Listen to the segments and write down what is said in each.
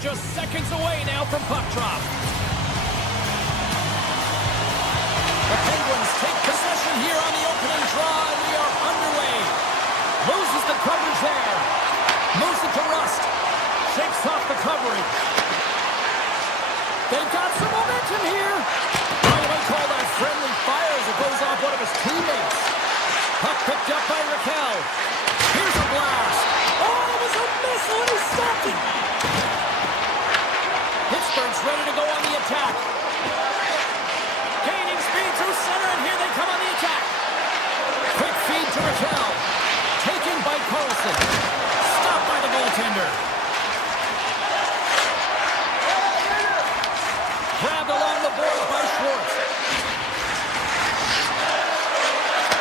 just seconds away now from puck drop. The Penguins take possession here on the opening draw, and we are underway. Loses the coverage there. Moves it to Rust. Shakes off the coverage. They've got some momentum here. You might call that friendly fire as it goes off one of his teammates. Puck picked up by Raquel. Here's a blast. Oh, it was a missile and he stopped it. Pittsburgh's ready to go on the attack. Gaining speed through center, and here they come on the attack. Quick feed to Raquel. Taken by Carlson. Stopped by the goaltender. Grabbed along the boards by Schwartz.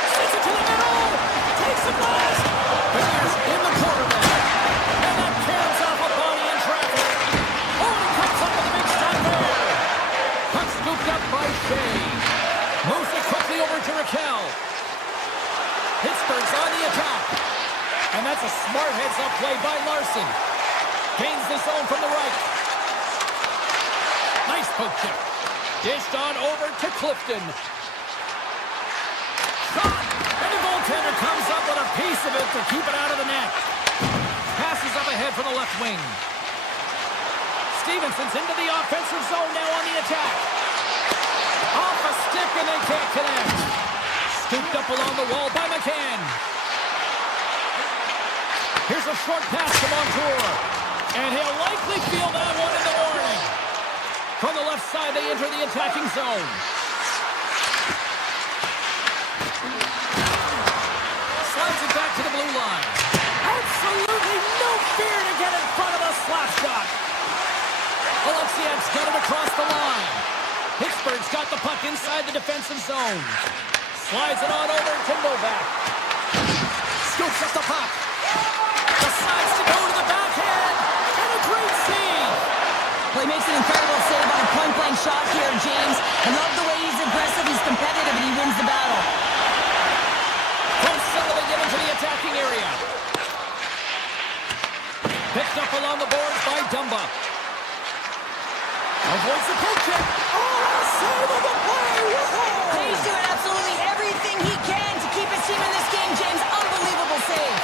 Sends it to the middle. Takes the blast. Bears in the corner there. And that carries off a body in traffic. Oh, he comes up with a big shot there. Puck scooped up by Shea. Moves it quickly over to Raquel. Pittsburgh's on the attack. And that's a smart heads-up play by Larson. Gains the zone from the right. Nice poke check. Dished on over to Clifton. Shot! And the goaltender comes up with a piece of it to keep it out of the net. Passes up ahead for the left wing. Stevenson's into the offensive zone now on the attack. Off a stick and they can't connect. Scooped up along the wall by McCann. Here's a short pass to Montour. And he'll likely feel that one in the morning. From the left side, they enter the attacking zone. Slides it back to the blue line. Absolutely no fear to get in front of a slap shot. Alexiev's got it across the line. Pittsburgh's got the puck inside the defensive zone. Slides it on over to Novak. Scoops up the puck. Decides to go to the backhand. And a great save. Well, he makes an incredible save on a point-blank shot here, James. I love the way he's aggressive, he's competitive, and he wins the battle. From center, they get into the attacking area. Picked up along the boards by Dumba. Avoids the poke check. Oh, save of the play! Whoa! He's doing absolutely everything he can to keep his team in this game, James. Unbelievable save.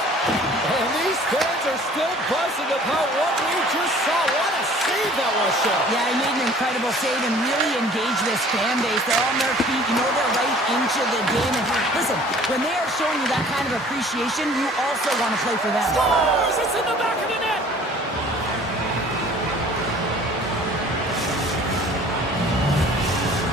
And these fans are still buzzing about what we just saw. What a save that was, Shep. Yeah, he made an incredible save and really engaged this fan base. They're on their feet. You know they're right into the game. And listen, when they are showing you that kind of appreciation, you also want to play for them. Scores! It's in the back of the net.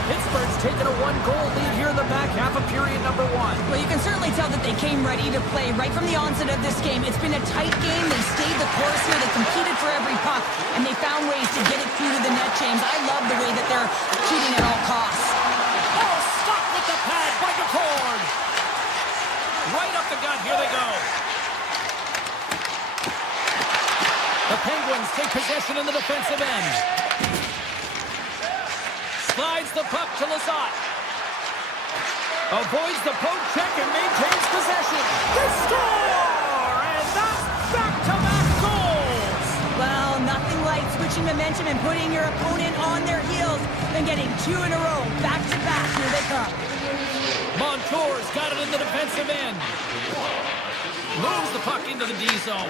Pittsburgh's taken a one-goal lead here in the back half of period number one. Well, you can certainly tell that they came ready to play right from the onset of this game. It's been a tight game. They stayed the course here. They competed for every puck, and they found ways to get it through to the net, James. I love the way that they're shooting at all costs. Oh, stop with the pad by McCord. Right up the gut. Here they go. The Penguins take possession in the defensive end. Slides the puck to Lizotte. Avoids the poke check and maintains possession. They score! And that's back-to-back goals! Well, nothing like switching momentum and putting your opponent on their heels and getting two in a row. Back-to-back. Here they come. Montour's got it in the defensive end. Moves the puck into the D zone.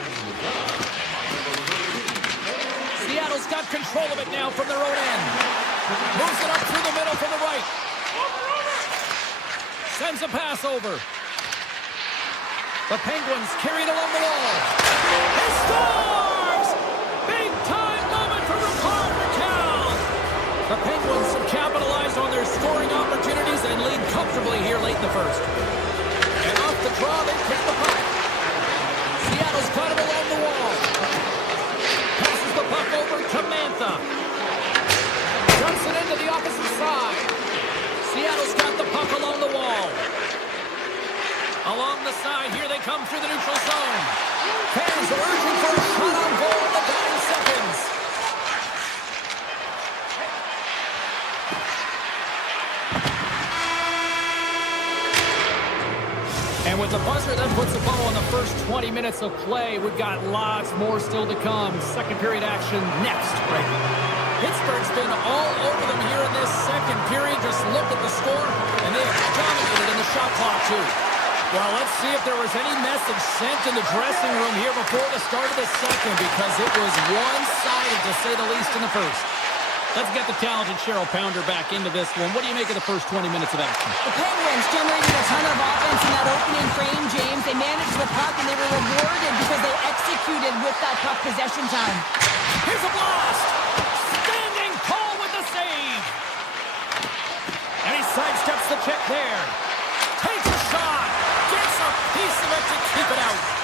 Seattle's got control of it now from their own end. Moves it up through the middle from the right. Sends a pass over. The Penguins carry it along the wall. He scores! Big time moment for Raquel. The Penguins have capitalized on their scoring opportunities and lead comfortably here late in the first. And off the draw, they pick the puck. Seattle's got it along the wall. Passes the puck over to Mantha. Dumps it into the opposite side. Seattle's got the puck along the wall. Along the side, here they come through the neutral zone. Fans are urging for a shot on goal in the dying seconds. And with the buzzer, that puts a bow on the first 20 minutes of play. We've got lots more still to come. Second period action next. Right. Pittsburgh's been all over them here in this second period. Just look at the score, and they have dominated in the shot clock, too. Well, let's see if there was any message sent in the dressing room here before the start of the second, because it was one-sided, to say the least, in the first. Let's get the talented Cheryl Pounder back into this one. What do you make of the first 20 minutes of action? The Penguins generated a ton of offense in that opening frame, James. They managed the puck, and they were rewarded because they executed with that puck possession time. Here's a blast! Standing tall with the save! And he sidesteps the check there. Takes a shot! Gets a piece of it to keep it out.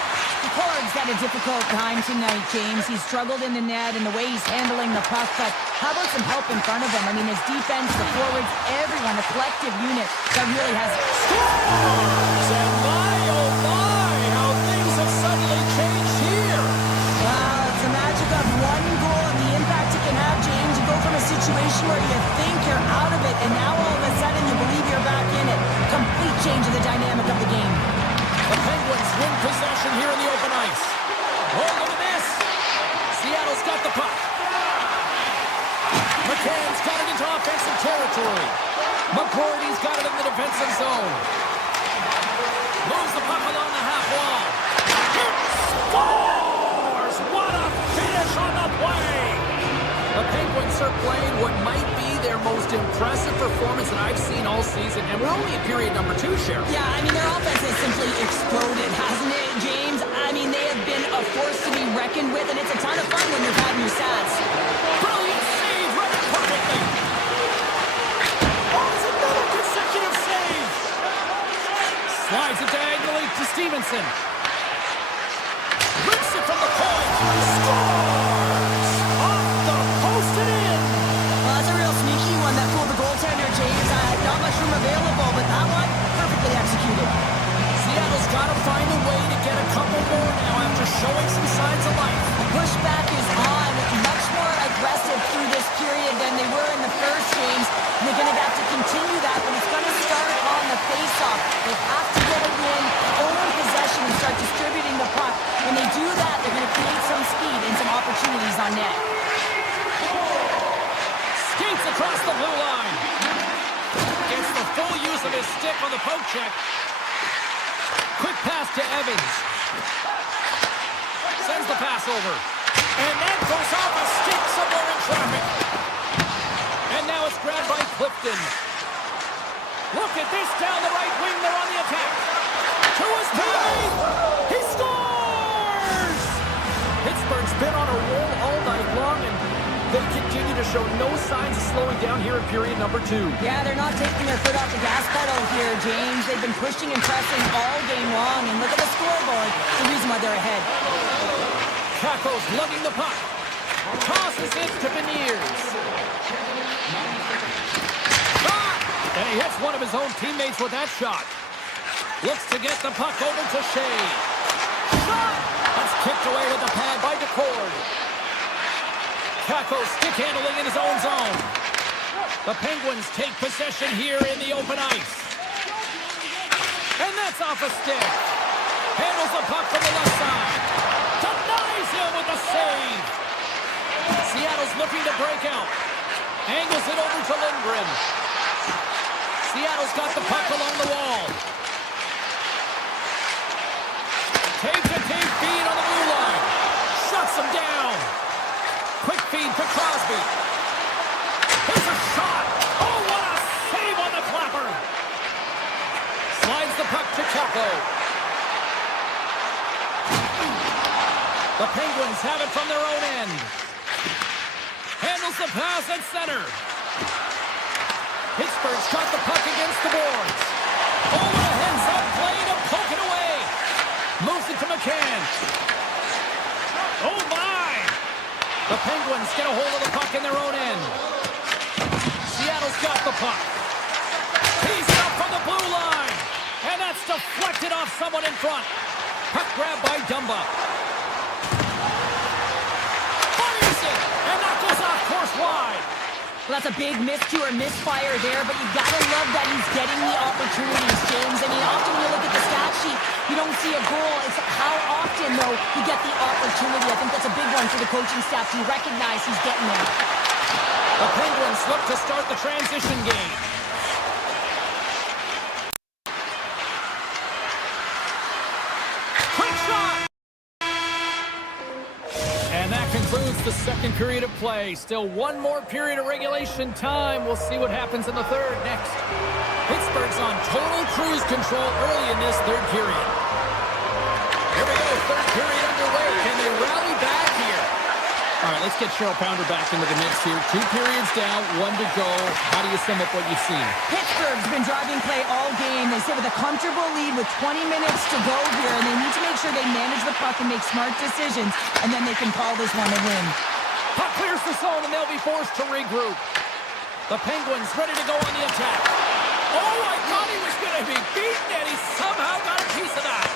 Corrig's had a difficult time tonight, James. He's struggled in the net and the way he's handling the puck, but how about some help in front of him? I mean, his defense, the forwards, everyone, a collective unit that really has... Scores! And my, oh my, how things have suddenly changed here. Wow, it's the magic of one goal and the impact it can have, James. You go from a situation where you think you're out of it, and now all of a sudden you believe you're back in it. Complete change of the dynamic of the game. The Penguins win possession here in the open ice. Oh, look at this. Seattle's got the puck. McCann's got it into offensive territory. McCourty's got it in the defensive zone. Moves the puck along the half wall. Scores! What a finish on the play! The Penguins are playing what might be their most impressive performance that I've seen all season, and we're only in period number 2, Sheriff. Yeah, I mean, their offense has simply exploded, hasn't it, James? I mean, they have been a force to be reckoned with, and it's a ton of fun when you're having your stats. Brilliant save, read it perfectly. Oh, it's another consecutive save. Slides it diagonally to Stevenson. Rips it from the point. Scores! Off the post and in. Well, that's a real sneaky one that fooled the goaltender, James. Not much room available, but that one, perfectly executed. Seattle's got to find a way to get a couple more now after showing some signs of life. The pushback is on, much more aggressive through this period than they were in the first, James. And they're going to have to continue that, but it's going to start on the face-off. They have to get a win, own possession, and start distributing the puck. When they do that, they're going to create some speed and some opportunities on net. Skates across the blue line. Gets the full use of his stick on the poke check. Quick pass to Evans. Sends the pass over. And that goes off a stick somewhere in traffic. And now it's grabbed by Clifton. Look at this down the right wing. They're on the attack. To his teammate. He scores! Pittsburgh's been on a roll all night long, and they continue to show no signs of slowing down here in period number 2. Yeah, they're not taking their foot off the gas pedal here, James. They've been pushing and pressing all game long, and look at the scoreboard. The reason why they're ahead. Kakko's lugging the puck. Tosses it to Beniers. Shot! And he hits one of his own teammates with that shot. Looks to get the puck over to Shea. Shot! That's kicked away with the pad by DeCord. Kakko stick handling in his own zone. The Penguins take possession here in the open ice. And that's off a stick. Handles the puck from the left side. Denies him with the save. Seattle's looking to break out. Angles it over to Lindgren. Seattle's got the puck along the wall. Takes a deep feed on the blue line. Shuts him down. Quick feed to Crosby. Here's a shot. Oh, what a save on the clapper. Slides the puck to Kakko. The Penguins have it from their own end. Handles the pass at center. Pittsburgh's got the puck against the boards. Oh, what a heads-up play to poke it away. Moves it to McCann. Oh, my. The Penguins get a hold of the puck in their own end. Seattle's got the puck. He's up from the blue line. And that's deflected off someone in front. Puck grab by Dumba. Fires it. And that goes off course wide. Well, that's a big miscue or misfire there, but you gotta love that he's getting the opportunities, James. I mean, often when you look at the stat sheet, a goal. It's how often, though, you get the opportunity. I think that's a big one for the coaching staff to recognize he's getting there. The Penguins look to start the transition game. Quick shot! And that concludes the second period of play. Still one more period of regulation time. We'll see what happens in the third next. Pittsburgh's on total cruise control early in this third period. Here we go, third period underway. Can they rally back here? All right, let's get Cheryl Pounder back into the mix here. 2 periods down, 1 to go. How do you sum up what you've seen? Pittsburgh's been driving play all game. They sit with a comfortable lead with 20 minutes to go here, and they need to make sure they manage the puck and make smart decisions, and then they can call this one a win. Puck clears the zone, and they'll be forced to regroup. The Penguins ready to go on the attack. Oh, I thought he was going to be beaten, and he somehow got a piece of that.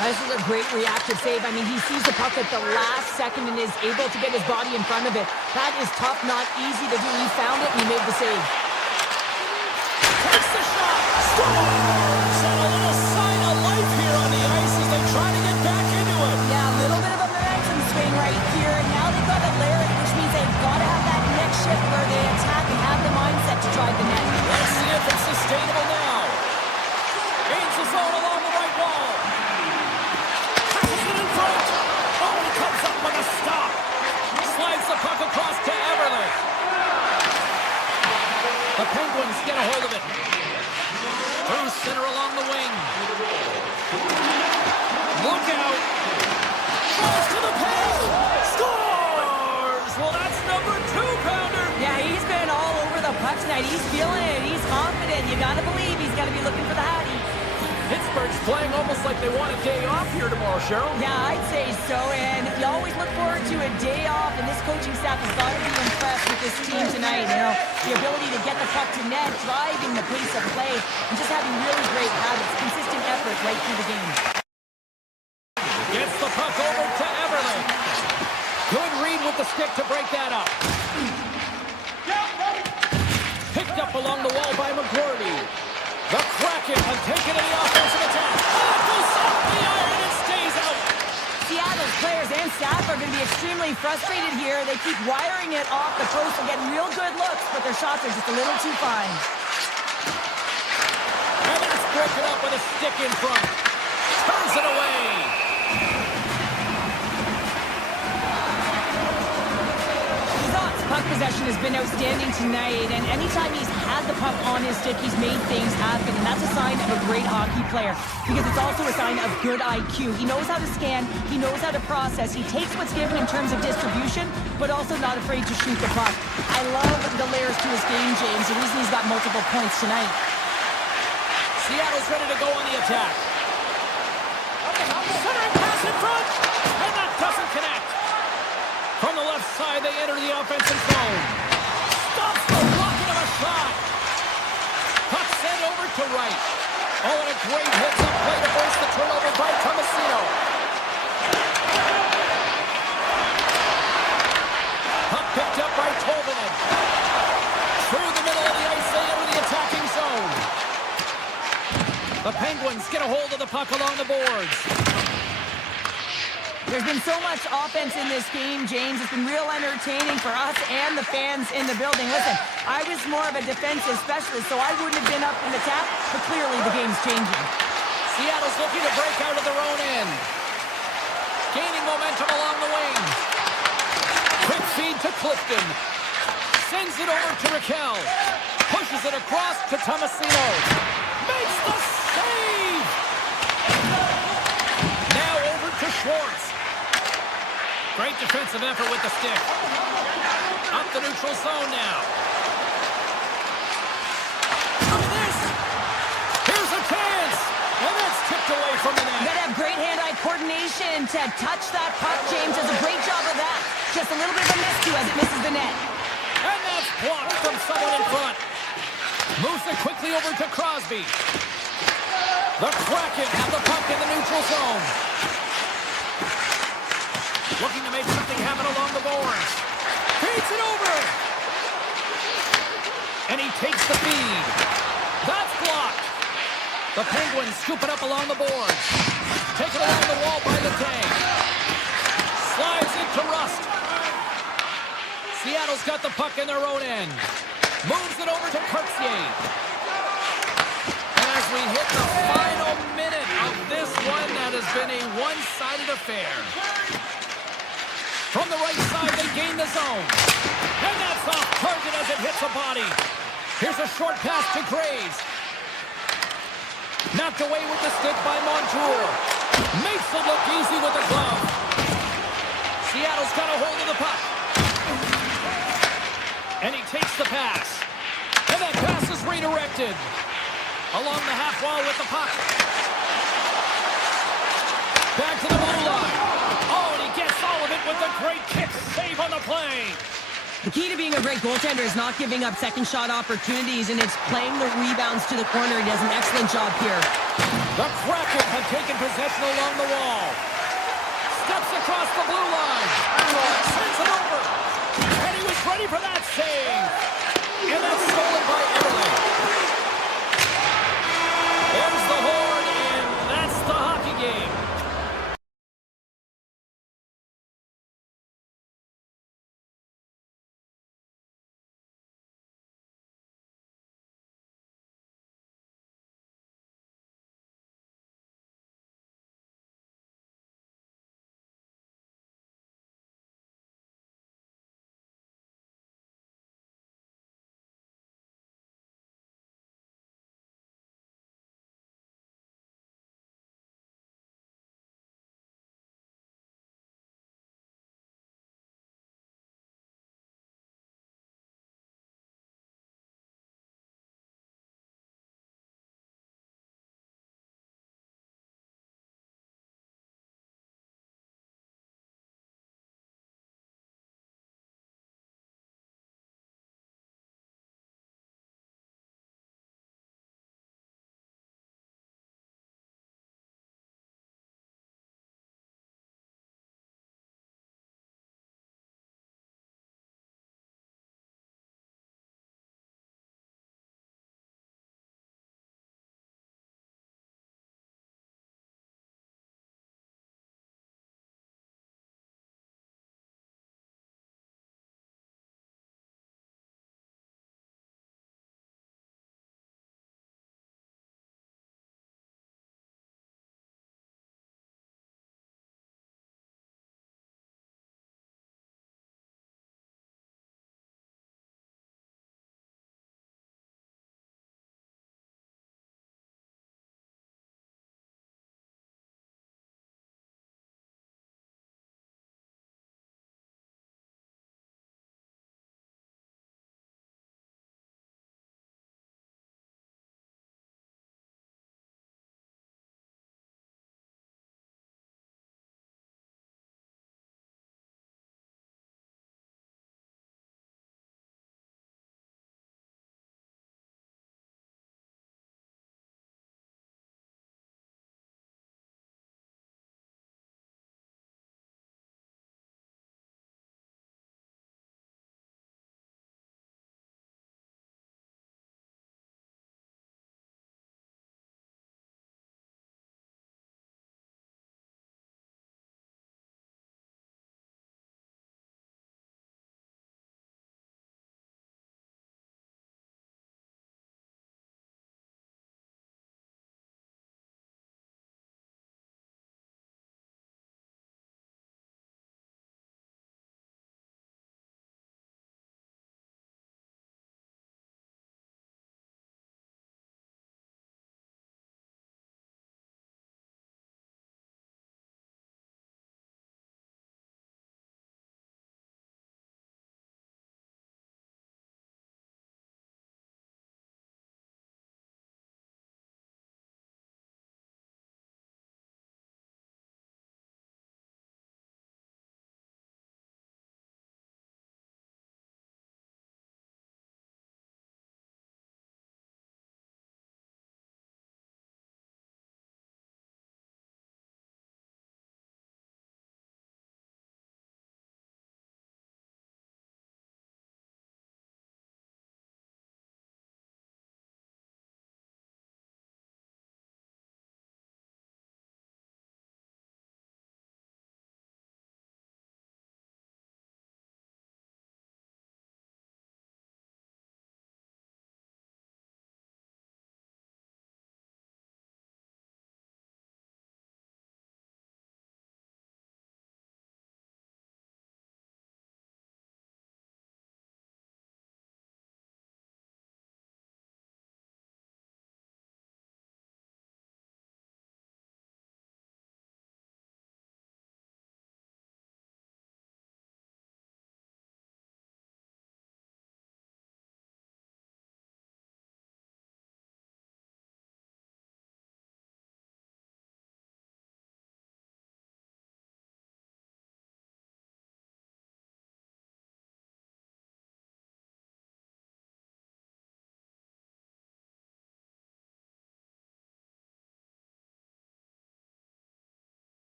This is a great reactive save. I mean, he sees the puck at the last second and is able to get his body in front of it. That is tough, not easy to do. He found it, and he made the save. Takes the shot. Scores! And a little sign of life here on the ice as they try to get back into it. Yeah, a little bit of a momentum swing right here. And now they've got a Larry, which means they've got to have that next shift where they attack and have the mindset to drive the net. Let's see if it's sustainable now. Gains the zone along the right wall. Passes it in front. Oh, he comes up with a stop. Slides the puck across to Everly. The Penguins get a hold of it. Through center along the wing. Look out. Falls to the paint. Scores! Well, that's number 2, Pounder. Yeah, he's been all over the puck tonight. He's feeling it. He's confident. You got to believe he's got to be looking for the Hattie. Pittsburgh's playing almost like they want a day off here tomorrow, Cheryl. Yeah, I'd say so, and you always look forward to a day off, and this coaching staff has got to be impressed with this team tonight. You know, the ability to get the puck to net, driving the pace of play, and just having really great habits, consistent effort right through the game. Gets the puck over to Everly. Good read with the stick to break that up. Picked up along the wall by McGroarty. The Kraken have taken to the offensive attack. Oh, it goes off the iron and stays out. Seattle's players and staff are going to be extremely frustrated here. They keep wiring it off the post and getting real good looks, but their shots are just a little too fine. And that's broken up with a stick in front. Turns it away. Puck possession has been outstanding tonight, and anytime he's had the puck on his stick, he's made things happen, and that's a sign of a great hockey player, because it's also a sign of good IQ. He knows how to scan, he knows how to process, he takes what's given in terms of distribution, but also not afraid to shoot the puck. I love the layers to his game, James, the reason he's got multiple points tonight. Seattle's ready to go on the attack. Centering pass in front, and that doesn't connect. From the left side, they enter the offensive zone. Stops the blocking of a shot. Puck sent over to right. Oh, and a great hits-up play to force the turnover by Tomasino. Puck picked up by Tolvanen. Through the middle of the ice, they enter the attacking zone. The Penguins get a hold of the puck along the boards. There's been so much offense in this game, James. It's been real entertaining for us and the fans in the building. Listen, I was more of a defensive specialist, so I wouldn't have been up in the tap, but clearly the game's changing. Seattle's looking to break out of their own end. Gaining momentum along the wing. Quick feed to Clifton. Sends it over to Raquel. Pushes it across to Tomasino. Makes the save! Now over to Schwartz. Great defensive effort with the stick. Up the neutral zone now. Look at this. Here's a chance. And that's tipped away from the net. You gotta have great hand-eye coordination to touch that puck. James does a great job of that. Just a little bit of a miscue as it misses the net. And that's blocked from someone in front. Moves it quickly over to Crosby. The Kraken have the puck in the neutral zone. Looking to make something happen along the boards. Feeds it over. And he takes the feed. That's blocked. The Penguins scoop it up along the boards. Taken along the wall by the tank. Slides into Rust. Seattle's got the puck in their own end. Moves it over to Kirksier. And as we hit the final minute of this one, that has been a one-sided affair. From the right side, they gain the zone. And that's off target as it hits a body. Here's a short pass to Graves. Knocked away with the stick by Montour. Makes it look easy with the glove. Seattle's got a hold of the puck. And he takes the pass. And that pass is redirected. Along the half wall with the puck. Back to the blue line. Oh, and he gets all of it with a great kick save on the play. The key to being a great goaltender is not giving up second shot opportunities, and it's playing the rebounds to the corner. He does an excellent job here. The Kraken have taken possession along the wall. Steps across the blue line. Sends it over. And he was ready for that save. And that's stolen by Italy. There's the horn, and that's the hockey game.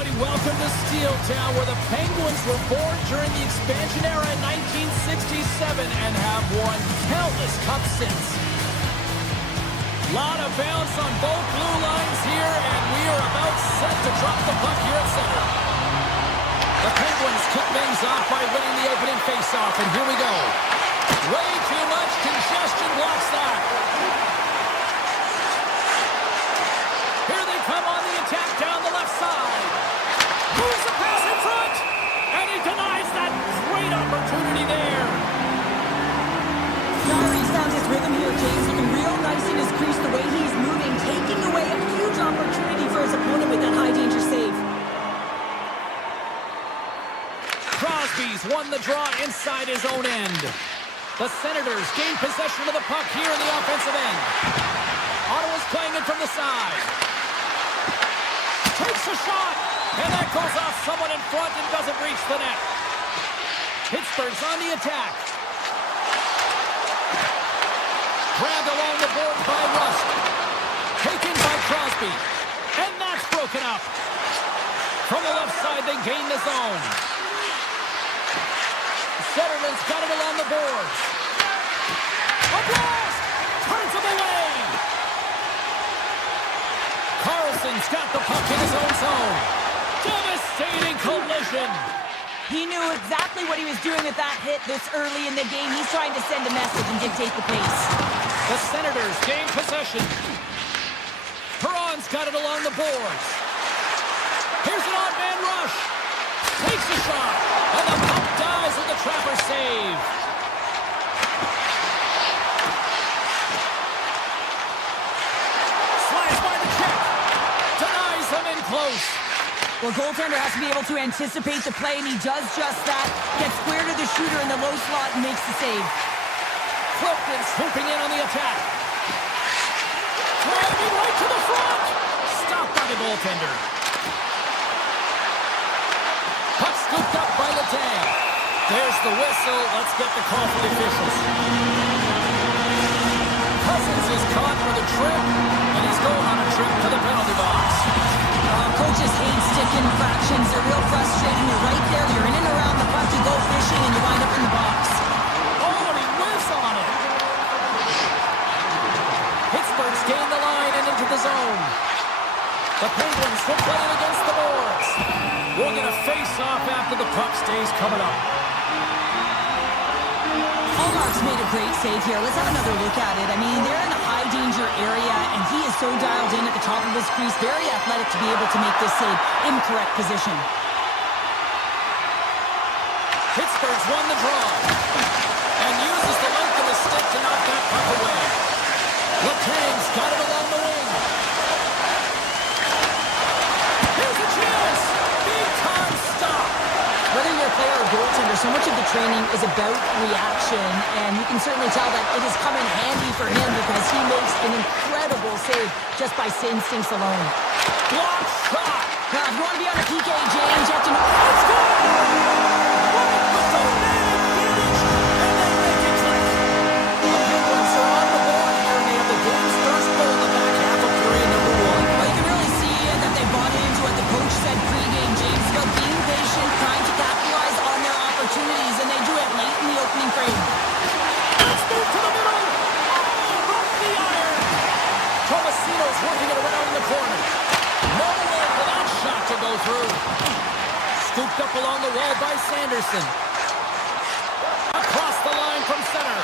everybody, welcome to Steel Town, where the Penguins were born during the expansion era in 1967 and have won countless cups since. Lot of bounce on both blue lines here, and we are about set to drop the puck here at center. The Penguins kick things off by winning the opening faceoff, and here we go. Way too much congestion blocks that. Here they come on the attack down the left side. Moves the pass in front, and he denies that great opportunity there. He's found his rhythm here, James. Looking real nice in his crease, the way he's moving, taking away a huge opportunity for his opponent with that high-danger save. Crosby's won the draw inside his own end. The Senators gain possession of the puck here in the offensive end. Ottawa's playing it from the side. Takes a shot, and that goes off someone in front and doesn't reach the net. Pittsburgh's on the attack. Grabbed along the boards by Rust. Taken by Crosby. And that's broken up. From the left side, they gain the zone. Setterland's got it along the boards. A blast! Turns him away! Carlson's got the puck in his own zone. Devastating collision. He knew exactly what he was doing with that hit this early in the game. He's trying to send a message and dictate the pace. The Senators gain possession. Perron's got it along the boards. Here's an odd man rush. Takes a shot. And the puck dies with the trapper save. Slides by the check. Denies him in close. Well, goaltender has to be able to anticipate the play, and he does just that. Gets square to the shooter in the low slot and makes the save. Clifton swooping in on the attack. Driving right to the front. Stopped by the goaltender. Puck scooped up by Letang. There's the whistle. Let's get the call for the officials. Cousins is caught for the trip, and he's going on a trip to the penalty box. Coaches hate stick infractions. They're real frustrating. You're right there. You're in and around the puck. You go fishing, and you wind up in the box. Oh, and he whiffs on it. Pittsburgh's gained the line and into the zone. The Penguins will play it against the boards. We'll get a face-off after the puck stays coming up. Hallmark's made a great save here. Let's have another look at it. I mean, they're in a high-danger area, and he is so dialed in at the top of his crease. Very athletic to be able to make this save in correct position. Pittsburgh's won the draw and uses the length of the stick to knock that puck away. Letang's got it along the wing. Here's a chance. Big time stop. Whether you're a player or goaltender, so much of the training is about reaction, and you can certainly tell that it has come in handy for him because he makes an incredible save just by instincts alone. Block shot. Now, if you want to be on a PK, James, you have to know. Let's go! Right with the man advantage, and they make it click. The Penguins are on the board here, and they have the game's first goal in the back half of period number 1. Well, you can really see that they bought into what the coach said pregame, James, about being patient, trying to capitalize on their opportunities, and they do it late in the opening frame. Let's move to the middle. Oh, broke the iron. Tomasino's working it around in the corner. No way for that shot to go through. Scooped up along the wall by Sanderson. Across the line from center.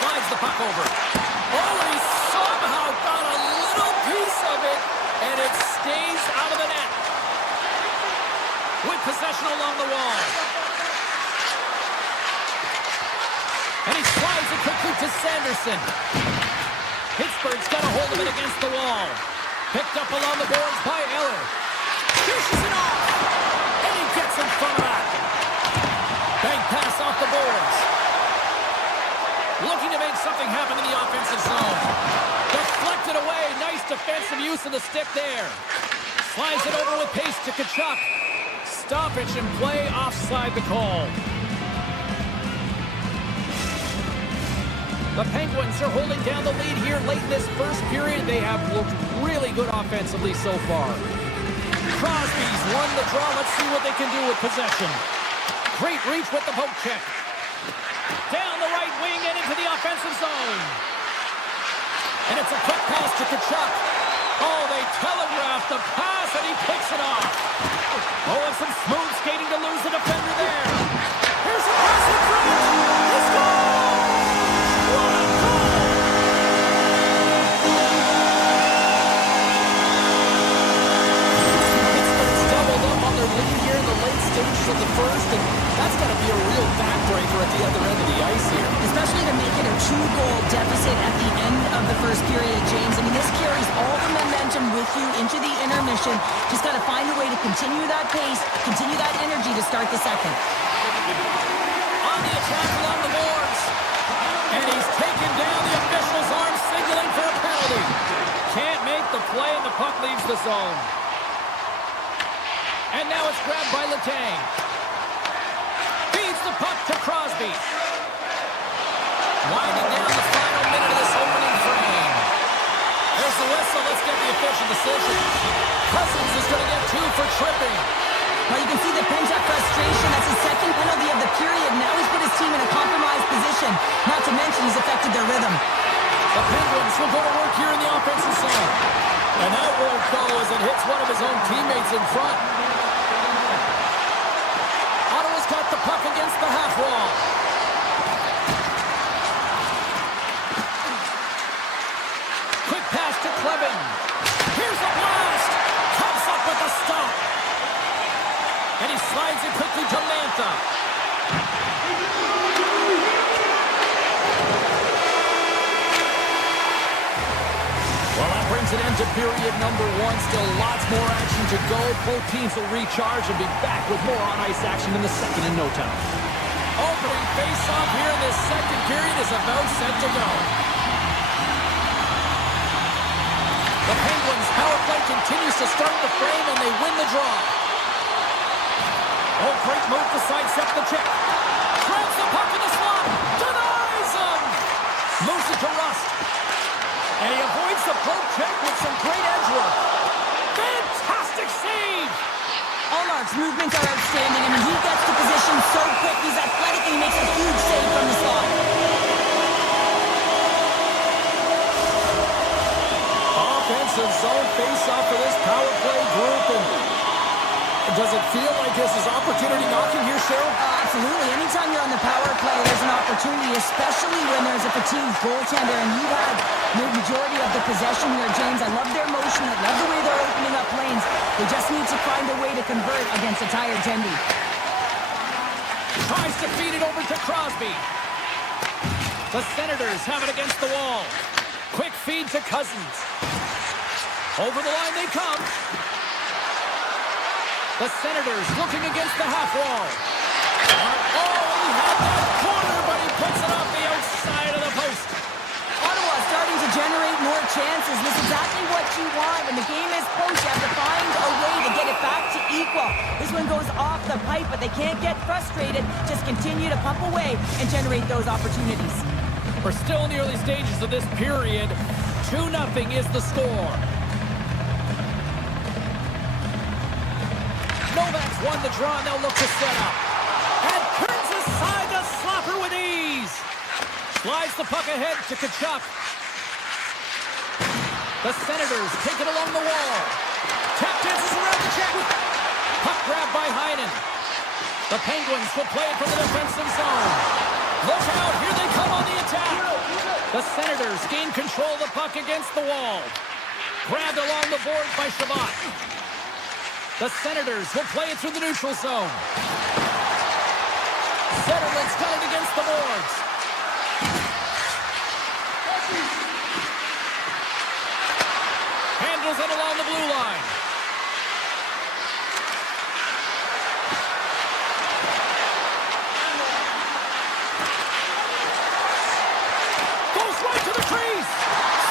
Slides the puck over. Oh, and he somehow got a little piece of it, and it stays out of the net. With possession along the wall. And he slides it quickly to Sanderson. Pittsburgh's got a hold of it against the wall. Picked up along the boards by Eller. Dishes it off. And he gets in front of that. Bank pass off the boards. Looking to make something happen in the offensive zone. Deflected away. Nice defensive use of the stick there. Slides it over with pace to Tkachuk. Stoppage and play offside the call. The Penguins are holding down the lead here late in this first period. They have looked really good offensively so far. Crosby's won the draw. Let's see what they can do with possession. Great reach with the poke check. Down the right wing and into the offensive zone. And it's a quick pass to Kachuk. Oh, they telegraphed the pass, and he picks it off. Oh, and some smooth skating to lose the defender there. Here's a pass in front. He scores! What a goal! Pittsburgh's doubled up on their lead here in the late stages of the first, and that's got to be a real backbreaker at the other end of the ice here. Especially to make it a 2-goal deficit at the end of the first period, James. I mean, this carries all the momentum with you into the intermission. Just got to find a way to continue that pace, continue that energy to start the second. On the attack along the boards. And he's taken down. The official's arm signaling for a penalty. Can't make the play, and the puck leaves the zone. And now it's grabbed by Letang. Feeds the puck to Crosby. Winding down the final minute of this opening frame. There's the whistle. Let's get the official decision. Cousins is going to get 2 for tripping. Well, you can see the pent-up frustration. That's his second penalty of the period. Now he's put his team in a compromised position. Not to mention he's affected their rhythm. The Penguins will go to work here in the offensive zone. And that won't go as it hits one of his own teammates in front. Ottawa's got the puck against the half wall. Quick pass to Clevin. Here's a blast. Comes up with a stop. And he slides it quickly to Mantha. Well, that brings an end to period number 1. Still lots more action to go. Both teams will recharge and be back with more on-ice action in the second in no time. Opening face-off here in this second period is about set to go. The Penguins' power play continues to start the frame, and they win the draw. Oh, great move to sidestep the check. Grabs the puck in the slot. Denies him. Moves it to Rust. And he avoids the poke check with some great edge work. Fantastic save. Allmark's movements are outstanding. I mean, he gets to position so quick. He's athletic and he makes a huge save from the slot. Offensive zone face-off for this power play group. And does it feel like this is opportunity knocking here, Cheryl? Absolutely. Anytime you're on the power play, there's an opportunity, especially when there's a fatigued goaltender. And you've had the majority of the possession here, James. I love their motion. I love the way they're opening up lanes. They just need to find a way to convert against a tired Tendy. Tries to feed it over to Crosby. The Senators have it against the wall. Quick feed to Cousins. Over the line they come. The Senators looking against the half wall. Oh, he had that corner, but he puts it off the outside of the post. Ottawa starting to generate more chances. This is exactly what you want. When the game is close, you have to find a way to get it back to equal. This one goes off the pipe, but they can't get frustrated. Just continue to pump away and generate those opportunities. We're still in the early stages of this period. 2-0 is the score. Novak's won the draw, and they'll look to set up. And turns aside the slapper with ease. Slides the puck ahead to Kachuk. The Senators take it along the wall. Tap dances around the check. Puck grabbed by Heinen. The Penguins will play it from the defensive zone. Look out, here they come on the attack. The Senators gain control of the puck against the wall. Grabbed along the boards by Shabbat. The Senators will play it through the neutral zone. Zetterland's got it against the boards. Handles it along the blue line. Goes right to the crease.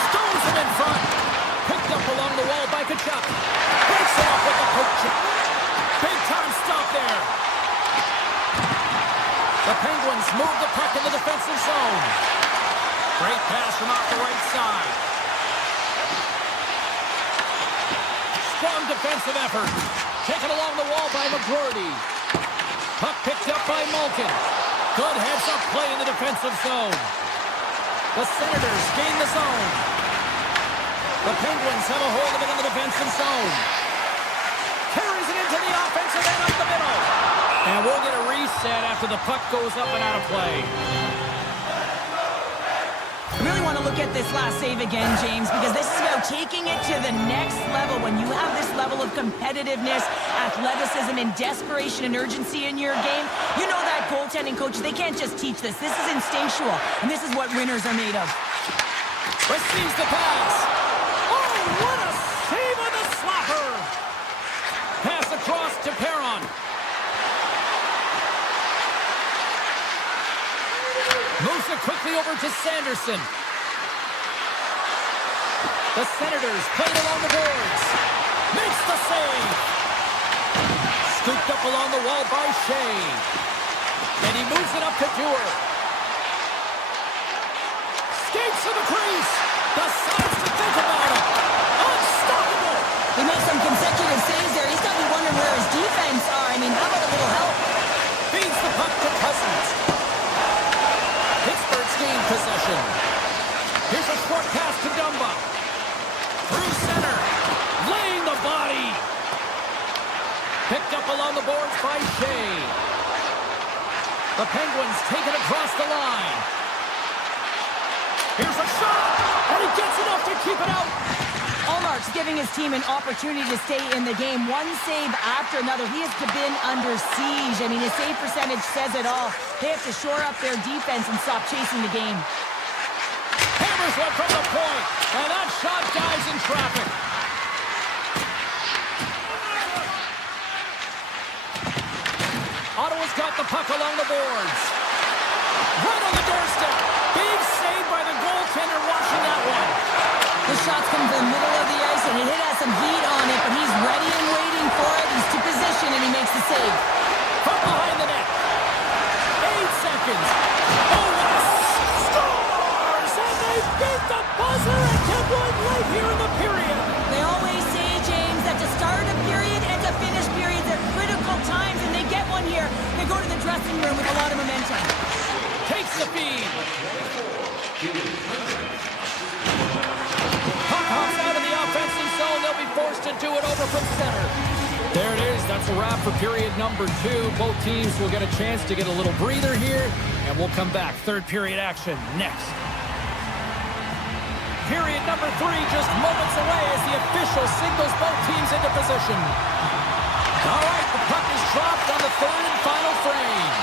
Stones him in front. Picked up along the wall by Kachuk. Breaks it off with the poke check. Big time stop there. The Penguins move the puck in the defensive zone. Great pass from off the right side. Sprung Strong defensive effort. Taken along the wall by McGroarty. Puck picked up by Malkin. Good heads-up play in the defensive zone. The Senators gain the zone. The Penguins have a hold of it in the defensive zone. Carries it into the offensive end up the middle. And we'll get a reset after the puck goes up and out of play. I really want to look at this last save again, James, because this is about taking it to the next level. When you have this level of competitiveness, athleticism, and desperation and urgency in your game, you know that goaltending coaches, they can't just teach this. This is instinctual, and this is what winners are made of. Receives the pass. Oh, what a save on the slapper. Pass across to Perron. Moves it quickly over to Sanderson. The Senators play it along the boards. Makes the save. Scooped up along the wall by Shea. And he moves it up to Dewar. Skates to the crease. Decides to think about it. Unstoppable. He made some consecutive saves there. He's got to be wondering where his defense are. I mean, how about a little help? Feeds the puck to Cousins. Pittsburgh's gained possession. Here's a short pass to Dumba. Through center. Laying the body. Picked up along the boards by Shea. The Penguins take it across the line. Here's a shot. And he gets enough to keep it out. Allmark's giving his team an opportunity to stay in the game. One save after another. He has been under siege. I mean, his save percentage says it all. They have to shore up their defense and stop chasing the game. Hammers one from the point. And that shot dives in traffic. Ottawa's got the puck along the boards. Right on the doorstep. Big save by the goaltender watching that one. The shot's coming from the middle of the ice, and it has some heat on it, but he's ready and waiting for it. He's to position, and he makes the save. From behind the net. 8 seconds. Oh, yes! Scores! And they beat the buzzer and kept one right here in the period. They always say, James, that to start a period and to finish periods are critical times, and they get one here. They go to the dressing room with a lot of momentum. Takes the feed. Puck hops out of the offensive zone. They'll be forced to do it over from center. There it is. That's a wrap for period number 2. Both teams will get a chance to get a little breather here, and we'll come back. Third period action next. Period number 3 just moments away as the official signals both teams into position. All right, the puck is dropped on the third and final frame.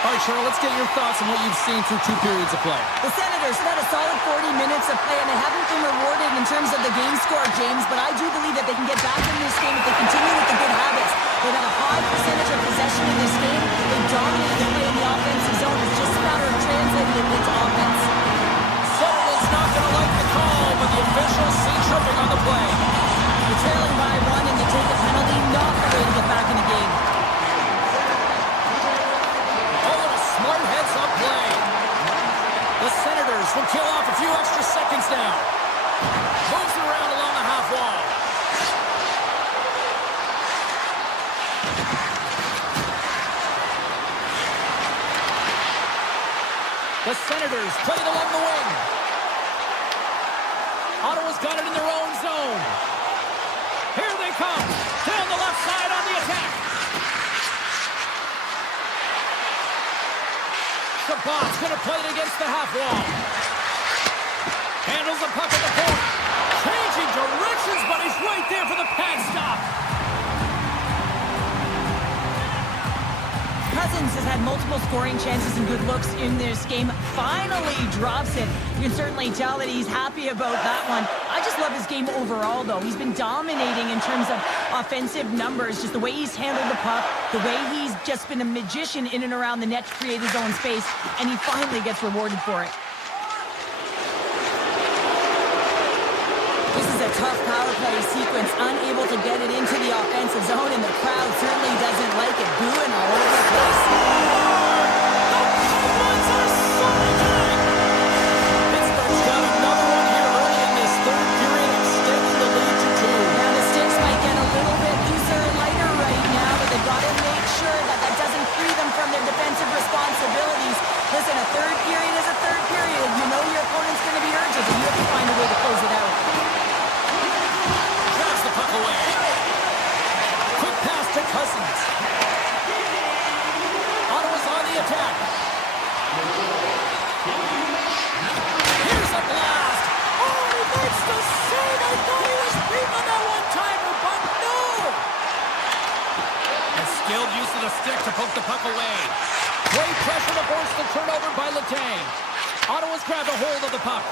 All right, Cheryl, let's get your thoughts on what you've seen through 2 periods of play. The Senators have had a solid 40 minutes of play, and they haven't been rewarded in terms of the game score, James, but I do believe that they can get back in this game if they continue with the good habits. They've had a high percentage of possession in this game. They dominated the play in the offensive zone. It's just a matter of translating it into offense. Sutherland's not going to like the call, but the officials see tripping on the play. They're trailing by 1, and they take a penalty, not the way to get back in the game. Smart heads-up play. The Senators will kill off a few extra seconds now. Moves it around along the half wall. The Senators play it along the wing. Ottawa's got it in their own zone. Here they come. Down the left side on the attack. Shabbat's going to play it against the half wall. Handles the puck at the point. Changing directions, but he's right there for the pad stop. Cousins has had multiple scoring chances and good looks in this game. Finally drops it. You can certainly tell that he's happy about that one. I just love his game overall, though. He's been dominating in terms of offensive numbers, just the way he's handled the puck, the way he's just been a magician in and around the net to create his own space, and he finally gets rewarded for it. This is a tough power play sequence, unable to get it into the offensive zone, and the crowd certainly doesn't like it, booing all over the place. Pittsburgh's got another one here early in this third period, extending the lead to 2. Now the sticks might get a stick to poke the puck away. Great pressure to force the turnover by Letang. Ottawa's grabbed a hold of the puck.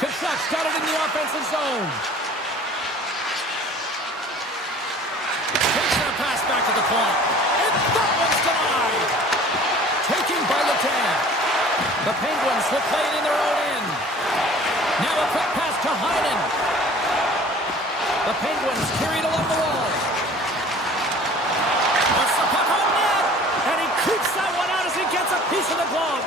Kachuk's got it in the offensive zone. Takes that pass back to the point. And that one's denied. Taking by Letang. The Penguins will play it in their own end. Now a quick pass to Heinen. The Penguins carried along the wall. What's the puck on net? And he keeps that one out as he gets a piece of the glove.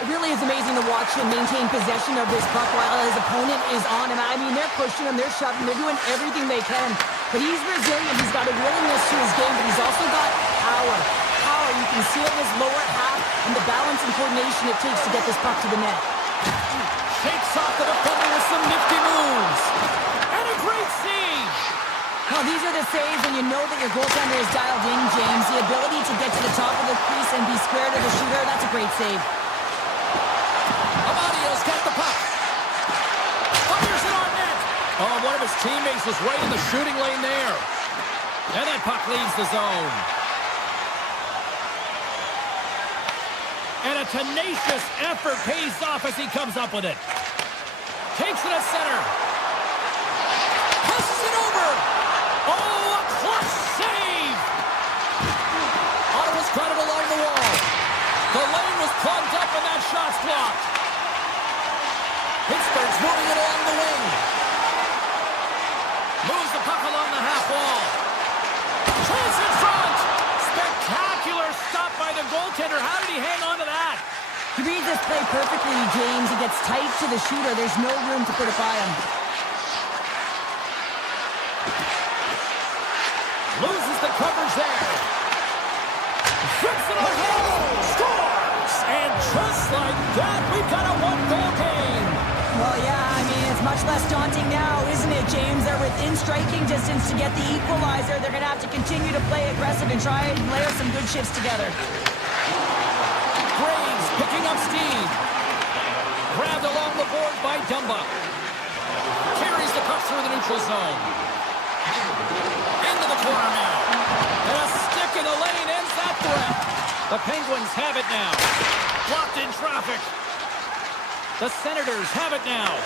It really is amazing to watch him maintain possession of this puck while his opponent is on him. I mean, they're pushing him, they're shoving, they're doing everything they can. But he's resilient, he's got a willingness to his game, but he's also got power. Power, you can see it in his lower half and the balance and coordination it takes to get this puck to the net. Shakes off the defender with some nifty moves. And a great save. Now, these are the saves when you know that your goaltender is dialed in, James. The ability to get to the top of the crease and be square to the shooter, that's a great save. Amadio's got the puck. Fires it on net. Oh, one of his teammates was right in the shooting lane there. And that puck leaves the zone. And a tenacious effort pays off as he comes up with it. Takes it at center. Passes it over. Oh, a clutch save. Ottawa's got it along the wall. The lane was plugged up and that shot's blocked. Pittsburgh's moving it along the wing. Moves the puck along the half wall. Chance in front. Spectacular stop by the goaltender. How did he hang on to that? He reads this play perfectly, James. He gets tight to the shooter. There's no room to put it by him. Loses the coverage there. Shoots it on goal. Scores! And just like that, we've got a one-goal game. Well, yeah, I mean, it's much less daunting now, isn't it, James? They're within striking distance to get the equalizer. They're going to have to continue to play aggressive and try and layer some good shifts together. Graves picking up steam. Grabbed along the board by Dumba. Carries the puck through the neutral zone. Into the corner now. And a stick in the lane ends that threat. The Penguins have it now. Blocked in traffic. The Senators have it now.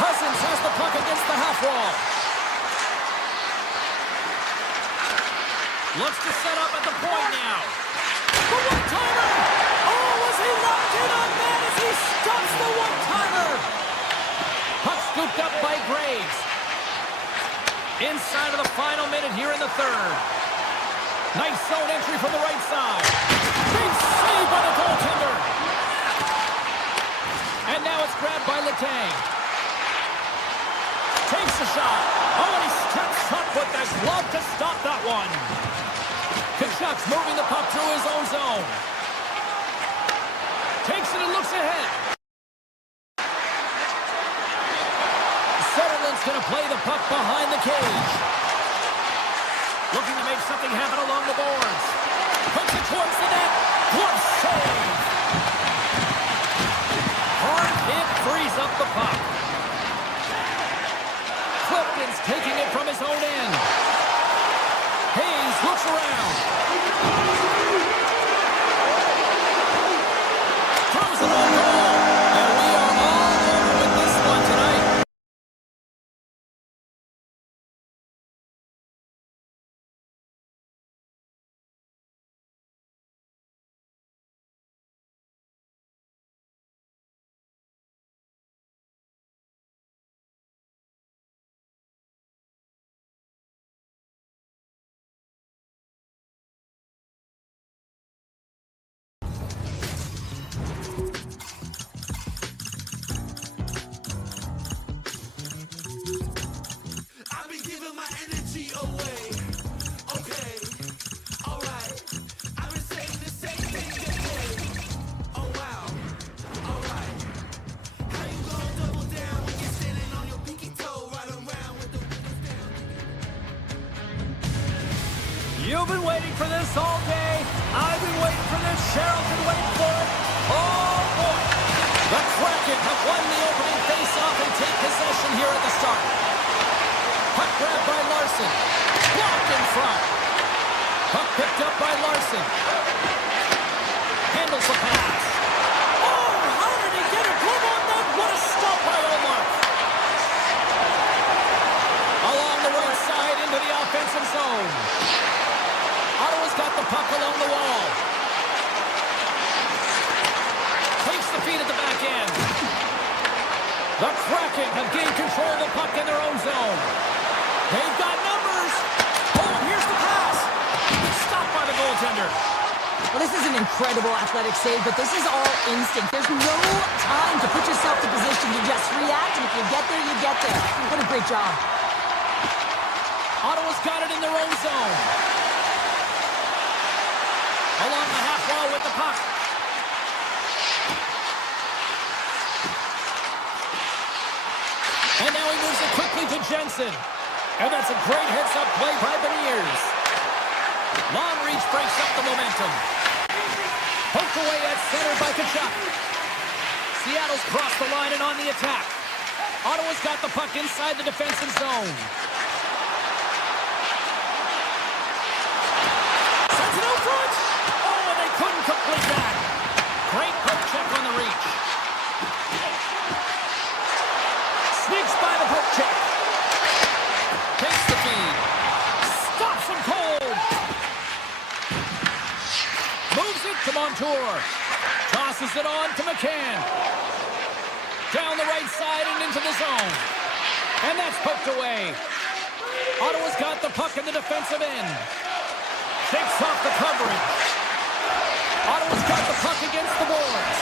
Cousins has the puck against the half wall. Looks to set up at the point now. The one-timer! Oh, was he locked in on that as he stops the one-timer? Puck scooped up by Graves. Inside of the final minute here in the third. Nice zone entry from the right side. Big save by the goaltender. And now it's grabbed by Letang. Takes the shot. Oh, and he steps up with the glove to stop that one. Kachuk's moving the puck through his own zone. Takes it and looks ahead. Sutherland's going to play the puck behind the cage. Looking to make something happen along the boards. Puts it towards the net. Glove save. Hard hit frees up the puck. Clifton's taking it from his own end. Hayes looks around. Throws it on goal. And we are all over with this one tonight. You've been waiting for this all day. I've been waiting for this. Cheryl been waiting for it. Oh, boy. The Kraken have won the opening face-off and take possession here at the start. Puck grab by Larson. Larson. Blocked in front. Puck picked up by Larson. Handles the pass. Oh, how did he get a glove on that? What a stop by Omar. Along the right side into the offensive zone. Ottawa's got the puck along the wall. Takes the feed at the back end. The Kraken have gained control of the puck in their own zone. They've got numbers. Oh, here's the pass. Stopped by the goaltender. Well, this is an incredible athletic save, but this is all instinct. There's no time to put yourself in position. You just react, and if you get there, you get there. What a great job. Ottawa's got it in their own zone. Along the half wall with the puck. And now he moves it quickly to Jensen. And that's a great heads-up play by Beniers. Long reach breaks up the momentum. Poked away at center by Tkachuk. Seattle's crossed the line and on the attack. Ottawa's got the puck inside the defensive zone. Sends it out front. Oh, and they couldn't complete that. Great poke check on the reach. Sneaks by the poke check. Takes the feed. Stops him cold. Moves it to Montour. Tosses it on to McCann. Down the right side and into the zone. And that's poked away. Ottawa's got the puck in the defensive end. Shakes off the coverage. Ottawa's got the puck against the boards.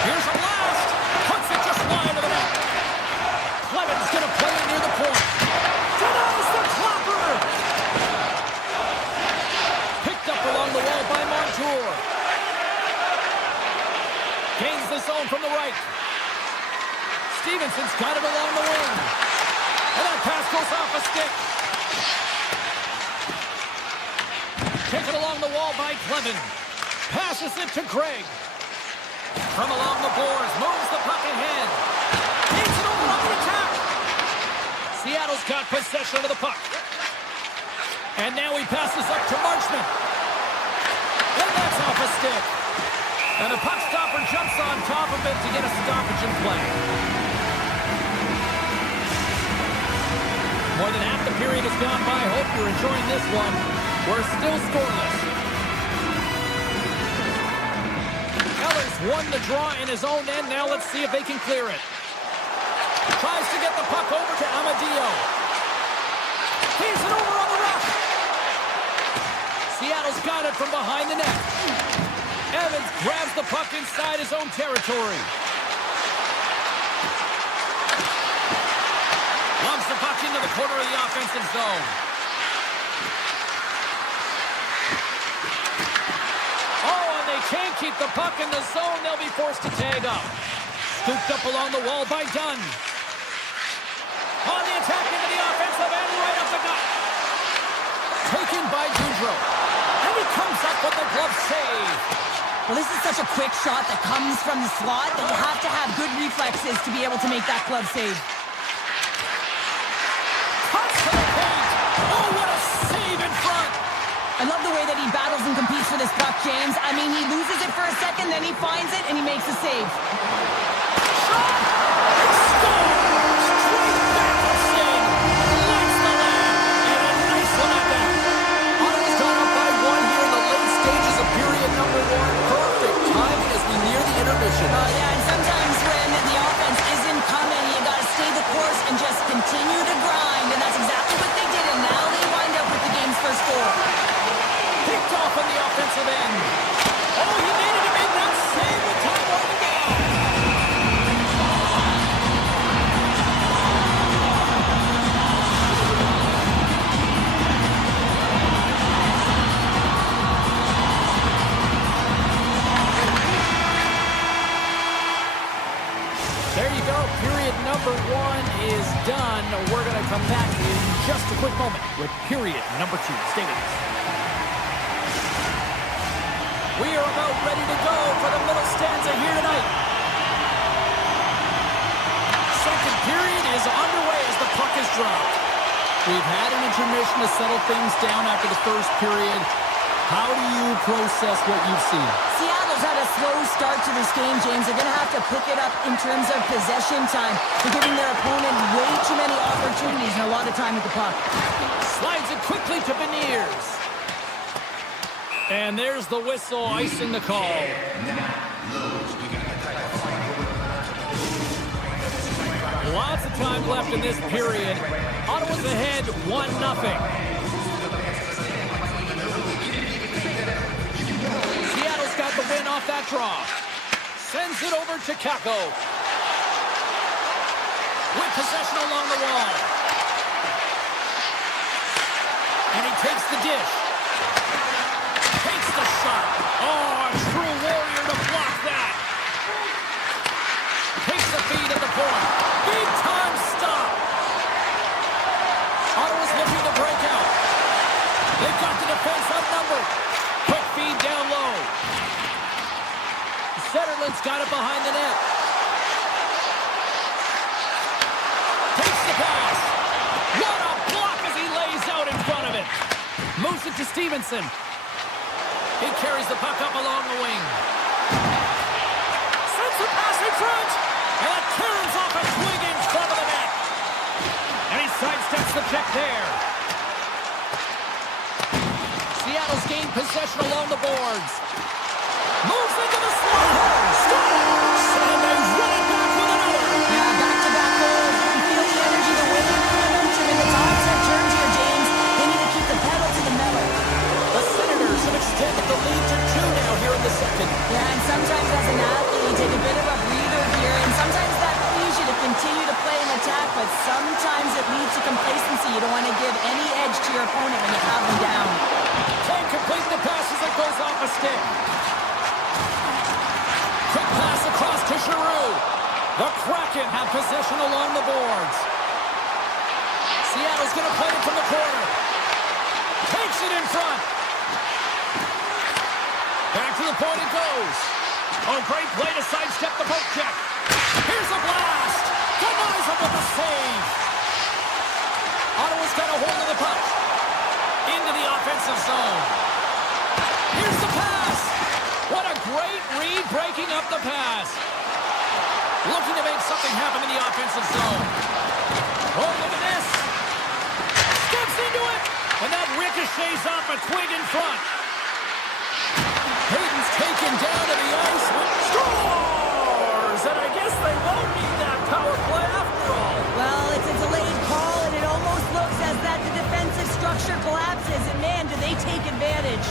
Here's a blast. Puts it just wide of the net. Clement's going to play it near the point. Denies the clapper. Picked up along the wall by Montour. Gains the zone from the right. Stevenson's got it along the wing. And that pass goes off a stick. Taken along the wall by Clement. Passes it to Craig. From along the boards, moves the puck ahead. Takes it over on the attack. Seattle's got possession of the puck. And now he passes up to Marchment. And that's off a stick. And the puck stopper jumps on top of it to get a stoppage in play. More than half the period has gone by. Hope you're enjoying this one. We're still scoreless. Eller's won the draw in his own end. Now let's see if they can clear it. Tries to get the puck over to Amadio. He's it over on the rush. Seattle's got it from behind the net. Evans grabs the puck inside his own territory. Lumps the puck into the corner of the offensive zone. Oh, and they can't keep the puck in the zone. They'll be forced to tag up. Scooped up along the wall by Dunn. On the attack into the offensive end, right up the gut. Taken by Goudreau. And he comes up with the glove save. Well, this is such a quick shot that comes from the slot that you have to have good reflexes to be able to make that glove save. Cuts to the paint. Oh, what a save in front. I love the way that he battles and competes for this puck, James. I mean, he loses it for a second, then he finds it, and he makes a save. Shot! He scores! Straight back of Sting. Lights the land. And a nice one at that. Ottawa's gone up by one here in the late stages of period number one. Perfect timing as we near the intermission. Yeah, and sometimes when the offense isn't coming, you got to stay the course and just continue to grind, and that's exactly what they did, and now they wind up with the game's first goal. Picked off on the offensive end. Oh, he needed to make that save with time on the go. There you go. Period number one is done. We're going to come back in just a quick moment with period number two. Stay with us. We are about ready to go for the middle stanza here tonight. Second period is underway as the puck is dropped. We've had an intermission to settle things down after the first period. How do you process what you've seen? Seattle's had a slow start to this game, James. They're going to have to pick it up in terms of possession time. They're giving their opponent way too many opportunities and a lot of time with the puck. Slides it quickly to Beniers. And there's the whistle, icing the call. Lots of time left in this period. Ottawa's ahead 1-0. Seattle's got the win off that draw. Sends it over to Kako. With possession along the wall. And he takes the dish. Takes the shot. Oh, a true warrior to block that. Takes the feed at the point. Big time stop. Ottawa's looking to break out. They've got the defense outnumbered. Quick feed down low. Setterland's got it behind the net. Takes the pass. What a block as he lays out in front of it. Moves it to Stevenson. He carries the puck up along the wing. Sends the pass in front. And it turns off a swing in front of the net. And he sidesteps the check there. Seattle's gained possession along the boards. Moves into the slot. Scores! And they run it back with another. Yeah, back-to-back goals. You can feel the energy, the winning momentum, and the tides have turned here, James. They need to keep the pedal to the metal. The Senators have extended the lead to 2 now here in the second. Yeah, and sometimes as an athlete, you take a bit of a breather here, and sometimes that frees you to continue to play and attack, but sometimes it leads to complacency. You don't want to give any edge to your opponent when you have them down. Can't complete the pass as it goes off a stick. Quick pass across to Giroux. The Kraken have possession along the boards. Seattle's going to play it from the corner. Takes it in front. Back to the point it goes. Oh, great play to sidestep the poke check. Here's a blast. Denies him with a save. Ottawa's got a hold of the puck. Into the offensive zone. Here's the pass. What a great read breaking up the pass. Looking to make something happen in the offensive zone. Oh, look at this. Steps into it. And that ricochets off a twig in front. Hayden's taken down to the ice. Scores! And I guess they won't need that power play after all. Well, it's a delayed call, and it almost looks as that the defensive structure collapses, and man, do they take advantage.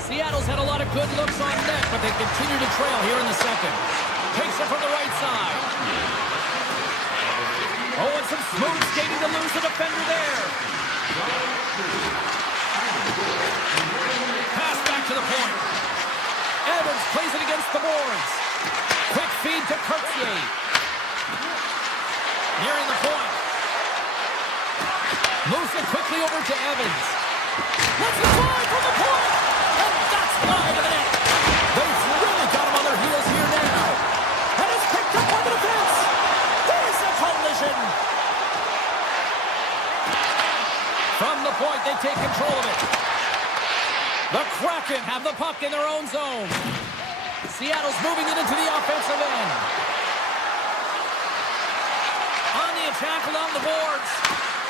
Seattle's had a lot of good looks on net, but they continue to trail here in the second. Takes it from the right side. Oh, and some smooth skating to lose the defender there. Pass back to the point. Evans plays it against the boards. Quick feed to Courtier. Nearing the point. Moves it quickly over to Evans. Let's fly from the point. And that's wide of the net. They've really got him on their heels here now. And it's picked up by the defense. There's a collision. From the point, they take control of it. The Kraken have the puck in their own zone. Seattle's moving it into the offensive end. On the attack along the boards.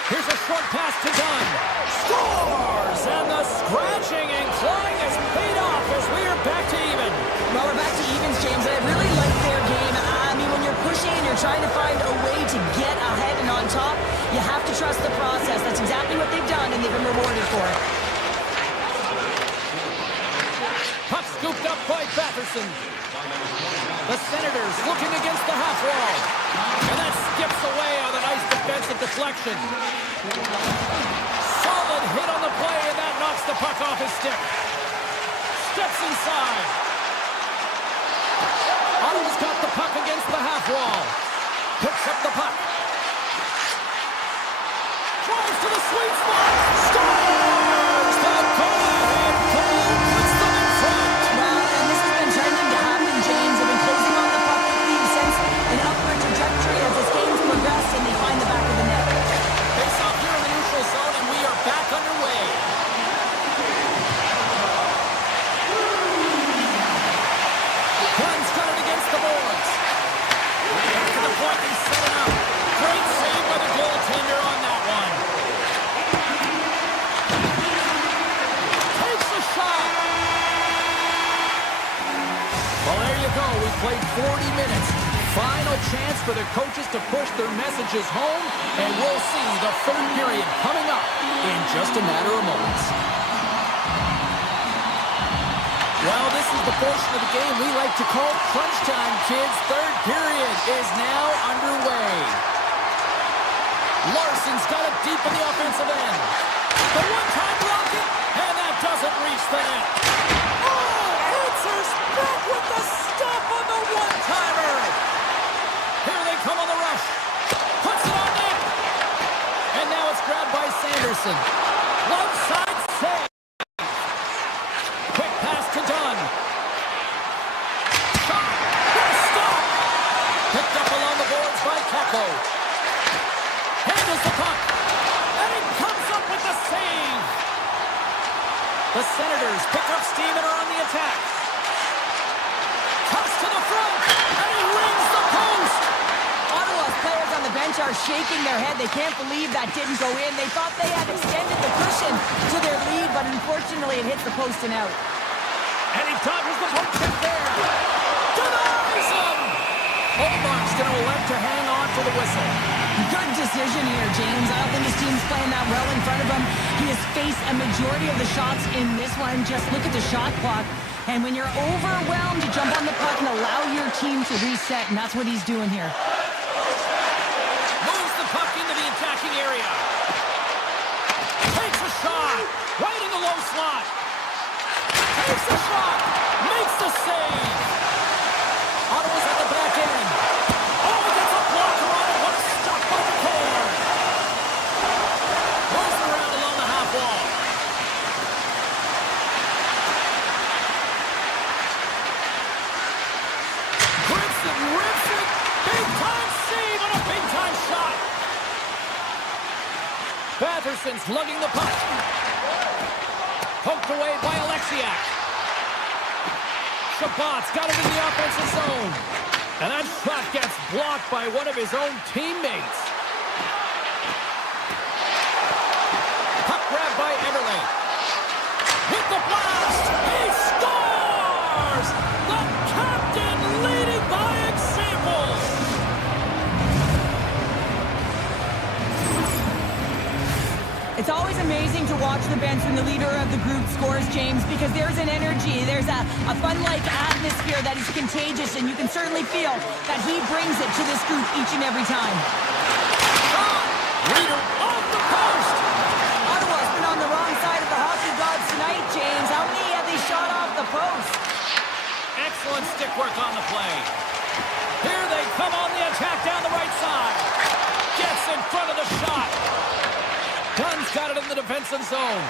Here's a short pass to Dunn. Scores! And the scratching and clawing has paid off as we are back to even. Well, we're back to evens, James. I really like their game. I mean, when you're pushing and you're trying to find a way to get ahead and on top, you have to trust the process. That's exactly what they've done, and they've been rewarded for it. Puck scooped up by Batherson. The Senators looking against the half wall. And that skips away on a nice defensive deflection. Solid hit on the play, and that knocks the puck off his stick. Steps inside. Ottawa's got the puck against the half wall. Picks up the puck. Drives to the sweet spot. Scores! The go-ahead goal puts them in front. Well, and this has been trending to happen, James. They've been closing on the puck with the sense an upward trajectory as this game's progressed. we played 40 minutes. Final chance for the coaches to push their messages home, and we'll see the third period coming up in just a matter of moments. Well, this is the portion of the game we like to call crunch time, kids. Third period is now underway. Larson's got it deep in the offensive end. The one-time rocket, and that doesn't reach the net. Oh, answers back with the stop on the one-timer. Here they come on the rush. Puts it on net. And now it's grabbed by Sanderson. Left side save. Quick pass to Dunn. Shot. What a stop. Picked up along the boards by Kako. Handles the puck. And he comes up with the save. The Senators pick up steam and are on the attack. Cuts to the front. And he rings the post. Ottawa's players on the bench are shaking their head. They can't believe that didn't go in. They thought they had extended the cushion to their lead, but unfortunately it hits the post and out. And he dodges the poke check there. Denies him. Omar's going to elect to hang on for the whistle. Good decision here, James. I don't think his team's playing that well in front of him. He has faced a majority of the shots in this one. Just look at the shot clock. And when you're overwhelmed, you jump on the puck and allow your team to reset, and that's what he's doing here. Moves the puck into the attacking area. Takes a shot. Right in the low slot. Takes a shot. Makes the save. Ottawa's at the back end. Oh, he gets a blocker on it. What a stop by the corner. Moves it around along the half wall. Grips it, rips it. Big-time save and a big-time shot. Batherson's lugging the puck. Poked away by Alexiak. Shabbat's got it in the offensive zone. And that shot gets blocked by one of his own teammates. Puck grabbed by Everly. With the blast, he scores! The captain leading by example. It's always amazing to watch the bench when the leader of the group scores, James, because there's an energy, there's a fun-like atmosphere that is contagious, and you can certainly feel that he brings it to this group each and every time. Leader off the post! Ottawa's been on the wrong side of the hockey gods tonight, James. How many have they shot off the post? Excellent stick work on the play. Here they come on the attack down the right side. Gets in front of the shot. Dunn's got it in the defensive zone.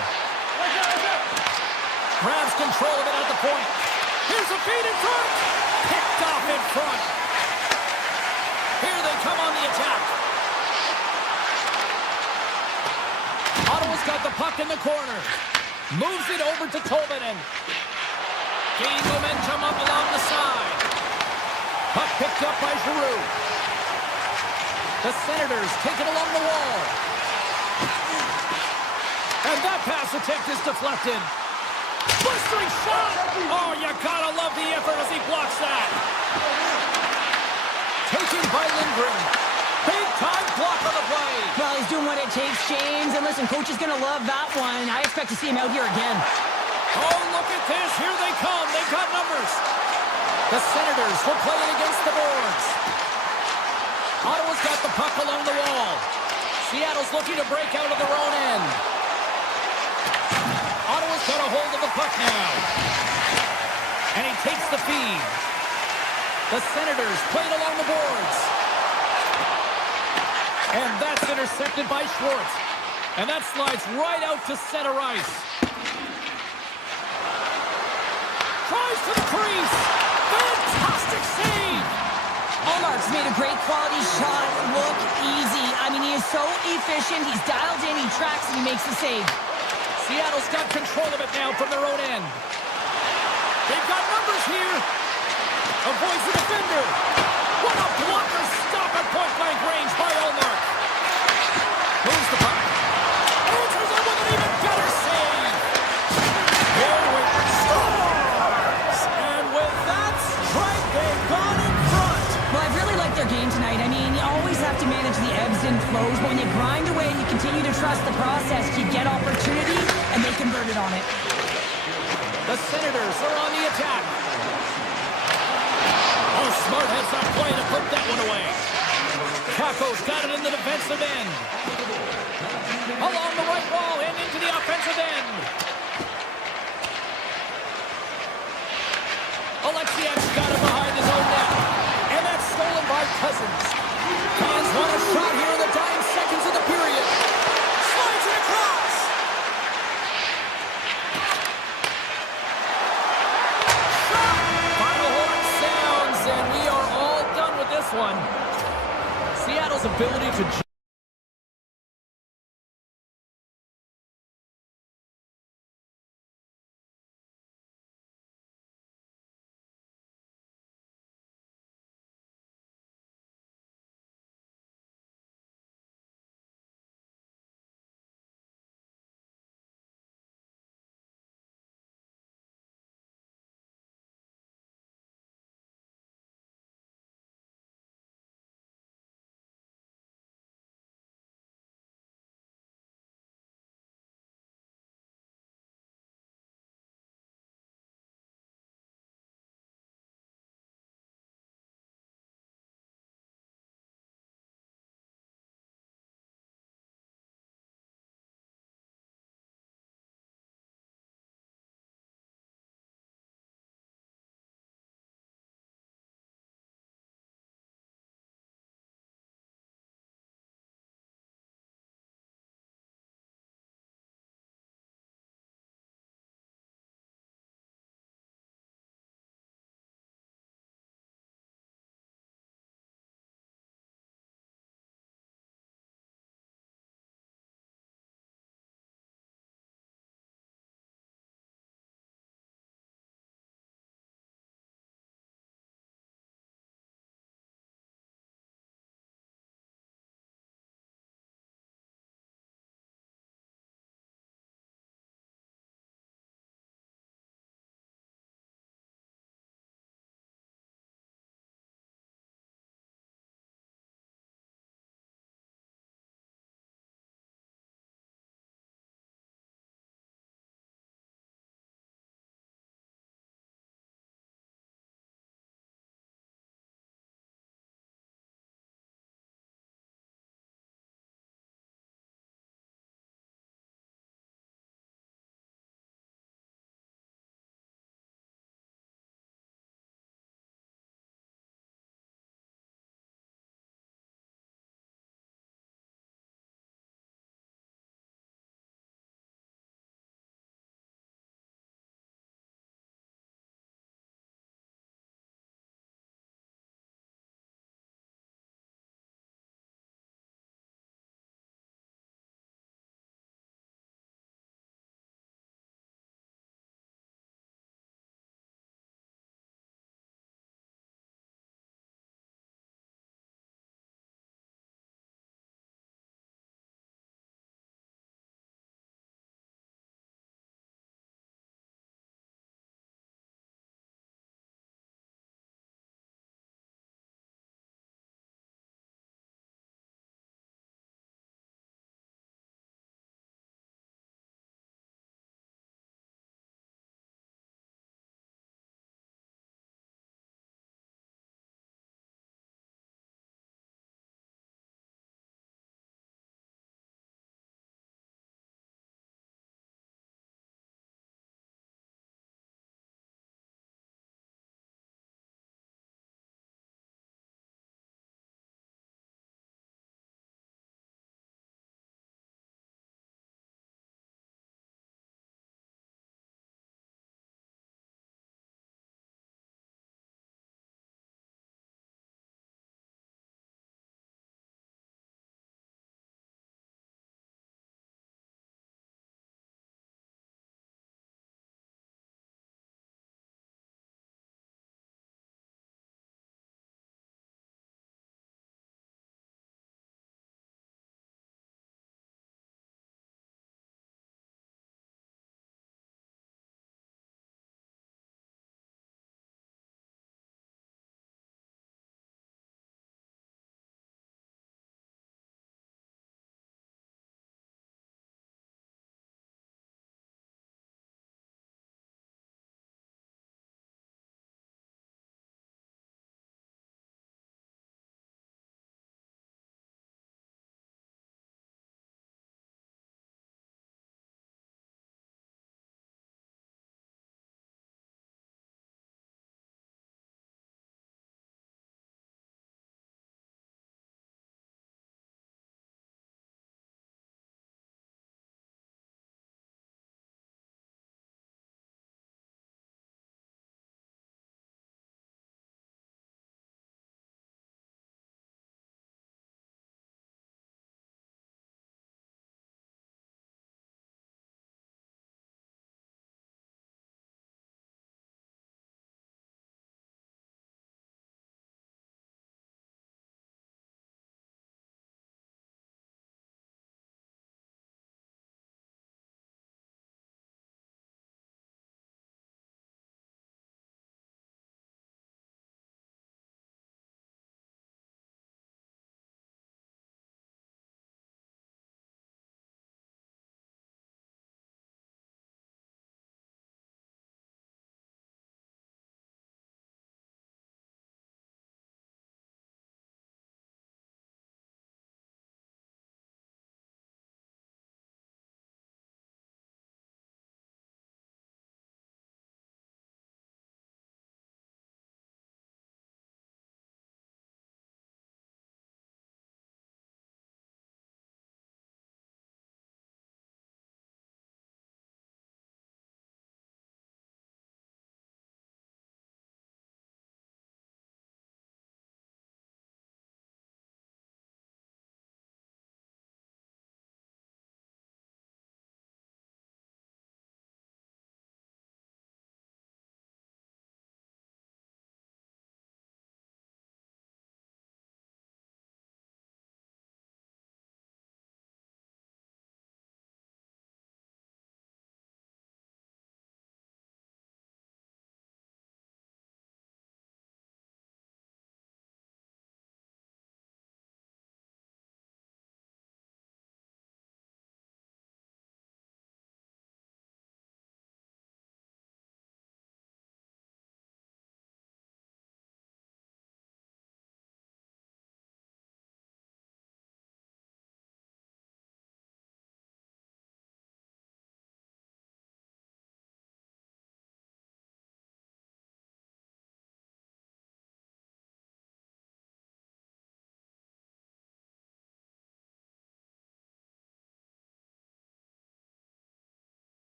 Grabs control of it at the point. Here's a feed in front. Picked off in front. Here they come on the attack. Ottawa's got the puck in the corner. Moves it over to Tolvanen. Gaining momentum up along the side. Puck picked up by Giroux. The Senators take it along the wall. And that pass attempt is deflected. Blistering shot! Oh, you gotta love the effort as he blocks that. Taken by Lindgren. Big time block on the play. Well, he's doing what it takes, James. And listen, coach is going to love that one. I expect to see him out here again. Oh, look at this. Here they come. They've got numbers. The Senators will play it against the boards. Ottawa's got the puck along the wall. Seattle's looking to break out of their own end. Ottawa's got a hold of the puck now. And he takes the feed. The Senators play it along the boards. And that's intercepted by Schwartz. And that slides right out to center ice. Tries to the crease. Fantastic save. Allmark's made a great quality shot look easy. I mean, he is so efficient. He's dialed in, he tracks, and he makes the save. Seattle's got control of it now from their own end. They've got numbers here. Avoids the defender. What a blocker stop at point-blank range by Allmark. Moves the puck. Answers it with an even better save. Here we scores. And with that strike, they go tonight. I mean, you always have to manage the ebbs and flows, but when you grind away and you continue to trust the process, you get opportunity, and they converted on it. The Senators are on the attack. Oh, smart heads-up play to put that one away. Kakko's got it in the defensive end. Along the right wall and into the offensive end. Alexiak's got it behind his own net. And that's stolen by Cousins. Fans want a shot here in the dying seconds of the period. Slides it across. Shot! Final horn sounds, and we are all done with this one. Seattle's ability to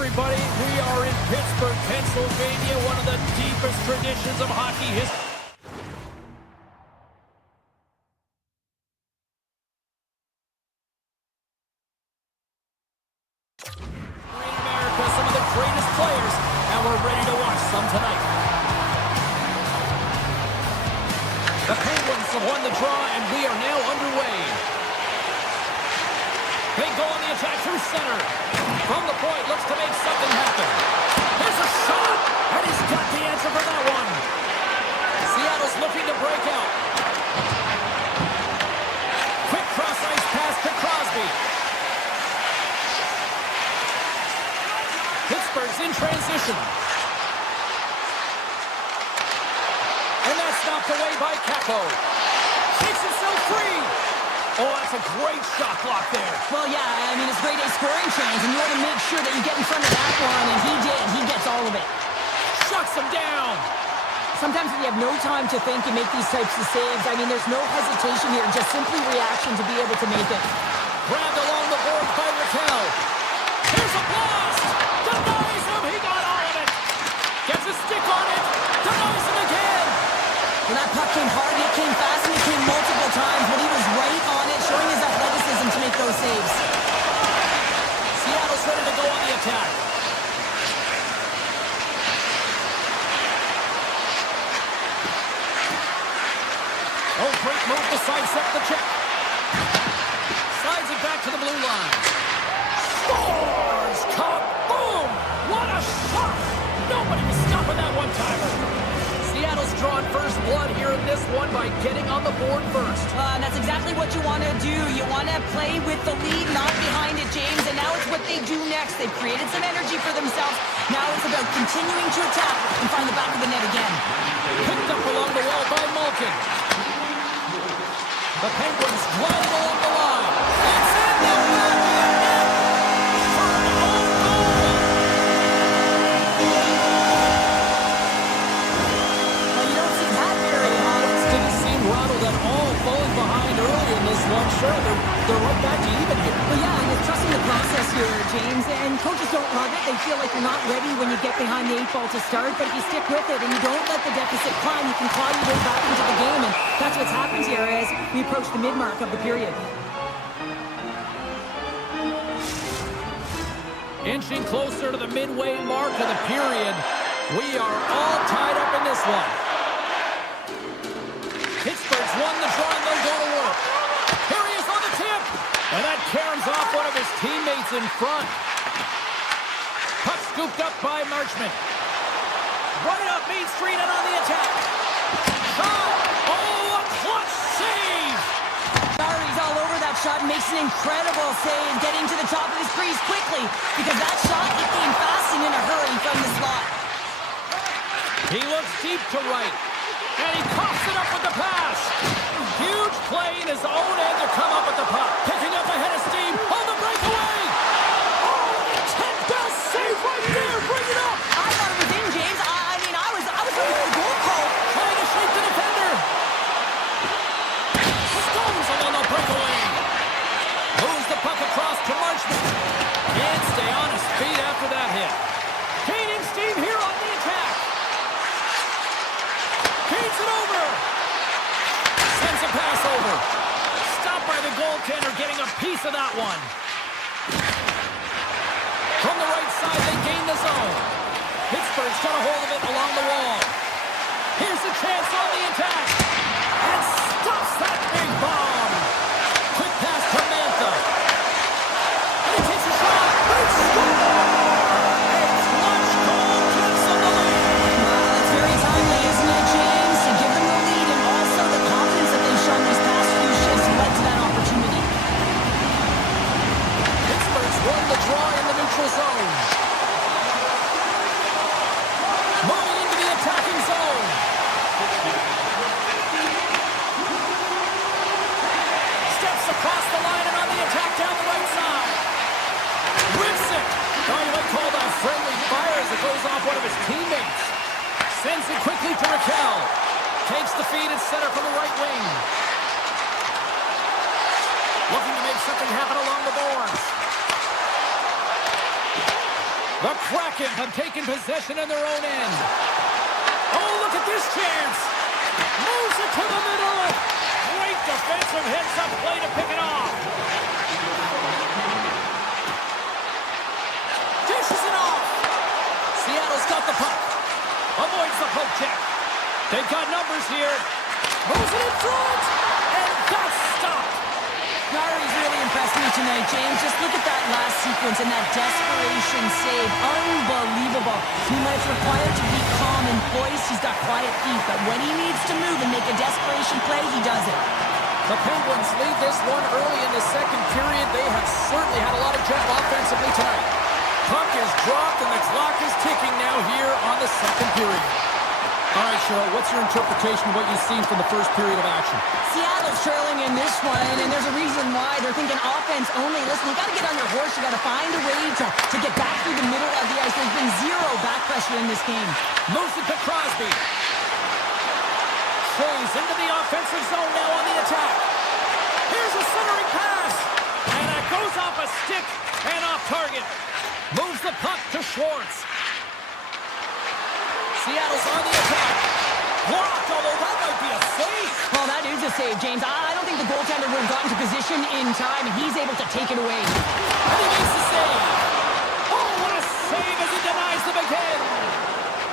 everybody. We are in Pittsburgh, Pennsylvania, one of the deepest traditions of hockey history. In America, some of the greatest players, and we're ready to watch some tonight. The Penguins have won the draw, and we are now underway. They go on the attack through center. From the point, looks to make something happen. There's a shot, and he's got the answer for that one. Seattle's looking to break out. Quick cross-ice pass to Crosby. Pittsburgh's in transition. And that's knocked away by Capo. Shakes himself free. Oh, that's a great shot block there. Well, yeah, I mean, it's grade A scoring chance, and you want to make sure that you get in front of that one, and he did. He gets all of it. Shuts him down. Sometimes when you have no time to think and make these types of saves, I mean, there's no hesitation here, just simply reaction to be able to make it. Grabbed along the boards by Raquel. Here's a blast. Denies him. He got all of it. Gets a stick on it. Denies him again. When that puck came hard, it came fast, and it came multiple times, but he was right on it, showing his athleticism to make those saves. Seattle's ready to go on the attack. Oh, great move to sidestep the check. Slides it back to the blue line. Scores! Kaboom! What a shot! Nobody was stopping that one-timer. Seattle's drawn first blood here in this one by getting on the board first. And that's exactly what you want to do. You want to play with the lead, not behind it, James. And now it's what they do next. They've created some energy for themselves. Now it's about continuing to attack and find the back of the net again. Picked up along the wall by Malkin. The Penguins glide along the line. It's in the back of the net for an own goal. Well, you don't see that very often. Didn't seem rattled at all, falling behind early in this one. Sure, they're right back to even here. Well, yeah, and it's trusting the process here, James. And coaches don't love it. They feel like you're not ready when you get behind the 8 ball to start. But if you stick with it and you don't let the deficit climb, you can claw your way back into the game. And that's what's happened here as we approach the mid-mark of the period. Inching closer to the midway mark of the period. We are all tied up in this one. Pittsburgh's won the draw and they'll go to work. Here he is on the tip. And that caroms off one of his teammates in front. Puck scooped up by Marchment. Right up Main Street and on the attack. Shot. Oh, a clutch save. He's all over that shot, makes an incredible save, getting to the top of his crease quickly, because that shot, it came fast and in a hurry from the slot. He looks deep to right, and he coughs it up with the pass. Huge play in his own end to come up with the puck. Picking up ahead of steam on the breakaway. Oh, 10-bell save right there. Bring it up. I thought it was in, James. I mean, I was ready for the goal call. Trying to shake the defender. Stones him on the breakaway. Moves the puck across to Marchment. Can't stay on his feet after that hit. Gaining steam here on the attack. Feeds it over. Sends a pass over. Stopped by the goaltender, getting a piece of that one. From the right side, they gain the zone. Pittsburgh's got a hold of it along the wall. Here's a chance on the attack. And stops that big bomb. Quick pass to Mantha. And he takes a shot. They score! A clutch goal gives them the lead. That's very timely, isn't it, James? To give them the lead and also the confidence that they've shown these past few shifts led to that opportunity. Pittsburgh's won the draw in the neutral zone. Moving into the attacking zone. Steps across the line and on the attack down the right side. Rips it. Oh, you might call that friendly fire as it goes off one of his teammates. Sends it quickly to Raquel. Takes the feed and center from the right wing. Looking to make something happen along the boards. The Kraken have taken possession in their own end. Oh, look at this chance. Moves it to the middle. Great defensive heads-up play to pick it off. Dishes it off. Seattle's got the puck. Avoids the poke check. They've got numbers here. Moves it in front. And that's stopped. Nari's really impressed me tonight, James. Just look at that last sequence and that desperation save. Unbelievable. I mean, when it's required to be calm and poised, he's got quiet feet. But when he needs to move and make a desperation play, he does it. The Penguins lead this one early in the second period. They have certainly had a lot of jump offensively tonight. Puck is dropped and the clock is ticking now here on the second period. All right, Cheryl, what's your interpretation of what you've seen from the first period of action? Seattle's trailing in this one, and there's a reason why. They're thinking offense only. Listen, you got to get on your horse. You got to find a way to get back through the middle of the ice. There's been zero back pressure in this game. Moves it to Crosby. Trays into the offensive zone now on the attack. Here's a centering pass. And it goes off a stick and off target. Moves the puck to Schwartz. Seattle's on the attack. Blocked, although that might be a save. Well, that is a save, James. I don't think the goaltender would have gotten to position in time, and he's able to take it away. And he makes the save. Oh, what a save as he denies them again.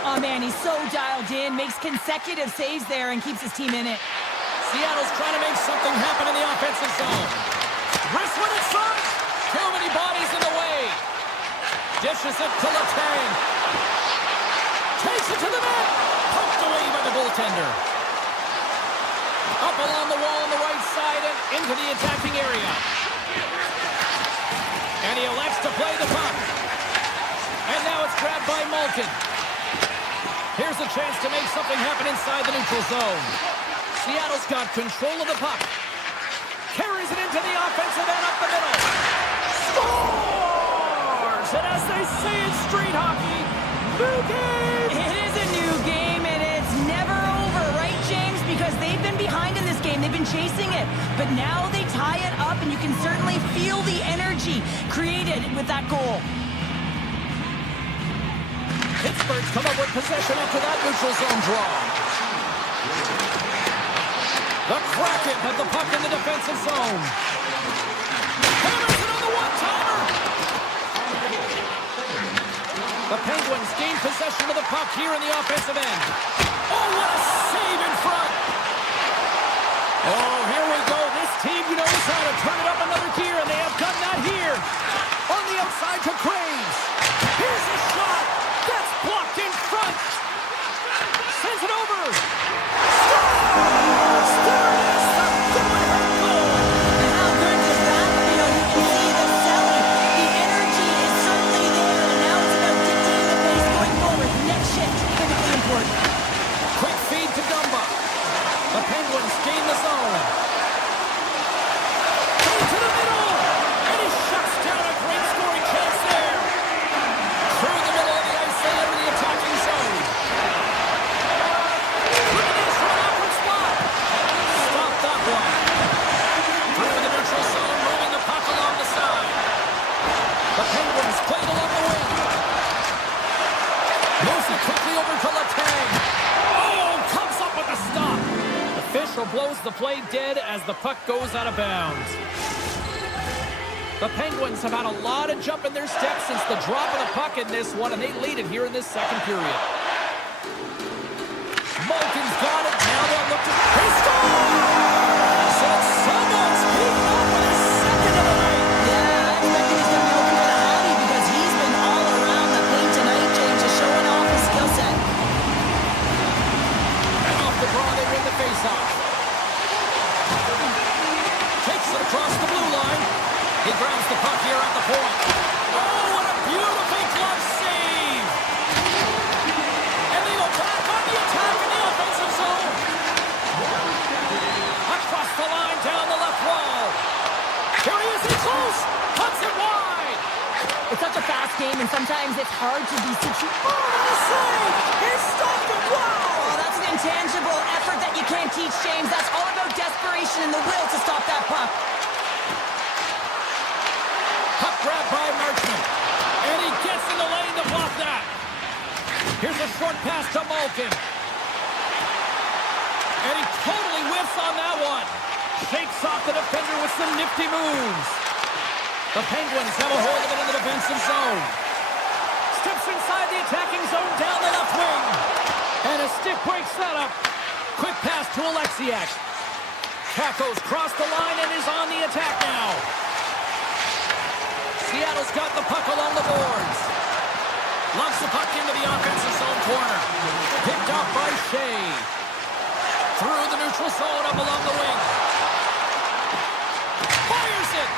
Oh, man, he's so dialed in, makes consecutive saves there, and keeps his team in it. Seattle's trying to make something happen in the offensive zone. Wrist one in front. Too many bodies in the way. Dishes it to Letang. Takes it to the net. Poked away by the goaltender. Up along the wall on the right side and into the attacking area. And he elects to play the puck. And now it's grabbed by Malkin. Here's a chance to make something happen inside the neutral zone. Seattle's got control of the puck. Carries it into the offensive end up the middle. Scores! And as they say in street hockey, new game! It is a new game, and it's never over, right, James? Because they've been behind in this game. They've been chasing it. But now they tie it up, and you can certainly feel the energy created with that goal. Pittsburgh's come up with possession after that neutral zone draw. The Kraken have the puck in the defensive zone. Hammers it on the one-timer. The Penguins gain possession of the puck here in the offensive end. Oh, what a save in front. Oh, here we go. This team knows how to turn it up another gear, and they have done that here. On the outside to Cranes. Here's a shot. That's blocked in front. Sends it over. Scores! There it is. The go-ahead goal. And how good does that feel? You can see the selling. The energy is certainly there. And now it's about dictating the pace going forward. Next shift, critically important. Quick feed to Dumba. The Penguins gain the zone. Go to the middle. And he shuts down a great scoring chance there. Through the middle of the ice, they enter the attacking zone. Look at this from an awkward spot. Stop that one. Through the neutral zone, moving the puck along the side. The Penguins played along the wing. Moves it quickly over to Letang. Oh, comes up with a stop. The official blows the play dead as the puck goes out of bounds. The Penguins have had a lot of jump in their steps since the drop of the puck in this one, and they lead it here in this second period. Malkin's got it. Now they'll look to... He scores! And someone's keeping up with his second of the night. Yeah, I expect he's going to be looking for the Hattie because he's been all around the paint tonight, James, just showing off his skill set. And off the draw, they win the faceoff. Takes it across the blue line. He grabs the puck here at the point. Oh, what a beautiful glove save! And they go back on the attack in the offensive zone. Across the line, down the left wall. Here he is, in close. Puts it wide. It's such a fast game, and sometimes it's hard to be situated. Oh, the save! He stopped it. Wow! Oh, that's an intangible effort that you can't teach, James. That's all about desperation and the will to stop that puck. Puck grabbed by Marchment. And he gets in the lane to Here's a short pass to Malkin. And he totally whiffs on that one. Shakes off the defender with some nifty moves. The Penguins have a hold of it in the defensive zone. Steps inside the attacking zone down the left wing. And a stick break setup. Quick pass to Alexiak. Kakko's crossed the line and is on the attack now. Seattle's got the puck along the boards. Lumps the puck into the offensive zone corner. Picked up by Shea. Through the neutral zone up along the wing. Fires it!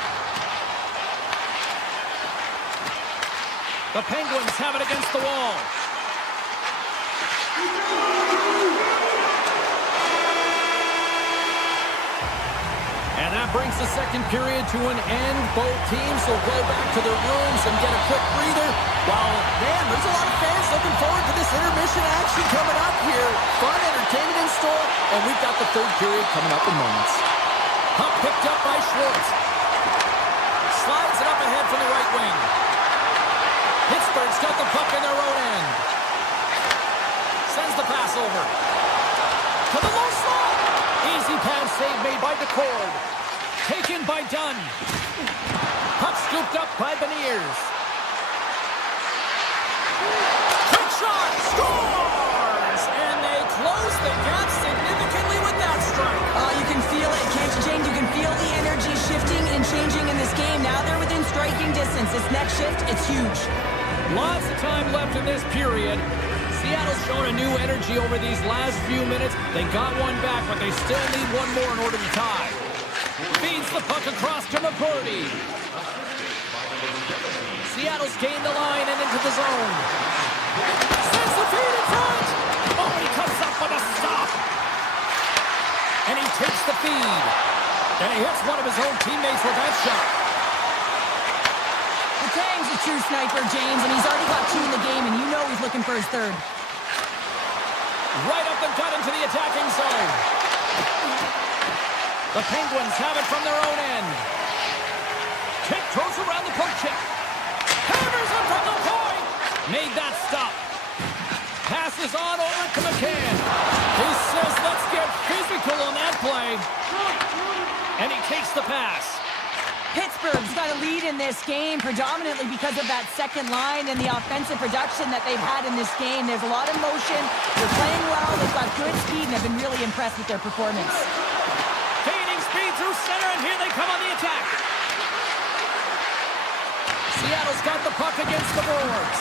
The Penguins have it against the wall. And that brings the second period to an end. Both teams will go back to their rooms and get a quick breather. Wow, man, there's a lot of fans looking forward to this intermission action coming up here. Fun entertainment in store, and we've got the third period coming up in moments. Puck picked up by Schwartz. Slides it up ahead from the right wing. Pittsburgh's got the puck in their own end. Sends the pass over. To the low slot. Easy pass save made by DeCord. Taken by Dunn. Puck scooped up by Beniers. Quick shot. Scores! And they close the gap significantly with that strike. You can feel it, can't you, James? You can feel the energy shifting and changing in this game. Now they're within striking distance. This next shift, it's huge. Lots of time left in this period. Seattle's shown a new energy over these last few minutes. They got one back, but they still need one more in order to tie. Feeds the puck across to McCourty. Seattle's gained the line and into the zone. Sends the feed in front. Oh, he comes up with a stop. And he takes the feed. And he hits one of his own teammates with that shot. Kang's a true sniper, James, and he's already got 2 in the game, and you know he's looking for his third. Right up the gut into the attacking zone. The Penguins have it from their own end. Tiptoes around the poke check. Hammers him from the point. Made that stop. Passes on over to McCann. He says, let's get physical on that play. And he takes the pass. Pittsburgh's got a lead in this game predominantly because of that second line and the offensive production that they've had in this game. There's a lot of motion. They're playing well. They've got good speed, and I've been really impressed with their performance. Gaining speed through center, and here they come on the attack. Seattle's got the puck against the boards.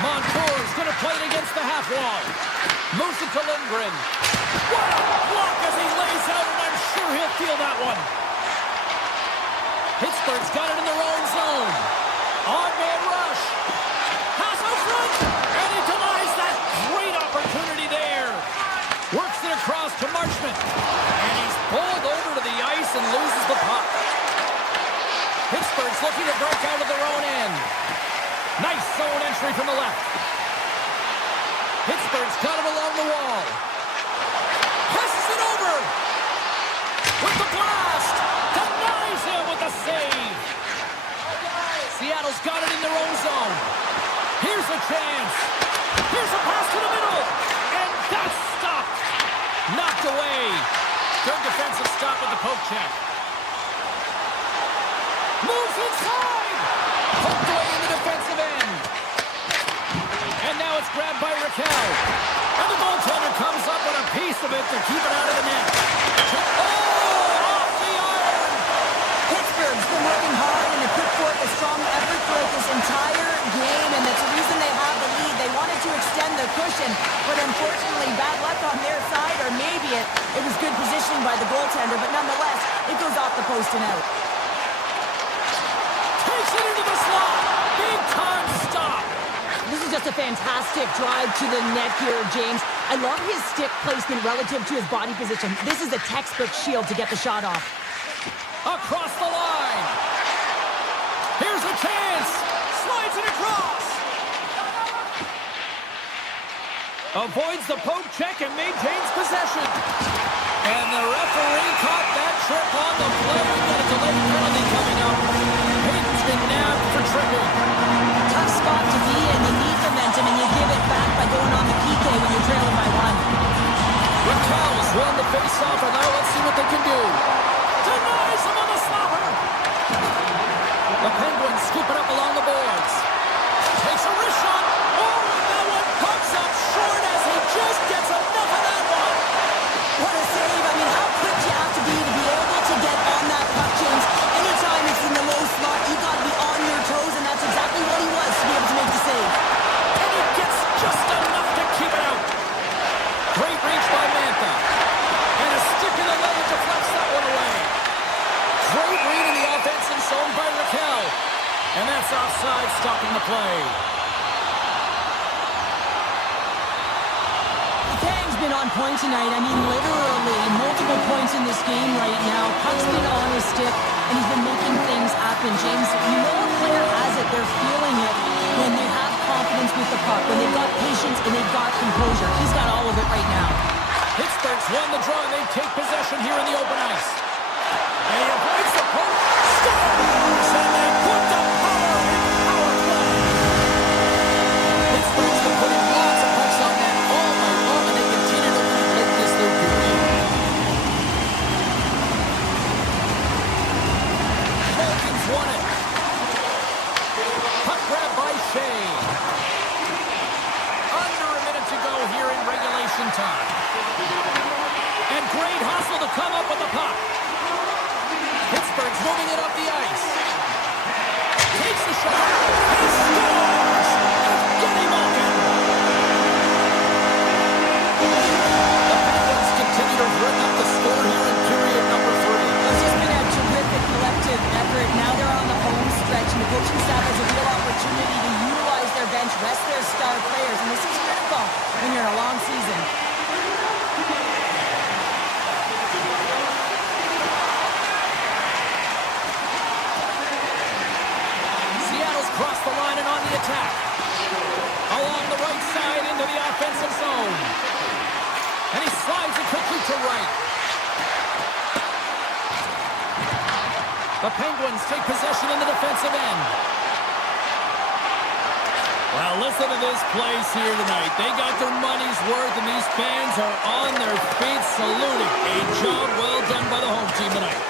Montour's going to play it against the half wall. Moves it to Lindgren. What a block as he lays out, and I'm sure he'll feel that one. Pittsburgh's got it in their own zone. On-man rush. Pass out front. And he denies that great opportunity there. Works it across to Marchment. And he's pulled over to the ice and loses the puck. Pittsburgh's looking to break out of their own end. Nice zone entry from the left. Pittsburgh's got it along the wall. Passes it over. With the blast. Denies him with the save. Seattle's got it in their own zone. Here's a chance. Here's a pass to the middle. And that's stopped. Knocked away. Good defensive stop with the poke check. Moves inside. Poked away in the defensive end. And now it's grabbed by Raquel. And the goaltender comes up with a piece of it to keep it out of the net. Oh, off the iron. Pittsburgh's been working hard and have put forth a strong effort throughout this entire game, and that's the reason they have the lead. They wanted to extend the cushion, but unfortunately, bad luck on their side, or maybe it was good positioning by the goaltender, but nonetheless, it goes off the post and out. Takes it into the slot. Big time stop. This is just a fantastic drive to the net here, James. I love his stick placement relative to his body position. This is a textbook shield to get the shot off. Across the line. Here's a chance. Slides it across. Avoids the poke check and maintains possession. And the referee caught that trip on the play. We've got a delayed penalty coming up. Hayden's been nabbed for tripping. Tough spot to be in. They need momentum. momentum and you give it back by going on the PK when you're trailing by one. Raquel's won the face-off, and now let's see what they can do. Denies him on the slapper. The Penguins scoop it up along the boards. Takes a wrist shot. Oh, and that one comes up short as he just gets enough of that one. What a save. I mean, how quick you have to be able to get on that puck, James. Anytime it's in the low slot, you got to be on your toes, and that's exactly what he was to be able to make the save. And he gets just enough to keep it out. Great reach by Mantha. And a stick in the leg deflects that one away. Great read in the offensive zone by Raquel. And that's offside, stopping the play. The Kang's been on point tonight. I mean, literally, multiple points in this game right now. Puck's been on his stick, and he's been making things happen. James, you know a player has it. They're feeling it when they have confidence with the puck, when they've got patience and they've got composure. He's got all of it right now. Pittsburgh's won the draw, and they take possession here in the open ice. And he avoids the poke. Scores! And they put the power in power play. Pittsburgh's been putting lots of pucks on net all night long, and they continue to lead late in this third period. Kraken's won it. Puck grab by Shea. Under a minute to go here in regulation time. And great hustle to come up with the puck. Pittsburgh's moving it up the ice. Takes the shot. He scores! Evgeny Malkin. The Penguins continue to run up the score here in period number 3. It's just been a terrific collective effort. Now they're on the home stretch, and the coaching staff has a real opportunity to utilize their bench, rest their star players, and this is critical when you're in a long season. Cross the line and on the attack. Along the right side into the offensive zone. And he slides it quickly to right. The Penguins take possession in the defensive end. Well, listen to this place here tonight. They got their money's worth, and these fans are on their feet saluting. A job well done by the home team tonight.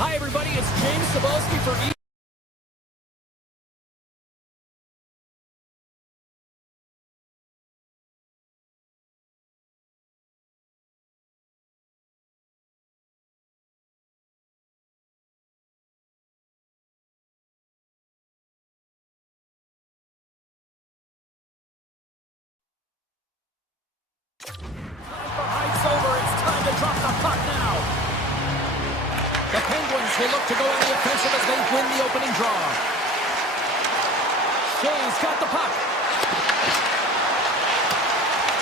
Hi, everybody. It's James Cebulski for Heights over. It's time to drop the puck now. The Penguins will look to go on the offensive as they win the opening draw. Shea's got the puck.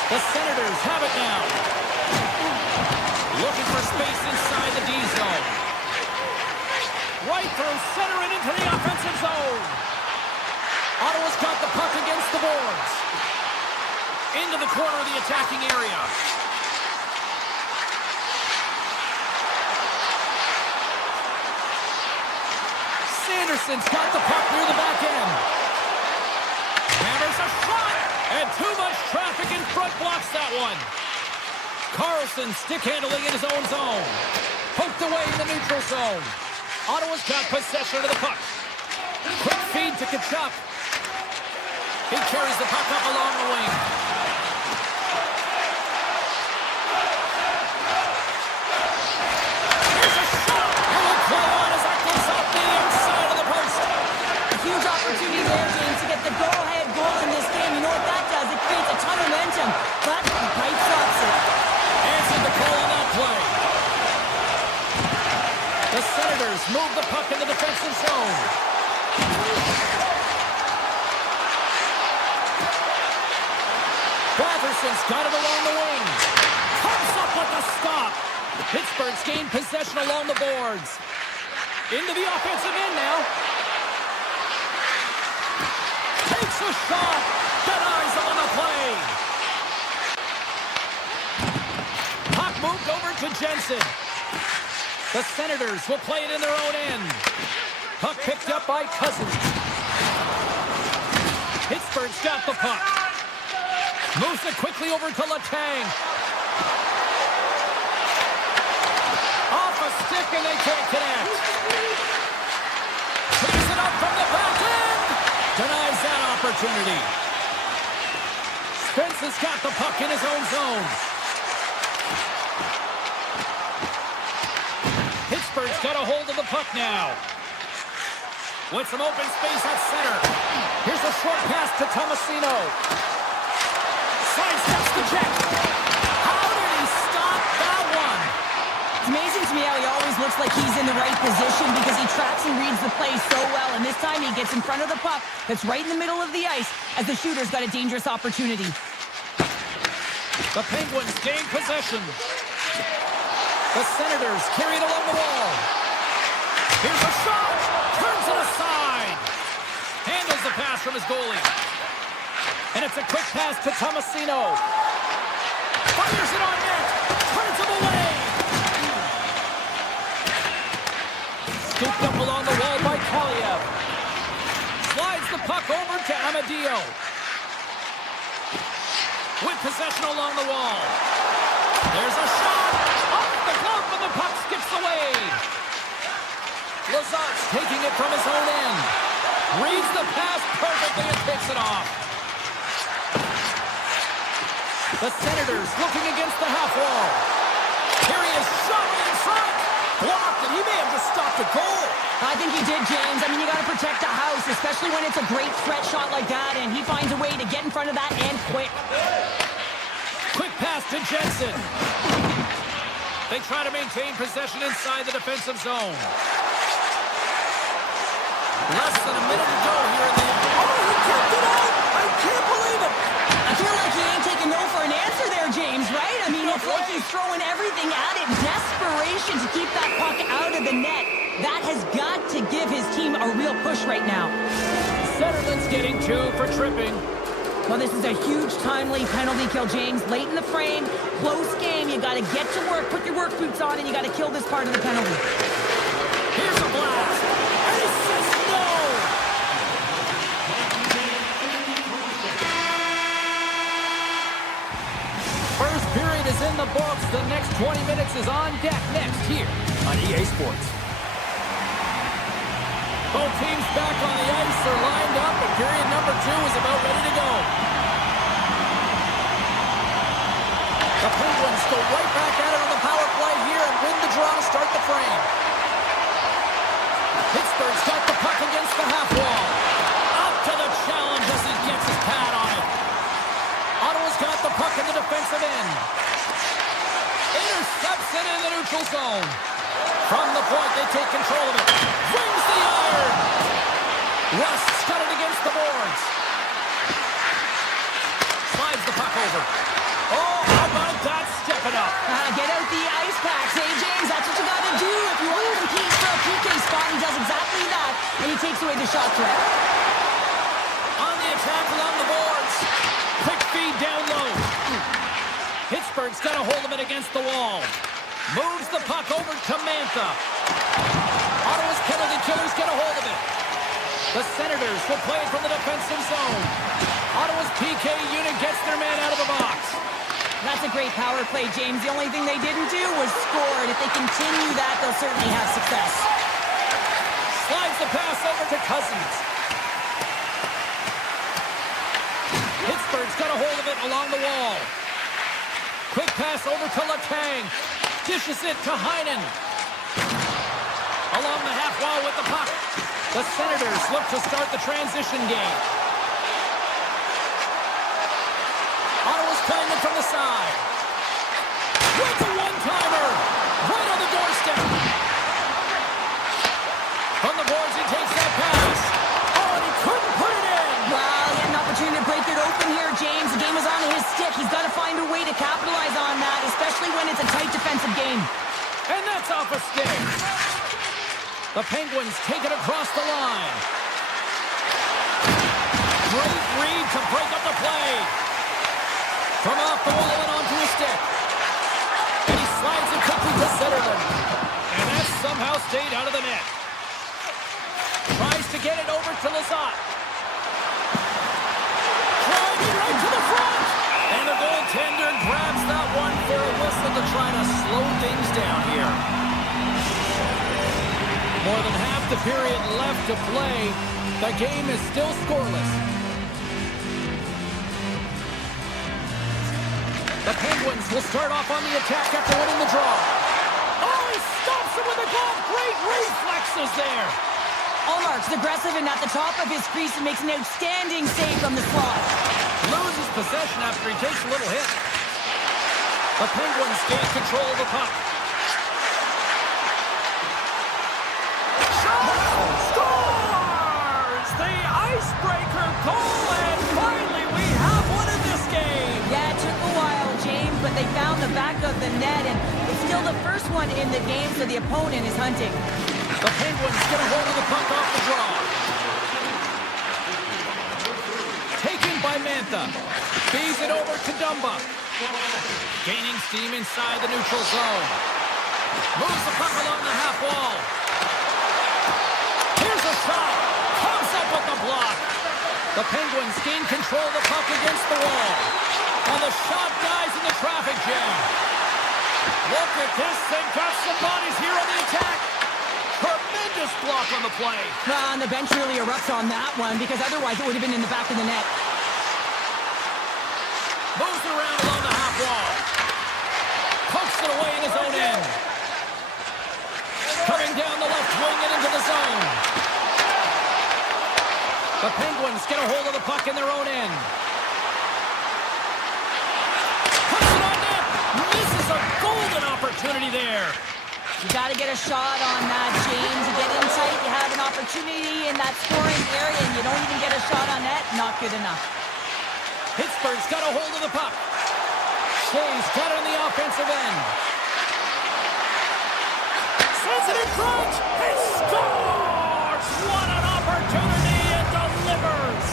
The Senators have it now. Looking for space inside the D zone. Right through center and into the offensive zone. Ottawa's got the puck against the boards. Into the corner of the attacking area. Sanderson's got the puck near the back end. Hammers a shot, and too much traffic in front blocks that one. Carlson stick handling in his own zone. Poked away in the neutral zone. Ottawa's got possession of the puck. Quick feed to Kachuk. He carries the puck up along the wing. Here's a shot, and we'll play on as that goes off the inside of the post. A huge opportunity there, James, to get the go-ahead goal in this game. You know what that does? It creates a ton of momentum, but Pike stops it. Answered the call on that play. The Senators move the puck in the defensive zone. Batherson's got it along the wing. Comes up with a stop. Pittsburgh's gained possession along the boards. Into the offensive end now. Takes a shot. Denies him on the play. Puck moved over to Jensen. The Senators will play it in their own end. Puck picked up by Cousins. Pittsburgh's got the puck. Moves it quickly over to Letang. Off a stick and they can't connect. Takes it up from the back end. Denies that opportunity. Spence has got the puck in his own zone. Pittsburgh's got a hold of the puck now. With some open space at center. Here's a short pass to Tomasino. Sidesteps the check. How did he stop that one? It's amazing to me how he always looks like he's in the right position because he tracks and reads the play so well. And this time he gets in front of the puck that's right in the middle of the ice as the shooter's got a dangerous opportunity. The Penguins gain possession. The Senators carry it along the wall. Here's a shot. Turns it aside. Handles the pass from his goalie. And it's a quick pass to Tomasino. Fires it on net. Turns him away. Scooped up along the wall by Kaliev. Slides the puck over to Amadio. With possession along the wall. There's a shot. Off the glove, and the puck skips away. Lazar's taking it from his own end. Reads the pass perfectly and takes it off. The Senators looking against the half wall. Here he is, shot in front. Blocked, and he may have just stopped a goal. I think he did, James. I mean, you got to protect the house, especially when it's a great threat shot like that, and he finds a way to get in front of that and quick. Quick pass to Jensen. They try to maintain possession inside the defensive zone. Less than a minute to go here in the... Oh, he kept it out! I can't believe it! I feel like he ain't taking no for an answer there, James, right? I mean, it's like he's throwing everything at it. Desperation to keep that puck out of the net. That has got to give his team a real push right now. Centerland's getting 2 for tripping. Well, this is a huge timely penalty kill, James. Late in the frame, close game. You got to get to work, put your work boots on, and you got to kill this part of the penalty. Here's a blast. And he says no. First period is in the books. The next 20 minutes is on deck next here on EA Sports. Both teams back on the ice are lined up, and period number 2 is about ready to go. The Penguins go right back at it on the power play here and win the draw to start the frame. Pittsburgh's got the puck against the half wall. Up to the challenge as he gets his pad on it. Ottawa's got the puck in the defensive end. Intercepts it in the neutral zone. From the point, they take control of it. Brings the iron. Rust's got it against the boards. Slides the puck over. Oh, how about that? Step it up. Get out the ice packs, hey, James? That's what you got to do if you want to compete for a PK spot. He does exactly that, and he takes away the shot threat. On the attack along the boards. Quick feed down low. Pittsburgh's got a hold of it against the wall. Moves the puck over to Mantha. Ottawa's penalty killers get a hold of it. The Senators will play it from the defensive zone. Ottawa's PK unit gets their man out of the box. That's a great power play, James. The only thing they didn't do was score, and if they continue that, they'll certainly have success. Slides the pass over to Cousins. Pittsburgh's got a hold of it along the wall. Quick pass over to Letang. Dishes it to Heinen. Along the half wall with the puck. The Senators look to start the transition game. Ottawa's playing it from the side. With a one-timer. Right on the doorstep. From the boards, he takes that pass. Oh, and he couldn't put it in. Wow, he had an opportunity to break it open here, James. The game was on his stick. He's got to find a way to capitalize on that, especially when it's a tight defensive game. And that's off a stick. The Penguins take it across the line. Great read to break up the play. From off the wall and onto his stick. And he slides it quickly to Zetterlund. And that somehow stayed out of the net. Tries to get it over to Lizotte. Driving right to the front. And the goaltender grabs that one for a whistle to try to slow things down here. More than half the period left to play. The game is still scoreless. The Penguins will start off on the attack after winning the draw. Oh, he stops it with a glove. Great reflexes there. Allmark's aggressive and at the top of his crease and makes an outstanding save from the slot. Loses possession after he takes a little hit. The Penguins gain control of the puck. Scores! The icebreaker goal, and finally we have one in this game. Yeah, it took a while, James, but they found the back of the net, and it's still the first one in the game, so the opponent is hunting. The Penguins get a hold of the puck off the draw. Taken by Mantha. Feeds it over to Dumba. Gaining steam inside the neutral zone. Moves the puck along the half wall. Here's a shot. Comes up with the block. The Penguins gain control of the puck against the wall. And the shot dies in the traffic jam. Look at this. They've got some bodies here on the attack. Tremendous block on the play. And the bench really erupts on that one because otherwise it would have been in the back of the net. Moves around along the half wall. Pokes it away in his own end. Coming down the left wing and into the zone. The Penguins get a hold of the puck in their own end. Puts it on net. Misses a golden opportunity there. You got to get a shot on that, James. You get in tight, you have an opportunity in that scoring area, and you don't even get a shot on net. Not good enough. Pittsburgh's got a hold of the puck. Shea's got it on the offensive end. Sends it in front. He scores! What an opportunity, and delivers!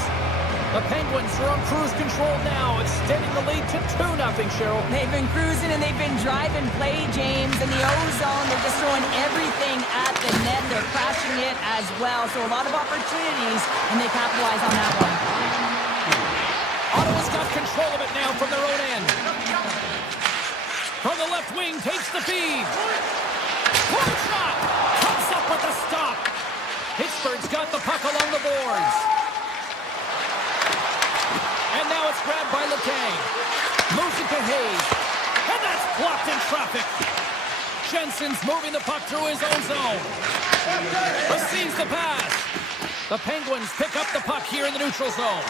The Penguins are on cruise control now, extending the lead to 2-0, Cheryl. They've been cruising and they've been driving play, James. In the O-zone, they're just throwing everything at the net. They're crashing it as well. So a lot of opportunities, and they capitalize on that one. Ottawa's got control of it now from their own end. From the left wing, takes the feed. Point shot! Comes up with a stop. Pittsburgh's boards. And now it's grabbed by LeCang. Moves it to Hayes. And that's blocked in traffic. Jensen's moving the puck through his own zone. Receives the pass. The Penguins pick up the puck here in the neutral zone.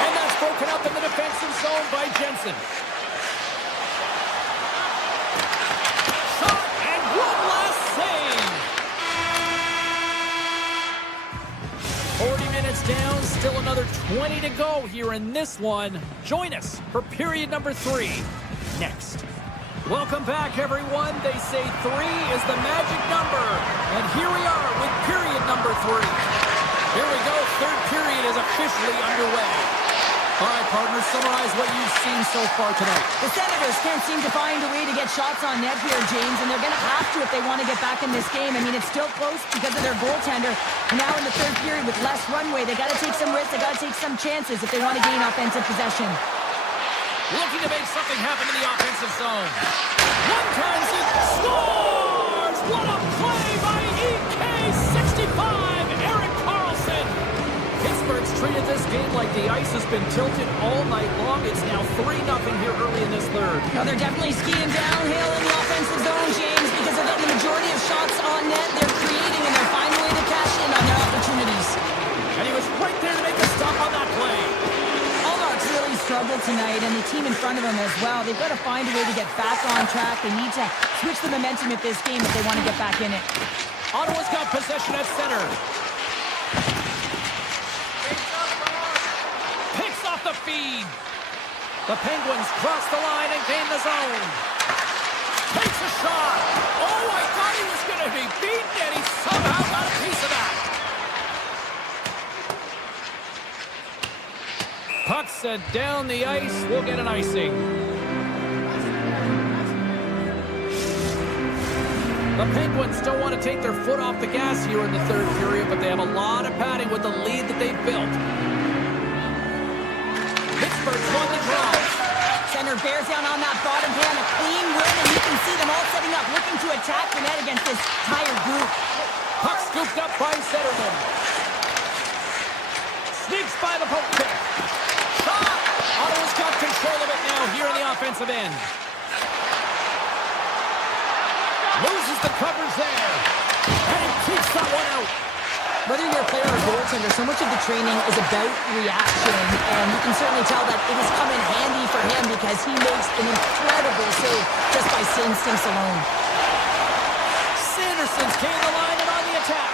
And that's broken up in the defensive zone by Jensen. Shot and one last save. 40 minutes down, still another 20 to go here in this one. Join us for period number 3 next. Welcome back, everyone. They say 3 is the magic number. And here we are with period number 3. Here we go. Third period is officially underway. All right, partners, summarize what you've seen so far tonight. The Senators can't seem to find a way to get shots on net here, James, and they're going to have to if they want to get back in this game. I mean, it's still close because of their goaltender. And now in the third period with less runway, they got to take some risks. They got to take some chances if they want to gain offensive possession. Looking to make something happen in the offensive zone. One turns it, scores! What a play by EK65, Erik Karlsson! Pittsburgh's treated this game like the ice has been tilted all night long. It's now 3-0 here early in this third. Now they're definitely skiing downhill in the offensive zone, James, because they're getting the majority of shots on net. They're creating and they're finding a way to cash in on their opportunities. And he was right there to make a stop on that play. Really struggled tonight, and the team in front of them as well. They've got to find a way to get back on track. They need to switch the momentum of this game if they want to get back in it. Ottawa's got possession at center. Picks off the feed. The Penguins cross the line and gain the zone. Takes a shot. Oh, I thought he was going to be beaten, and he somehow got a piece of that. Puck sent down the ice. We'll get an icing. The Penguins don't want to take their foot off the gas here in the third period, but they have a lot of padding with the lead that they've built. Pittsburgh's won the draw. Center bears down on that bottom hand. A clean win, and you can see them all setting up, looking to attack the net against this tired group. Puck scooped up by Zetterman. Sneaks by the poke check. Shot! Ottawa's got control of it now here in the offensive end. Loses the covers there. And he keeps that one out. Whether you're a player or goaltender, so much of the training is about reaction, and you can certainly tell that it has come in handy for him because he makes an incredible save just by instincts alone. Sanderson's gained the line and on the attack.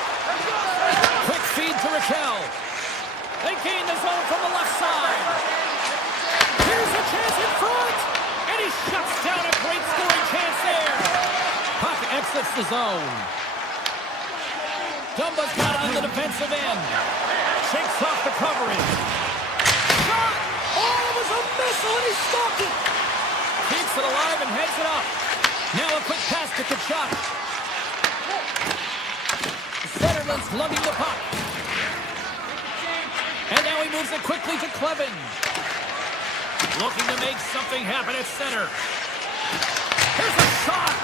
Quick feed to Raquel. They gain the zone from the left side. Here's a chance in front. And he shuts down a great scoring chance there. Puck exits the zone. Dumba's got on the defensive end. Shakes off the coverage. Shot! Oh, it was a missile and he stopped it. Keeps it alive and heads it up. Now a quick pass to Kachuk. Zetterman's lugging the puck. And now he moves it quickly to Clevin. Looking to make something happen at center. Here's a shot.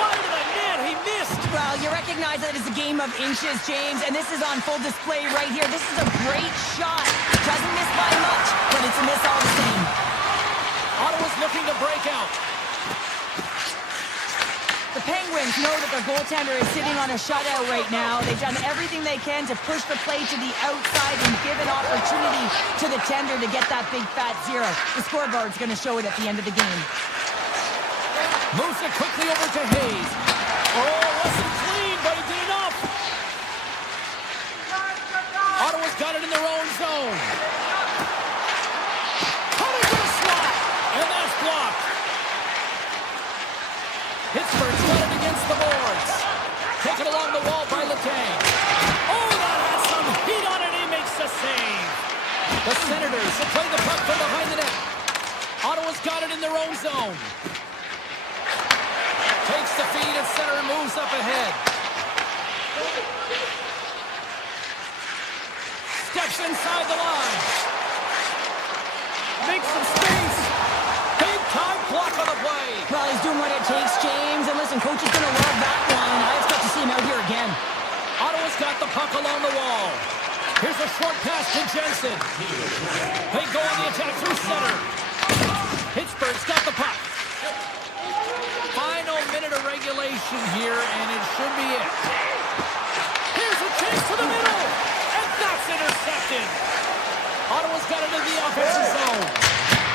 Wide of the net. He missed. Well, you recognize that it's a game of inches, James, and this is on full display right here. This is a great shot. Doesn't miss by much, but it's a miss all the same. Ottawa's looking to break out. The Penguins know that their goaltender is sitting on a shutout right now. They've done everything they can to push the play to the outside and give an opportunity to the tender to get that big fat zero. The scoreboard's going to show it at the end of the game. Moves it quickly over to Hayes. Oh, wasn't clean, but he did enough. Ottawa's got it in their own zone. Coming to the slot, and that's blocked. Pittsburgh's got it against the boards. Taken along the wall by LeCang. Oh, that has some heat on it. He makes the save. The Senators will play the puck from behind the net. Ottawa's got it in their own zone. Takes the feed at center and moves up ahead. Steps inside the line. Makes some space. Big time block on the play. Well, he's doing what it takes, James. And listen, coach is going to love that one. I expect to see him out here again. got the puck along the wall. Here's a short pass to Jensen. They go on the attack through center. Pittsburgh's got the puck. Final minute of regulation here, and it should be it. Here's a chance to the middle, and that's intercepted. Ottawa's got it in the offensive zone.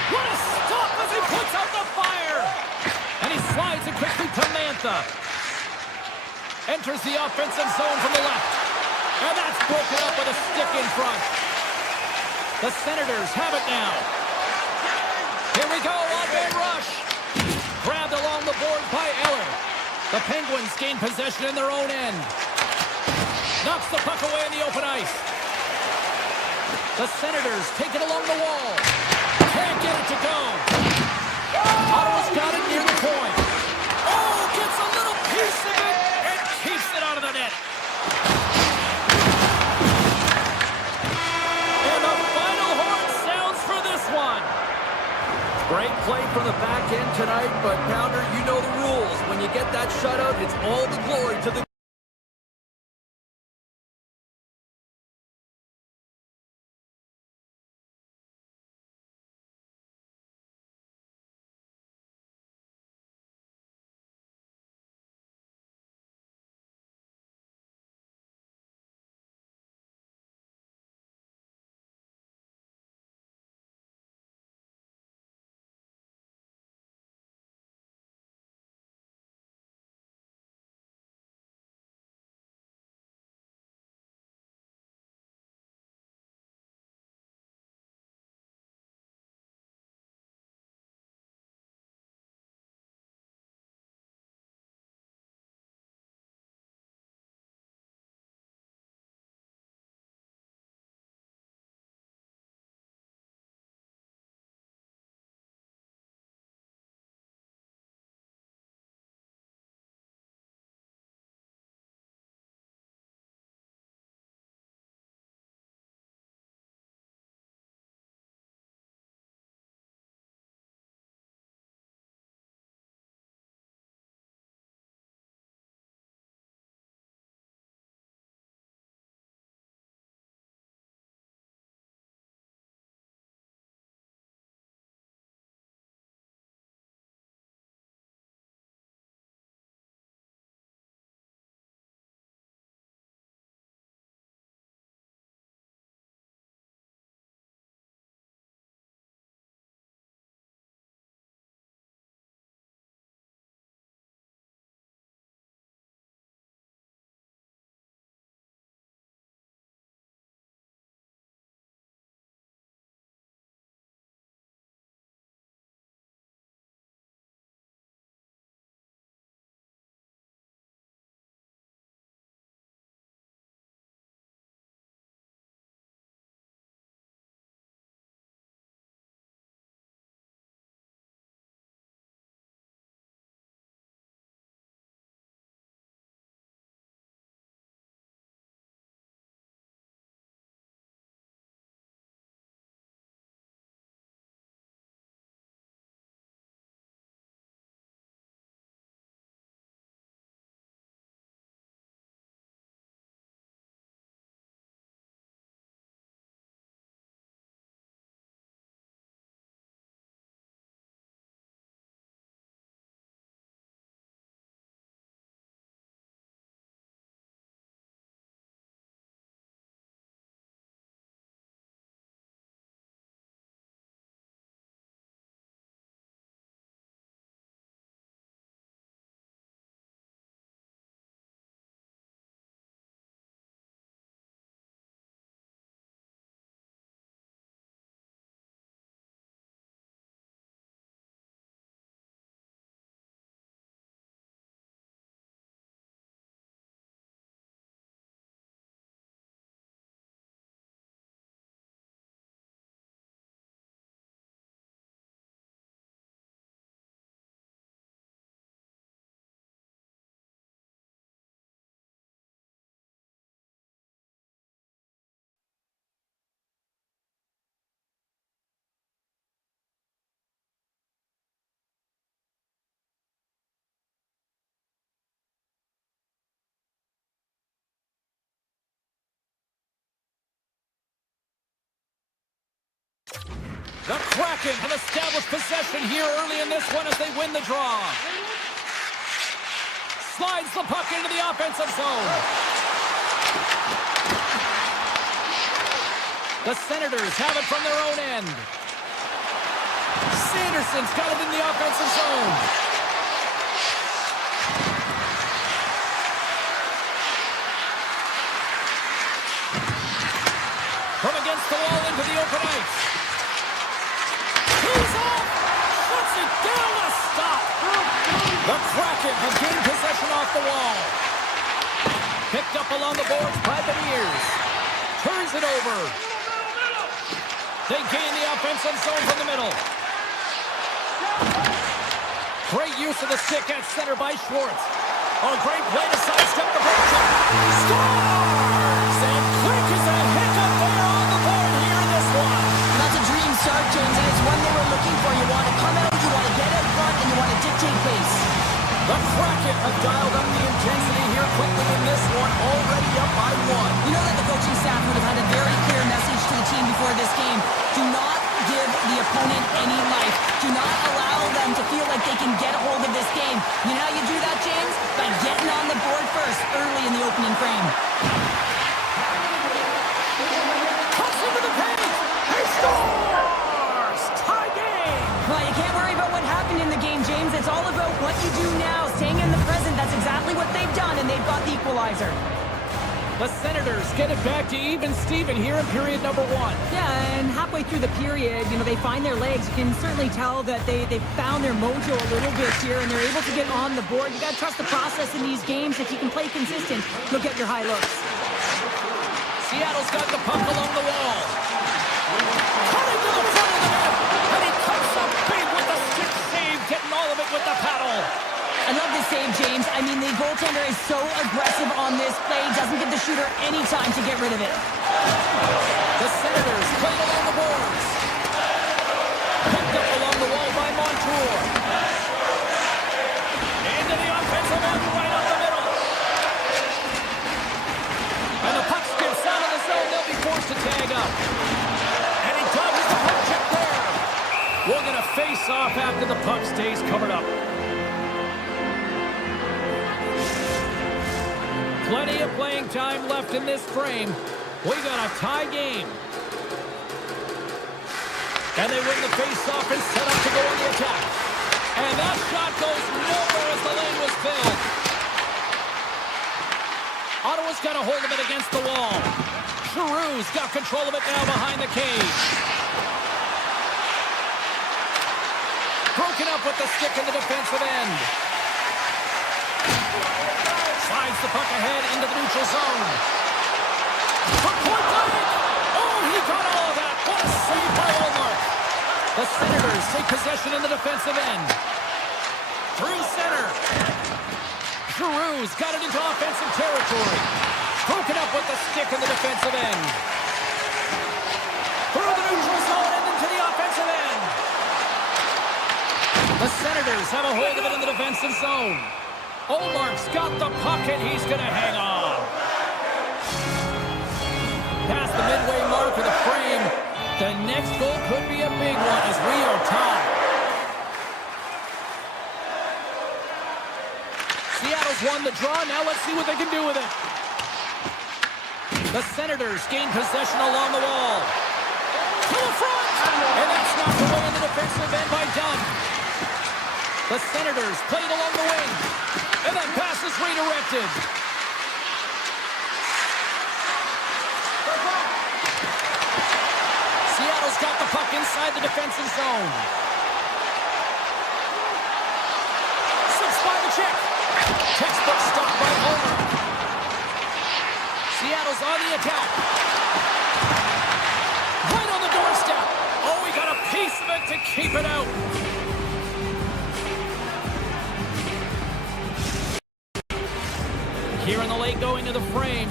What a stop as he puts out the fire. And he slides it quickly to Mantha. Enters the offensive zone from the left. And that's broken up with a stick in front. The Senators have it now. Here we go, on-man rush. Grabbed along the boards by Eller. The Penguins gain possession in their own end. Knocks the puck away in the open ice. The Senators take it along the wall. Can't get it to go. Ottawa's got it near the point. Oh, gets a little piece of it and keeps it out of the net. And the final horn sounds for this one. Great play from the back end tonight, but Pounder, you know the rules. When you get that shutout, it's all the glory to the The Kraken have established possession here early in this one as they win the draw. Slides the puck into the offensive zone. The Senators have it from their own end. Sanderson's got it in the offensive zone. From against the wall into the open ice. He's off! Shuts it down to stop! The Kraken have gained possession off the wall. Picked up along the boards by the Bears. Turns it over. They gain the offensive zone from the middle. Great use of the stick at center by Schwartz. Oh, great play to sidestep the break. Scores! And quick as a hiccup there on the board here in this one. That's a dream start, James, and it's one they were looking for. You want to come out, you want to get out front, and you want to dictate pace. The Kraken have dialed up the intensity here quickly in this one, already up by one. You know that the coaching staff would have had a very clear message to the team before this game. Do not give the opponent any life. Do not allow them to feel like they can get a hold of this game. You know how you do that, James? By getting on the board first, early in the opening frame. Cuts into the paint. He scores! Tie game! Well, you can't worry about what happened in the game, James. It's all about what you do now, staying in the present. That's exactly what they've done, and they've got the equalizer. The Senators get it back to even Steven here in period number one. Yeah, and halfway through the period, you know, they find their legs. You can certainly tell that they found their mojo a little bit here, and they're able to get on the board. You got to trust the process in these games. If you can play consistent, you'll get your high looks. Seattle's got the puck along the wall. Cutting to the front of the net, and he cuts up big with the stick save, getting all of it with the paddle. I love this save, James. I mean, the goaltender is so aggressive on this play. Doesn't give the shooter any time to get rid of it. The Senators played along the boards. Picked up along the wall by Montour. Into the offensive end, right up the middle. And the puck skips out of the zone. They'll be forced to tag up. And he dodges the puck check there. We're going to face off after the puck stays covered up. Plenty of playing time left in this frame. We got a tie game. And they win the face-off and set up to go on the attack. And that shot goes nowhere as the lane was filled. Ottawa's got a hold of it against the wall. Giroux's got control of it now behind the cage. Broken up with the stick in the defensive end. Slides the puck ahead into the neutral zone. From point blank! Oh, he got all of that. What a save by Ullmark. The Senators take possession in the defensive end. Through center. Giroux's got it into offensive territory. Broken up with the stick in the defensive end. Through the neutral zone and into the offensive end. The Senators have a hold of it in the defensive zone. Ullmark's got the puck, and he's going to hang on. Past the midway mark of the frame. The next goal could be a big one as we are tied. Seattle's won the draw. Now let's see what they can do with it. The Senators gain possession along the wall. To the front! And that's knocked away in the defensive end by Dunn. The Senators played along the wing. And that pass is redirected. Seattle's got the puck inside the defensive zone. Slips by the check. Textbook stop by Homer. Seattle's on the attack. Right on the doorstep. Oh, we got a piece of it to keep it out. Here in the late going to the frame,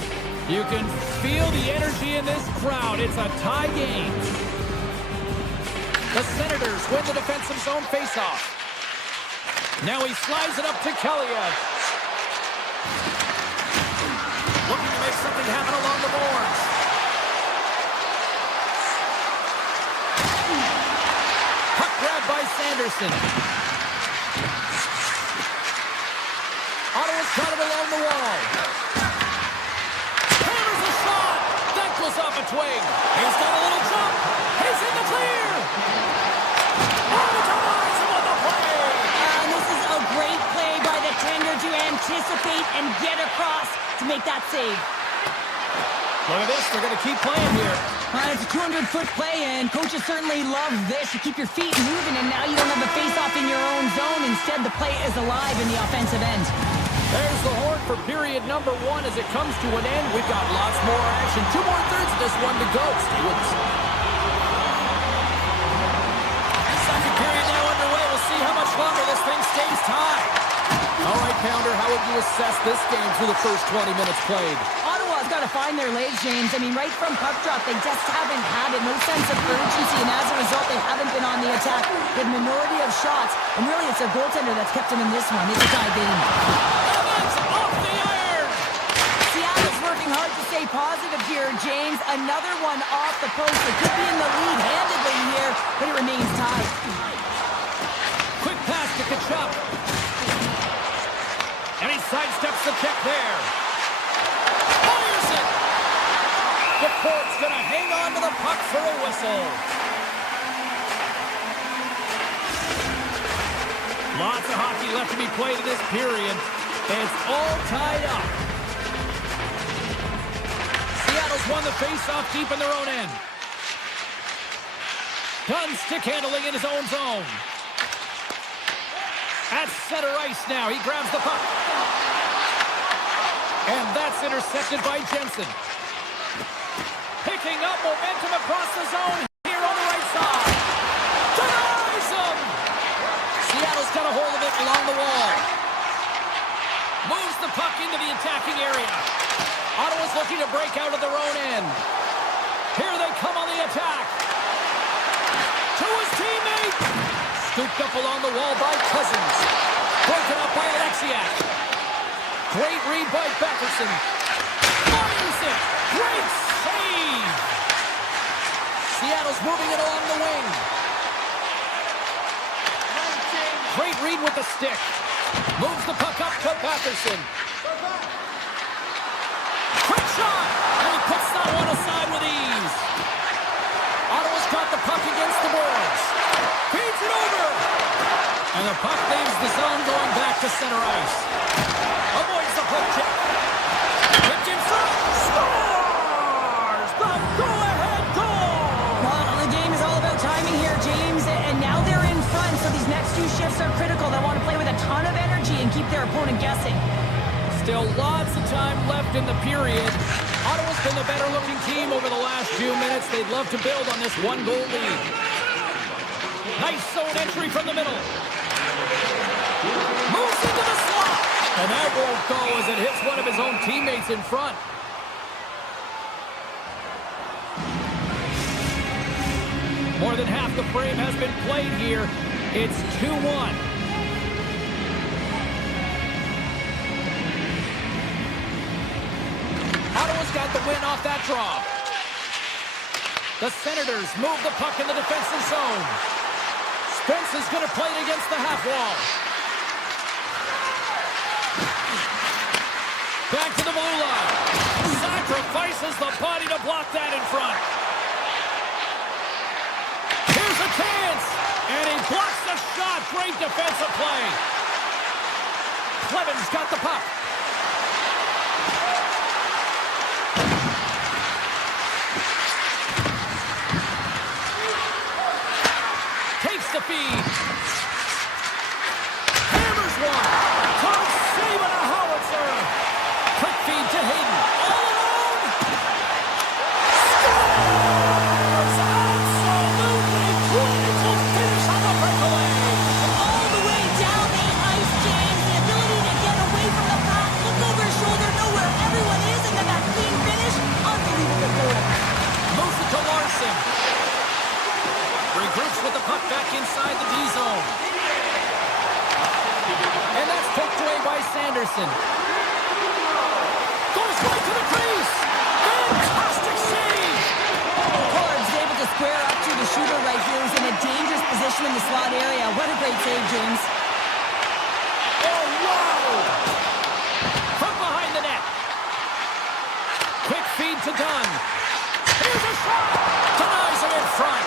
you can feel the energy in this crowd. It's a tie game. The Senators win the defensive zone faceoff. Now he slides it up to Kelly. Looking to make something happen along the boards. Sanderson. Ottawa's got it along the wall. Hammers a shot. That goes off a twig. He's got a little jump. He's in the clear. Oh, ties him on the play. And this is a great play by the tender to anticipate and get across to make that save. Look at this. They're going to keep playing here. It's a 200-foot play, and coaches certainly love this. You keep your feet moving, and now you don't have a face-off in your own zone. Instead, the play is alive in the offensive end. There's the horn for period number 1 as it comes to an end. We've got lots more action. 2 more thirds of this one to go. Stay with us. Second period now underway. We'll see how much longer this thing stays tied. All right, Pounder, how would you assess this game through the first 20 minutes played? Ottawa's got to find their legs, James. I mean, right from puck drop, they just haven't had it. No sense of urgency, and as a result, they haven't been on the attack. The minority of shots, and really it's their goaltender that's kept them in this one. It's a tie game. Evans off the iron! Seattle's working hard to stay positive here, James. Another one off the post. They could be in the lead handedly here, but it remains tied. Quick pass to Kachuk. And he sidesteps the check there. Fires it! The court's going to hang on to the puck for a whistle. Lots of hockey left to be played in this period. It's all tied up. Seattle's won the face-off deep in their own end. Dunn stick handling in his own zone. At center ice now. He grabs the puck. And that's intercepted by Jensen. Picking up momentum across the zone here on the right side. Denies him! Seattle's got a hold of it along the wall. Moves the puck into the attacking area. Ottawa's looking to break out of their own end. Here they come on the attack. To his teammate. Scooped up along the wall by Cousins. Broken up by Alexiak. Great read by Batherson. Fires it. Great save. Seattle's moving it along the wing. Great read with the stick. Moves the puck up to Batherson. Quick shot. And he puts that one aside with ease. Ottawa's got the puck against the boards. Feeds it over. And the puck leaves the zone going back to center ice. Avoids the hook check. Picked in front. Scores! The go-ahead goal! Well, the game is all about timing here, James. And now they're in front, so these next 2 shifts are critical. They want to play with a ton of energy and keep their opponent guessing. Still lots of time left in the period. Ottawa's been the better-looking team over the last few minutes. They'd love to build on this 1-goal lead. Nice zone entry from the middle. Moves into the slot. And that won't go as it hits one of his own teammates in front. More than half the frame has been played here. It's 2-1. Ottawa's got the win off that draw. The Senators move the puck in the defensive zone. Spence is going to play it against the half wall. Back to the blue line. Sacrifices the body to block that in front. Here's a chance. And he blocks the shot. Great defensive play. Cleven's got the puck. Takes the feed. Hammers one. Tough save on a howitzer. Quick feed to Hayden. All alone. Scores! Absolutely critical finish on the breakaway. All the way down the ice, James. The ability to get away from the puck, look over his shoulder, know where everyone is, and then that clean finish. Unbelievable goal. Moves it to Larson. Regroups with the puck back inside the D zone. And that's poked away by Sanderson. Goes right to the crease. Fantastic save. Pollard's able to square up to the shooter right here. He's in a dangerous position in the slot area. What a great save, James. Oh, wow! From behind the net. Quick feed to Dunn. Here's a shot! Denies him in front.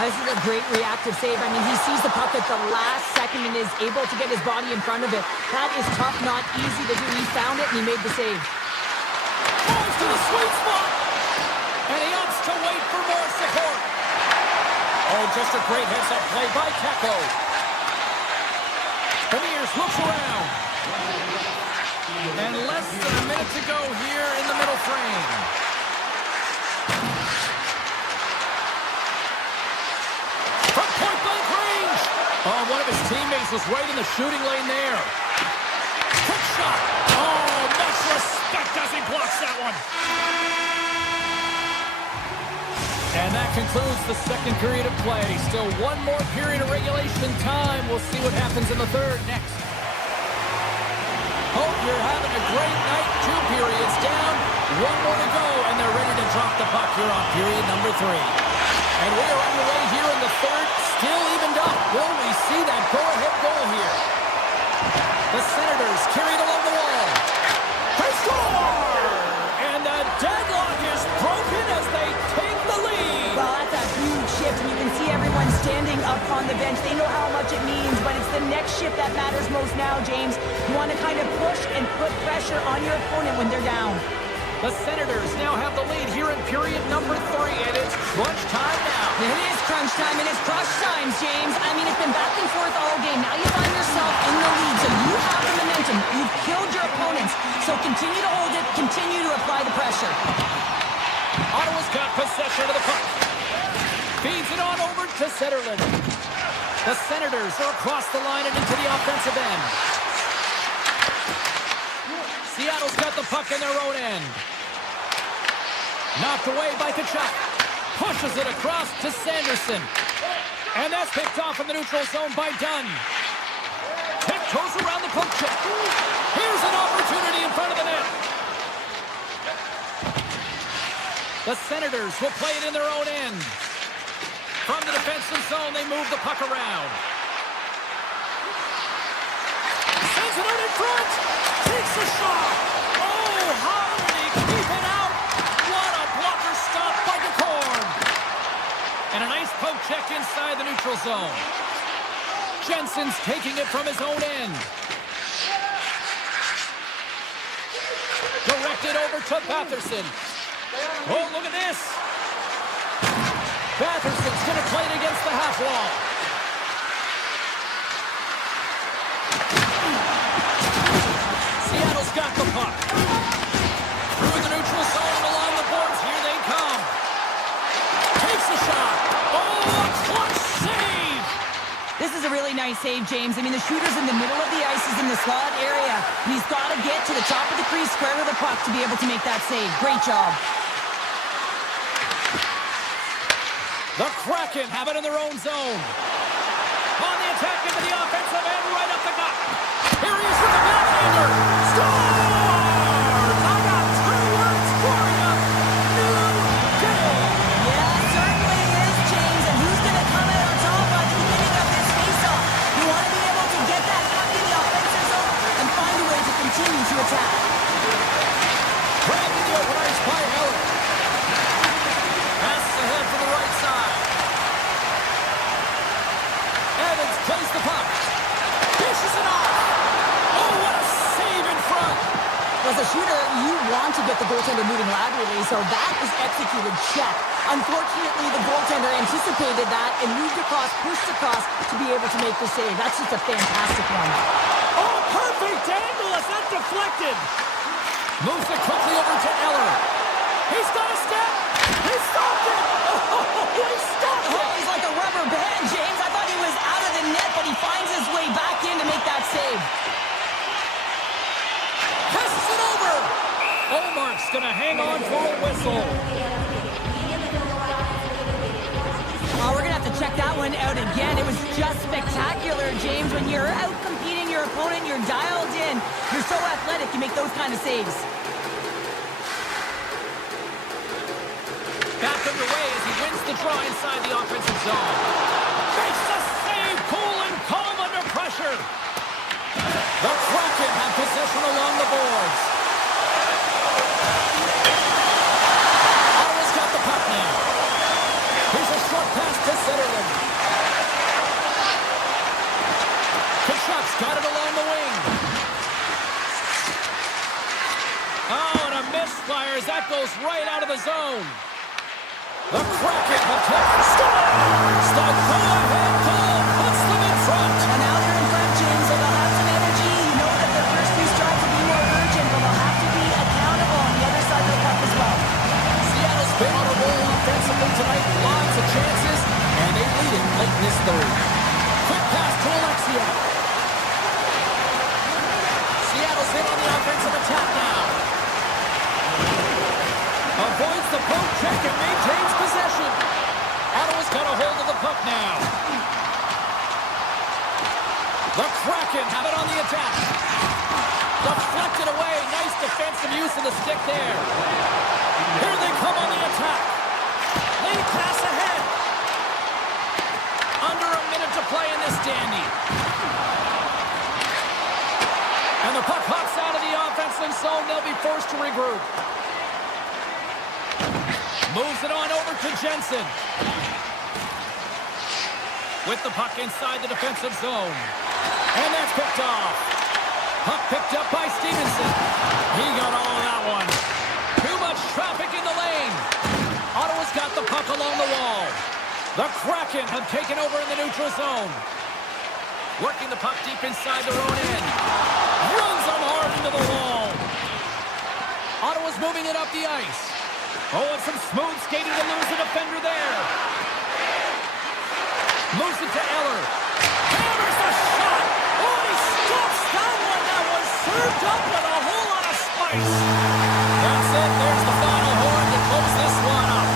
This is a great reactive save. I mean, he sees the puck at the last second and is able to get his body in front of it. That is tough, not easy to do. He found it and he made the save. Falls to the sweet spot. And he opts to wait for more support. Oh, just a great heads-up play by Keko. Beniers looks around. And less than a minute to go here in the middle frame. From point-blank range. Oh, one of his teammates was right in the shooting lane there. Quick shot. Oh, much respect as he blocks that one. And that concludes the second period of play. Still one more period of regulation time. We'll see what happens in the third next. Hope you're having a great night. 2 periods down, 1 more to go, and they're ready to drop the puck here on period number 3. And we are underway here in the third, still evened up. Will we see that go-ahead goal here? The Senators carried along the wall. They score! And the deadlock is broken as they take the lead. Well, that's a huge shift, and you can see everyone standing up on the bench. They know how much it means, but it's the next shift that matters most now, James. You want to kind of push and put pressure on your opponent when they're down. The Senators now have the lead here in period number 3, and it's crunch time now. It is crunch time, and it's crush time, James. I mean, it's been back and forth all game. Now you find yourself in the lead, so you have the momentum. You've killed your opponents, so continue to hold it, continue to apply the pressure. Ottawa's got possession of the puck. Feeds it on over to Zetterlund. The Senators are across the line and into the offensive end. Seattle's got the puck in their own end. Knocked away by Tkachuk. Pushes it across to Sanderson. And that's picked off in the neutral zone by Dunn. Tiptoes around the poke check. Here's an opportunity in front of the net. The Senators will play it in their own end. From the defensive zone, they move the puck around. Sends it out in front. Takes a shot. Oh, how did he keep it out? What a blocker stop by DeCorn. And a nice poke check inside the neutral zone. Jensen's taking it from his own end. Directed over to Batherson. Oh, look at this. Batherson's going to play it against the half wall. Seattle's got the puck. Through the neutral zone, along the boards. Here they come. Takes a shot. Oh, a clutch save. This is a really nice save, James. I mean, the shooter's in the middle of the ice. He's in the slot area. And he's got to get to the top of the crease, square to the puck to be able to make that save. Great job. The Kraken have it in their own zone. On the attack into the offensive end, right up the gut. Here he is with the backhander. Scores! I got 2 words for you. New day. Yeah, certainly is, James. And who's going to come out on top at the beginning of this faceoff? You want to be able to get that puck in the offensive zone and find a way to continue to attack. Dragging the open ice by Heller. Passes ahead for the right side. Evans plays the puck. Dishes it off. Oh, what a save in front. As a shooter, you want to get the goaltender moving laterally, so that is executed check. Unfortunately, the goaltender anticipated that and moved across, pushed across to be able to make the save. That's just a fantastic one. Oh, perfect angle as that deflected. Moves it quickly over to Eller. He's got a step. He stopped it. Oh, he stopped it. Oh, he's like a rubber band, James. I thought he was out of the net, but he finds his way back in to make that save. Passes it over. Omark's going to hang on for a whistle. Oh, we're going to have to check that one out again. It was just spectacular, James. When you're out competing your opponent, you're dialed in. You're so athletic, you make those kind of saves. Back underway as he wins the draw inside the offensive zone. Makes the save, cool and calm under pressure. The Kraken have possession along the boards. Ottawa's got the puck now. Here's a short pass to Zetterlund. Kachuk's got it along the wing. Oh, and a misfire as that goes right out of the zone. The Kraken have taken scores. The go-ahead goal puts them in front. And now they're in front, James, so they'll have some energy. You know that the first few strides will be more urgent, but they'll have to be accountable on the other side of the puck as well. Seattle's been on a roll offensively tonight. Lots of chances, and they lead it late in this third. Quick pass to Alexia. Seattle's in on the offensive attack now. Avoids the poke check and maintains possession. Ottawa's got a hold of the puck now. The Kraken have it on the attack. Deflected away. Nice defensive use of the stick there. Here they come on the attack. Lead pass ahead. Under a minute to play in this dandy. And the puck hops out of the offensive zone. They'll be forced to regroup. Moves it on over to Jensen. With the puck inside the defensive zone. And that's picked off. Puck picked up by Stevenson. He got all of that one. Too much traffic in the lane. Ottawa's got the puck along the wall. The Kraken have taken over in the neutral zone. Working the puck deep inside their own end. Runs them hard into the wall. Ottawa's moving it up the ice. Oh, and some smooth skating to lose the defender there. Moves it to Eller. Hammers the shot. Oh, he stops that one. That was served up with a whole lot of spice. That's it. There's the final horn to close this one up.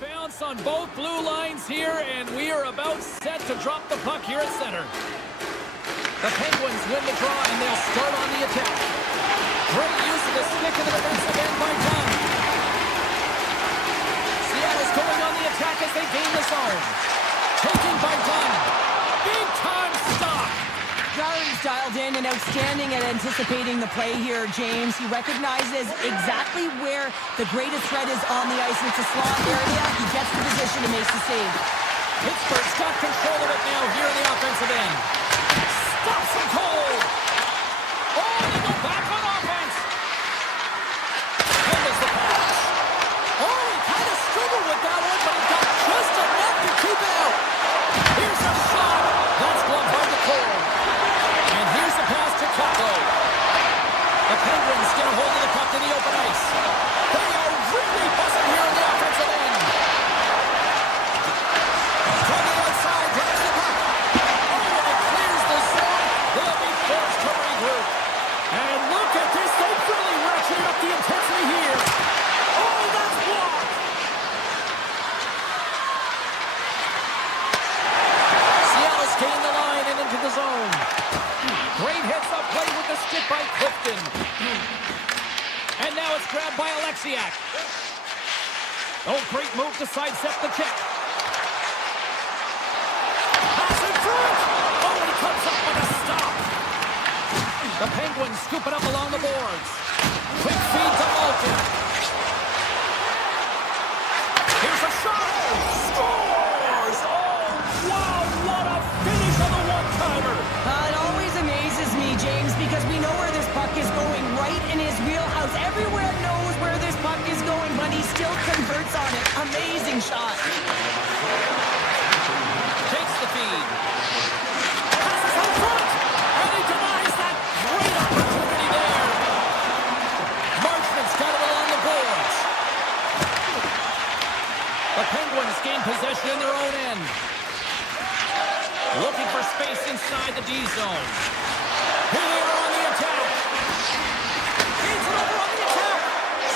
Bounce on both blue lines here, and we are about set to drop the puck here at center. The Penguins win the draw, and they'll start on the attack. Great use of the stick in the defensive end by Dunn. Seattle's going on the attack as they gain the zone. Taking by Dunn. Big time stop. Jarry's dialed in and outstanding at anticipating the play here, James. He recognizes exactly where the greatest threat is on the ice. It's a slot area. He gets the position and makes the save. Pittsburgh's got control of it now here in the offensive end. Stops him cold. Oh, they go back on offense. Handles the pass. Oh, he kind of struggled with that one, but he got just enough to keep it out. Here's a shot. That's gloved by the core. And here's the pass to Kako. The Penguins get a hold of the puck in the open ice. They are really buzzing here in the offensive end. From the outside, grabs the puck. Oh, and it clears the zone. They'll be forced to regroup. And look at this. They've really ratcheted up the intensity here. Oh, that's blocked. Seattle's gained the line and into the zone. Great heads-up play with the stick by Clifton. And now it's grabbed by Alexiak. Oh, great move to sidestep the check. Pass in front. Oh, and he comes up with a stop. The Penguins scoop it up along the boards. Quick feed to Malkin. Here's a shot. Scores! Oh, wow, what a finish on the one-timer. It always amazes me, James, because we know where this puck is going, right in his wheelhouse. Everywhere knows where this puck is going, but he still converts on it. Amazing shot. Takes the feed. Passes out front. And he denies that great opportunity there. Marchment's got it along the boards. The Penguins gain possession in their own end. Looking for space inside the D zone. Here they are on the attack. Gains it over on the attack.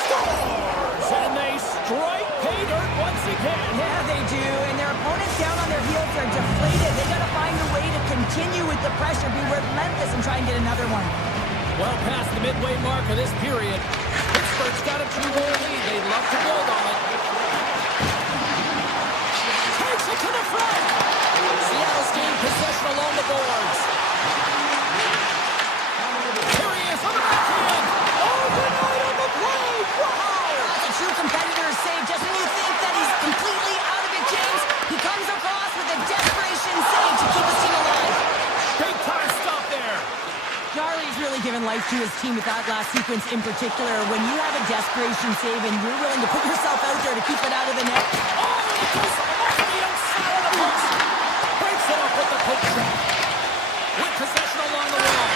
Scores! And they strike pay dirt once again. Yeah, they do, and their opponents down on their heels are deflated. They got to find a way to continue with the pressure, be relentless, and try and get another one. Well past the midway mark of this period, Pittsburgh's got a 2-goal lead. They'd love to build on it. Takes it to the front. Seattle's gained possession along the boards. Here he is on the backhand. Oh, denied on the play. Wow! That's a true competitor's save. Just when you think that he's completely out of it, James, he comes across with a desperation save to keep his team alive. Big time stop there. Jarry's really given life to his team with that last sequence in particular. When you have a desperation save and you're willing to put yourself out there to keep it out of the net. Oh, and it goes off the outside of the post. Breaks it up with the poke shot. With possession along the wall.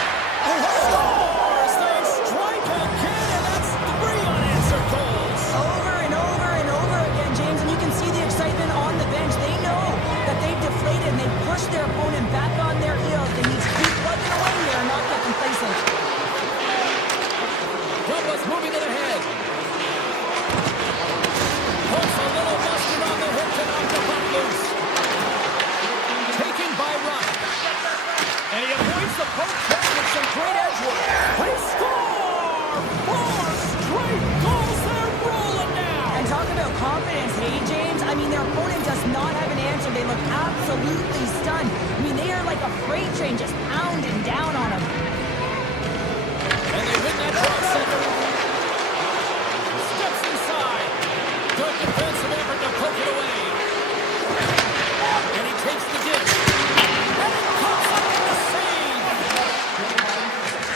Scores! They strike again, and that's 3 unanswered goals. Over and over and over again, James, and you can see the excitement on the bench. They know that they've deflated and they've pushed their opponent back on their heels. They need to keep plugging away here and not get complacent. Columbus moving it ahead. Puts a little mustard on the hook to knock the puck loose. Taken by Ruck. And he avoids the poke check with some great edge work. They score! 4 straight goals. They're rolling now. And talk about confidence, hey, James? I mean, their opponent does not have an answer. They look absolutely stunned. I mean, they are like a freight train just pounding down on them. And they win that draw center. Steps inside. Good defensive effort to poke it away. And he takes the ditch. And it comes up with the save.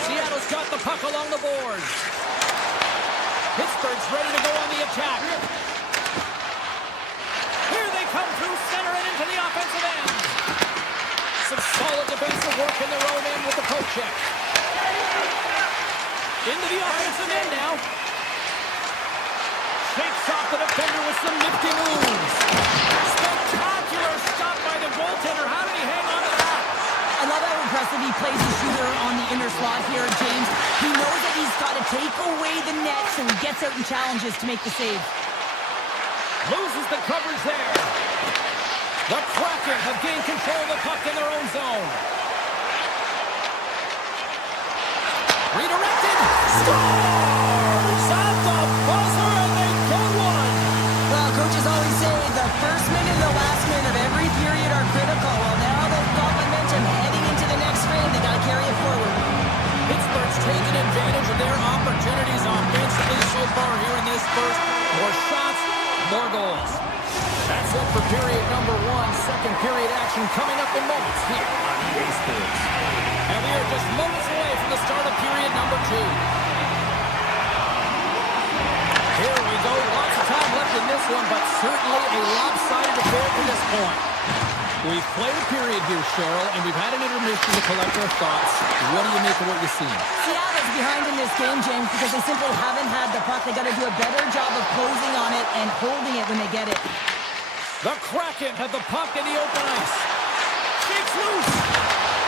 Seattle's got the puck along the boards. Pittsburgh's ready to go on the attack. Here they come through center and into the offensive end. Some solid defensive work in their own end with the poke check. Into the offensive end now. Shakes off the defender with some nifty moves. Spectacular stop by the goaltender. How did he hang on to that? I love how impressive he plays the shooter on the inner slot here, James. He knows that he's got to take away the net, so he gets out and challenges to make the save. Loses the coverage there. The Kraken have gained control of the puck in their own zone. Redirected. Scores at the buzzer, and they get one. Well, coaches always say the first minute and the last minute of every period are critical. Well, now they've got momentum heading into the next frame. They got to carry it forward. Pittsburgh's taken advantage of their opportunities offensively so far here in this first. More shots, more goals. That's it for period number one. Second period action coming up in moments here on EA Sports. And we are just moments away from the start of period number two. Here we go. Lots of time left in this one, but certainly a lopsided affair to this point. We've played a period here, Cheryl, and we've had an intermission to collect our thoughts. What do you make of what you've seen? Seattle's behind in this game, James, because they simply haven't had the puck. They got to do a better job of closing on it and holding it when they get it. The Kraken have the puck in the open ice. Shakes loose.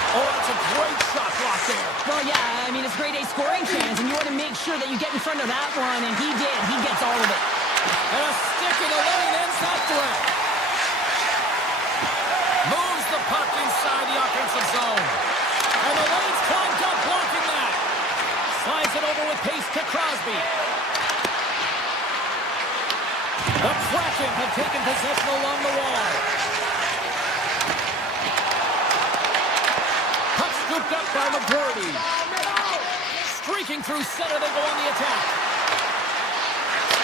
Oh, that's a great shot block there. Well, yeah, I mean, it's grade A scoring chance, and you want to make sure that you get in front of that one, and he did. He gets all of it. And a stick in the lane ends that threat. Moves the puck inside the offensive zone. And the lane's clogged up, blocking that. Slides it over with pace to Crosby. The Kraken have taken possession along the wall. Puck scooped up by McGurdy. Streaking through center, they go on the attack.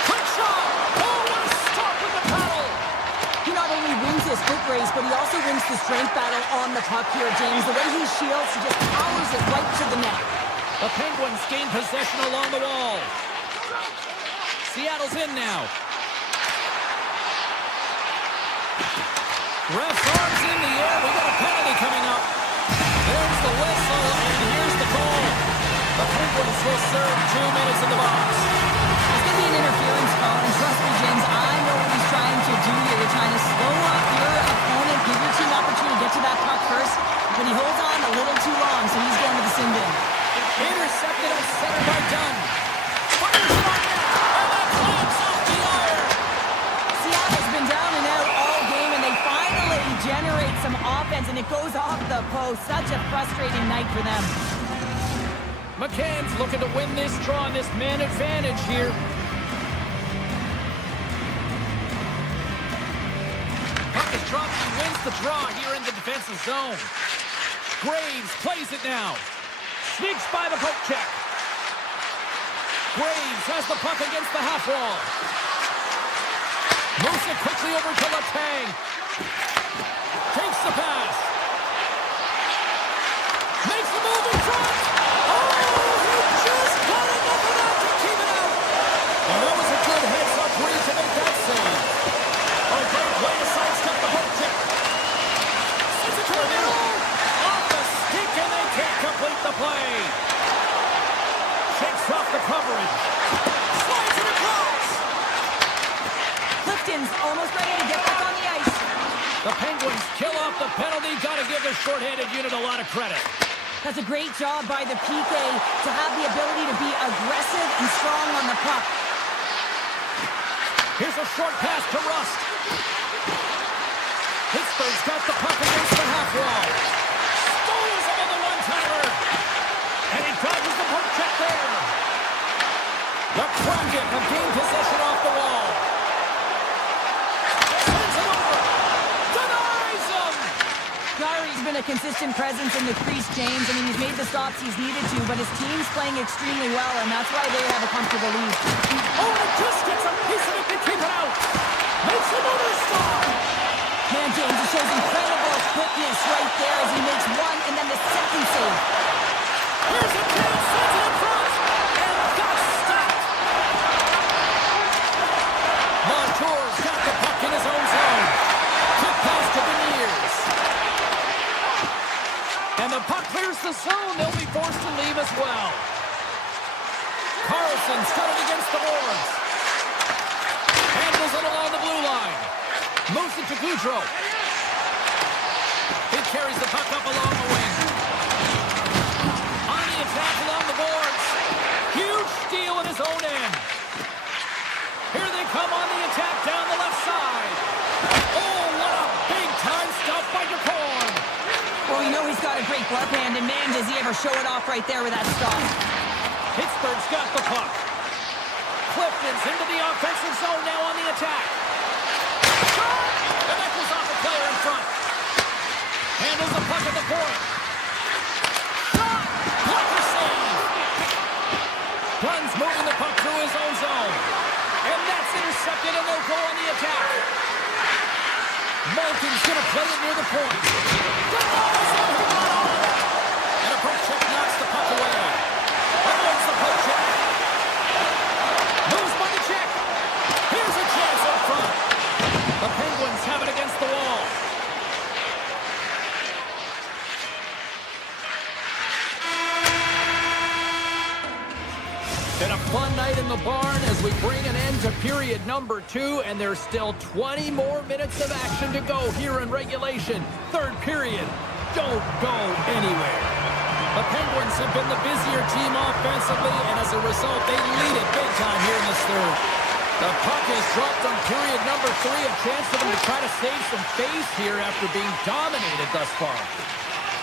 Quick shot! Oh, what a stop with the paddle! He not only wins his foot race, but he also wins the strength battle on the puck here, James. The way he shields, he just powers it right to the net. The Penguins gain possession along the wall. Seattle's in now. Ref's arms in the air. We got a penalty coming up. There's the whistle, and here's the goal. The Penguins will serve 2 minutes in the box. It's going to be an interference call, and trust me, James, I know what he's trying to do here. You're trying to slow up your opponent, give your team an opportunity to get to that puck first, but he holds on a little too long, so he's going to the sin bin. Intercepted at center by Dunn. Fires it on net, and that clamps off the iron. Seattle's been down and out all game, and they finally generate some offense, and it goes off the post. Such a frustrating night for them. McCann's looking to win this draw on this man advantage here. Puck is dropped. He wins the draw here in the defensive zone. Graves plays it now. Sneaks by the poke check. Graves has the puck against the half wall. Moves it quickly over to Letang. Takes the pass. Makes the move in front. Oh, he just got enough of that to keep it out. And that was a good heads-up read to make that save. Oh, great play to sidestep the poke check. Sends it to a middle. Off the stick, and they can't complete the play. Shakes off the coverage. Slides it across. Clifton's almost ready to get back on the ice. The Penguins kill off the penalty. Got to give the shorthanded unit a lot of credit. That's a great job by the PK to have the ability to be aggressive and strong on the puck. Here's a short pass to Rust. Pittsburgh's got the puck against the half wall. Stones him on the one-timer. And he dodges the poke check there. The Kraken have gained possession off the wall. Sends it over. Denies him. Kyrie's been a consistent presence in the crease, James. I mean, he's made the stops he's needed to, but his team's playing extremely well, and that's why they have a comfortable lead. Oh, and just gets a piece of it to keep it out. Makes another stop. Man, James, he shows incredible quickness right there as he makes one and then the second save. Here's a chance, sends it in front, and got stopped. Montour's got the puck in his own zone. Quick pass to Beniers. And the puck clears the zone. They'll be forced to leave as well. Carlson's got it against the boards. Handles it along the blue line. Moves it to Goudreau. He carries the puck up along the wing. On the attack along the boards. Huge steal at his own end. Here they come on the attack down the left side. we know he's got a great glove hand, and man, does he ever show it off right there with that stop. Pittsburgh's got the puck. Clifton's into the offensive zone now on the attack. Shot! And that goes off the player in front. Handles the puck at the point. Shot! Blocker save! Guns moving the puck through his own zone. And that's intercepted, and they'll go on the attack. Malkin's going to play it near the point. And a poke check knocks the puck away. Avoids the poke check. Moves by the check. Here's a chance up front. The Penguins have it against the wall. Been a fun night in the barn as we bring an end to period number 2, and there's still 20 more minutes of action to go here in regulation. Third period. Don't go anywhere. The Penguins have been the busier team offensively, and as a result, they lead it big time here in this third. The puck is dropped on period number 3, a chance for them to try to save some face here after being dominated thus far.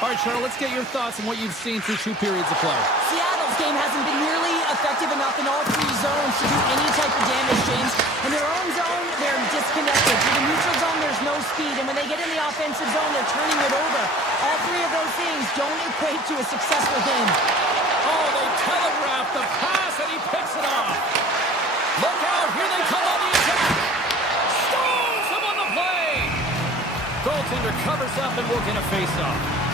All right, Charlotte, let's get your thoughts on what you've seen through 2 periods of play. Seattle's game hasn't been nearly effective enough in all 3 zones to do any type of damage, James. In their own zone, they're disconnected. In the neutral zone, there's no speed. And when they get in the offensive zone, they're turning it over. All 3 of those things don't equate to a successful game. Oh, they telegraphed the pass, and he picks it off. Look out, here they come on the attack. Stones him on the play. Goaltender covers up, and we'll get a face-off.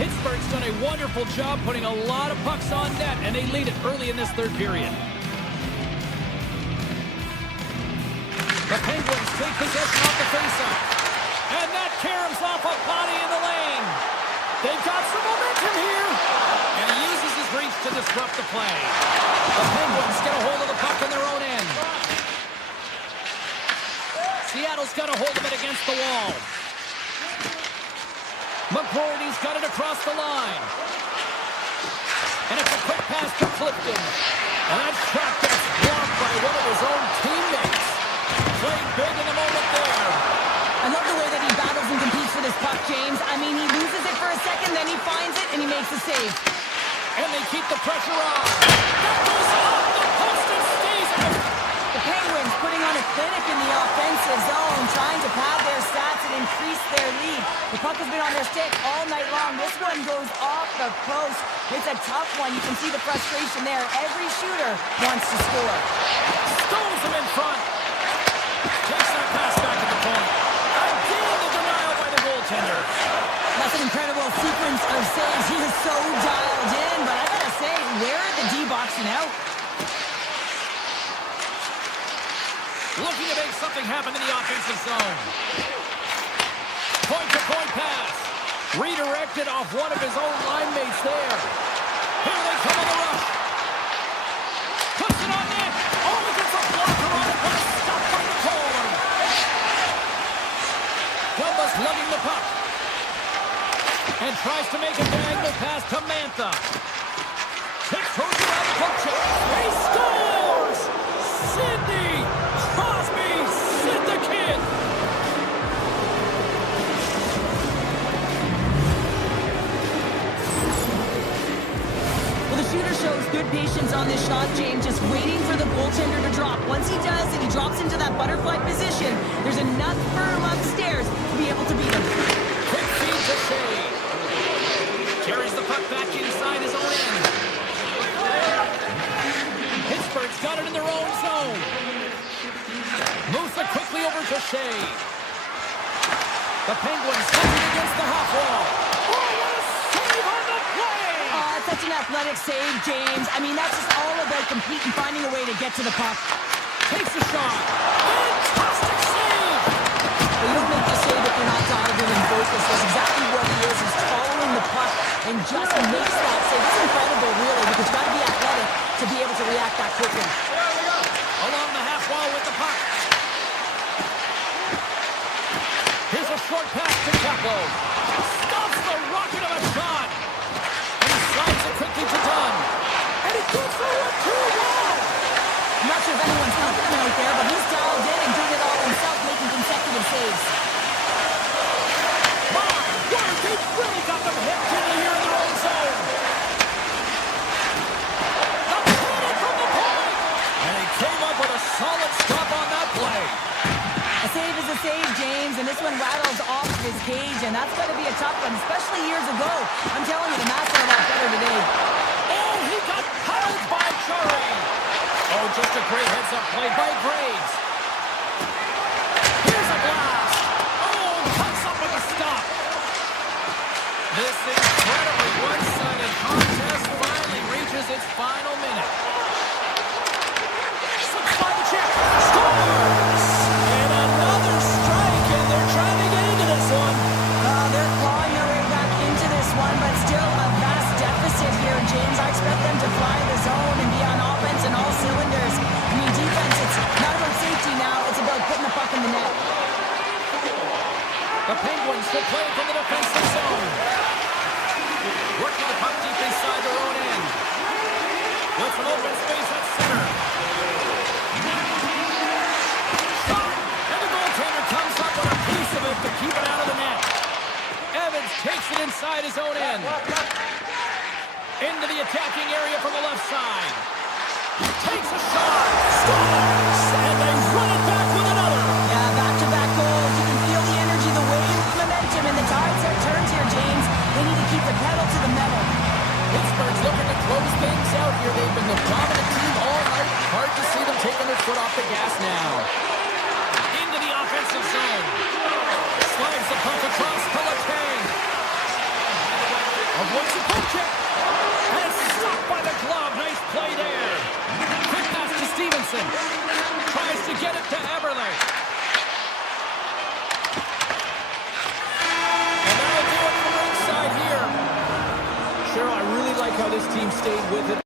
Pittsburgh's done a wonderful job putting a lot of pucks on net, and they lead it early in this third period. The Penguins take possession off the faceoff. And that caroms off a body in the lane. They've got some momentum here. And he uses his reach to disrupt the play. The Penguins get a hold of the puck in their own end. Seattle's got a hold of it against the wall. McGroarty's got it across the line. And it's a quick pass to Clifton. And that shot gets blocked by one of his own teammates. Played big in the moment there. I love the way that he battles and competes for this puck, James. I mean, he loses it for a second, then he finds it, and he makes a save. And they keep the pressure on. That goes off the post and stays out. The Penguins putting on a clinic in the offensive zone, trying to pad their stats and increase their lead. The puck has been on their stick all night long. This one goes off the post. It's a tough one. You can see the frustration there. Every shooter wants to score. Stones him in front. Takes that pass back at the point. Again, the denial by the goaltender. That's an incredible sequence of saves. He is so dialed in, but I gotta say, where are the D-boxing out? Looking to make something happen in the offensive zone. Point-to-point pass. Redirected off one of his own line mates there. Here they come on the rush. Puts it on net. Oh, he gets a blocker on it, but it's stopped by the corner. Gumba's lugging the puck. And tries to make a diagonal pass to Mantha. Kick towards the right poke check. He scores! Sidney Crosby, Sid the Kid. Well, the shooter shows good patience on this shot, James, just waiting for the goaltender to drop. Once he does and he drops into that butterfly position, there's enough firm upstairs to be able to beat him. Quick feed to Shea. Carries the puck back inside his own end. Pittsburgh's got it in their own zone. Moves it quickly over to Shea. The Penguins slipping against the half wall. Oh, what a save on the play! Oh, it's such an athletic save, James. I mean, that's just all about competing, finding a way to get to the puck. Takes a shot. Fantastic save! Well, you don't make the save if you're not dialed in and focused. That's exactly what he is. He's following the puck and just makes that save. It's incredible, really, because you've got to be athletic to be able to react that quickly. Along the half wall with the puck. Here's a short pass to Capo. Stops the rocket of a shot. And he slides it quickly to Dunn. And he goes forward 2-1. I'm not sure if anyone's helping him out there, but he's dialed in and doing it all himself, making consecutive saves. his cage, and that's going to be a tough one, especially years ago. I'm telling you, the Mats are a lot better today. Oh, he got pounded by Curry. Oh, just a great heads-up play by Graves. Here's a blast. Oh, cuts up with a stop. This incredibly one-sided contest finally reaches its final minute. Slips by the chip. Scores! And another strike, and they're trying to get into this one. They're clawing their way back into this one, but still a vast deficit here, James. I expect them to fly the zone and be on offense in all cylinders. I mean, defense, it's not about safety now. It's about putting the puck in the net. The Penguins will play from the defensive zone. Working the puck deep inside their own end. With some open space at center. Shot! And the goaltender comes up with a piece of it to keep it out of the net. Evans takes it inside his own end. Into the attacking area from the left side. Takes a shot. Scores! And they run it back with another. Yeah, back-to-back goals. You can feel the energy, the wave, the momentum, and the tides have turned here, James. They need to keep the pedal to the metal. Pittsburgh's looking to close things out here. They've been the dominant team all night. Hard to see them taking their foot off the gas now. Into the offensive zone. Slides the puck across to Letang. Avoids the poke check. And it's stopped by the glove. Nice play there. Quick pass to Stevenson. Tries to get it to Eberle. And that'll do it from ringside here. Cheryl, I really like how this team stayed with it.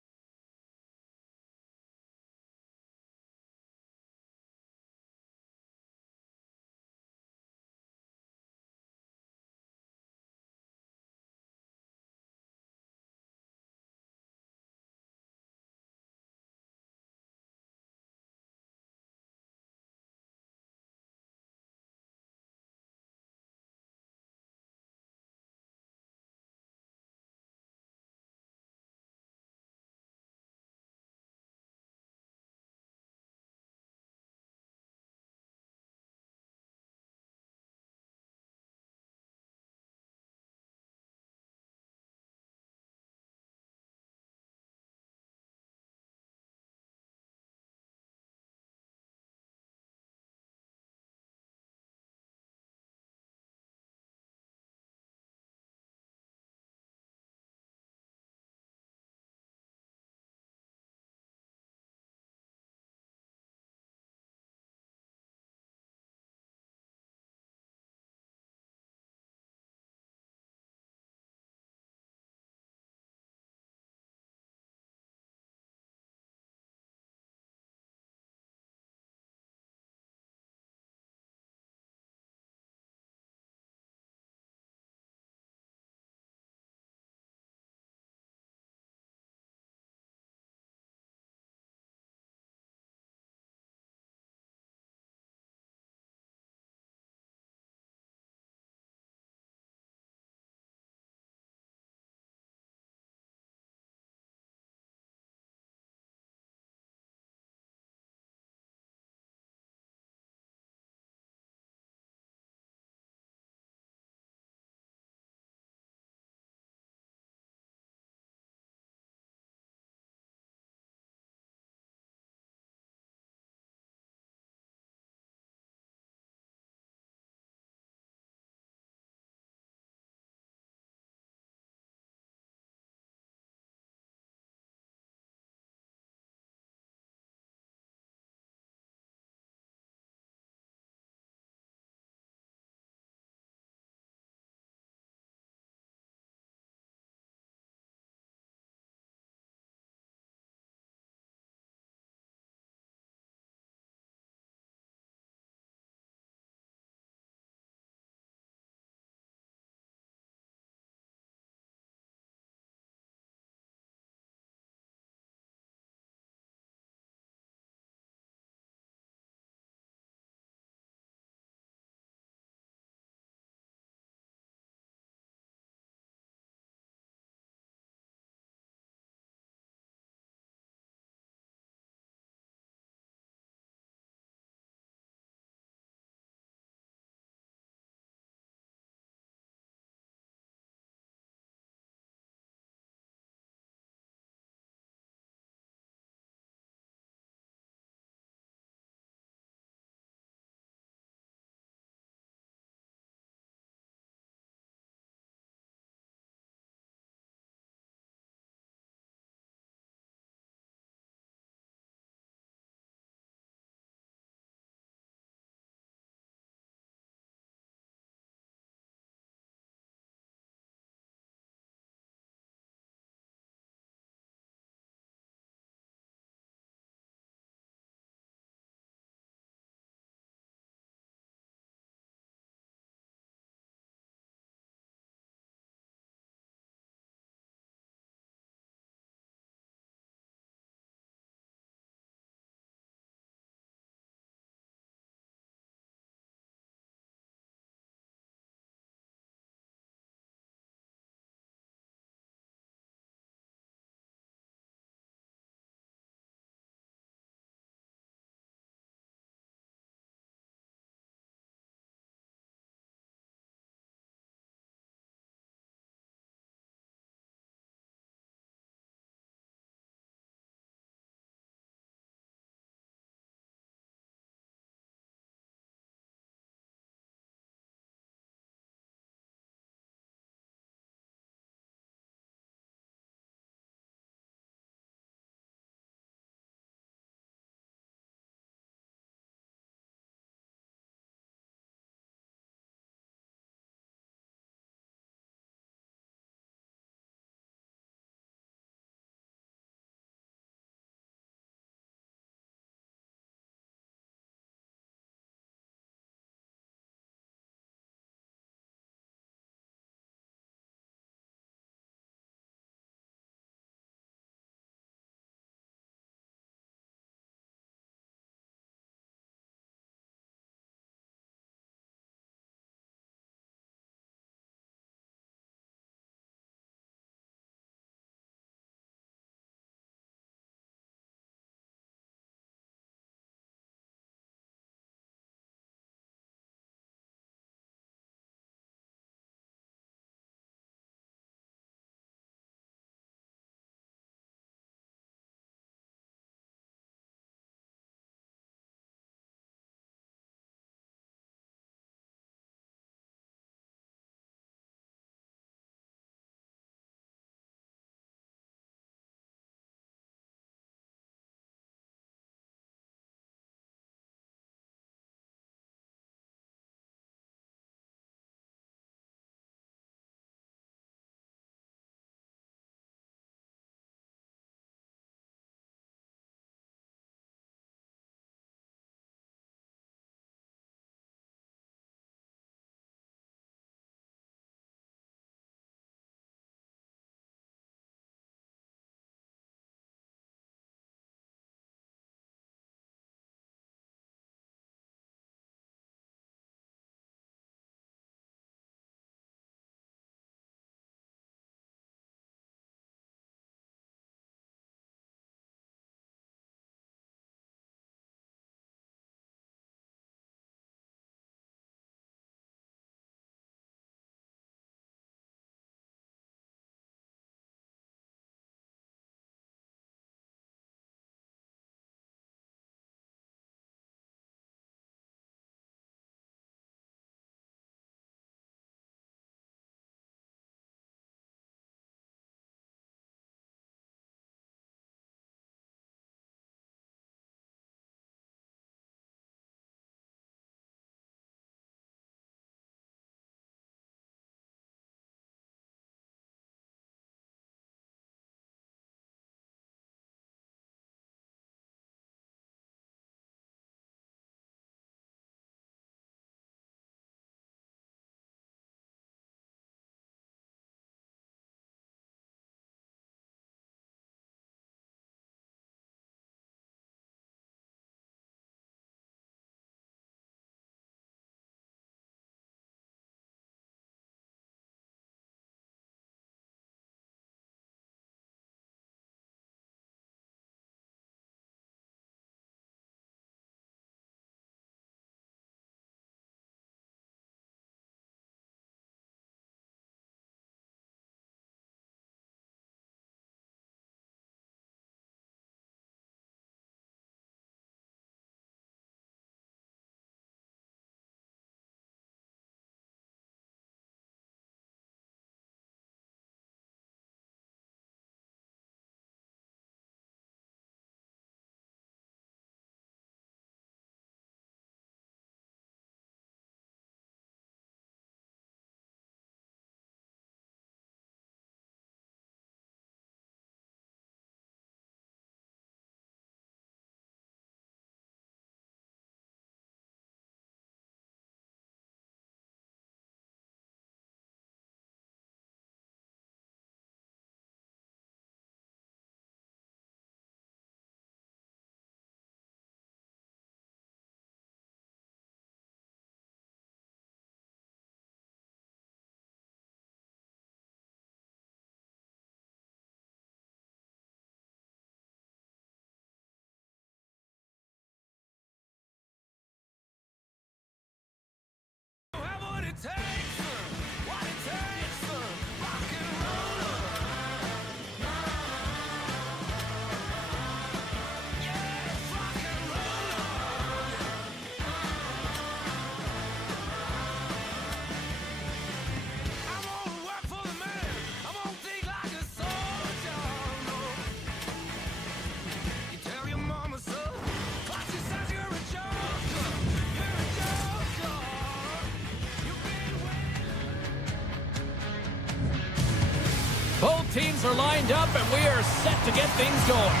Both teams are lined up, and we are set to get things going.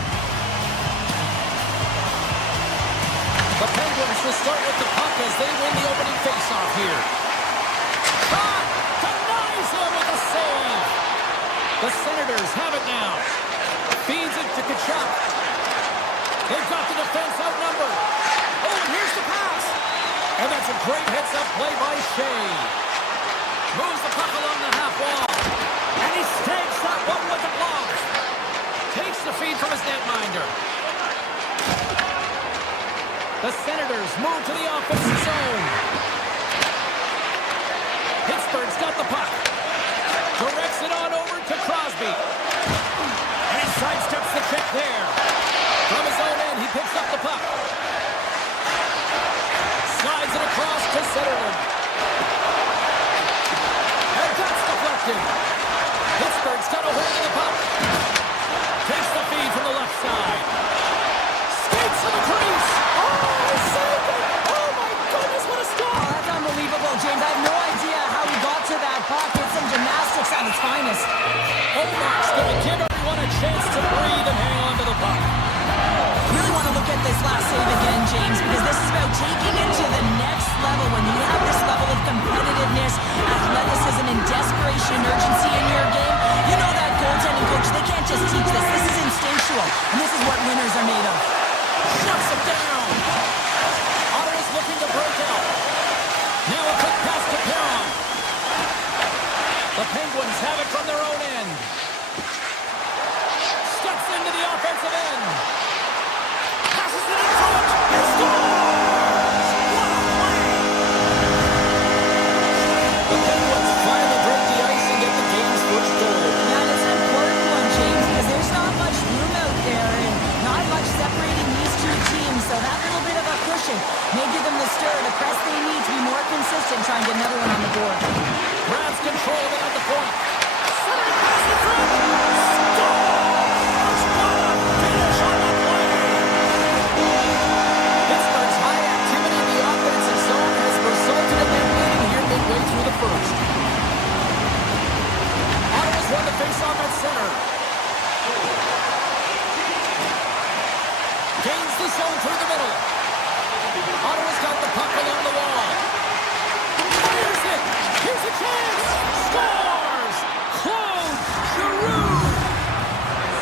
The Penguins will start with the puck as they win the opening faceoff here. Shot! Denies him with a save! The Senators have it now. Feeds it to Tkachuk. They've got the defense outnumbered. Oh, and here's the pass. And that's a great heads-up play by Shea. Moves the puck along the half wall. And he stakes that one with the glove. Takes the feed from his netminder. The Senators move to the offensive zone. Pittsburgh's got the puck. Directs it on over to Crosby. And he sidesteps the check there. From his own end, he picks up the puck. Slides it across to Centerland. And that's deflected. Pittsburgh's got a hold of the puck. Takes the feed from the left side. Skates to the crease. Oh, he saved it. Oh, my goodness, what a stop. Oh, that's unbelievable, James. I have no idea how he got to that puck. It's some gymnastics at its finest. Omar's going to give everyone a chance to breathe and hang on to the puck. Really want to look at this last save again, James, because this is about taking it to the next level. When you have this level of competitiveness, athleticism, and desperation and urgency in your game, you know that goaltending coach, they can't just teach this. This is instinctual, and this is what winners are made of. Shuts him down. Ottawa's looking to break out. Now a quick pass to Perron. The Penguins have it from their own end. Steps into the offensive end. Passes it in front. And scores! What a play! The Penguins finally break the ice and get the game's first goal. Yeah, and it's an important one, James, because there's not much room out there and not much separating these two teams, so that little bit of a cushion may give them the stir, the press they need to be more consistent, try and get another one on the board. Grabs control of it at the point. Centering pass in front. Scores! What a finish on the play! Pittsburgh's high activity in the offensive zone has resulted in them leading here midway through the first. Ottawa's won the faceoff at center. Gains the zone through the middle. Ottawa's got the puck along the wall. Fires it! Here's a chance! Scores! Claude Giroux!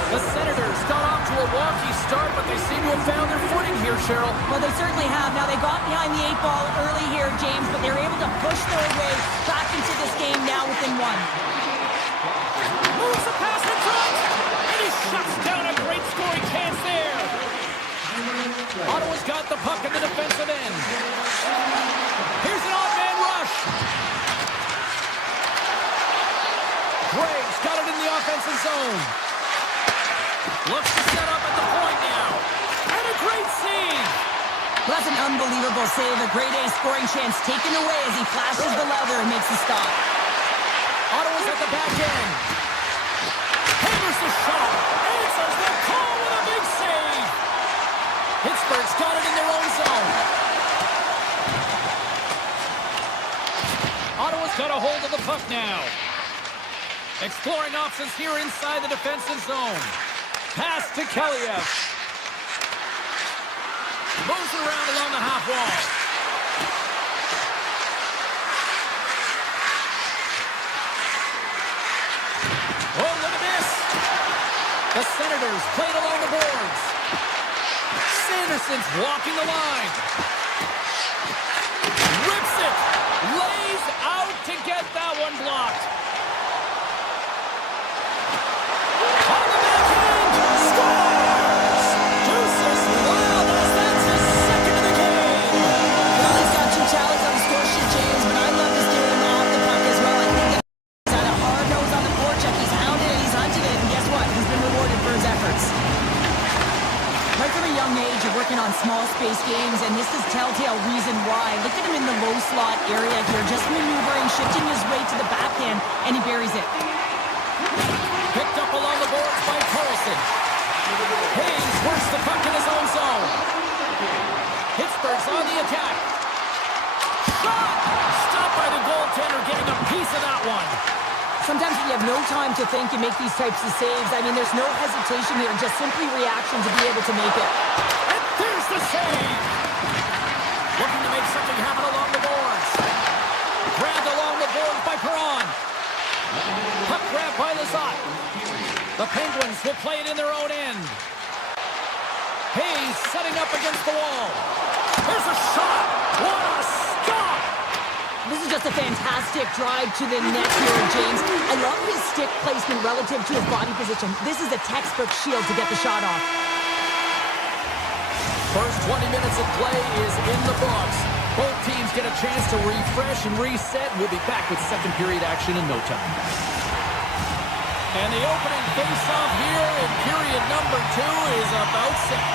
The Senators got off to a wonky start, but they seem to have found their footing here, Cheryl. Well, they certainly have. Now, they got behind the 8 ball early here, James, but they were able to push their way back into this game now within one. Moves the pass in front! And he shuts down a great scoring chance there! Ottawa's got the puck in the defensive end. Here's an odd-man rush. Graves got it in the offensive zone. Looks to set up at the point now. And a great save. Well, that's an unbelievable save. A great A scoring chance taken away as he flashes the leather and makes the stop. Ottawa's at the back end. Hammers the shot. Answers the call with a big save. Pittsburgh's got it in their own zone. Ottawa's got a hold of the puck now. Exploring options here inside the defensive zone. Pass to Keliev. Moves around along the half wall. Oh, look at this. The Senators played along the boards. Sanderson's walking the line. Rips it. Lays out to get that one blocked. On the backhand. Scores! Deuces Wild, that's his second of the game. Well, he's got 2 talents on the score sheet, James, but I love his game off the puck as well. I think that he's had a hard nose on the forecheck. He's hounded it, he's hunted it, and guess what? He's been rewarded for his efforts. Right from a young age, you're working on small space games, and this is telltale reason why. Look at him in the low slot area here, just maneuvering, shifting his way to the backhand, and he buries it. Picked up along the boards by Carlson. Hayes works the puck in his own zone. Pittsburgh's on the attack. Shot! Stopped by the goaltender, getting a piece of that one. Sometimes when you have no time to think, you make these types of saves. I mean, there's no hesitation here, just simply reaction to be able to make it. And there's the save! Looking to make something happen along the boards. Grabbed along the boards by Perron. Puck grab by Lazat. The Penguins will play it in their own end. Hayes setting up against the wall. There's a shot. What a stop! This is just a fantastic drive to the net here, James. I love his stick placement relative to his body position. This is a textbook shield to get the shot off. First 20 minutes of play is in the books. Both teams get a chance to refresh and reset. We'll be back with second period action in no time. And the opening face-off here in period number 2 is about set.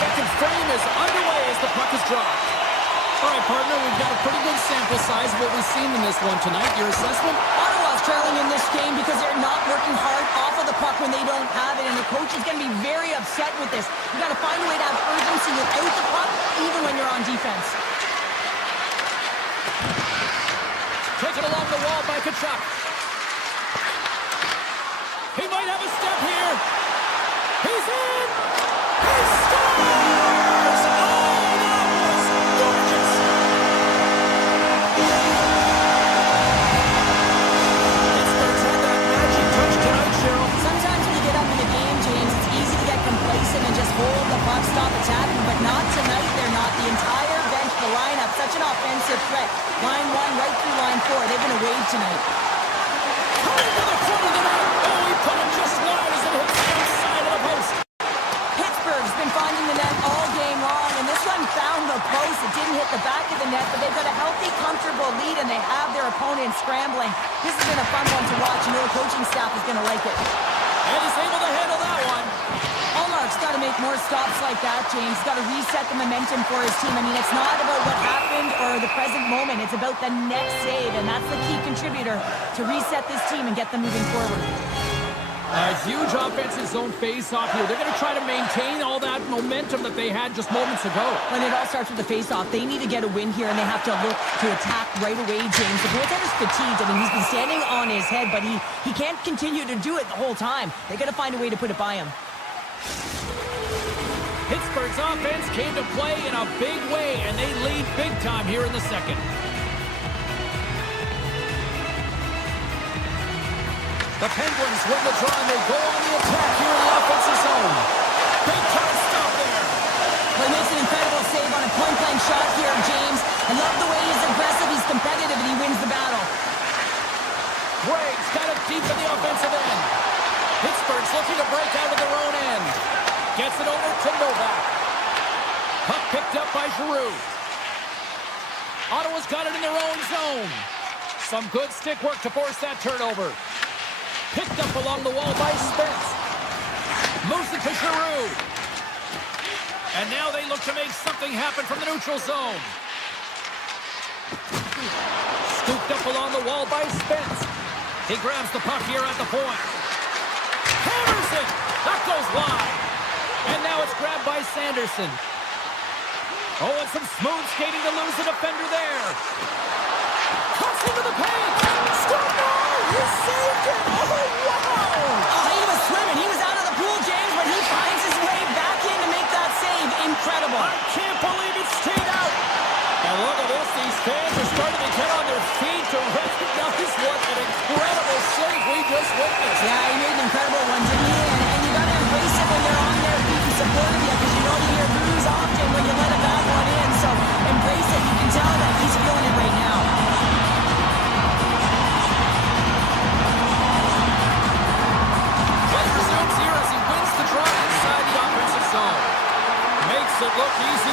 Second frame is underway as the puck is dropped. All right, partner, we've got a pretty good sample size of what we've seen in this one tonight. Your assessment? Ottawa's trailing in this game because they're not working hard off of the puck when they don't have it, and the coach is going to be very upset with this. You got to find a way to have urgency without the puck, even when you're on defense. Taken along the wall by Tkachuk. He might have a step here. He's in! He scores! Oh, that was gorgeous! Pittsburgh's had that magic touch tonight, Cheryl. Sometimes when you get up in the game, James, it's easy to get complacent and just hold the puck, stop attacking, but not tonight. They're not. The entire bench, the lineup, such an offensive threat. Line 1 right through line 4. They're going to wave tonight. Coming to the front of the net. Oh, he put it just wide as it hits the side of the post. Pittsburgh's been finding the net all game long, and this one found the post. It didn't hit the back of the net, but they've got a healthy, comfortable lead, and they have their opponent scrambling. This has been a fun one to watch. You know the coaching staff is going to like it. And he's able to handle that one. Allmark's got to make more stops like that, James. He's got to reset the momentum for his team. I mean, it's not about what happened or the present moment. It's about the next save, and that's the key contributor to reset this team and get them moving forward. A huge offensive zone face-off here. They're going to try to maintain all that momentum that they had just moments ago. When it all starts with the face-off, they need to get a win here, and they have to look to attack right away, James. The goaltender's fatigued. I mean, he's been standing on his head, but he can't continue to do it the whole time. They got to find a way to put it by him. Pittsburgh's offense came to play in a big way, and they lead big time here in the second. The Penguins win the draw, and they go on the attack here in the offensive zone. Big time stop there. Well, he makes an incredible save on a point-blank shot here, James. I love the way he's aggressive, he's competitive, and he wins the battle. Greg's got it deep in the offensive end. Pittsburgh's looking to break out of their own end. Gets it over to Novak. Puck picked up by Giroux. Ottawa's got it in their own zone. Some good stick work to force that turnover. Picked up along the wall by Spence. Moves it to Giroux. And now they look to make something happen from the neutral zone. Scooped up along the wall by Spence. He grabs the puck here at the point. Hammers it. That goes wide. And now it's grabbed by Sanderson. Oh, and some smooth skating to lose the defender there. Cuts into the paint. Score! He saved it. Oh, wow. Oh, he was swimming. He was out of the pool, James, but he finds his way back in to make that save. Incredible. I can't believe it stayed out. And look at this. These fans are starting to get on their feet to recognize what an incredible save we just witnessed. Yeah, he made an incredible one, didn't he? And you got to embrace it when you're on there being supportive of you, because you know you hear boos often when you let a bad one in. So embrace it. You can tell that he's feeling it right now. Play resumes here as he wins the draw inside the offensive zone. Makes it look easy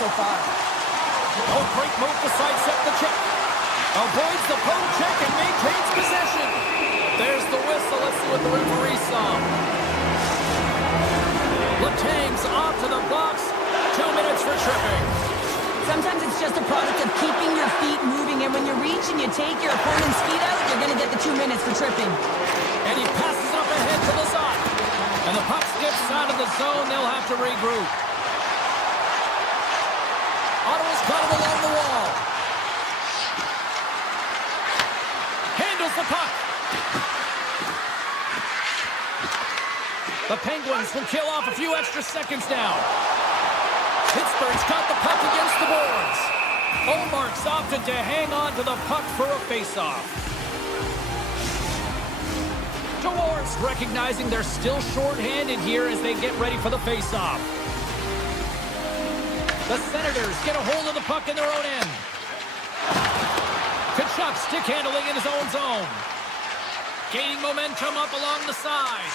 so far. Oh, great move to sidestep the check. Avoids the poke check and maintains possession. There's the whistle. Let's see what the referee saw. Letang's off to the box. 2 minutes for tripping. Sometimes it's just a product of keeping your feet moving, and when you reach and you take your opponent's feet out, you're going to get the 2 minutes for tripping. And he passes up ahead to the side. And the puck skips out of the zone. They'll have to regroup. Ottawa's got it along the wall. Handles the puck. The Penguins will kill off a few extra seconds now. Pittsburgh's got the puck against the boards. Omark's opted to hang on to the puck for a face-off. Dwarves recognizing they're still short-handed here as they get ready for the face-off. The Senators get a hold of the puck in their own end. Tkachuk stick handling in his own zone. Gaining momentum up along the side.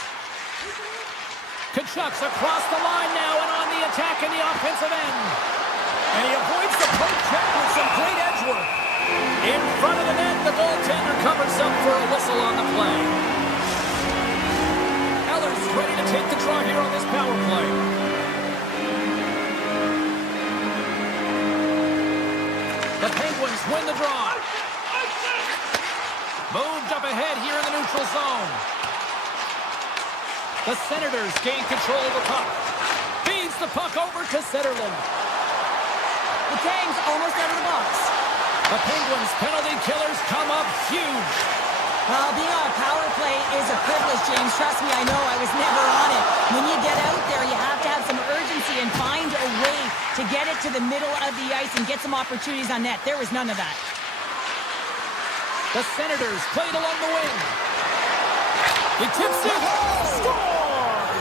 Tkachuk's across the line now and on the attack in the offensive end. And he avoids the poke check with some great edge work. In front of the net, the goaltender covers up for a whistle on the play. Eller's ready to take the draw here on this power play. The Penguins win the draw. Moved up ahead here in the neutral zone. The Senators gain control of the puck. Feeds the puck over to Zetterlund. The Kangs almost out of the box. The Penguins' penalty killers come up huge. Well, being on a power play is a privilege, James. Trust me, I know. I was never on it. When you get out there, you have to have some urgency and find a way to get it to the middle of the ice and get some opportunities on net. There was none of that. The Senators played along the wing. He tips it. Scores!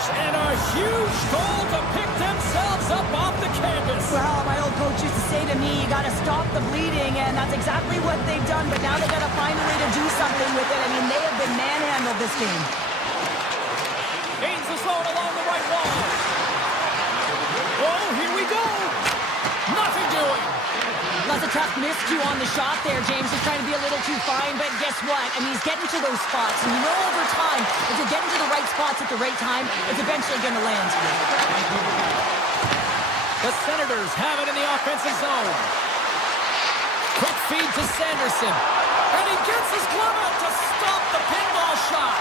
And a huge goal to pick themselves up off the canvas. Well, my old coach used to say to me, you got to stop the bleeding, and that's exactly what they've done, but now they got to find a way to do something with it. I mean, they have been manhandled this game. Gains the zone along the right wall. Oh, here we go. Nothing doing. That's a tough miscue on the shot there, James. He's trying to be a little too fine, but guess what? I mean, he's getting to those spots, and you know over time, if you're getting to the right spots at the right time, it's eventually going to land. The Senators have it in the offensive zone. Quick feed to Sanderson. And he gets his glove out to stop the pinball shot.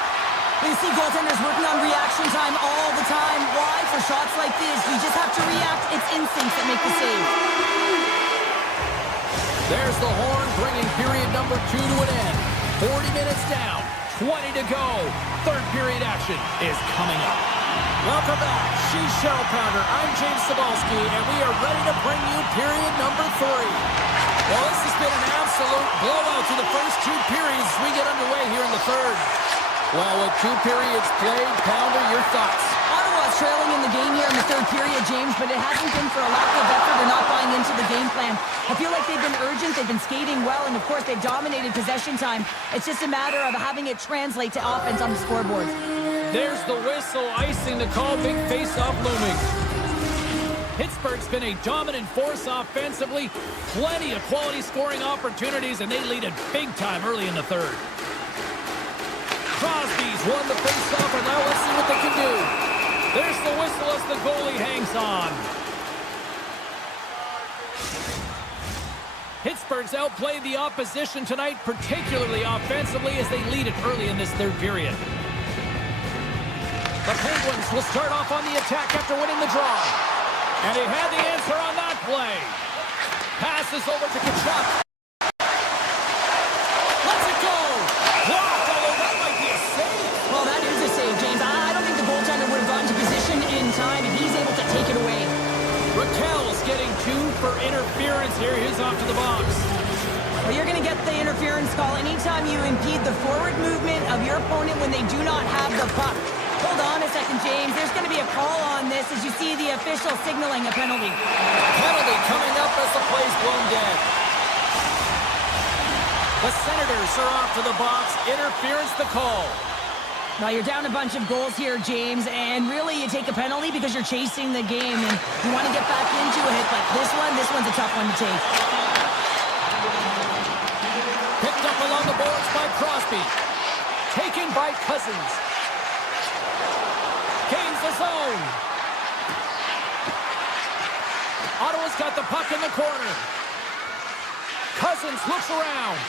You see goaltenders working on reaction time all the time. Why? For shots like this, you just have to react. It's instincts that make the save. There's the horn, bringing period number 2 to an end. 40 minutes down, 20 to go. Third period action is coming up. Welcome back. She's Cheryl Pounder. I'm James Cybulski, and we are ready to bring you period number 3. Well, this has been an absolute blowout to the first 2 periods as we get underway here in the third. Well, with 2 periods played, Pounder, your thoughts? Ottawa's trailing in the game here in the third period, James, but it hasn't been for a lack of effort or not buying into the game plan. I feel like they've been urgent, they've been skating well, and of course they've dominated possession time. It's just a matter of having it translate to offense on the scoreboard. There's the whistle, icing the call, big face-off looming. Pittsburgh's been a dominant force offensively, plenty of quality scoring opportunities, and they lead it big time early in the third. Crosby's won the face-off, and now let's see what they can do. There's the whistle as the goalie hangs on. Pittsburgh's outplayed the opposition tonight, particularly offensively, as they lead it early in this third period. The Penguins will start off on the attack after winning the draw. And he had the answer on that play. Passes over to Tkachuk. Let's it go. Blocked, although that might be a save. Well, that is a save, James. I don't think the goaltender would have gotten to position in time, and he's able to take it away. Raquel's getting 2 for interference here. He's off to the box. Well, you're going to get the interference call anytime you impede the forward movement of your opponent when they do not have the puck. Hold on a second, James. There's going to be a call on this as you see the official signaling a penalty. Penalty coming up as the play's blown dead. The Senators are off to the box. Interference the call. Well, you're down a bunch of goals here, James, and really you take a penalty because you're chasing the game and you want to get back into it, but this one's a tough one to take. Picked up along the boards by Crosby. Taken by Cousins. Gains the zone. Ottawa's got the puck in the corner. Cousins looks around.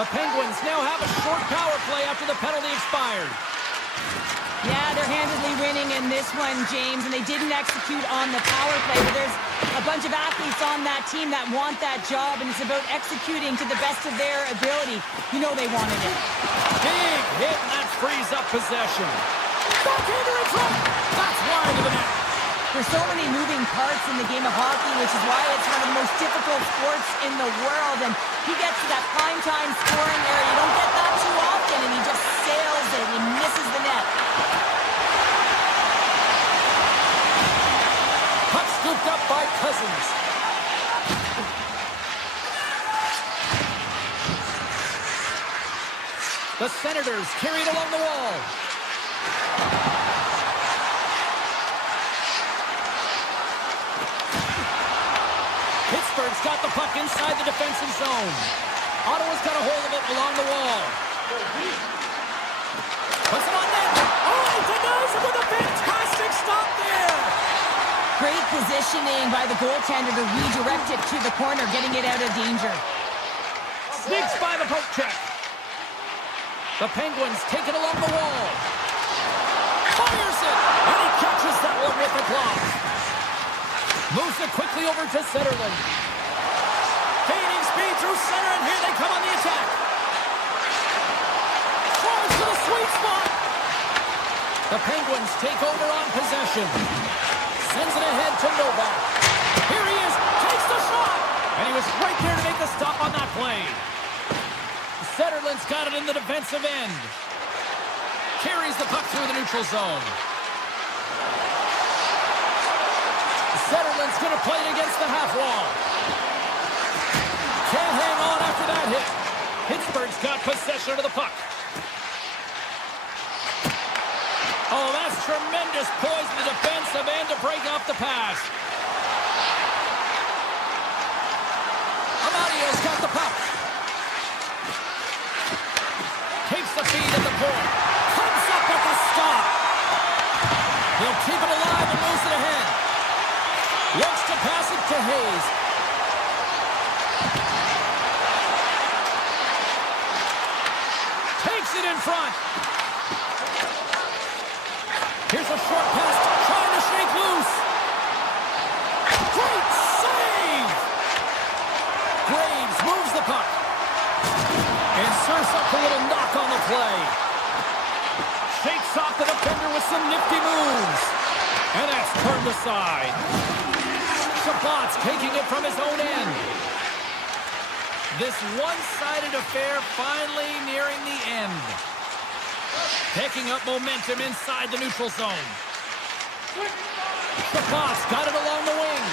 The Penguins now have a short power play after the penalty expired. Yeah, they're handedly winning in this one, James, and they didn't execute on the power play, but there's a bunch of athletes on that team that want that job, and it's about executing to the best of their ability. You know they wanted it. Big hit, and that frees up possession. Backhander in front. That's wide of the net. There's so many moving parts in the game of hockey, which is why it's one of the most difficult sports in the world. And he gets to that prime-time scoring area. You don't get that too often, and he just sails it. He misses the net. Puck scooped up by Cousins. The Senators carry it along the wall. Pittsburgh's got the puck inside the defensive zone. Ottawa's got a hold of it along the wall. Puts it on net. Oh, he denies it with a fantastic stop there. Great positioning by the goaltender to redirect it to the corner, getting it out of danger. Sneaks by the poke check. The Penguins take it along the wall. Fires it. And he catches that one with the glove. Moves it quickly over to Zetterlund. Gaining speed through center, and here they come on the attack. Throws to the sweet spot. The Penguins take over on possession. Sends it ahead to Novak. Here he is. Takes the shot. And he was right there to make the stop on that play. Zetterlund's got it in the defensive end. Carries the puck through the neutral zone. Zetterlund's going to play it against the half wall. Can't hang on after that hit. Pittsburgh's got possession of the puck. Oh, that's tremendous poise in the defensive end to break off the pass. Amadio's got the puck. Takes the feed at the point. Comes up at the stop. He'll keep it alive and moves it ahead. Looks to pass it to Hayes. Takes it in front. Here's a short pass, trying to shake loose. Great save! Graves moves the puck. And serves up a little knock on the play. Shakes off the defender with some nifty moves. And that's turned aside. Chabot's taking it from his own end. This one-sided affair finally nearing the end. Picking up momentum inside the neutral zone. Chabot's got it along the wing.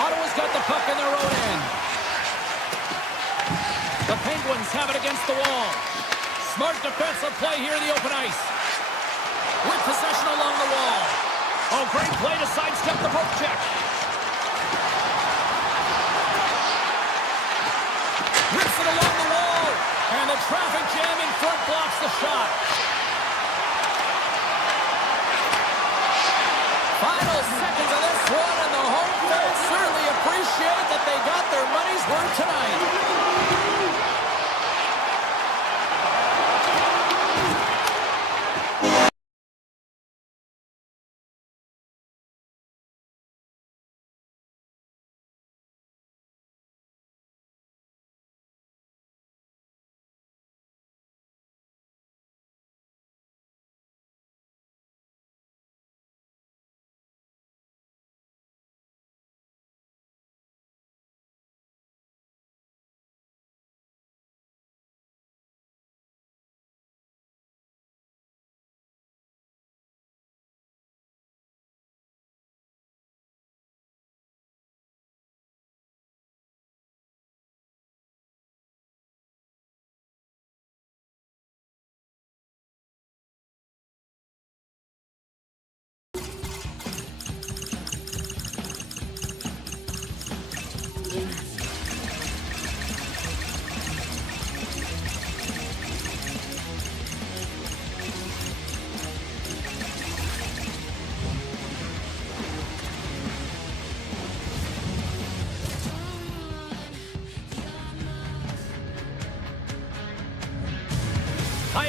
Ottawa's got the puck in their own end. The Penguins have it against the wall. Smart defensive play here in the open ice. With possession along the wall. Oh, great play to sidestep the poke check. Rips it along the wall. And the traffic jam in front blocks the shot. Final seconds of this one, and the home fans certainly appreciate that they got their money's worth tonight.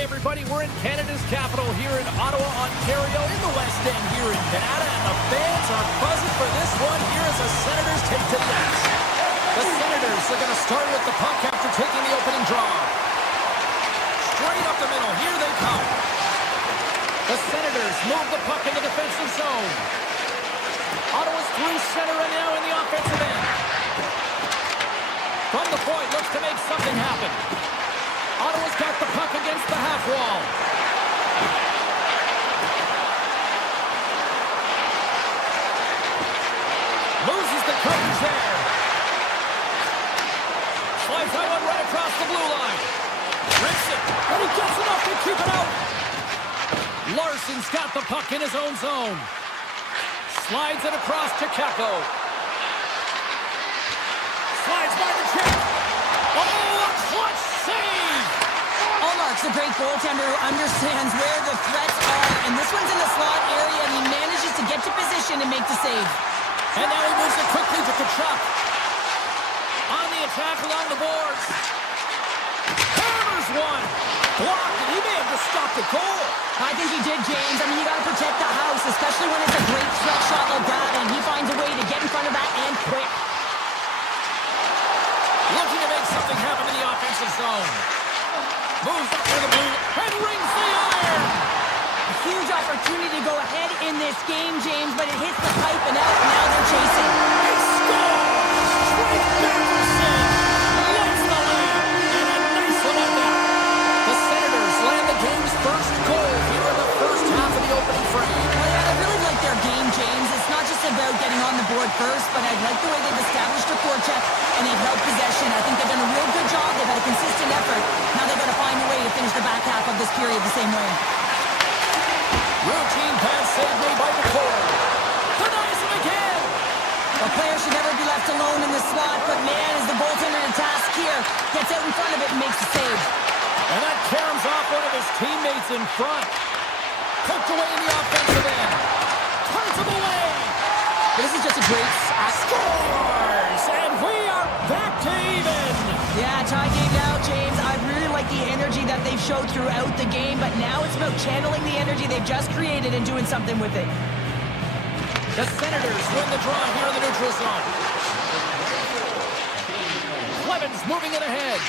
everybody, we're in Canada's capital here in Ottawa, Ontario, in the West End here in Canada, and the fans are buzzing for this one here as the Senators take to the ice. The Senators are going to start with the puck after taking the opening draw. Straight up the middle, here they come. The Senators move the puck in the defensive zone. Ottawa's through center and now in the offensive end. From the point, looks to make something happen. Ottawa's got the puck against the half wall. Loses the coverage there. Slides that one right across the blue line. Rips it, and he gets enough to keep it out. Larson's got the puck in his own zone. Slides it across to Kako. Slides by the check. Oh, a clutch save! Ullmark's a great goaltender who understands where the threats are, and this one's in the slot area, and he manages to get to position and make the save. And now he moves it quickly to Kachuk. On the attack along the boards. Hammers one. Blocked, and he may have just stopped the goal. I think he did, James. I mean, you got to protect the house, especially when it's a great stretch shot like that, and he finds a way to get in front of that and quick. Looking to make something happen in the offensive zone. Moves up to the blue and rings the iron. A huge opportunity to go ahead in this game, James, but it hits the pipe and out. Now they're chasing. He scores! Straight Patterson lights the lamp, and a nice one at that. The Senators land the game's first goal here in the first half of the opening frame. Well, yeah, I really like their game, James. It's not just about getting on the board first, but I like the way they've established their forecheck and they've held possession. I think they've done a real good job. They've had a consistent effort. Now they've got to find a way to finish the back half of this period the same way. Routine pass saved made by McCord. Denies him again. A player should never be left alone in the slot, but man, is the goaltender to task here. Gets out in front of it and makes the save. And that caroms off one of his teammates in front. Poked away in the offensive end. Turns him away. This is just a great Scores! And we are back to even. Yeah, tie game now, James. I really like the energy that they've showed throughout the game, but now it's about channeling the energy they've just created and doing something with it. The Senators win the draw here in the neutral zone. Clemens moving it ahead.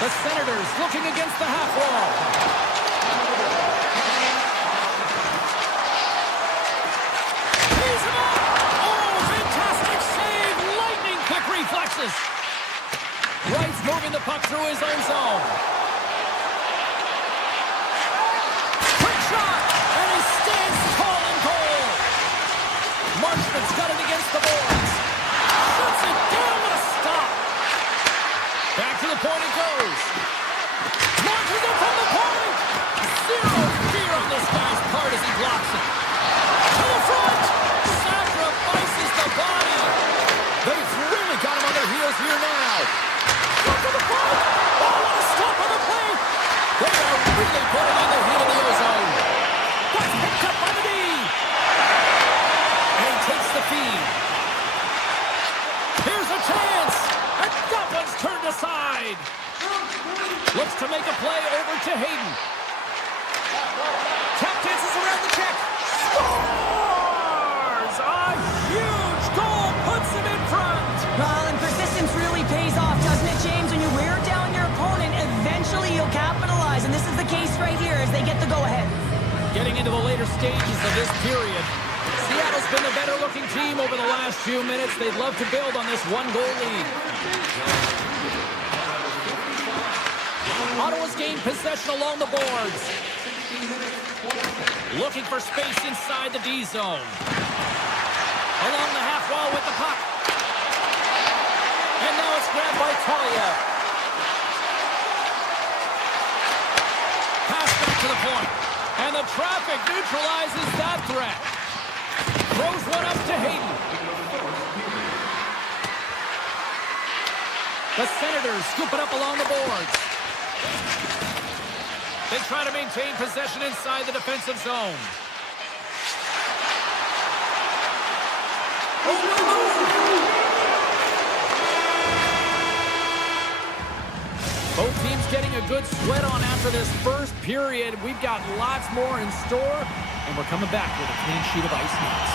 The Senators looking against the half wall. He's him up! Oh, fantastic save! Lightning quick reflexes. Wright's moving the puck through his own zone. Quick shot! And he stands tall in goal. Marchman's got it against the boards. Shuts it down with a stop. Back to the point it goes. Launches it from the point. Zero fear on this guy's part as he blocks it. To the front. Sacrifices the body. They've really got him on their heels here now. Up to the point. Oh, what a stop on the play. They are really putting on the heat of the ozone. That's picked up by the D. And he takes the feed. Here's a chance. And that one's turned aside. Looks to make a play over to Hayden. Tap dances around the check. Scores! A huge goal puts him in front. Well, and persistence really pays off, doesn't it, James? When you wear down your opponent, eventually you'll capitalize. And this is the case right here as they get the go-ahead. Getting into the later stages of this period. Seattle's been the better-looking team over the last few minutes. They'd love to build on this one-goal lead. Ottawa's gained possession along the boards. Looking for space inside the D zone. Along the half wall with the puck. And now it's grabbed by Talia. Pass back to the point. And the traffic neutralizes that threat. Throws one up to Hayden. The Senators scoop it up along the boards. They try to maintain possession inside the defensive zone. Both teams Fans getting a good sweat on after this first period. We've got lots more in store, and we're coming back with a clean sheet of ice next.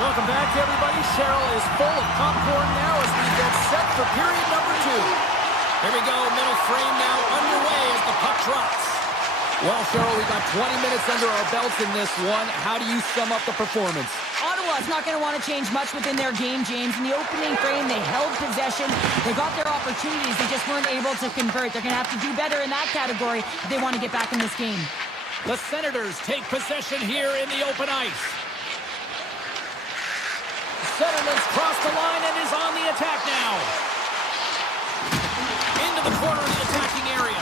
Welcome back, everybody. Cheryl is full of popcorn now as we get set for period number 2. Here we go, middle frame now underway as the puck drops. Well, Cheryl, we've got 20 minutes under our belts in this one. How do you sum up the performance? Ottawa's not going to want to change much within their game, James. In the opening frame, they held possession. They got their opportunities. They just weren't able to convert. They're going to have to do better in that category if they want to get back in this game. The Senators take possession here in the open ice. Centerland's crossed the line and is on the attack now. Into the corner of the attacking area.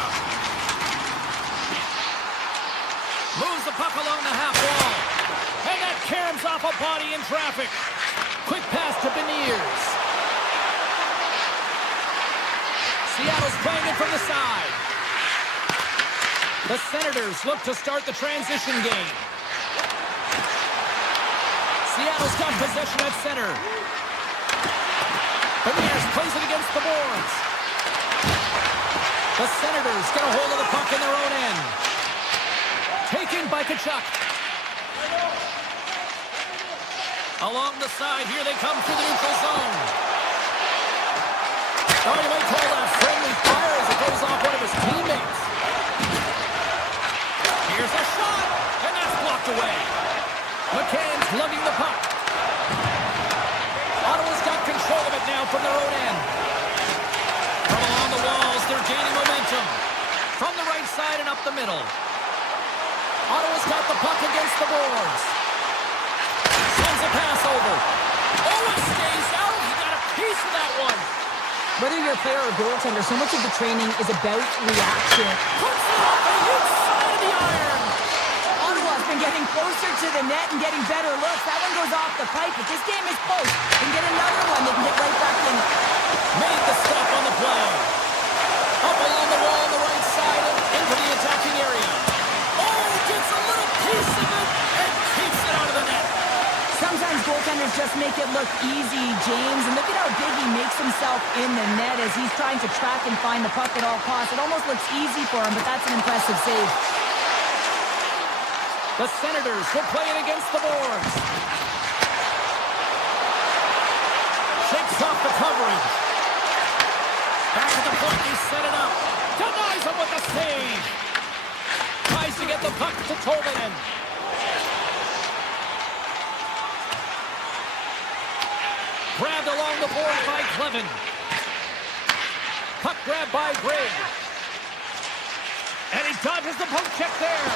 Moves the puck along the half wall. And that caroms off a body in traffic. Quick pass to Beniers. Seattle's playing it from the side. The Senators look to start the transition game. Seattle's got possession at center. Beniers plays it against the boards. The Senators get a hold of the puck in their own end. Taken by Tkachuk. Along the side, here they come through the neutral zone. Oh, you might call that friendly fire as it goes off one of his teammates. Here's a shot, and that's blocked away. McCann's lugging the puck. Ottawa's got control of it now from their own end. From along the walls, they're gaining momentum. From the right side and up the middle. Ottawa's got the puck against the boards. Sends a pass over. Oh, it stays out. He got a piece of that one. Whether you're a player or a goaltender, so much of the training is about reaction. Puts it off the inside of the iron. Ottawa's been getting closer to the net and getting better looks. That one goes off the pipe, but this game is close. They can get another one. They can get right back in. Made the stop on the play. Up along the wall on the right side and into the attacking area. Oh, gets a little piece of it and keeps it out of the net. Sometimes goaltenders just make it look easy, James. And look at how big he makes himself in the net as he's trying to track and find the puck at all costs. It almost looks easy for him, but that's an impressive save. The Senators will play it against the boards. Shakes off the coverage. Back at the point, they set it up. Denies him with the save. Tries to get the puck to Tolvanen. Grabbed along the board by Clevin. Puck grabbed by Grigg. And he dodges the poke check there.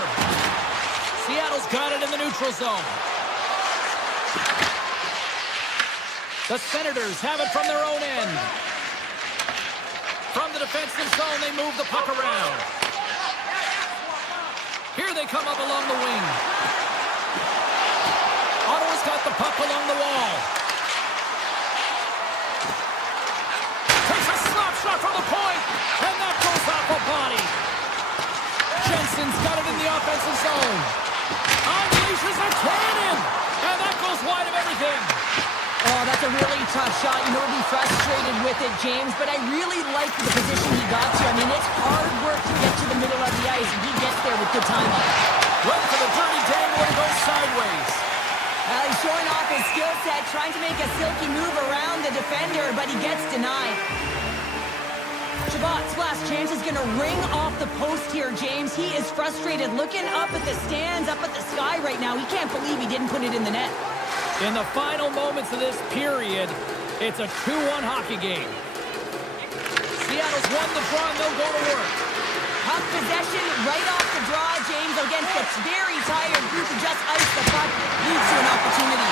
Seattle's got it in the neutral zone. The Senators have it from their own end. From the defensive zone, they move the puck around. Here they come up along the wing. Ottawa's got the puck along the wall. Takes a slap shot from the point, and that goes off a body. Jensen's got it in the offensive zone. Unleashes a cannon, and that goes wide of everything. Oh, that's a really tough shot. You know, he'll be frustrated with it, James, but I really like the position he got to. I mean, it's hard work to get to the middle of the ice, and he gets there with good timing. Went for the dirty dangle and goes sideways. He's showing off his skill set, trying to make a silky move around the defender, but he gets denied. Chabot's last chance is going to ring off the post here, James. He is frustrated, looking up at the stands, up at the sky right now. He can't believe he didn't put it in the net. In the final moments of this period, it's a 2-1 hockey game. Seattle's won the draw, and they'll go to work. Puck possession right off the draw, James, against a very tired group who just iced the puck, leads to an opportunity.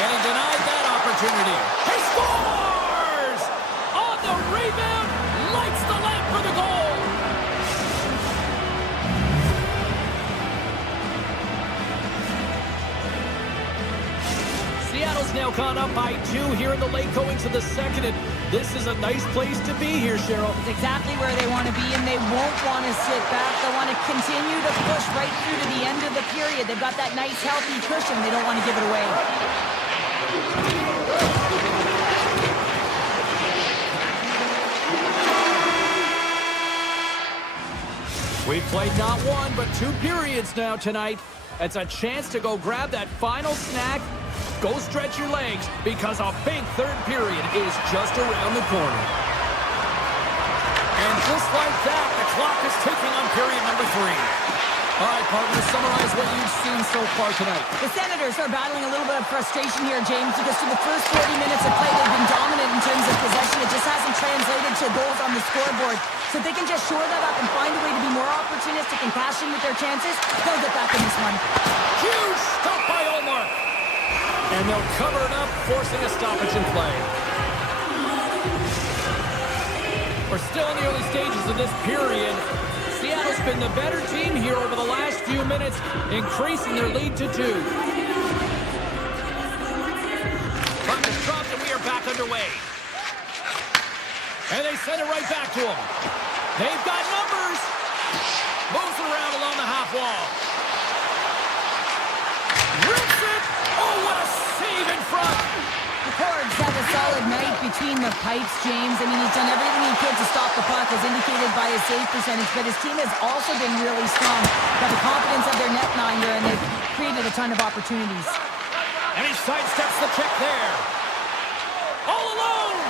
And he denied that opportunity. He scores! On the rebound, lights the lamp for the goal. Seattle's now gone up by 2 here in the late goings of the second, and this is a nice place to be here, Cheryl. It's exactly where they want to be, and they won't want to sit back. They want to continue to push right through to the end of the period. They've got that nice, healthy cushion. They don't want to give it away. We've played not one, but 2 periods now tonight. It's a chance to go grab that final snack. Go stretch your legs, because a big third period is just around the corner. And just like that, the clock is ticking on period number 3. All right, partner, summarize what you've seen so far tonight. The Senators are battling a little bit of frustration here, James, because through the first 40 minutes of play, they've been dominant in terms of possession. It just hasn't translated to goals on the scoreboard. So if they can just shore that up and find a way to be more opportunistic and cash in with their chances, they'll get back in this one. Huge stop by Omar. And they'll cover it up, forcing a stoppage in play. We're still in the early stages of this period. Seattle's been the better team here over the last few minutes, increasing their lead to 2. Puck is dropped and we are back underway. And they send it right back to him. They've got numbers. Moves around along the half wall. Rips it. Oh, what a save in front. McCord's had a solid night between the pipes, James. I mean, he's done everything he could to stop the puck, as indicated by his save percentage, but his team has also been really strong. Got the confidence of their netminder, and they've created a ton of opportunities. And he sidesteps the check there. All alone.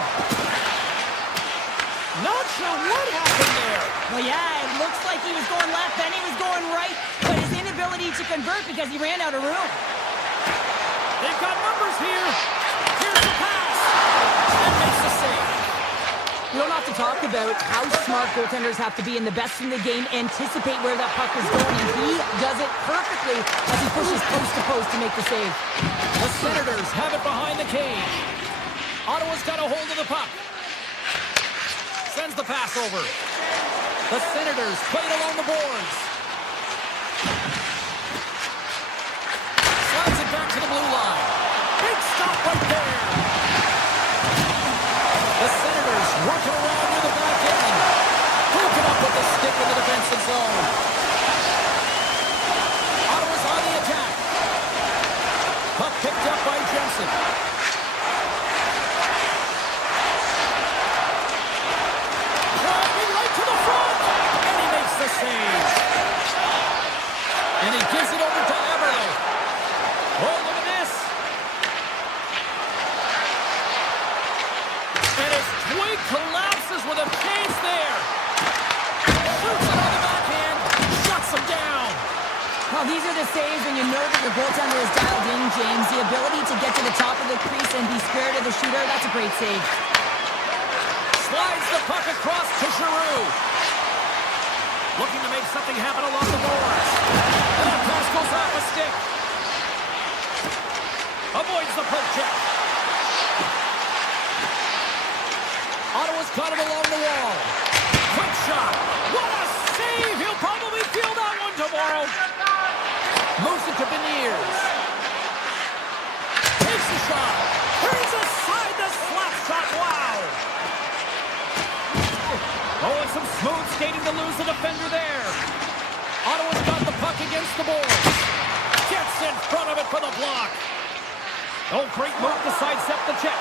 Not sure what happened there. Well, yeah, it looks like he was going left, then he was going right, but his inability to convert because he ran out of room. They've got numbers here. Here's the pass. And makes the save. We don't have to talk about how smart goaltenders have to be, and the best in the game anticipate where that puck is going, and he does it perfectly as he pushes post to post to make the save. The Senators have it behind the cage. Ottawa's got a hold of the puck. Sends the pass over. The Senators play it along the boards. Slides it back to the blue line. Big stop right there. The Senators working around near the back end. Broken up with the stick in the defensive zone. Ottawa's on the attack. Puck picked up by Jensen. Driving right to the front. And he makes the save. And he gives it over to Everly. Oh, look at this. And his twig collapses with a chance there. Shoots it on the backhand. Shuts him down. Well, these are the saves when you know that your goaltender is dialed in, James. The ability to get to the top of the crease and be square to the shooter, that's a great save. Slides the puck across to Giroux. Looking to make something happen along the boards. And that pass goes off a stick. Avoids the poke check. Ottawa's got it along the wall. Quick shot. What a save. He'll probably feel that one tomorrow. Moves it to Beniers. Takes the shot. Turns aside the slap shot. Wow. Oh, and some smooth skating to lose the defender there. Ottawa's got the puck against the boards. Gets in front of it for the block. Oh, great move to sidestep the check.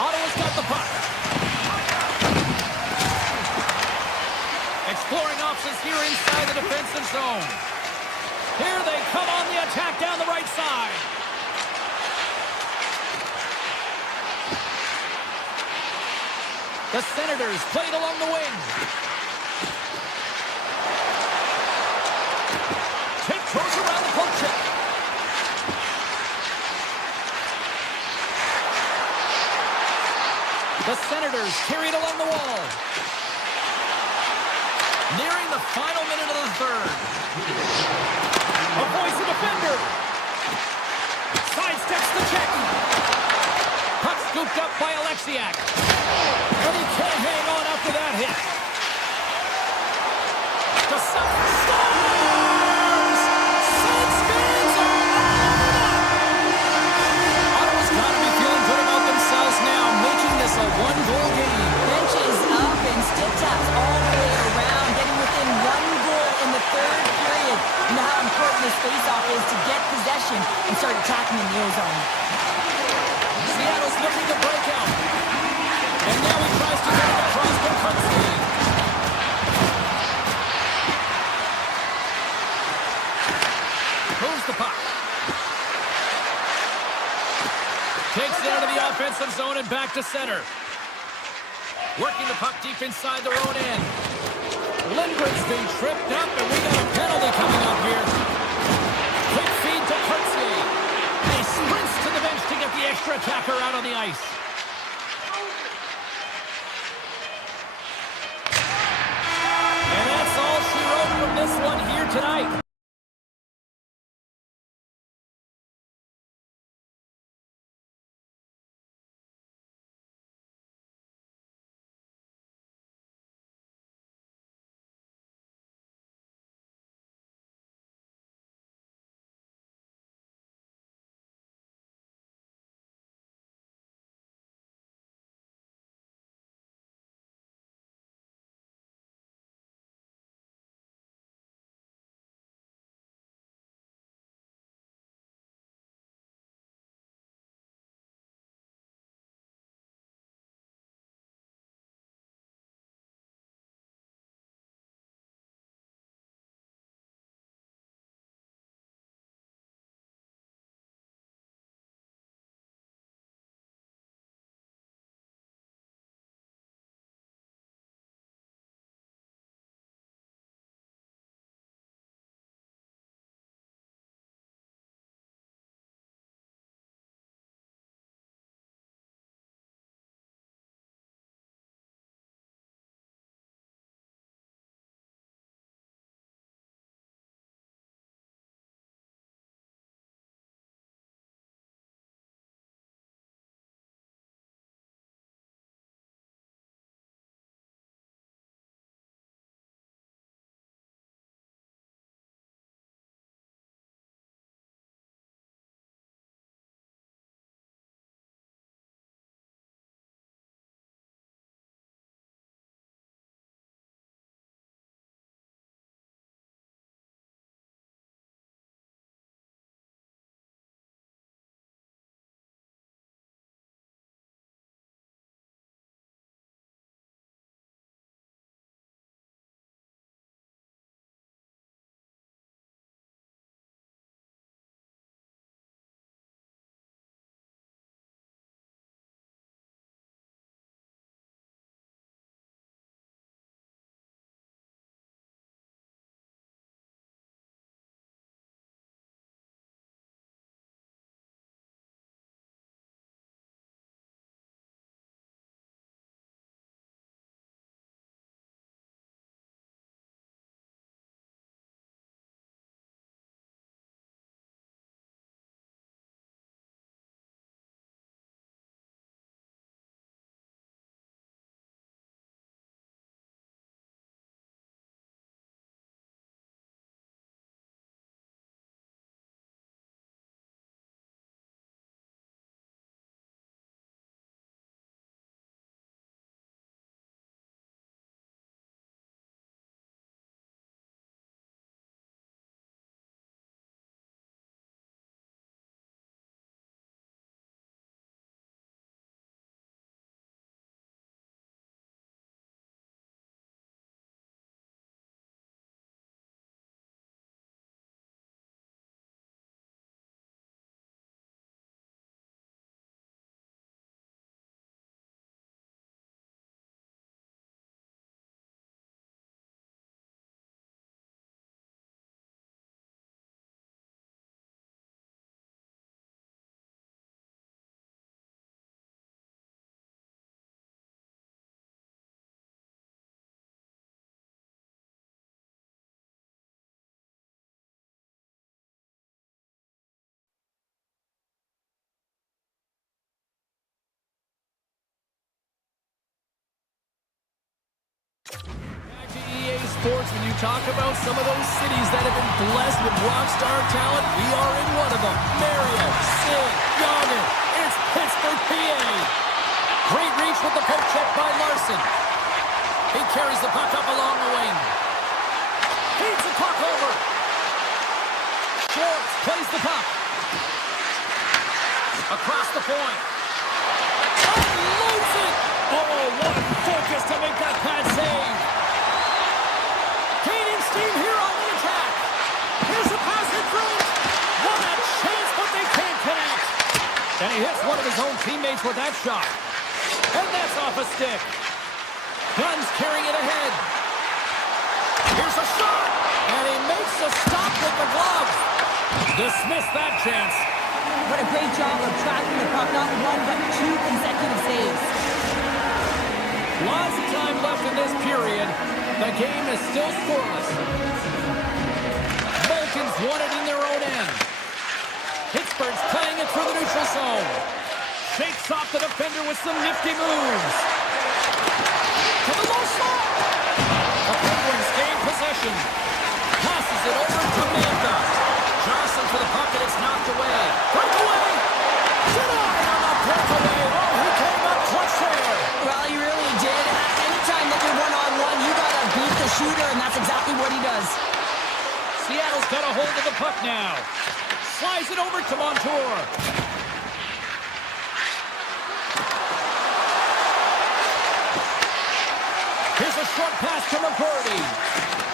Ottawa's got the puck. Exploring options here inside the defensive zone. Here they come on the attack down the right side. The Senators played along the wing. Goes around the poke check. The Senators carried along the wall. Nearing the final minute of the third. Avoids the defender. Sidesteps the check. Puck scooped up by Alexiak. And he can't hang on after that hit. The Stars! Sens fans are Ottawa's got to be feeling good about themselves now, making this a one-goal game. Benches up and stick taps all the way around, getting within 1 goal in the third period. You know how important this face-off is to get possession and start attacking in the O-zone. Seattle's looking to break out. And now he tries to get it across the front skate. moves the puck. Takes it out of the offensive zone and back to center. Working the puck deep inside their own end. Lindgren's been tripped up, and we got a penalty coming up here. Quick feed to Kurtzy. He sprints to the bench to get the extra attacker out on the ice. And that's all she wrote from this one here tonight. Sports, when you talk about some of those cities that have been blessed with rock star talent, we are in one of them. Mario, Sid, Youngin, it's Pittsburgh, PA. Great reach with the poke check by Larson. He carries the puck up along the wing. Feeds the puck over. Schwartz plays the puck. Across the point. Unloads it! Oh, what focus to make that pass save. Gaining steam here on the attack. Here's a pass in front. And he hits one of his own teammates with that shot. And that's off a stick. Dunn's carrying it ahead. Here's a shot. And he makes a stop with the glove. Dismissed that chance. What a great job of tracking the puck. Not one, but two consecutive saves. Lots of time left in this period. The game is still scoreless. Vulcans won it in their own end. Pittsburgh's playing it through the neutral zone. Shakes off the defender with some nifty moves. To the low slot. The Penguins gain possession. Passes it over to Manta. Johnson for the puck, and it's knocked away. Breakaway! Denied on the breakaway. Oh, he came up clutch there. Well, he really did. Anytime that you're one-on-one, you got to beat the shooter, and that's exactly what he does. Seattle's got a hold of the puck now. Slides it over to Montour. Here's a short pass to McGurdy.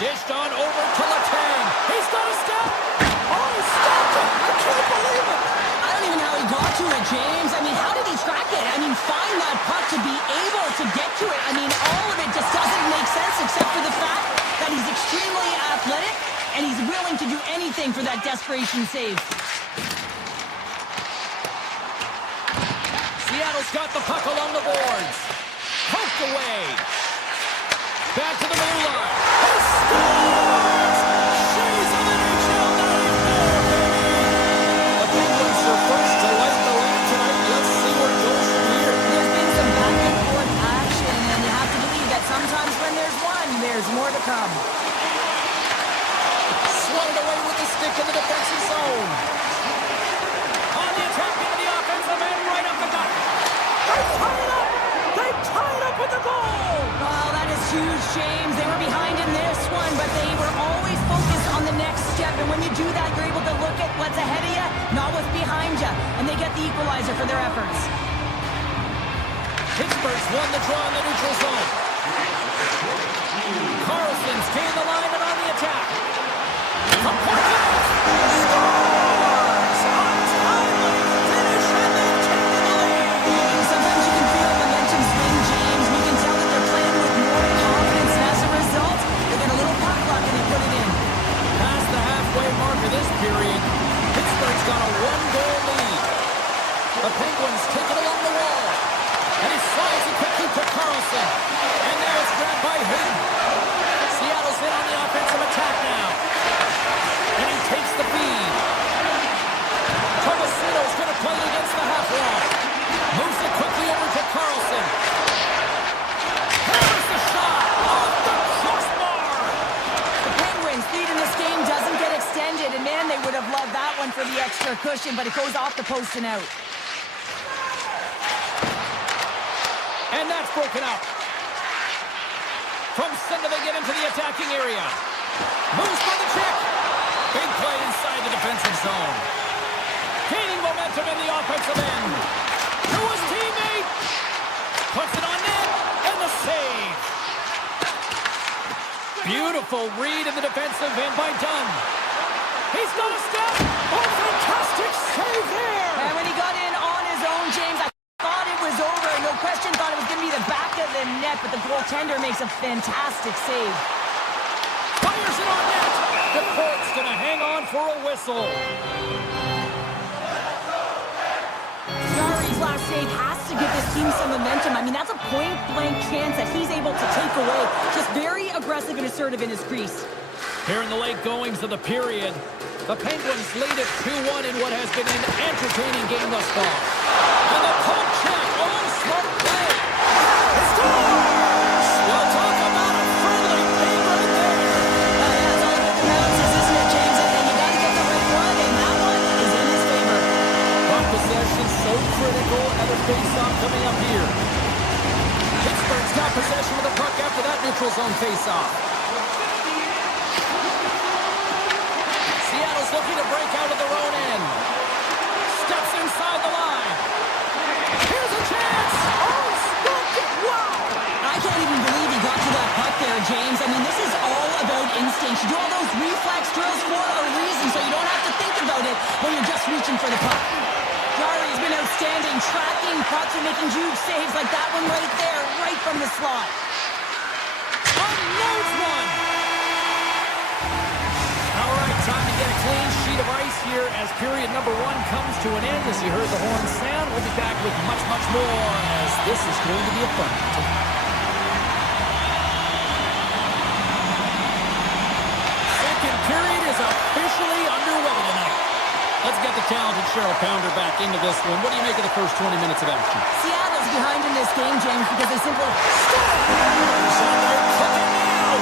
Dished on over to Letang. He's got a step. Oh, he stopped it. I can't believe it. I don't even know how he got to it, James. I mean, how did he track it? I mean, find that puck to be able to get to it. I mean, all of it just doesn't make sense except for the fact that he's extremely athletic and he's willing to do anything for that desperation save. Seattle's got the puck along the boards. Poked away. Back to the middle line. He scores! She's an NHL 94, baby! The Penguins are first to light the lamp tonight. Let's see where it goes from here. There's been some back and forth action, and you have to believe that sometimes when there's one, there's more to come. Swung away with the stick in the defensive zone. On the attack into the offensive end, right up the gut. They tie it up! They tie it up with the goal! Well, that is huge, James. They were behind in this one, but they were always focused on the next step. And when you do that, you're able to look at what's ahead of you, not what's behind you. And they get the equalizer for their efforts. Pittsburgh's won the draw in the neutral zone. Carlson's gained the line and on the attack. From point blank. Scores! Untimely finish and they take the lead. Sometimes you can feel momentum swing, James. We can tell that they're playing with more confidence, and as a result, they get a little puck luck and they put it in. Past the halfway mark of this period, Pittsburgh's got a one-goal lead. The Penguins take it along the wall. And he slides it quickly to Carlson. And now it's grabbed by Hayden. Seattle's in on the offensive attack now. And he takes the feed. Tomasino's going to play it against the half wall. Moves it quickly over to Carlson. Here's the shot off the crossbar. The Penguins' lead in this game doesn't get extended, and man, they would have loved that one for the extra cushion, but it goes off the post and out. And that's broken up. From center, they get into the attacking area. Moves by the check. Big play inside the defensive zone. Gaining momentum in the offensive end. To his teammate. Puts it on net. And the save. Beautiful read in the defensive end by Dunn. He's got a step. Oh, fantastic save there. And when he got in on his own, James, I thought it was over. No question, thought it was going to be the back of the net, but the goaltender makes a fantastic save. Fires it on net. The court's going to hang on for a whistle. Jarry's last save has to give this team some momentum. I mean, that's a point-blank chance that he's able to take away. Just very aggressive and assertive in his crease. Here in the late goings of the period, the Penguins lead it 2-1 in what has been an entertaining game thus far. And the poke check. Oh, smart play. Scores! We'll talk about a friendly play right there. That's all that counts, isn't it, James? And you got to get the right one, and that one is in his favor. Puck possession so critical, and a face-off coming up here. Pittsburgh's got possession of the puck after that neutral zone face-off. Seattle's looking to break out of their own end. Steps inside the line. Here's a chance. Oh, smoked it. Wow. I can't even believe he got to that puck there, James. I mean, this is all about instinct. You do all those reflex drills for a reason, so you don't have to think about it when you're just reaching for the puck. Jarry's been outstanding outstanding tracking pucks and making huge saves like that one right there, right from the slot. Unloads one. All right, time to get a clean sheet of ice here as period number 1 comes to an end. As you heard the horn sound, we'll be back with much, much more as this is going to be a fun one. Second period is officially underway tonight. Let's get the talented Cheryl Pounder back into this one. What do you make of the first 20 minutes of action? Seattle's behind in this game, James, because they simply score. They're cooking now.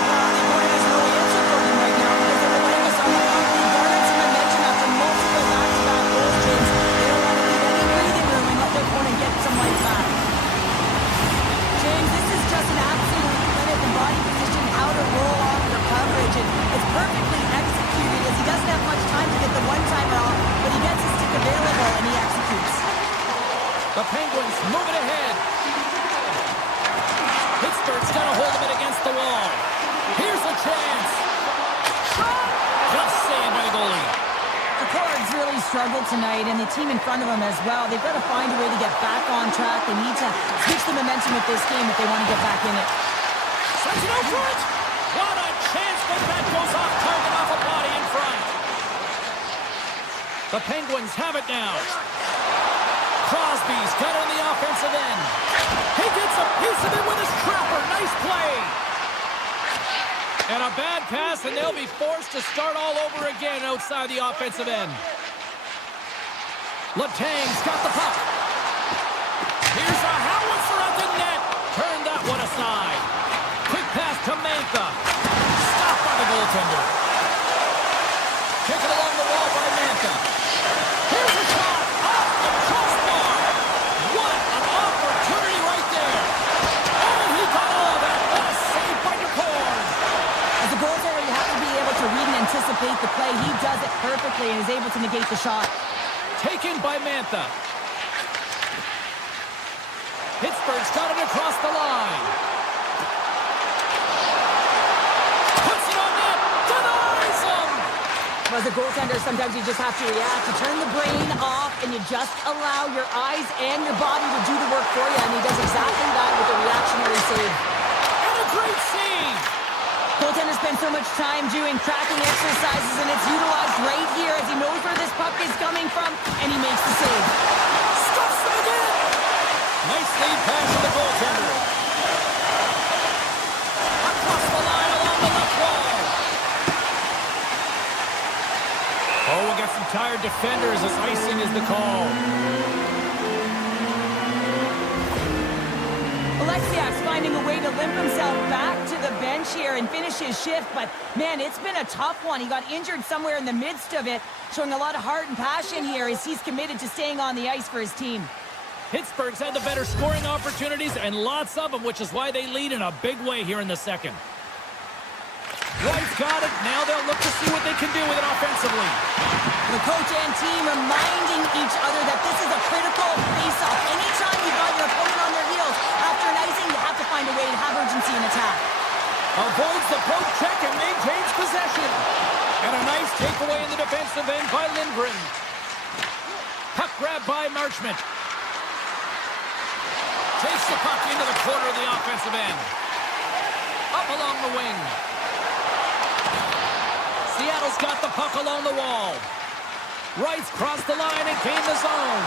Boy, there's no answer for them right now because they're relying us on the puck. They garnered some momentum after multiple back-to-back goals, James. They don't want to leave any breathing room and let their opponent get some life back. James, this is just an absolute clinic and body position, how to roll off your coverage, and it's perfectly executed as he doesn't have much time to get the one-timer off, but he gets his stick available and he executes. The Penguins moving ahead. Pittsburgh's got a hold of it against the wall. Here's a chance. Shot! Just saved by the goalie. The Cards really struggled tonight, and the team in front of them as well. They've got to find a way to get back on track. They need to switch the momentum with this game if they want to get back in it. Sends it out front. What a chance, but that goes off target off a body in front. The Penguins have it now. Crosby's got on the offensive end. He gets a piece of it with his trapper. Nice play. And a bad pass, and they'll be forced to start all over again outside the offensive end. Letang's got the puck. Here's a howitzer at the net. Turn that one aside. Quick pass to Mantha. Stopped by the goaltender. Kick it along the wall by Mantha. Here's a shot. Off the crossbar. What an opportunity right there. Oh, he got all of that. What a save by DeCord. As a goaltender, you have to be able to read and anticipate the play. He does it perfectly and is able to negate the shot. Taken by Mantha. Pittsburgh's got it across the line. Puts it on net. Denies him. As a goaltender, sometimes you just have to react. You turn the brain off and you just allow your eyes and your body to do the work for you. And he does exactly that with a reactionary save. And a great save. Goaltenders spend so much time doing tracking exercises, and it's utilized right here as he knows where this puck is coming from, and he makes the save. Stuffs it again. Nice lead pass to the goaltender. Across the line along the left wall. Oh, we'll get some tired defenders as icing is the call. Alexiak's finding a way to limp himself back to the bench here and finish his shift, but man, it's been a tough one. He got injured somewhere in the midst of it, showing a lot of heart and passion here as he's committed to staying on the ice for his team. Pittsburgh's had the better scoring opportunities and lots of them, which is why they lead in a big way here in the second. White's got it. Now they'll look to see what they can do with it offensively. The coach and team reminding each other that this is a critical face-off. Anytime you've got your opponent on their heels after an icing, you have to find a way to have urgency in attack. Avoids the poke check and maintains possession. And a nice takeaway in the defensive end by Lindgren. Puck grab by Marchment. Takes the puck into the corner of the offensive end. Up along the wing. Seattle's got the puck along the wall. Wright's crossed the line and gained the zone.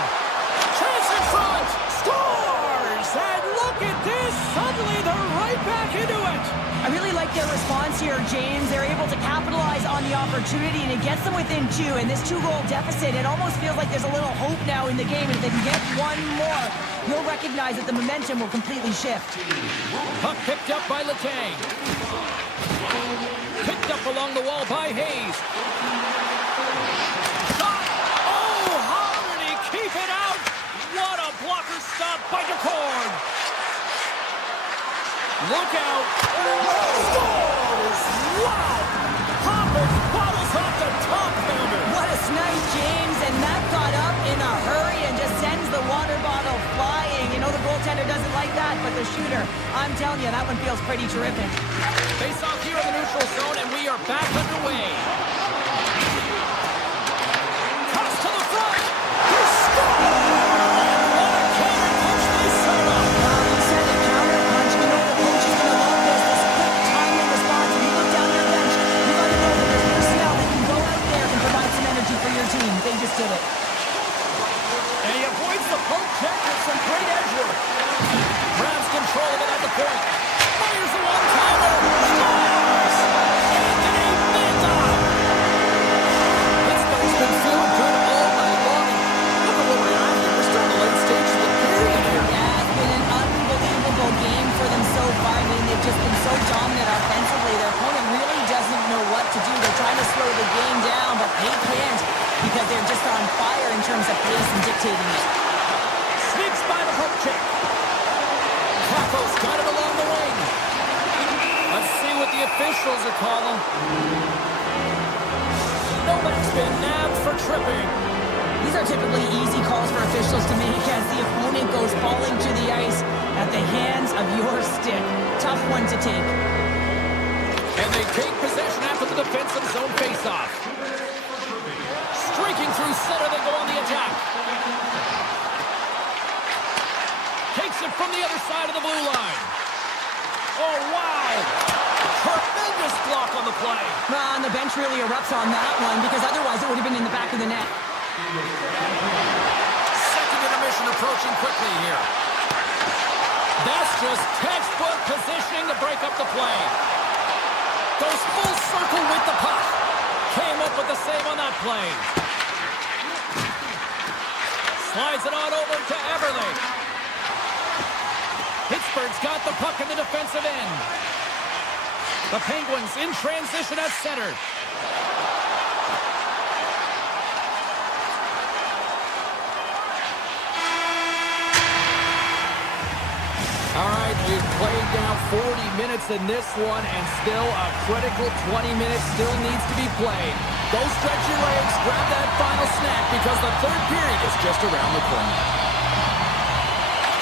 Chase in front. Scores! And look at this. Suddenly they're right back into it. I really like their response here, James. They're able to capitalize on the opportunity, and it gets them within two. And this two-goal deficit, it almost feels like there's a little hope now in the game. And if they can get one more, you'll recognize that the momentum will completely shift. Puck picked up by Letang. Picked up along the wall by Hayes. Shot! Oh, how did he keep it out? What a blocker stop by DeCord. Look out. Scores! Wow! Hoppers bottles off the top Pounder. What a snipe, James, and that got up in a hurry and just sends the water bottle flying. You know the goaltender doesn't like that, but the shooter, I'm telling you, that one feels pretty terrific. Face off here in the neutral zone, and we are back underway. Toss to the front. He scores! dictating it. Sneaks by the poke check. Capo's got it along the wing. Let's see what the officials are calling. Nobody's been nabbed for tripping. These are typically easy calls for officials to make as the opponent goes falling to the ice at the hands of your stick. Tough one to take. And they take possession after the defensive zone faceoff. Streaking through center, they go on the attack. Takes it from the other side of the blue line. Oh, wow! Tremendous block on the play. And the bench really erupts on that one because otherwise it would have been in the back of the net. Second intermission approaching quickly here. That's just textbook positioning to break up the play. Goes full circle with the puck. Came up with the save on that play. Slides it on over to Everly. Pittsburgh's got the puck in the defensive end. The Penguins in transition at center. All right, we've played now 40 minutes in this one, and still a critical 20 minutes still needs to be played. Go stretch your legs, grab that final snack, because the third period is just around the corner.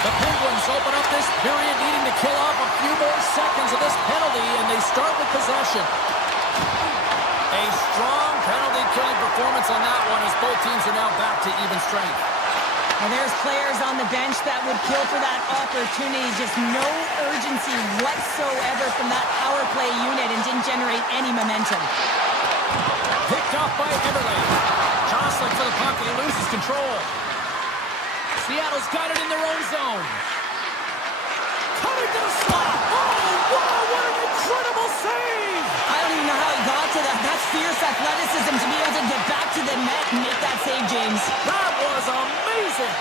The Penguins open up this period needing to kill off a few more seconds of this penalty, and they start with possession. A strong penalty-killing performance on that one as both teams are now back to even strength. And there's players on the bench that would kill for that opportunity. Just no urgency whatsoever from that power play unit and didn't generate any momentum. Picked off by Everly. Jostling for the puck and he loses control. Seattle's got it in their own zone. Coming to the slot. Oh, wow, what an incredible save! I don't even know how he got to that. That's fierce athleticism to be able to get back to the net and make that save, James. That was amazing!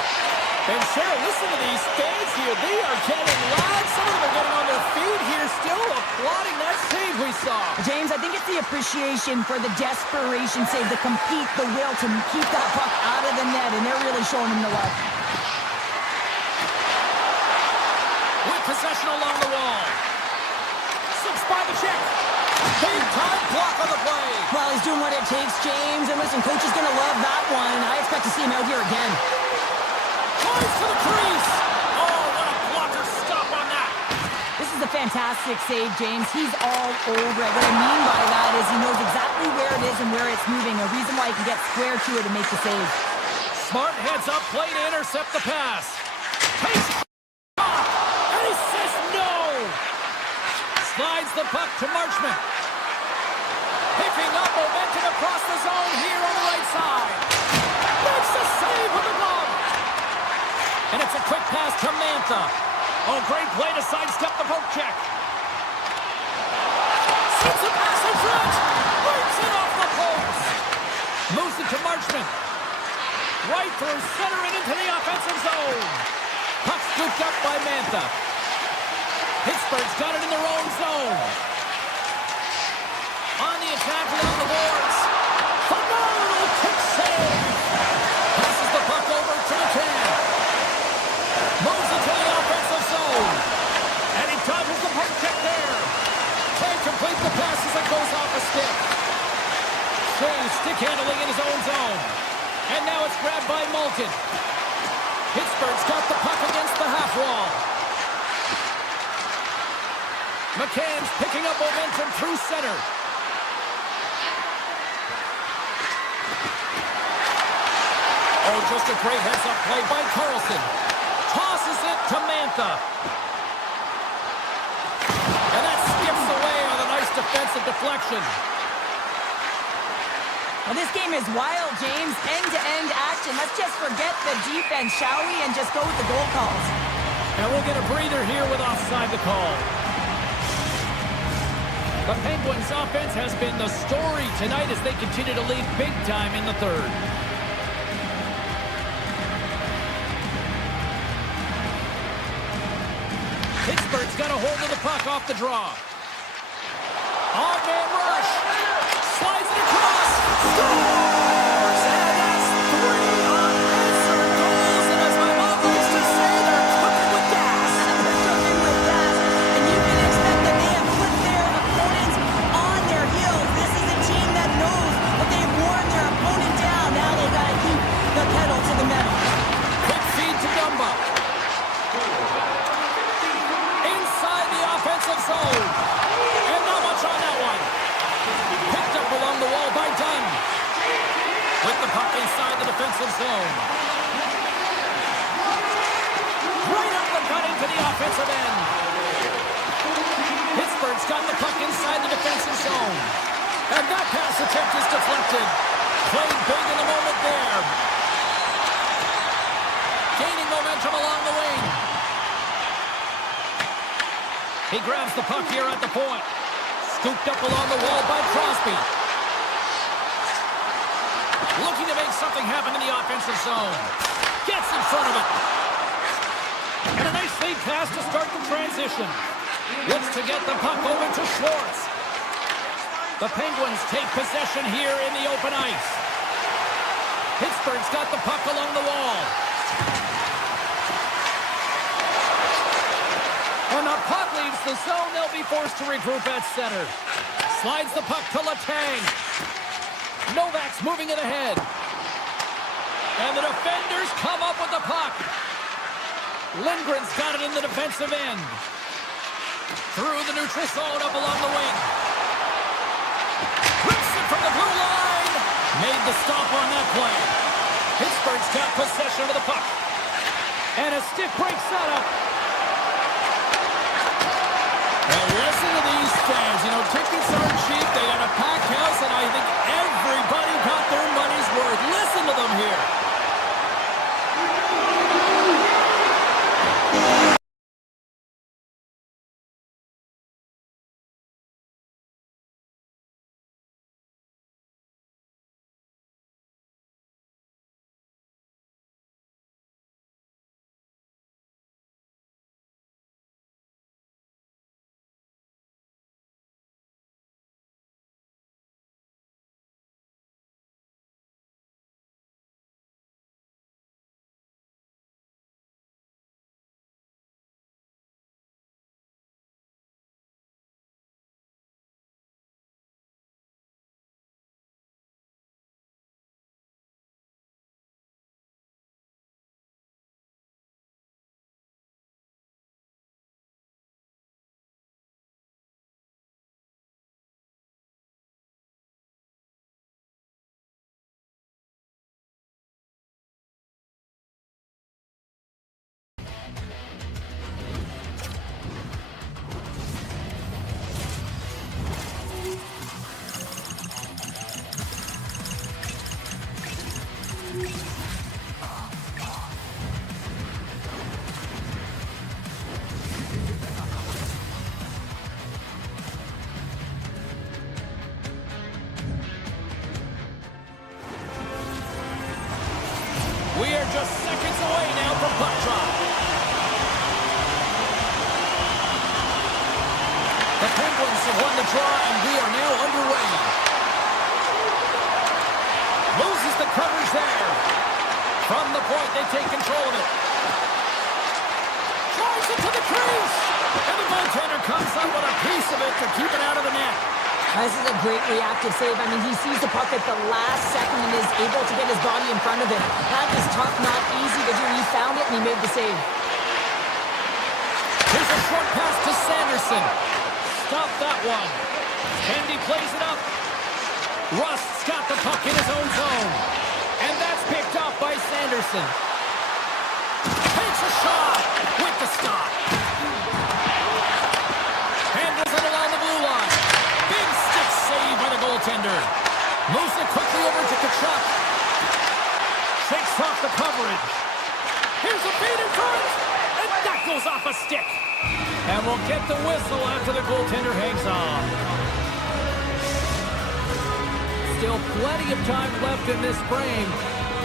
And Sarah, listen to these fans here. They are getting loud. Some of them are getting on their feet here, still applauding that save we saw. James, I think it's the appreciation for the desperation save, the compete, the will to keep that puck out of the net, and they're really showing him the love. With possession along the wall. Slips by the check. Big time block on the play. Well, he's doing what it takes, James. And listen, coach is going to love that one. I expect to see him out here again. Drives to the crease. Oh, what a blocker stop on that. This is a fantastic save, James. He's all over it. What I mean by that is he knows exactly where it is and where it's moving. A reason why he can get square to it and make the save. Smart heads up play to intercept the pass. Takes it. And he says no. Slides the puck to Marchment. Picking up momentum across the zone here on the right side. Makes the save with the glove. And it's a quick pass to Mantha. Oh, great play to sidestep the poke check. Sends a pass in front. Breaks it off the post. Moves it to Marchment. Right through center and into the offensive zone. Puck scooped up by Mantha. Pittsburgh's got it in their own zone. On the attack along the boards. Phenomenal kick save. Passes the puck over to McCann. Moves into the offensive zone. And he dodges the poke check there. Can't complete the pass as it goes off a stick. Shea stick handling in his own zone. And now it's grabbed by Malkin. Pittsburgh's got the puck against the half wall. McCann's picking up momentum through center. Oh, just a great heads-up play by Carlson. Tosses it to Mantha. And that skips away on a nice defensive deflection. Well, this game is wild, James. End-to-end action. Let's just forget the defense, shall we? And just go with the goal calls. And we'll get a breather here with offside the call. The Penguins' offense has been the story tonight as they continue to lead big time in the third. Pittsburgh's got a hold of the puck off the draw. On-man rush. Slides it across. Scores! And that's 3 unanswered With the puck inside the defensive zone. Right up the gut into the offensive end. Pittsburgh's got the puck inside the defensive zone. And that pass attempt is deflected. Played big in the moment there. Gaining momentum along the wing. He grabs the puck here at the point. Scooped up along the wall by Crosby. Looking to make something happen in the offensive zone. Gets in front of it. And a nice lead pass to start the transition. Looks to get the puck over to Schwartz. The Penguins take possession here in the open ice. Pittsburgh's got the puck along the wall. When the puck leaves the zone, they'll be forced to regroup at center. Slides the puck to Letang. Novak's moving it ahead. And the defenders come up with the puck. Lindgren's got it in the defensive end. Through the neutral zone up along the wing. Rips it from the blue line. Made the stop on that play. Pittsburgh's got possession of the puck. And a stick break setup. Well, listen to these fans. You know, tickets aren't cheap. They got a packed house, and I think everybody got their money's worth. Listen to them here. We are just seconds away now from puck drop. The Penguins have won the draw, and we are now underway. Loses the coverage there. From the point, they take control of it. Drives it to the crease. And the goaltender comes up with a piece of it to keep it out of the net. This is a great reactive save. I mean, he sees the puck at the last second and is able to get his body in front of it. That is tough, not easy to do. He found it and he made the save. Here's a short pass to Sanderson. Stop that one. Kennedy plays it up. Rust's got the puck in his own zone. And that's picked up by Sanderson. Takes a shot with the stop. Handles it along the blue line. Big stick save by the goaltender. Moves it quickly over to Tkachuk. Shakes off the coverage. Here's a feed in front. And that goes off a stick. And we'll get the whistle after the goaltender hangs on. Still plenty of time left in this frame.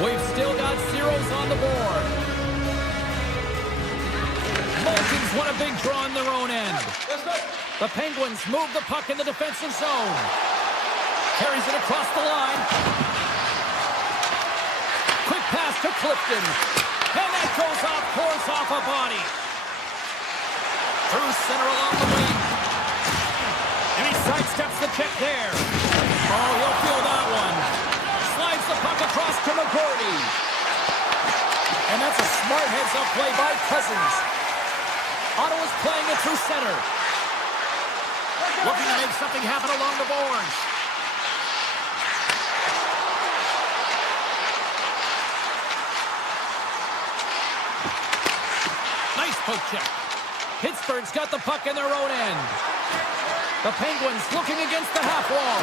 We've still got zeros on the board. Malkin's won a big draw in their own end. The Penguins move the puck in the defensive zone. Carries it across the line. Quick pass to Clifton. And that goes off, pours off a body. Through center along the wing. And he sidesteps the check there. Oh, he'll feel that one. Slides the puck across to McGroarty. And that's a smart heads-up play by Cousins. Ottawa's playing it through center. Looking to make something happen along the boards. poke check. Pittsburgh's got the puck in their own end. The Penguins looking against the half wall.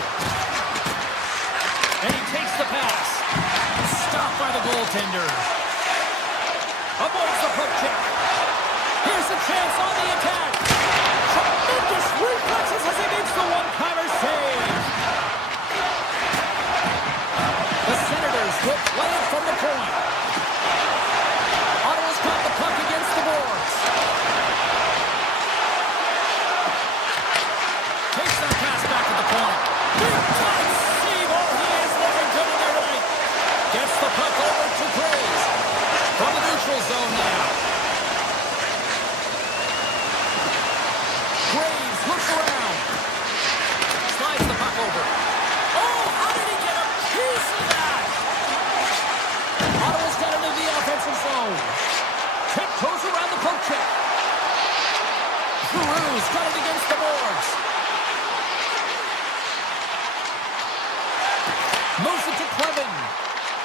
And he takes the pass. Stopped by the goaltender. Avoids the poke check. Here's a chance on the attack. Tremendous reflexes as he makes the one-timer save. The Senators will play it from the point. Ottawa's got the puck against the boards. Takes that pass back to the point. Big time save. Oh, he is looking good in the right. Gets the puck over to Graves. From the neutral zone now. Graves looks around. Slides the puck over. Oh, how did he get a piece of that? Ottawa's got into the offensive zone. Tiptoes around the poke check. Giroux's got it against the boards. Moves it to Kraken.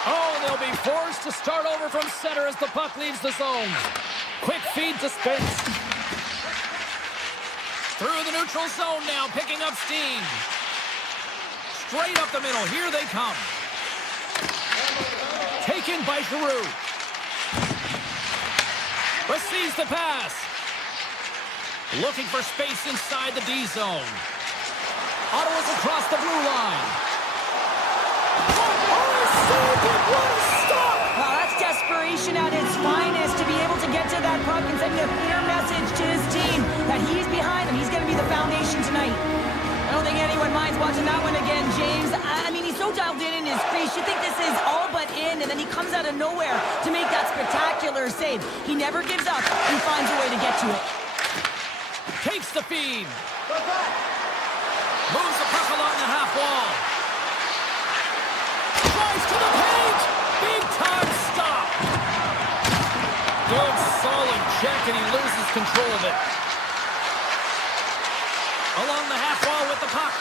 Oh, they'll be forced to start over from center as the puck leaves the zone. Quick feed to Spence. Through the neutral zone now, picking up steam. Straight up the middle. Here they come. Taken by Giroux. Receives the pass. Looking for space inside the D zone. Ottawa's across the blue line. What a stop! Well, that's desperation at its finest to be able to get to that puck and send a clear message to his team that he's behind him. He's going to be the foundation tonight. I don't think anyone minds watching that one again, James. I mean, he's so dialed in his crease. You think this is all but in, and then he comes out of nowhere to make that spectacular save. He never gives up. He finds a way to get to it. Takes the feed. Moves the puck along the half wall. Drives to the paint. Big time stop. Good solid check, and he loses control of it. Along the half wall with the puck.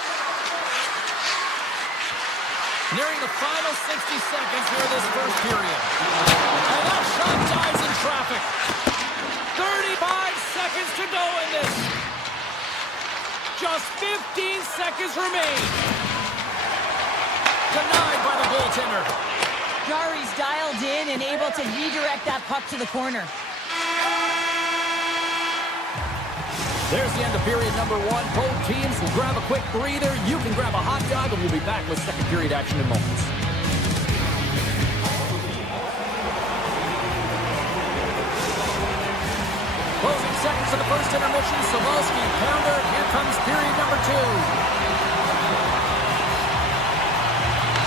Nearing the final 60 seconds here of this first period. And that shot dies in traffic. 35 seconds to go in this. Just 15 seconds remain. Denied by the goaltender. Jari's dialed in and able to redirect that puck to the corner. There's the end of period number one. Both teams will grab a quick breather. You can grab a hot dog, and we'll be back with second period action in moments. Closing seconds of the first intermission. Savalski, pounder. Here comes period number two.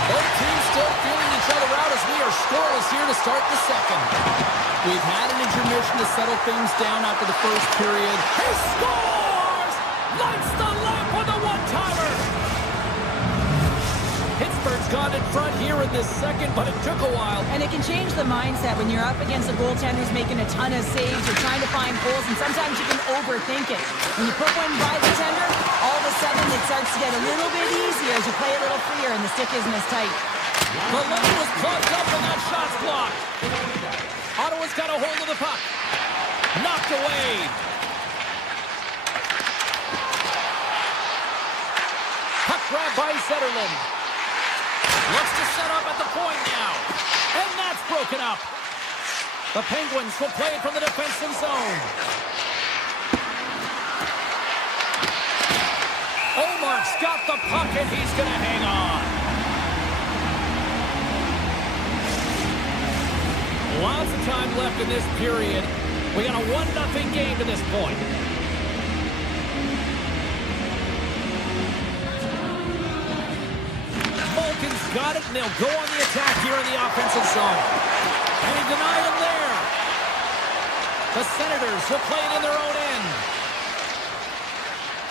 Both teams still feeling each other out as we are scoreless here to start the second. We've had an intermission to settle things down after the first period. He scores! Lights the lamp with a one-timer! Pittsburgh's gone in front here in this second, but it took a while. And it can change the mindset when you're up against a goaltender who's making a ton of saves. You're trying to find holes, and sometimes you can overthink it. When you put one by the tender, all of a sudden it starts to get a little bit easier as you play a little freer and the stick isn't as tight. The lane was plugged up and that shot's blocked. Ottawa's got a hold of the puck. Knocked away. Puck grab by Zetterlund. Looks to set up at the point now. And that's broken up. The Penguins will play it from the defensive zone. Omark's got the puck and he's going to hang on. Lots of time left in this period. We got a 1-0 game to this point. Vulcan's got it, and they'll go on the attack here in the offensive zone. And he denied him there. The Senators will play it in their own end.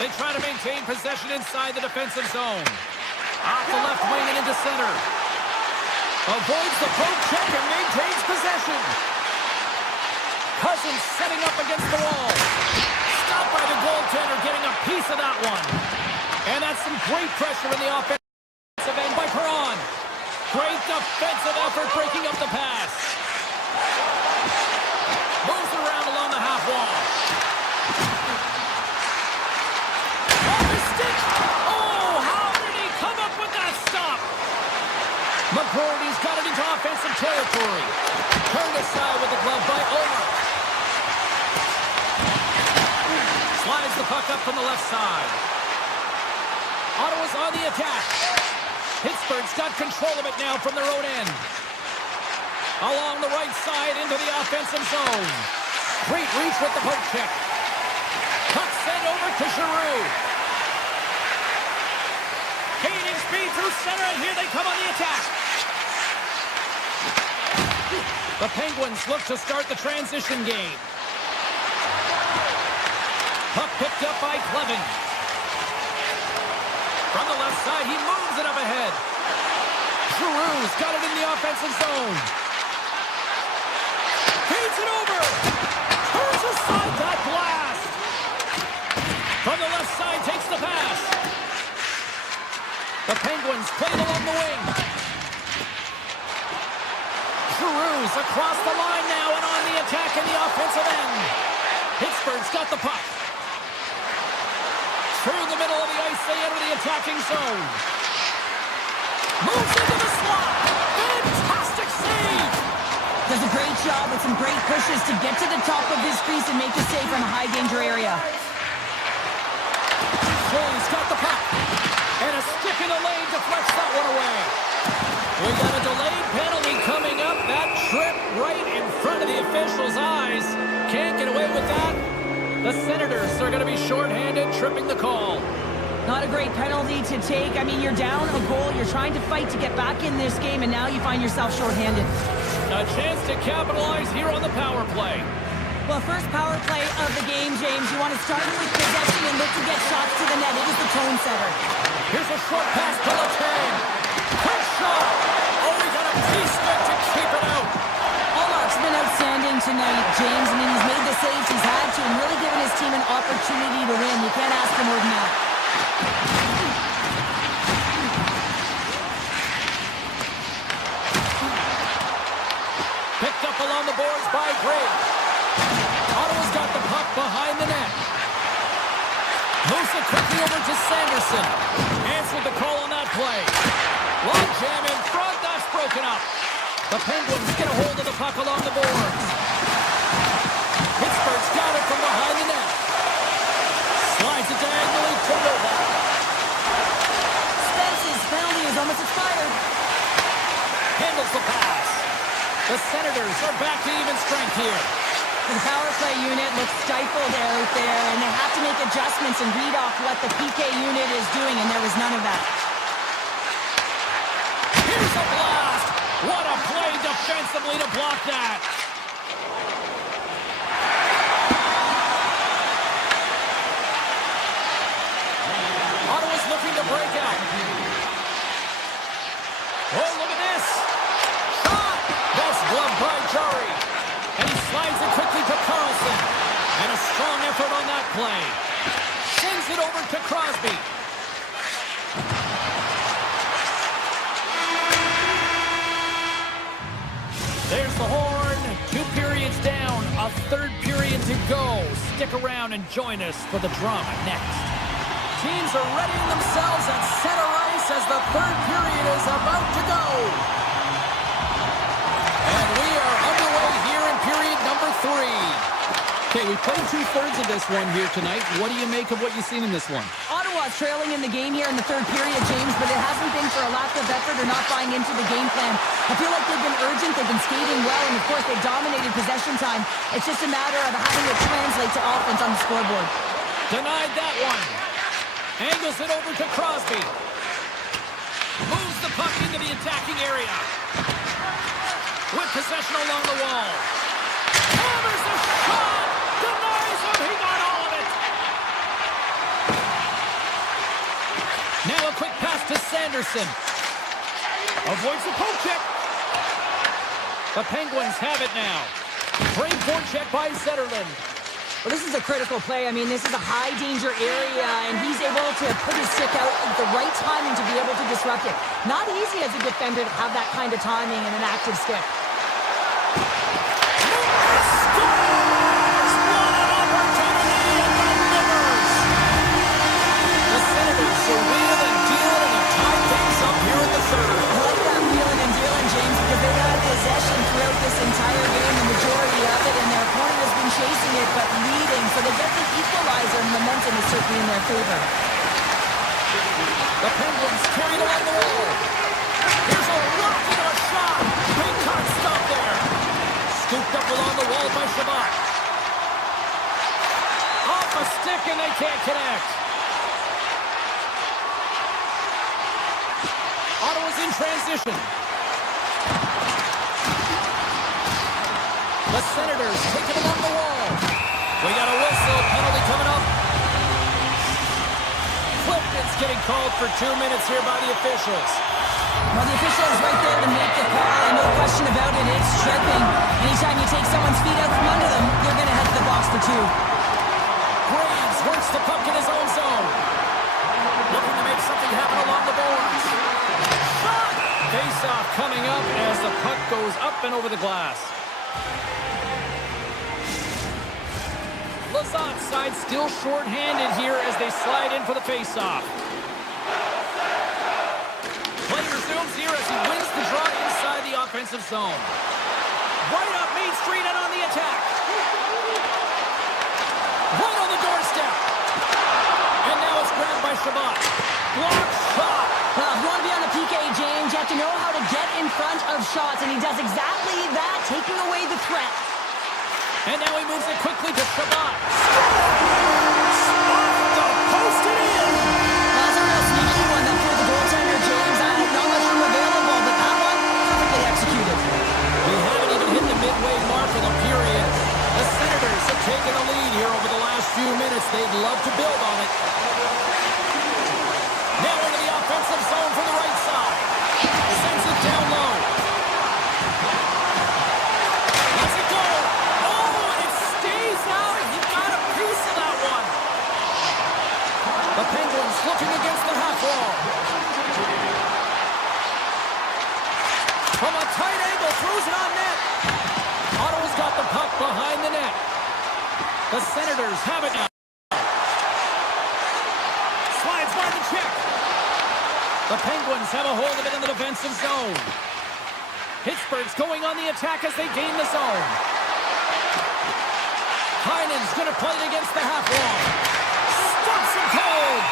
They try to maintain possession inside the defensive zone. Off the left wing and into center. Avoids the poke check and maintains possession. Cousins setting up against the wall. Stopped by the goaltender, getting a piece of that one. And that's some great pressure in the offensive end by Perron. Great defensive effort breaking up the pass. Moves around along the half wall. McGroarty's got it into offensive territory. Turned aside with the glove by Omer. Slides the puck up from the left side. Ottawa's on the attack. Pittsburgh's got control of it now from their own end. Along the right side into the offensive zone. Great reach with the poke check. Puck sent over to Giroux. Gaining speed through center, and here they come on the attack. The Penguins look to start the transition game. Puck picked up by Clevin. From the left side, he moves it up ahead. Giroux's got it in the offensive zone. Feeds it over. Turns aside that blast. From the left side, takes the pass. The Penguins played along the wing. Giroux's across the line now and on the attack in the offensive end. Pittsburgh's got the puck. Through the middle of the ice, they enter the attacking zone. Moves into the slot. Fantastic save. Does a great job with some great pushes to get to the top of his crease and make a save from a high-danger area. Jones got the puck. And a stick in the lane deflects that one away. We got a delayed penalty coming up. That trip right in front of the official's eyes. Can't get away with that. The Senators are going to be shorthanded, tripping the call. Not a great penalty to take. I mean, you're down a goal. You're trying to fight to get back in this game, and now you find yourself shorthanded. A chance to capitalize here on the power play. Well, first power play of the game, James. You want to start with possession and look to get shots to the net. It is the tone setter. Here's a short pass to Letang. Quick shot. Oh, we got a T-stick to keep it out. Allmark's been outstanding tonight, James. I mean, he's made the saves he's had to and really given his team an opportunity to win. You can't ask for more than that. Picked up along the boards by Gray. Ottawa's got the puck behind the net. Moves it quickly over to Sanderson. Answered the call on that play. Long jam in front. That's broken up. The Penguins get a hold of the puck along the boards. Pittsburgh's got it from behind the net. Slides it diagonally to Novak. Spence's penalty is almost expired. Handles the pass. The Senators are back to even strength here. The power play unit looks stifled out there, and they have to make adjustments and read off what the PK unit is doing, and there was none of that. Here's a blast. What a play defensively to block that. Ottawa's looking to break out. Oh, look at this. Shot. That's gloved by Jari. And he slides it quickly to Carlson. And a strong effort on that play. Sends it over to Crosby. There's the horn. 2 periods down. A third period to go. Stick around and join us for the drama next. Teams are readying themselves at center ice as the third period is about to go. And we are underway here in period number 3. Okay, we played 2/3 of this one here tonight. What do you make of what you've seen in this one? Ottawa's trailing in the game here in the third period, James, but it hasn't been for a lack of effort or not buying into the game plan. I feel like they've been urgent, they've been skating well, and of course they've dominated possession time. It's just a matter of having it translate to offense on the scoreboard. Denied that one. Angles it over to Crosby. Moves the puck into the attacking area. With possession along the wall. Hammers a shot! Denies him! He got all of it! Now a quick pass to Sanderson. Avoids the poke check. The Penguins have it now. Brave forecheck by Zetterlund. Well, this is a critical play. I mean, this is a high-danger area, and he's able to put his stick out at the right timing to be able to disrupt it. Not easy as a defender to have that kind of timing and an active stick. The Senators are wheeling and dealing and have tied things up here in the third. I like that wheeling and favor. The Penguins carried along the wall. Here's a rocket of a shot. Big time stop there. Scooped up along the wall by Shabbat. Off a stick and they can't connect. Ottawa's in transition. The Senators take it along the wall. We got a whistle. Penalty coming up. Clifton's getting called for 2 minutes here by the officials. Well, the official is right there to make the call, and no question about it, it's tripping. Anytime you take someone's feet out from under them, you're going to head to the box for 2. Graves works the puck in his own zone. Looking to make something happen along the boards. Shot! Face-off coming up as the puck goes up and over the glass. Lazat's side still short-handed here as they slide in for the face-off. Play resumes here as he wins the draw inside the offensive zone. Right up Main Street and on the attack. Right on the doorstep. And now it's grabbed by Shabbat. Block shot. Well, if you want to be on the PK, James, you have to know how to get in front of shots, and he does exactly that, taking away the threat. And now he moves it quickly to Shabbat. Off the post and in. Well, that's a real sneaky one that threw the goaltender, James. I had not much room available, but that one, perfectly executed. We haven't even hit the midway mark of the period. The Senators have taken the lead here over the last few minutes. They'd love to build on it. Now into the offensive zone from the right side. Sends it down low. Lets it go. Oh, and it stays out. He got a piece of that one. The Penguins looking against the half wall. From a tight angle, throws it on net. Ottawa's got the puck behind the net. The Senators have it now. Slides by the check. The Penguins have a hold of it in the defensive zone. Pittsburgh's going on the attack as they gain the zone. Heinen's going to play it against the half wall. Stops him cold.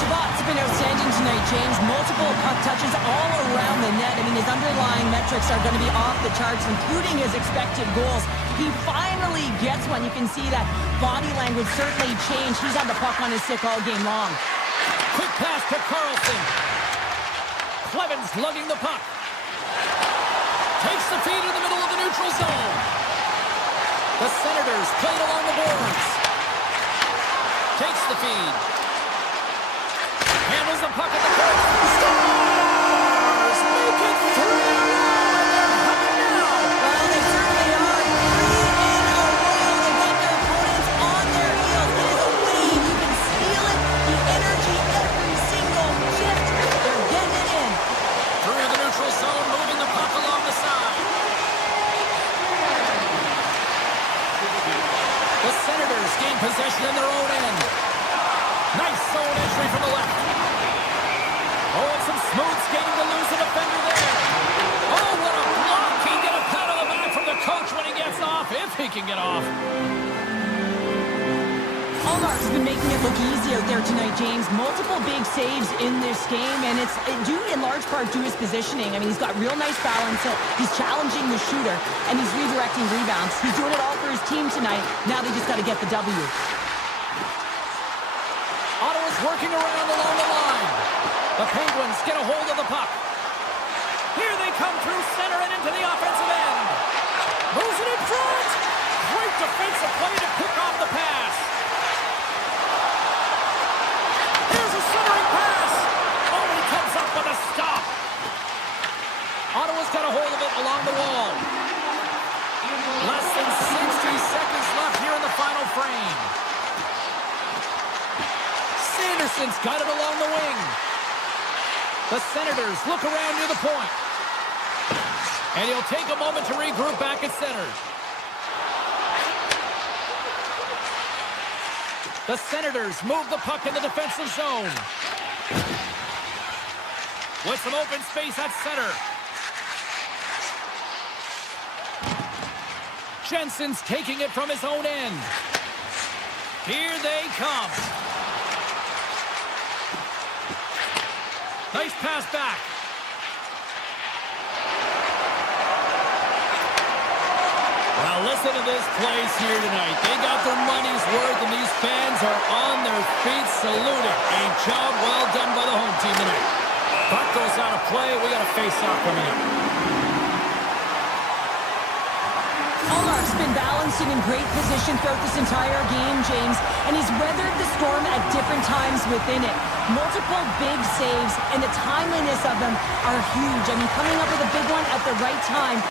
Shabbat's been outstanding tonight, James. Multiple puck touches all around the net. I mean, his underlying metrics are going to be off the charts, including his expected goals. He finally gets one. You can see that body language certainly changed. He's had the puck on his stick all game long. Quick pass to Carlson. Cleven's lugging the puck. Takes the feed in the middle of the neutral zone. The Senators play it along the boards. Takes the feed. Handles the puck at the corner. Stars make it 3 in a row, and they're humming now. Well, they certainly are. 3 in a row. They got their opponents on their heels. It is a wave. You can feel it. The energy every single shift. They're getting it in. Through the neutral zone, moving the puck along the side. The Senators gain possession in their own end. Nice zone entry from the left. Oh, and some smooth skating to lose the defender there. Oh, what a block. He can get a pat on the back from the coach when he gets off, if he can get off. Allmark's been making it look easy out there tonight, James. Multiple big saves in this game, and it's due in large part to his positioning. I mean, he's got real nice balance. He's challenging the shooter, and he's redirecting rebounds. He's doing it all for his team tonight. Now they just got to get the W. Ottawa's working around along the line. The Penguins get a hold of the puck. Here they come through center and into the offensive end. Moves it in front. Great defensive play to pick off the pass. Here's a centering pass. Oh, he comes up with a stop. Ottawa's got a hold of it along the wall. Less than 60 seconds left here in the final frame. Sanderson's got it along the wing. The Senators look around near the point. And he'll take a moment to regroup back at center. The Senators move the puck in the defensive zone. With some open space at center. Jensen's taking it from his own end. Here they come. Nice pass back. Well, listen to this place here tonight. They got their money's worth, and these fans are on their feet saluting. A job well done by the home team tonight. Puck goes out of play. We got a face-off coming up. Ullmark's been balancing in great position throughout this entire game, James, and he's weathered the storm at different times within it. Multiple big saves, and the timeliness of them are huge. I mean, coming up with a big one at the right time.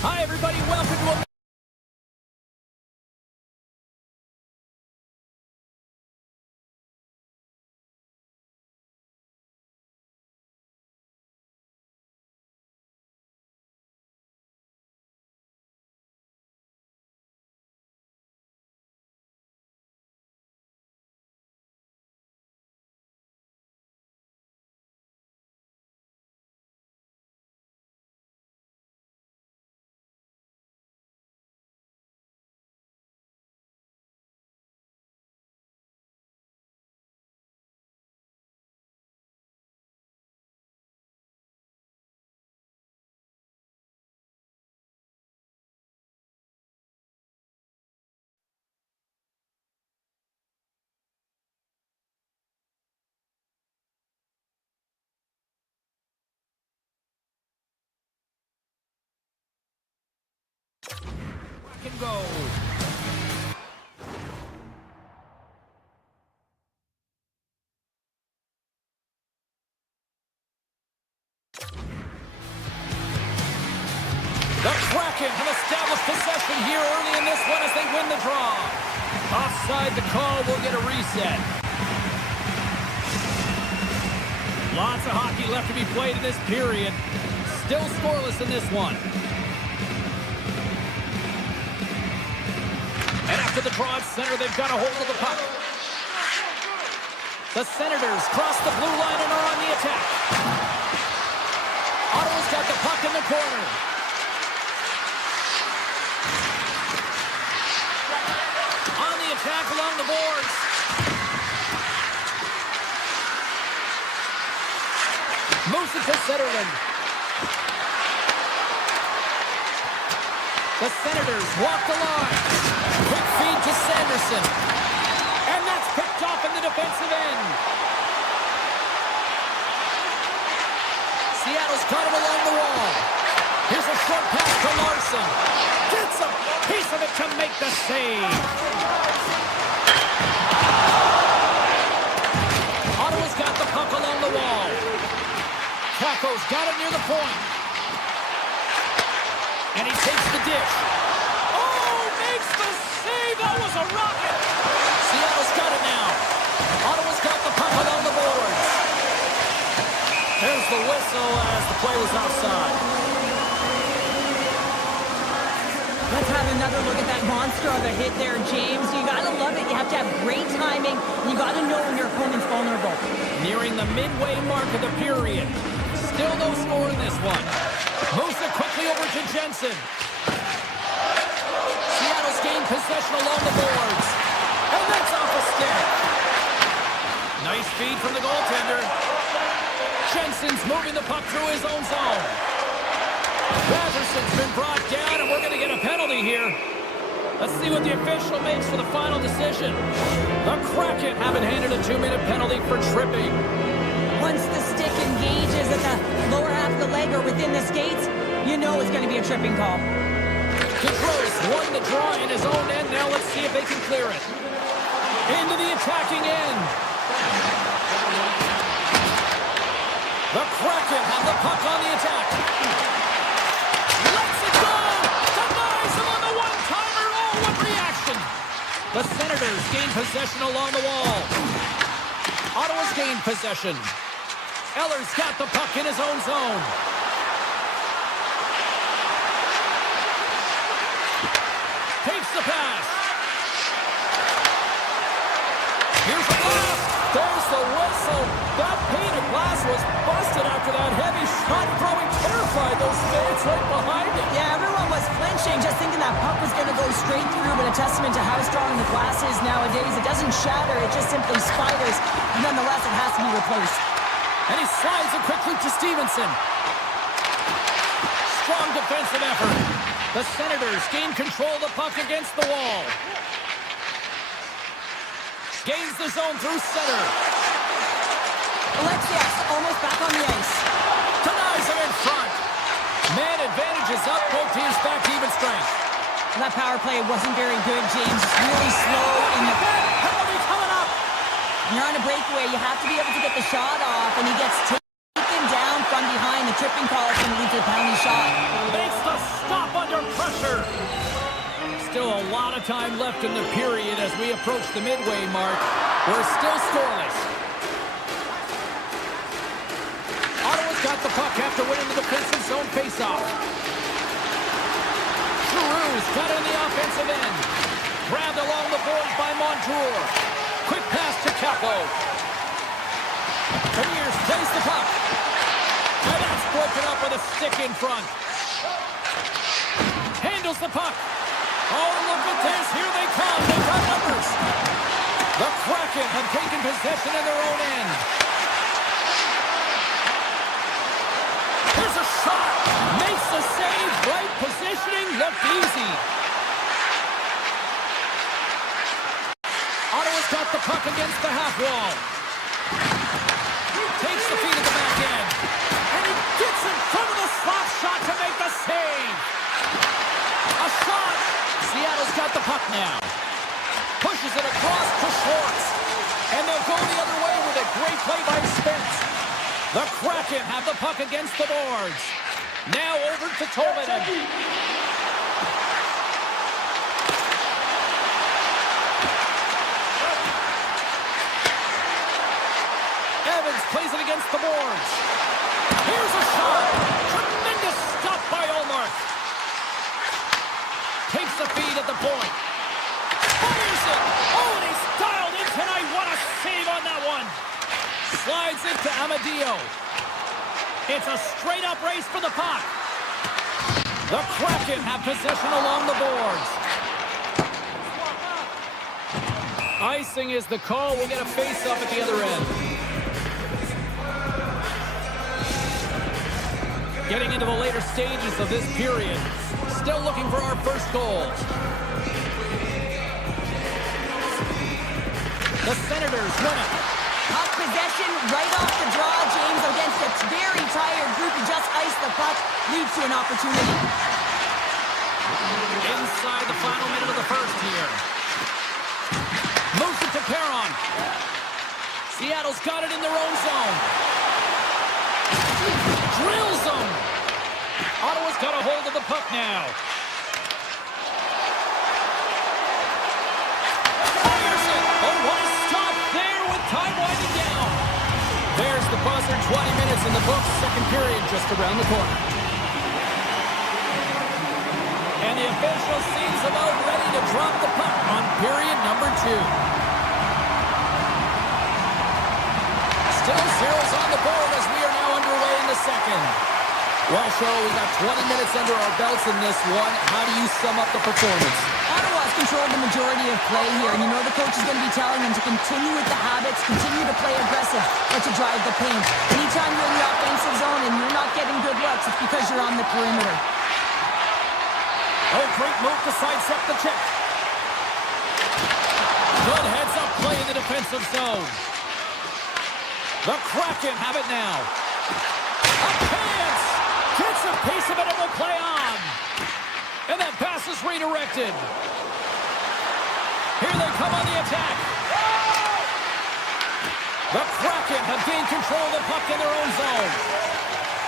Hi, everybody. Welcome to a... Can go. The Kraken have established possession here early in this one as they win the draw. Offside the call, will get a reset. Lots of hockey left to be played in this period. Still scoreless in this one. And after the draw at center, they've got a hold of the puck. The Senators cross the blue line and are on the attack. Ottawa's got the puck in the corner. On the attack along the boards. Moves it to Zetterlund. The Senators walk the line. Quick feed to Sanderson. And that's picked off in the defensive end. Seattle's got him along the wall. Here's a short pass to Larson. Gets a piece of it to make the save. Ottawa's got the puck along the wall. Taco's got it near the point. And he takes the dish. Oh, makes the save. That was a rocket. Seattle's got it now. Ottawa's got the puck along the boards. There's the whistle as the play was offside. Let's have another look at that monster of a hit there, James. You got to love it. You have to have great timing. You got to know when your opponent's vulnerable. Nearing the midway mark of the period. Still no score in this one. Moves it quickly over to Jensen. Seattle's gained possession along the boards. And that's off a stick. Nice feed from the goaltender. Jensen's moving the puck through his own zone. Batterson's been brought down, and we're going to get a penalty here. Let's see what the official makes for the final decision. The Kraken haven't handed a 2-minute penalty for tripping. Once the stick engages at the lower half of the leg or within the skates, you know it's going to be a tripping call. Detroit's won the draw in his own end. Now let's see if they can clear it. Into the attacking end. The Kraken have the puck on the attack. Lets it go. Denies him on the one-timer. Oh, what reaction. The Senators gain possession along the wall. Ottawa's gained possession. Eller's got the puck in his own zone. Takes the pass. Here's the blast. There's the whistle. That pane of glass was busted after that heavy shot throwing terrified those fans right behind it. Yeah, everyone was flinching, just thinking that puck was going to go straight through, but a testament to how strong the glass is nowadays. It doesn't shatter, it just simply spiders. Nonetheless, it has to be replaced. And he slides it quickly to Stevenson. Strong defensive effort. The Senators gain control of the puck against the wall. Gains the zone through center. Alexiak almost back on the ice. Denies him in front. Man advantage is up. Both teams back to even strength. That power play wasn't very good, James. It's really slow in the... Penalty coming up. When you're on a breakaway, you have to be able to get the shot off, and he gets taken down from behind. The tripping call is going to lead to the penalty shot. Makes the stop under pressure. Still a lot of time left in the period as we approach the midway mark. We're still scoreless. Ottawa's got the puck after winning the defensive zone faceoff. Giroux's got it in the offensive end. Grabbed along the boards by Montour. Quick pass to Capo. Beniers plays the puck. And that's broken up with a stick in front. Handles the puck. Oh, look at this. Here they come. They've got numbers. The Kraken have taken possession in their own end. Here's a shot. Makes the save. Right positioning. Looked easy. Ottawa's got the puck against the half wall. Takes the feed at the back end. And he gets in front of the slot shot to make the save. A shot. Seattle's got the puck now. Pushes it across to Schwartz. And they'll go the other way with a great play by Spence. The Kraken have the puck against the boards. Now over to Tolvanen. Evans plays it against the boards. Here's a shot. Tremendous stop by Ullmark. Takes the feed at the point. Fires it. Oh, and he's dialed in tonight. What a save on that one. Slides it to Amadio. It's a straight-up race for the puck. The Kraken have possession along the boards. Icing is the call. We'll get a face-off at the other end. Getting into the later stages of this period. Still looking for our first goal. The Senators win it. Puck possession right off the draw, James, against a very tired group who just iced the puck, leads to an opportunity. Inside the final minute of the first here. Moves it to Perron. Seattle's got it in their own zone. Drills them. Ottawa's got a hold of the puck now. Fires it. Oh, what a stop there with time winding down. There's the buzzer. 20 minutes in the books. Second period just around the corner. And the official seems about ready to drop the puck on period number 2. Still zeros on the board as we are now underway in the second. Well, Cheryl, we got 20 minutes under our belts in this one. How do you sum up the performance? Ottawa's controlled the majority of play here, and you know the coach is going to be telling them to continue with the habits, continue to play aggressive, but to drive the paint. Anytime you're in the offensive zone and you're not getting good looks, it's because you're on the perimeter. Oh, great move to sidestep the check. Good heads-up play in the defensive zone. The Kraken have it now. A chance! Gets a piece of it and will play on. And that pass is redirected. Here they come on the attack. The Kraken have gained control of the puck in their own zone.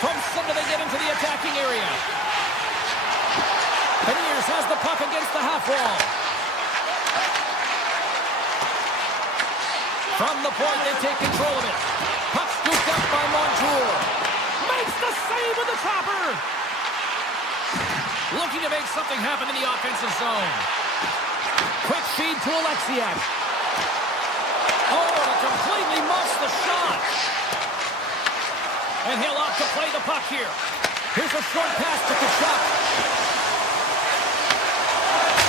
From center they get into the attacking area. Beniers has the puck against the half wall. From the point, they take control of it. Puck scooped up by Montour. Makes the save with the chopper. Looking to make something happen in the offensive zone. Quick feed to Alexiak. Oh, he completely muffs the shot. And he'll opt to play the puck here. Here's a short pass to Kachuk.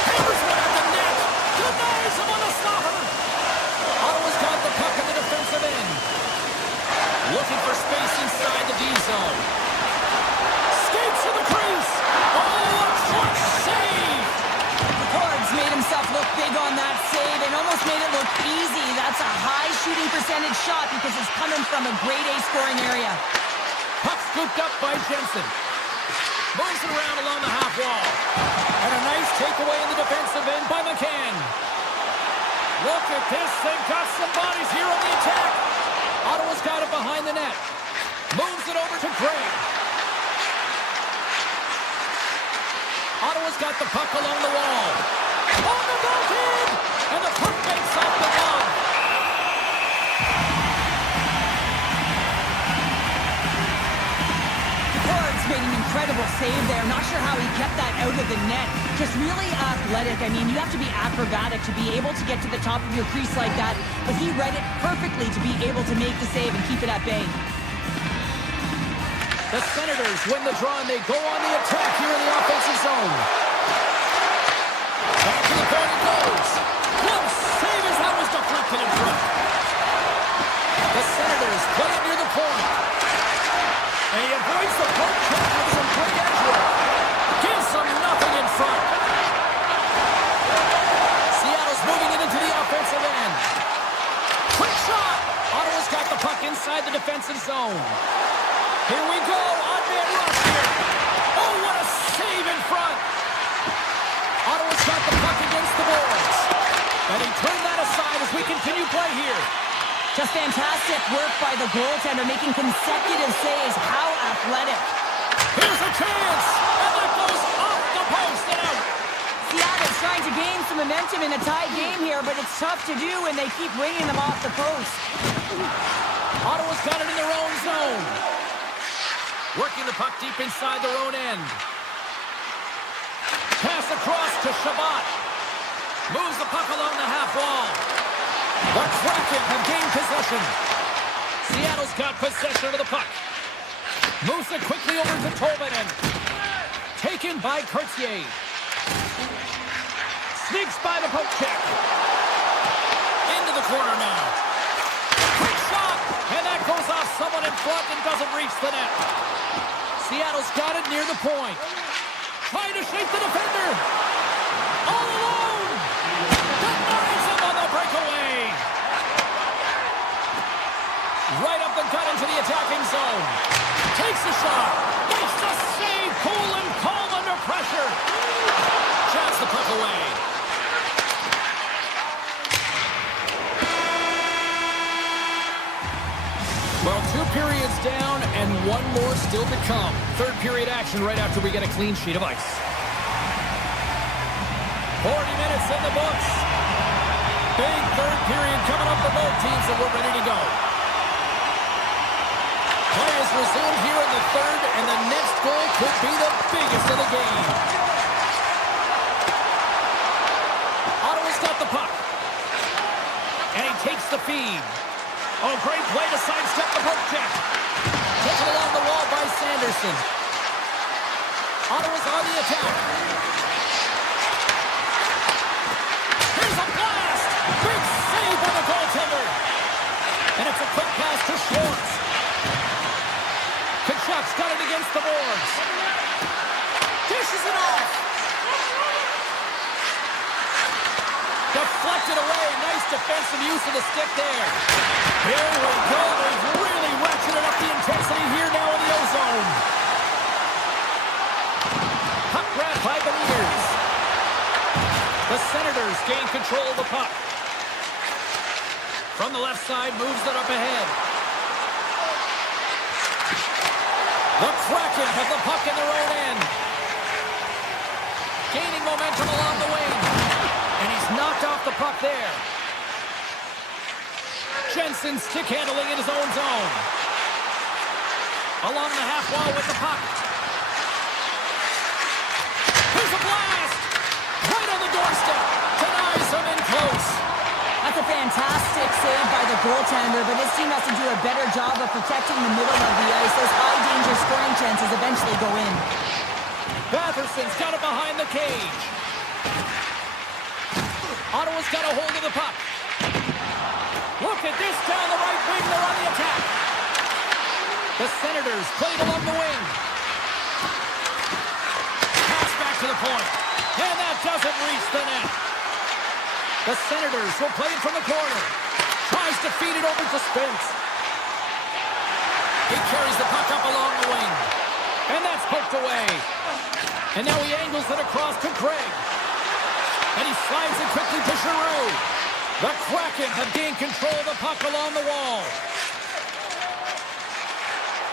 Hammers one at the net. Denies him on the stopper. Ottawa's got the puck in the defensive end. Looking for space inside the D zone. Skates to the crease. Oh, a clutch save. Cords made himself look big on that save and almost made it look easy. That's a high shooting percentage shot because it's coming from a grade A scoring area. Puck scooped up by Jensen. Moves it around along the half wall. And a nice takeaway in the defensive end by McCann. Look at this. They've got some bodies here on the attack. Ottawa's got it behind the net. Moves it over to Gray. Ottawa Ottawa's got the puck along the wall. On the goaltend! And the puck makes off the glove. Made an incredible save there. Not sure how he kept that out of the net. Just really athletic. I mean, you have to be acrobatic to be able to get to the top of your crease like that, but he read it perfectly to be able to make the save and keep it at bay. The Senators win the draw and they go on the attack here in the offensive zone. Back to the point it goes. One save as that was deflected in front. The Senators play it near the point. And he avoids the poke check with some great edge work. Gives them nothing in front. Seattle's moving it into the offensive end. Quick shot. Ottawa's got the puck inside the defensive zone. Here we go. On-man rush here. Oh, what a save in front. Ottawa's got the puck against the boards. And he turned that aside as we continue play here. Just fantastic work by the goaltender, making consecutive saves. How athletic. Here's a chance, and that goes off the post and out. Seattle's trying to gain some momentum in a tied game here, but it's tough to do when they keep winging them off the post. Ottawa's got it in their own zone. Working the puck deep inside their own end. Pass across to Shabbat. Moves the puck along the half wall. The Kraken have gained possession. Seattle's got possession of the puck. Moves it quickly over to Tolvanen. Taken by Courtier. Sneaks by the poke check. Into the corner now. Quick shot! And that goes off someone in front and doesn't reach the net. Seattle's got it near the point. Trying to shake the defender. All alone! Denies him on the breakaway. Right up the gut into the attacking zone. Takes the shot. Makes the save. Cool and calm under pressure. Shots the puck away. Well, 2 periods down and 1 more still to come. Third period action right after we get a clean sheet of ice. 40 minutes in the books. Big third period coming up for both teams, and we're ready to go. Play is resumed here in the third, and the next goal could be the biggest of the game. Ottawa's got the puck. And he takes the feed. Oh, great play to sidestep the poke check. Taken along the wall by Sanderson. Ottawa's on the attack. Here's a blast! Big save by the goaltender. And it's a quick pass to Schwartz. Kachuk's got it against the boards. Dishes it off. Deflected away. Nice defensive use of the stick there. Here we go. They've really ratcheted up the intensity here now in the O-zone. Puck grabbed by Beniers. The Senators gain control of the puck. From the left side, moves it up ahead. The Kraken have the puck in their own end. Gaining momentum along the wing. And he's knocked off the puck there. Jensen stick handling in his own zone. Along the half wall with the puck. Here's a blast! Right on the doorstep. Denies him in close. That's a fantastic save by the goaltender, but his team has to do a better job of protecting the middle of the ice. Those high-danger scoring chances eventually go in. Batherson's got it behind the cage. Ottawa's got a hold of the puck. Look at this down the right wing. They're on the attack. The Senators played along the wing. Pass back to the point. And that doesn't reach the net. The Senators will play it from the corner. Tries to feed it over to Spence. He carries the puck up along the wing. And that's poked away. And now he angles it across to Craig. And he slides it quickly to Giroux. The Kraken have gained control of the puck along the wall.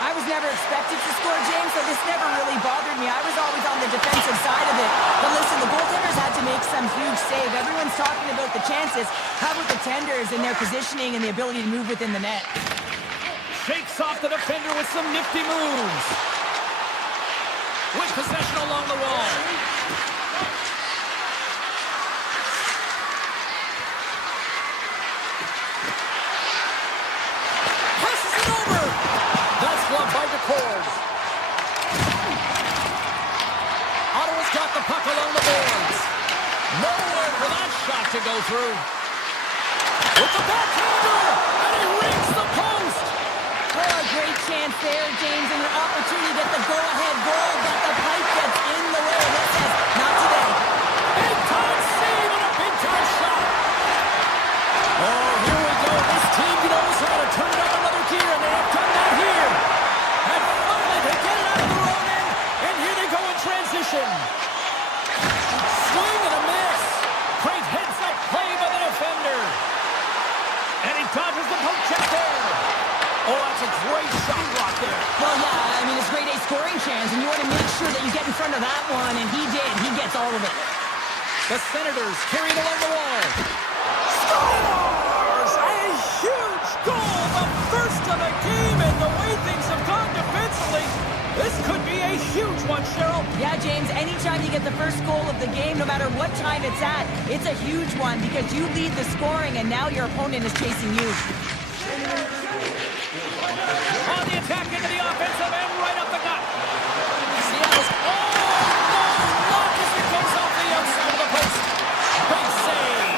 I was never expected to score, James, so this never really bothered me. I was always on the defensive side of it. But listen, the goaltenders had to make some huge save. Everyone's talking about the chances. How about the tenders and their positioning and the ability to move within the net? Shakes off the defender with some nifty moves. With possession along the wall. Passes it over. That's gloved by DeCord. Ottawa's got the puck along the boards. Nowhere for that shot to go through. With the backhander, and he rings the post. Oh, a great chance there, James, and an opportunity to get the go-ahead goal, but the pipe gets in the way. And it says, not today. Big-time save and a big-time shot. Oh, here we go. This team knows how to turn it up another gear, and they have done that here. And finally, they get it out of their own end, and here they go in transition. Swing and a miss. Great heads-up play by the defender. And he dodges the poke check there. Oh, that's a great shot right there. Well, yeah, I mean, it's a grade A scoring chance, and you want to make sure that you get in front of that one, and he did. He gets all of it. The Senators carry it along the wall. Scores! A huge goal, the first of the game, and the way things have gone defensively, this could be a huge one, Cheryl. Yeah, James, anytime you get the first goal of the game, no matter what time it's at, it's a huge one because you lead the scoring, and now your opponent is chasing you. On the attack into the offensive end, right up the gut. Seattle's, oh, no, block as it goes off the outside of the post. Big save.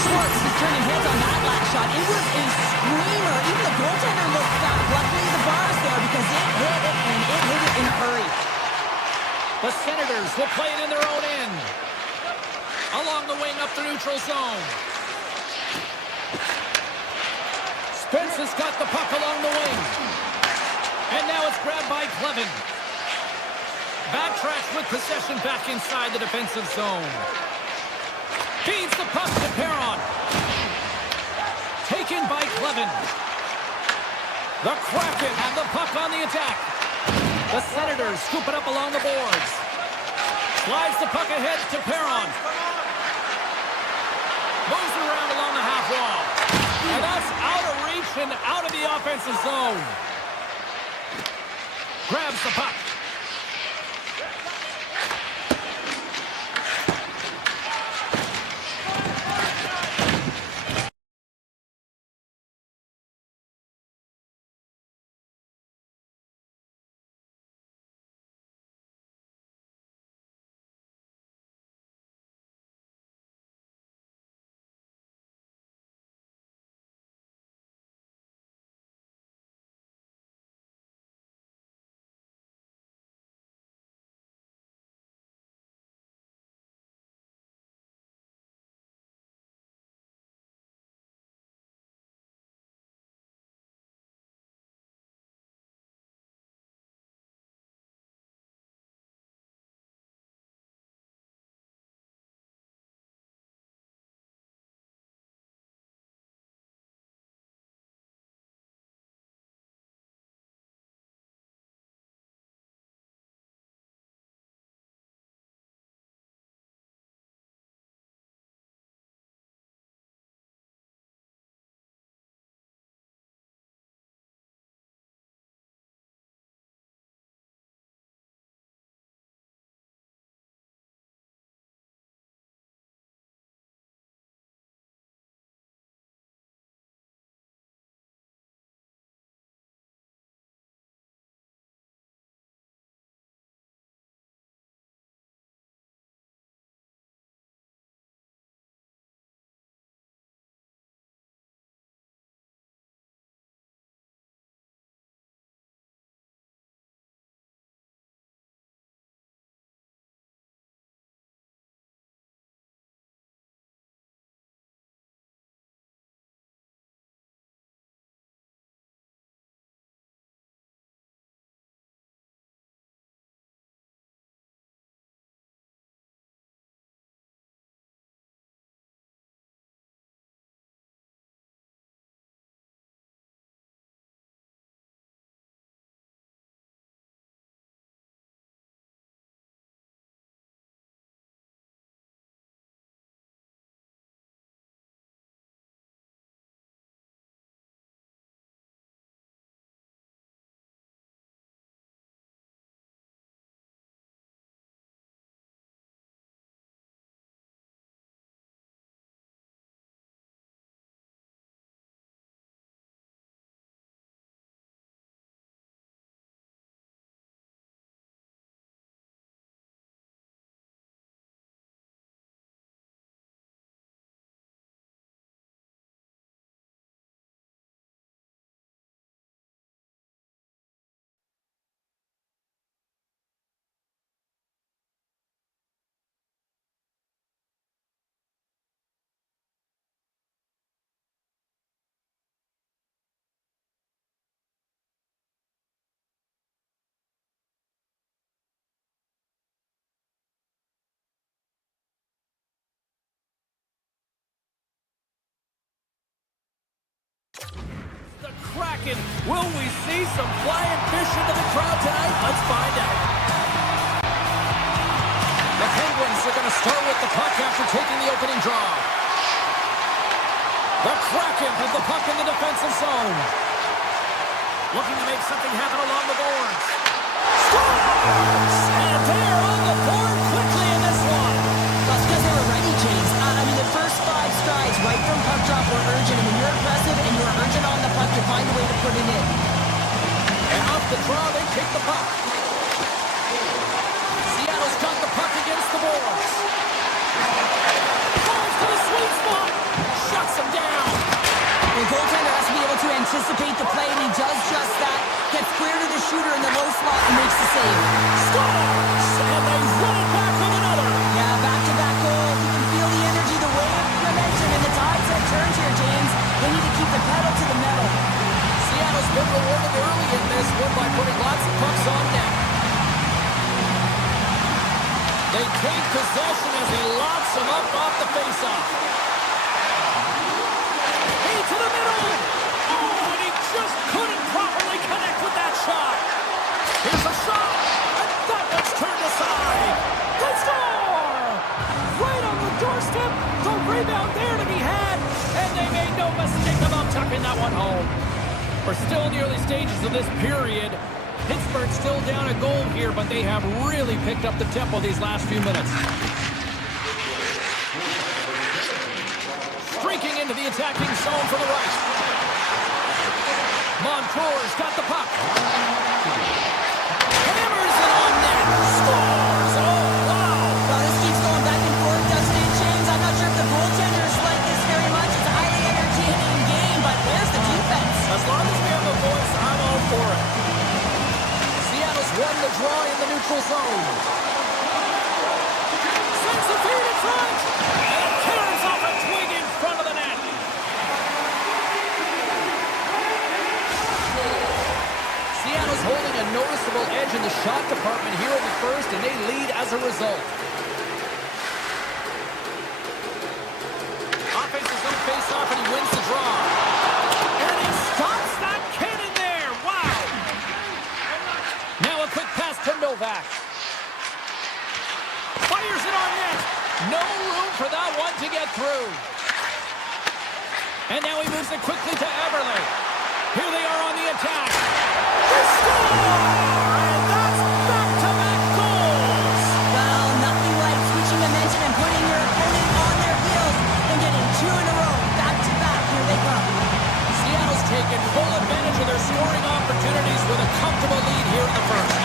Schwartz is turning heads on that last shot. It was a screamer. Even the goaltender looked back. Luckily, the bar is there because it hit it, and it hit it in a hurry. The Senators will play it in their own end. Along the wing up the neutral zone. Spence has got the puck along the wing. And now it's grabbed by Clevin. Backtracks with possession back inside the defensive zone. Feeds the puck to Perron. Taken by Clevin. The Kraken have the puck on the attack. The Senators scoop it up along the boards. Slides the puck ahead to Perron. Moves it around along the half wall. And that's out of reach and out of the offensive zone. Grabs the puck. Kraken. Will we see some flying fish into the crowd tonight? Let's find out. The Penguins are going to start with the puck after taking the opening draw. The Kraken have the puck in the defensive zone. Looking to make something happen along the boards. Scores! And they're on the board quickly in this one. That's because they were ready, James. The first 5 strides right from puck drop were urgent. And when you're aggressive and you're urgent on the puck, you find a way to put it in. And off the draw, they take the puck. Seattle's got the puck against the boards. Falls to the sweet spot. Shuts him down. The goaltender has to be able to anticipate the play, and he does just that. Gets clear to the shooter in the low slot and makes the save. Scores! And they run it back with another. Yeah, back-to-back goals. You can feel the energy, the wave, the momentum, and the tides have turned here, James. They need to keep the pedal to the metal. Seattle's been rewarded early in this one by putting lots of pucks on net. They take possession as he locks him up off the faceoff. To the middle. Oh, and he just couldn't properly connect with that shot. Here's a shot, and that one's turned aside. They score! Right on the doorstep. The rebound there to be had, and they made no mistake about tucking that one home. We're still in the early stages of this period. Pittsburgh's still down a goal here, but they have really picked up the tempo these last few minutes. Streaking into the attacking zone for the right. Montour's got the puck. Hammers it on net. Scores! Oh, wow! Well, this keeps going back and forth, doesn't it, James? I'm not sure if the goaltenders like this very much. It's a highly entertaining game, but where's the defense? As long as we have a voice, I'm all for it. Seattle's won the draw in the neutral zone. Sends the feed in front. And tears off a twig in front of the net. Seattle's holding a noticeable edge in the shot department here in the first, and they lead as a result. Offense's own face-off, and he wins the draw. And he stops that cannon there. Wow. Now a quick pass to Novak. Fires it on net. No room for that one to get through. And now he moves it quickly to Everly. Here they are on the attack. They score! And that's back-to-back goals. Well, nothing like switching momentum and putting your opponent on their heels and getting 2 in a row. Back-to-back. Here they come. Seattle's taken full advantage of their scoring opportunities with a comfortable lead here in the first.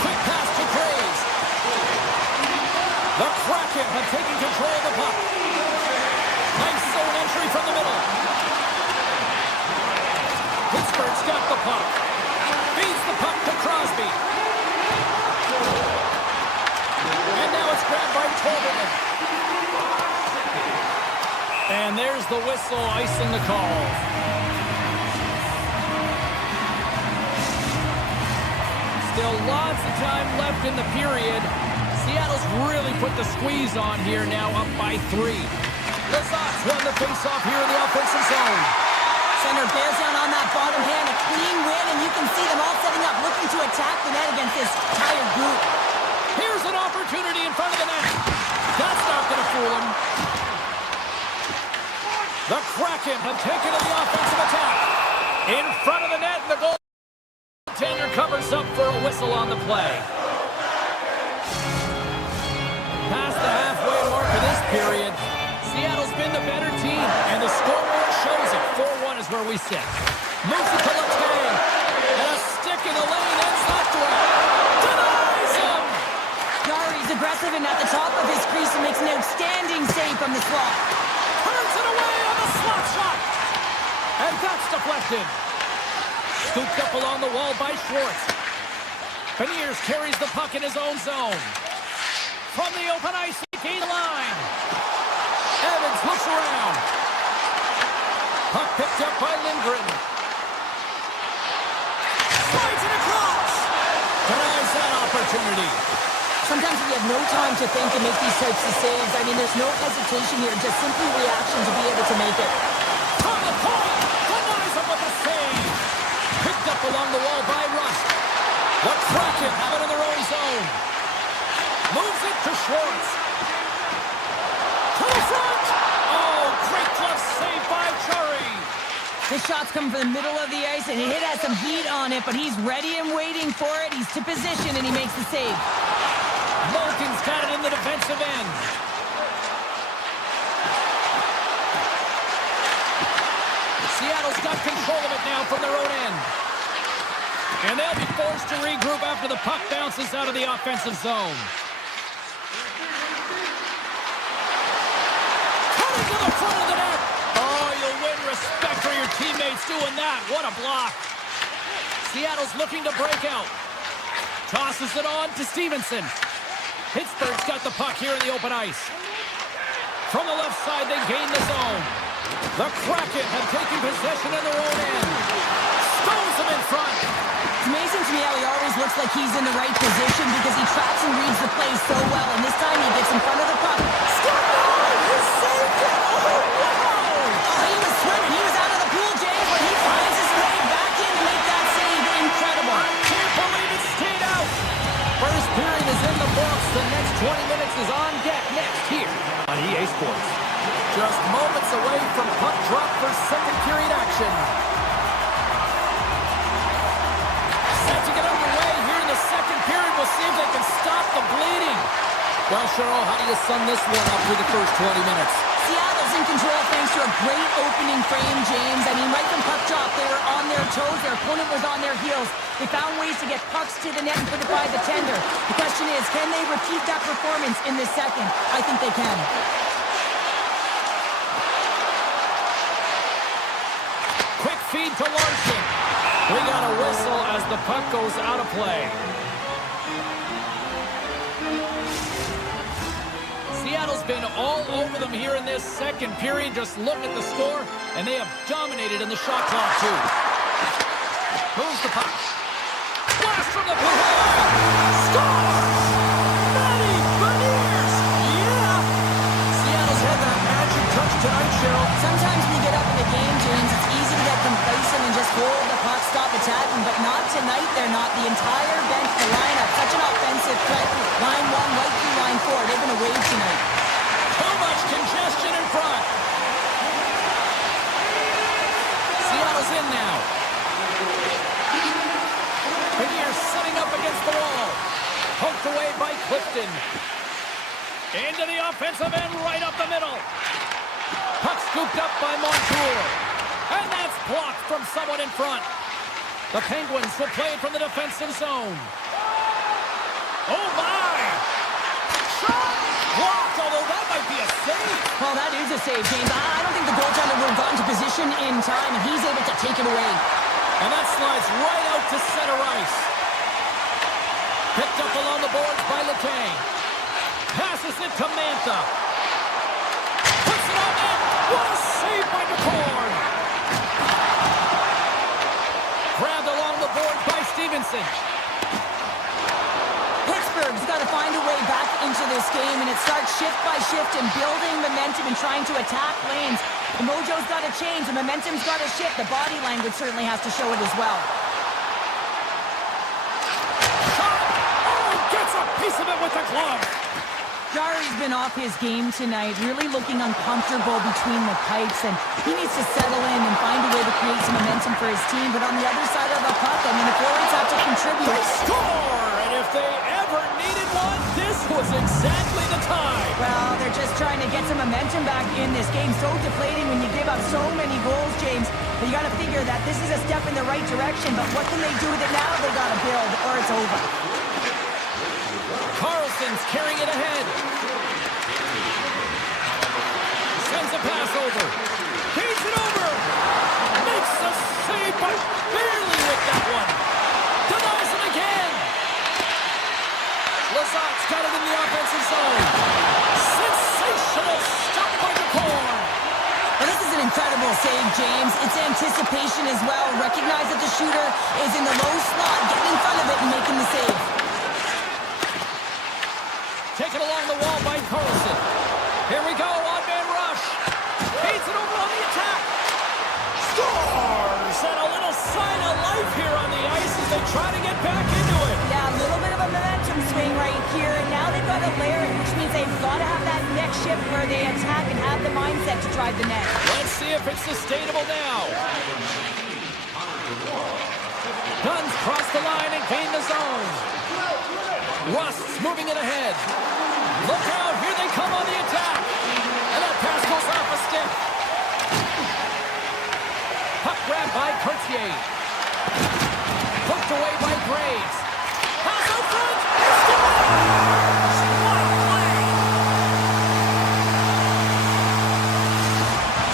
Quick pass to Graves. The Kraken have taken control of the puck. Nice zone entry from the middle. Pittsburgh's got the puck. Feeds the puck to Crosby. And now it's grabbed by Tolberman. And there's the whistle, icing the call. Still lots of time left in the period. Seattle's really put the squeeze on here now, up by 3. The Sox won the faceoff here in the offensive zone. Center bears down on that bottom hand, a clean win, and you can see them all setting up, looking to attack the net against this tired group. Here's an opportunity in front of the net. That's not going to fool him. The Kraken have taken to the offensive attack. In front of the net, and the goaltender covers up for a whistle on the play. Past the halfway mark of this period, Seattle's been the better team, and the scoreboard shows it. 4-1 is where we sit. Moves it to Letang, and a stick in the lane ends that threat. Denies him! Yari's aggressive and at the top of his crease and makes an outstanding save from the slot. Turns it away on the slot shot. And that's deflected. Scooped up along the wall by Schwartz. Beniers carries the puck in his own zone. From the open ice, gain line. Evans looks around. Puck picked up by Lindgren. Slides it across. Denies that opportunity. Sometimes we have no time to think and make these types of saves. I mean, there's no hesitation here, just simply reaction to be able to make it. From the point, denies him with the save. Schwartz. To the front! Oh, great glove save by Chari. The shot's coming from the middle of the ice, and it has some heat on it, but he's ready and waiting for it. He's to position, and he makes the save. Malkin's got it in the defensive end. Seattle's got control of it now from their own end. And they'll be forced to regroup after the puck bounces out of the offensive zone. Coming to the front of the net. Oh, you'll win respect for your teammates doing that. What a block. Seattle's looking to break out. Tosses it on to Stevenson. Pittsburgh's got the puck here in the open ice. From the left side, they gain the zone. The Kraken have taken possession in their own end. Stones them in front. It's amazing to me how he always looks like he's in the right position because he tracks and reads the play so well. And this time he gets in front of the puck. He saved it! Oh, wow! He was swimming. He was out of the pool, James, but he finds his way back in to make that save. Incredible. Can't believe it stayed out. First period is in the books. The next 20 minutes is on deck next here on EA Sports. Just moments away from puck drop for second period action. Set to get underway here in the second period. We'll see if they can stop the bleeding. Well, Cheryl, how do you sum this one up through the first 20 minutes? Seattle's in control thanks to a great opening frame, James. I mean, right from puck drop, they were on their toes. Their opponent was on their heels. They found ways to get pucks to the net and put it by the tender. The question is, can they repeat that performance in the second? I think they can. Quick feed to Larson. We got a whistle as the puck goes out of play. Seattle's been all over them here in this second period. Just look at the score, and they have dominated in the shot clock, too. Moves the puck. Blast from the blue line. Scores! Matty Beniers! Yeah! Seattle's had that magic touch tonight, Cheryl. Sometimes when you get up in the game, James, it's easy to get complacent and just hold the puck, stop attacking, but not tonight. They're not. The entire bench, the lineup, such an offensive threat. Line 1, right through line 4. They've been a wave tonight. Too much congestion in front. Seattle's in now. Beniers sitting up against the wall. Poked away by Clifton. Into the offensive end, right up the middle. Puck scooped up by Montour. And that's blocked from someone in front. The Penguins will play it from the defensive zone. Oh, my! Shot! Blocked, although that might be a save. Well, that is a save, James. I don't think the goaltender would have gotten to position in time, and he's able to take it away. And that slides right out to center ice. Picked up along the boards by Letang. Passes it to Mantha. Puts it on net. What a save by McCord. Grabbed along the boards by Stevenson. Pittsburgh's got to find a way back into this game, and it starts shift by shift and building momentum and trying to attack lanes. The mojo's got to change. The momentum's got to shift. The body language certainly has to show it as well. Shot! Oh, gets a piece of it with the glove. Jari's been off his game tonight, really looking uncomfortable between the pipes, and he needs to settle in and find a way to create some momentum for his team. But on the other side of the puck, I mean, the forwards have to contribute. They score! And if they ever needed one, this was exactly the time. Well, they're just trying to get some momentum back in this game. So deflating when you give up so many goals, James. But you got to figure that this is a step in the right direction. But what can they do with it now? They got to build, or it's over. Carlson's carrying it ahead. Sends a pass over. Feeds it over. Makes a save, but barely with that one. Denies him again. Lazat's got it in the offensive zone. Sensational stop by McCord. Well, this is an incredible save, James. It's anticipation as well. Recognize that the shooter is in the low slot, getting in front of it and making the save. Taken along the wall by Carlson. Here we go, on-man rush. Feeds it over on the attack. Scores! And a little sign of life here on the ice as they try to get back into it. Yeah, a little bit of of a momentum swing right here, and now they've got to layer it, which means they've got to have that next shift where they attack and have the mindset to drive the net. Let's see if it's sustainable now. Guns cross the line and gain the zone. Rust's moving it ahead. Look out, here they come on the attack. And that pass goes off a stick. Puck grabbed by Cartier. Hooked away by Graves. Pass out front. What a play!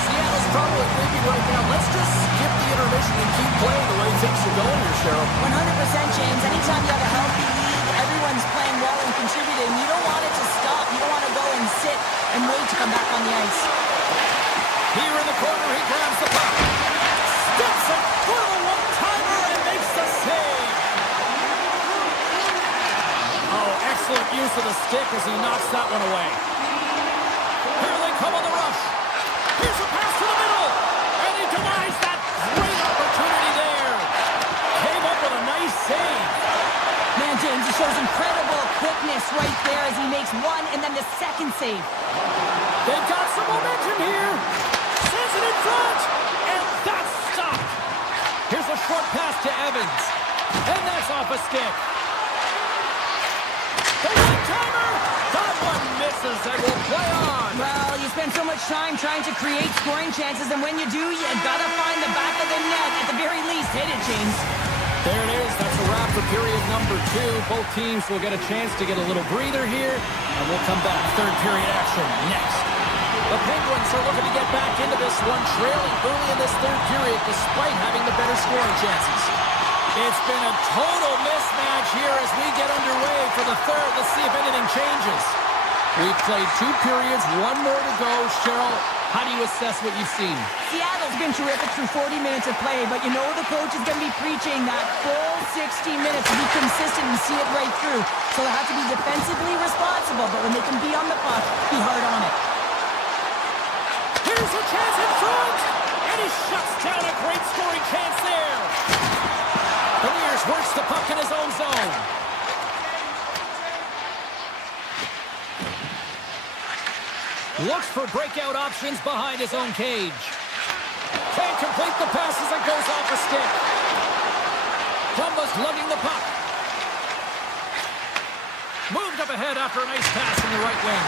Seattle's probably thinking right now, let's just skip the intermission and keep playing the way things are going here, Cheryl. 100%, James. Anytime you have a healthy league, everyone's playing well and contributing. You don't want it to stop. You don't want to go and sit and wait to come back on the ice. Here in the corner, he grabs the puck. Steps it for a one-timer and makes the save. Oh, excellent use of the stick as he knocks that one away. Here they come on the rush. Here's a pass to the middle. And he denies that great opportunity there. Came up with a nice save. Man, James, he shows incredible quickness right there as he makes one and then the second save. They've got some momentum here. Sends it in front. And that's stopped. Here's a short pass to Evans. And that's off a stick. The one-timer. That one misses and will play on. Well, you spend so much time trying to create scoring chances, and when you do, you gotta find the back of the net. At the very least, hit it, James. There it is. That's a wrap for period number 2. Both teams will get a chance to get a little breather here, and we'll come back. Third period action next. The Penguins are looking to get back into this one, trailing early in this third period despite having the better scoring chances. It's been a total mismatch here as we get underway for the third. Let's see if anything changes. We've played 2 periods, 1 more to go. Cheryl, how do you assess what you've seen? Seattle's been terrific through 40 minutes of play, but you know the coach is going to be preaching that full 60 minutes to be consistent and see it right through. So they have to be defensively responsible, but when they can be on the puck, be hard on it. Here's a chance in front, and he shuts down a great scoring chance there. Beniers works the puck in his own zone. Looks for breakout options behind his own cage. Can't complete the pass as it goes off a stick. Columbus lugging the puck. Moved up ahead after a nice pass in the right wing.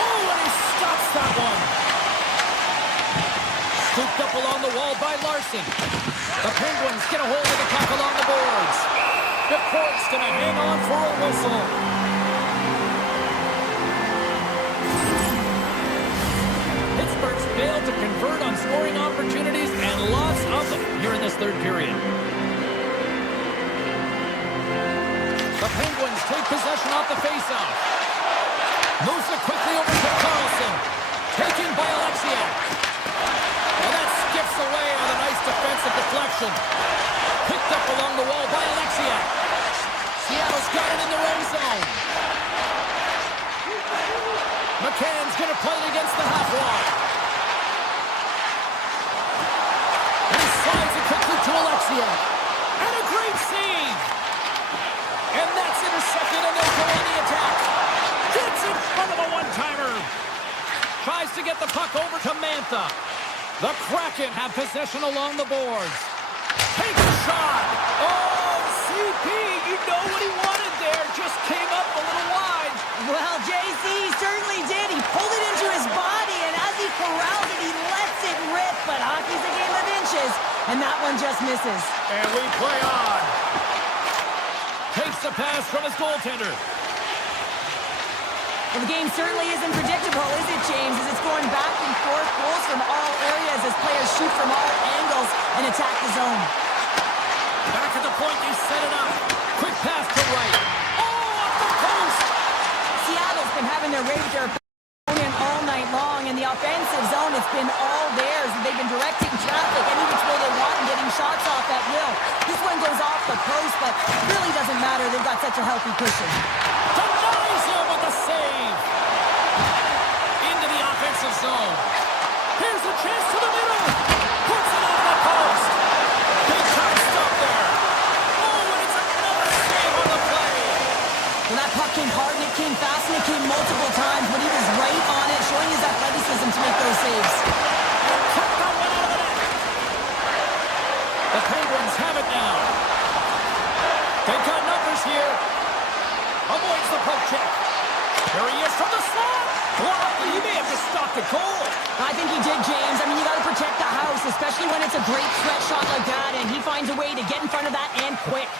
Oh, and he stops that one. Scooped up along the wall by Larson. The Penguins get a hold of the puck along the boards. The court's going to hang on for a whistle. Pittsburgh's failed to convert on scoring opportunities, and lots of them here in this third period. The Penguins take possession off the faceoff. Moves it quickly over to Carlson. Taken by Alexiak. And that skips away on a nice defensive deflection. Picked up along the wall by Alexiak. Seattle's got it in their own zone. McCann's going to play it against the half wall. And he slides it quickly to Alexiak. And a great save. And that's intercepted, and they'll go on the attack. Gets in front of a one-timer. Tries to get the puck over to Mantha. The Kraken have possession along the boards. Takes a shot. Oh, CP, you know what he wanted there. Just came up a little wide. Well, JC certainly did. He pulled it into his body, and as he corralled it, he lets it rip. But hockey's a game of inches, and that one just misses. And we play on. Takes the pass from his goaltender. Well, the game certainly isn't predictable, is it, James? As it's going back and forth, goals from all areas as players shoot from all angles and attack the zone. Back at the point, they set it up. Quick pass to right. Oh, off the post! Seattle's been having their way with their opponent all night long, and the offensive zone has been all theirs. They've been directing traffic any which way they want and getting shots off at will. This one goes off the post, but really doesn't matter. They've got such a healthy cushion. Denies him with a save. Into the offensive zone. Here's a chance to the middle. Puts it off the post. Big time stop there. Oh, and it's another save on the play. a goal. I think he did, James. I mean, you got to protect the house, especially when it's a great threat shot like that, and he finds a way to get in front of that and quick.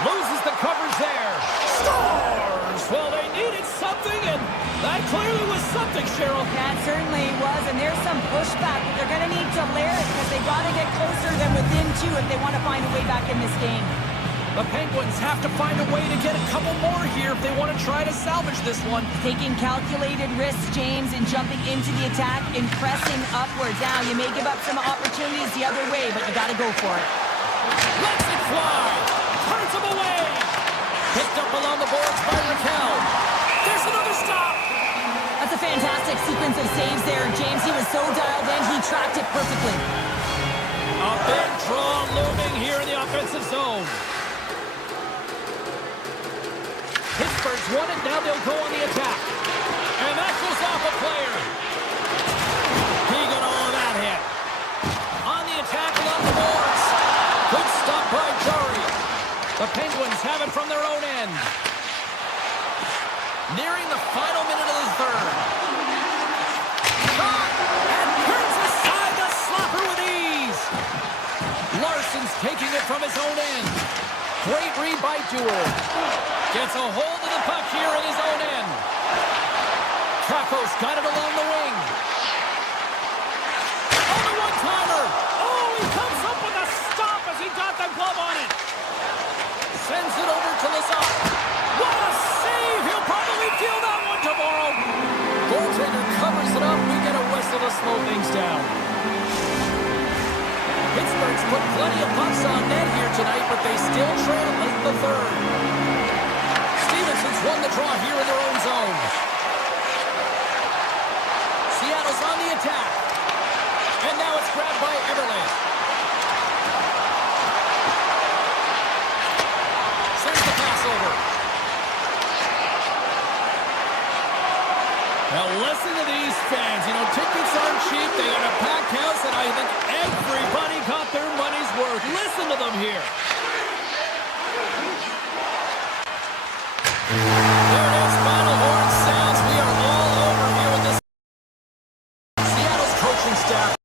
Loses the coverage there. Stars! Well, they needed something, and that clearly was something, Cheryl. That certainly was, and there's some pushback, but they're going to need to layer it because they've got to get closer than within 2 if they want to find a way back in this game. The Penguins have to find a way to get a couple more here if they want to try to salvage this one. Taking calculated risks, James, and jumping into the attack and pressing upwards. Now, you may give up some opportunities the other way, but you got to go for it. Lets it fly. Turns him away. Picked up along the boards by Raquel. There's another stop. That's a fantastic sequence of saves there, James. He was so dialed in, he tracked it perfectly. A big draw looming here in the offensive zone. Pittsburgh's won it, now they'll go on the attack. And that goes off a player. He got all of that hit. On the attack along the boards. Good stop by Jari. The Penguins have it from their own end. Nearing the final minute of the third. Shot! And turns aside the slapper with ease. Larson's taking it from his own end. Great read by Dewar. Gets a hold of the puck here in his own end. Kakos got it along the wing. On the one-timer. Oh, he comes up with a stop as he got the glove on it. Sends it over to Lazar. What a save! He'll probably feel that one tomorrow. Goaltender covers it up. We get a whistle to slow things down. Pittsburgh's put plenty of pucks on net here tonight, but they still trail late in the third. Stevenson's won the draw here in their own zone. Seattle's on the attack. And now it's grabbed by Everland. Sends the pass over. Now listen to these fans. You know, tickets aren't cheap. They got a packed house, and I think everybody got their money's worth. Listen to them here. There it is. Final horn sounds. We are all over here with this. Seattle's coaching staff.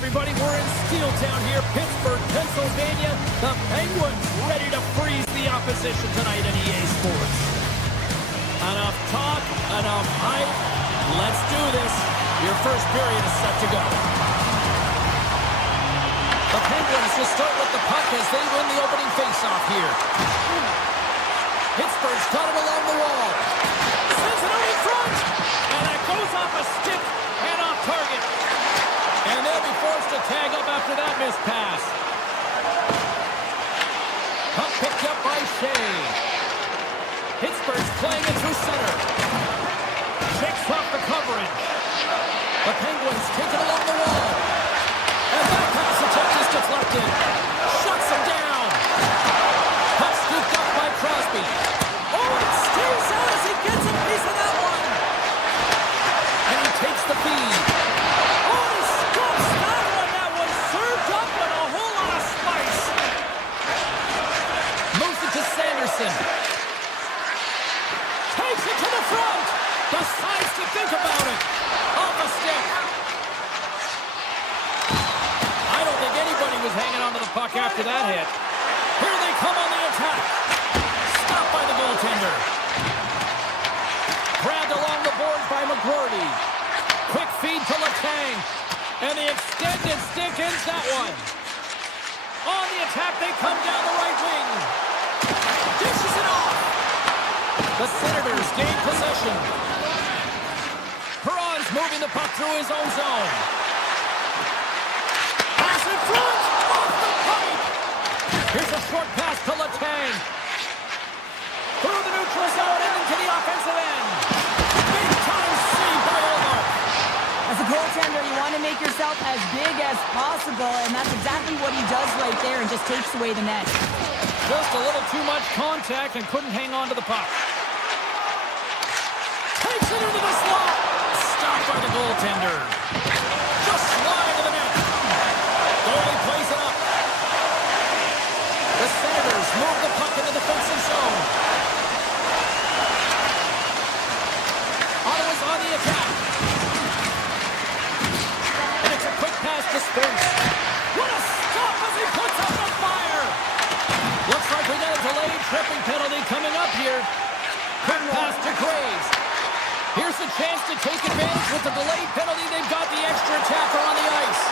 everybody. We're in Steel Town here, Pittsburgh, Pennsylvania. The Penguins ready to freeze the opposition tonight in EA Sports. Enough talk, enough hype. Let's do this. Your first period is set to go. The Penguins will start with the puck as they win the opening faceoff here. Pittsburgh's got it along the wall. Sends it out in front. And that goes off a stick and off target. And they'll be forced to tag up after that missed pass. Puck picked up by Shea. Pittsburgh's playing it through center. Shakes off the coverage. The Penguins take it along the wall. And that pass attempt is deflected. Shuts him down. Puck scooped up by Crosby. Oh, it stays out as he gets a piece of that one. And he takes the feed. Oh, he scoops that one. That was served up with a whole lot of spice. Moves it to Sanderson. Takes it to the front. Decides to think about it. Off a stick. I don't think anybody was hanging onto the puck after that hit. Here they come on the attack. Stopped by the goaltender. Grabbed along the boards by McGroarty. Quick feed to Letang. And the extended stick ends that one. On the attack, they come down the right wing. Dishes it off. The Senators gain possession. Perron's moving the puck through his own zone. Pass in front. Off the pipe. Here's a short pass to Letang. Through the neutral zone and into the offensive end. Big time save by Omar. As a goaltender, you want to make yourself as big as possible, and that's exactly what he does right there and just takes away the net. Just a little too much contact and couldn't hang on to the puck. Takes it into the slot. Stopped by the goaltender. Just slide to the net. Goalie plays it up. The Senators move the puck in the defensive zone. Ottawa's on the attack. And it's a quick pass to Spence. What a stop as he puts up the fire. Looks like we got a delayed tripping penalty coming up here. Quick pass to Graves. Here's the chance to take advantage with the delayed penalty. They've got the extra attacker on the ice.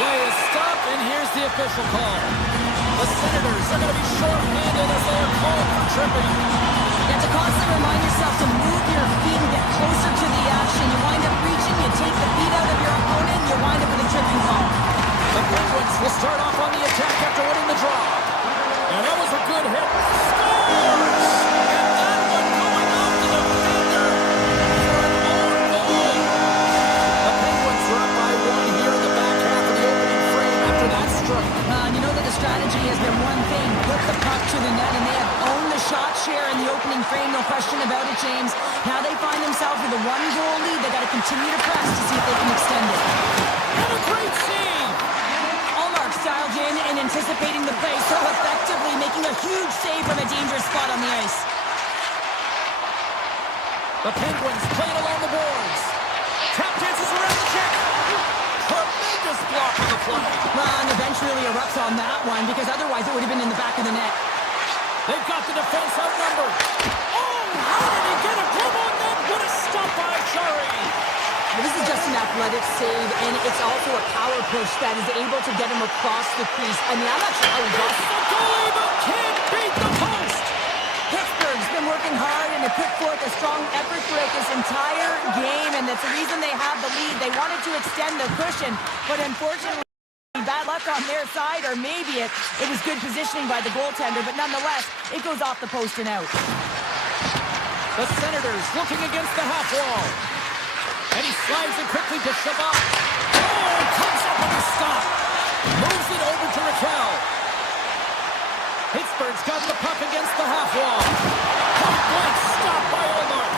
Play is stopped, and here's the official call. The Senators are going to be short-handed as they are called for tripping. You have to constantly remind yourself to move your feet and get closer to the action. You wind up reaching, you take the feet out of your opponent, you wind up with a tripping call. The Penguins will start off on the attack after winning the draw. And that was a good hit. Scores! And that one going off to the defender for an own goal. The Penguins are up by one here in the back half of the opening frame after that strike. You know that the strategy has been one thing, put the puck to the net, and they have owned the shot share in the opening frame, no question about it, James. Now they find themselves with a one-goal lead. They got to continue to press to see if they can extend it. And a great save! Allmark dialed in and anticipating the play so effectively, making a huge save from a dangerous spot on the ice. The Penguins playing along the boards. Tap dances around the check. Tremendous block on the play. Well, and the bench really erupts on that one because otherwise it would have been in the back of the net. They've got the defense outnumbered. Oh, how did he get a glove on that? What a stop by Shari. Well, this is just an athletic save, and it's also a power push that is able to get him across the crease. I mean, I'm not sure how he does it. The goalie, but can't beat the post. Pittsburgh's been working hard and they put forth a strong effort throughout this entire game, and that's the reason they have the lead. They wanted to extend the cushion, but unfortunately, bad luck on their side, or maybe it was good positioning by the goaltender, but nonetheless, it goes off the post and out. The Senators looking against the half wall. And he slides it quickly to Shabbat. Oh, comes up with a stop. Moves it over to Raquel. Pittsburgh's got the puck against the half wall. Point blank stop by Omar.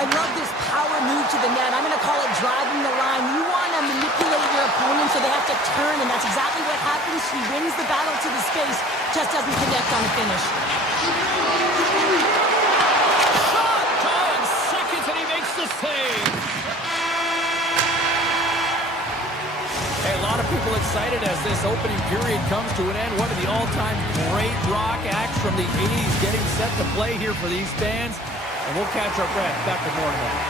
I love this power move to the net. I'm going to call it driving the line. You want to manipulate your opponent so they have to turn, and that's exactly what happens. He wins the battle to the space, just doesn't connect on the finish. Shot, John, seconds, and he makes the save. And excited as this opening period comes to an end. One of the all-time great rock acts from the 80s getting set to play here for these fans. And we'll catch our breath. Back with more in a minute.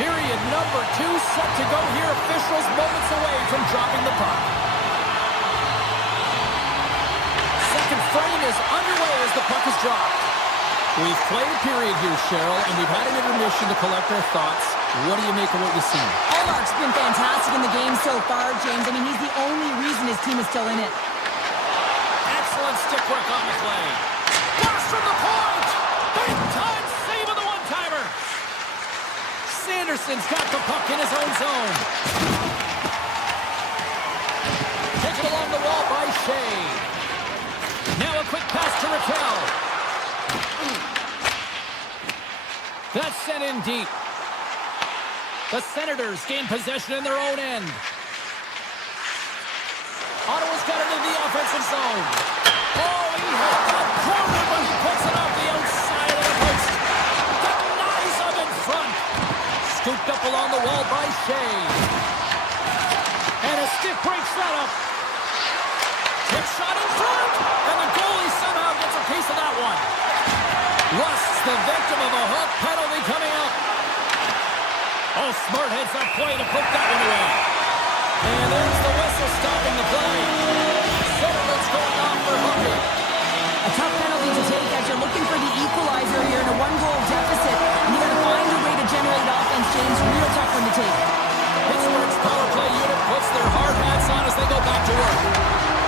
Period number 2 set to go here. Officials moments away from dropping the puck. Second frame is underway as the puck is dropped. We've played a period here, Cheryl, and we've had an intermission to collect our thoughts. What do you make of what you've seen? Allmark's been fantastic in the game so far, James. I mean, he's the only reason his team is still in it. Excellent stick work on the play. Blast from the point! Big time save of the one-timer! Sanderson's got the puck in his own zone. Taken along the wall by Shea. Now a quick pass to Raquel. That's sent in deep. The Senators gain possession in their own end. Ottawa's got it in the offensive zone. Oh, he hit the corner, but he puts it off the outside of the post. Denies him in front. Scooped up along the wall by Shea. And a stick breaks that up. Hit shot in front. And the goalie somehow gets a piece of that one. Rust's the victim of a hook penalty coming up. Oh, smart heads up play to put that one away. And there's the whistle stopping the play. Sullivan's going off for hooking. A tough penalty to take as you're looking for the equalizer here in a one-goal deficit. And you got to find a way to generate offense, James. Real tough one to take. Pittsburgh's power play unit puts their hard hats on as they go back to work.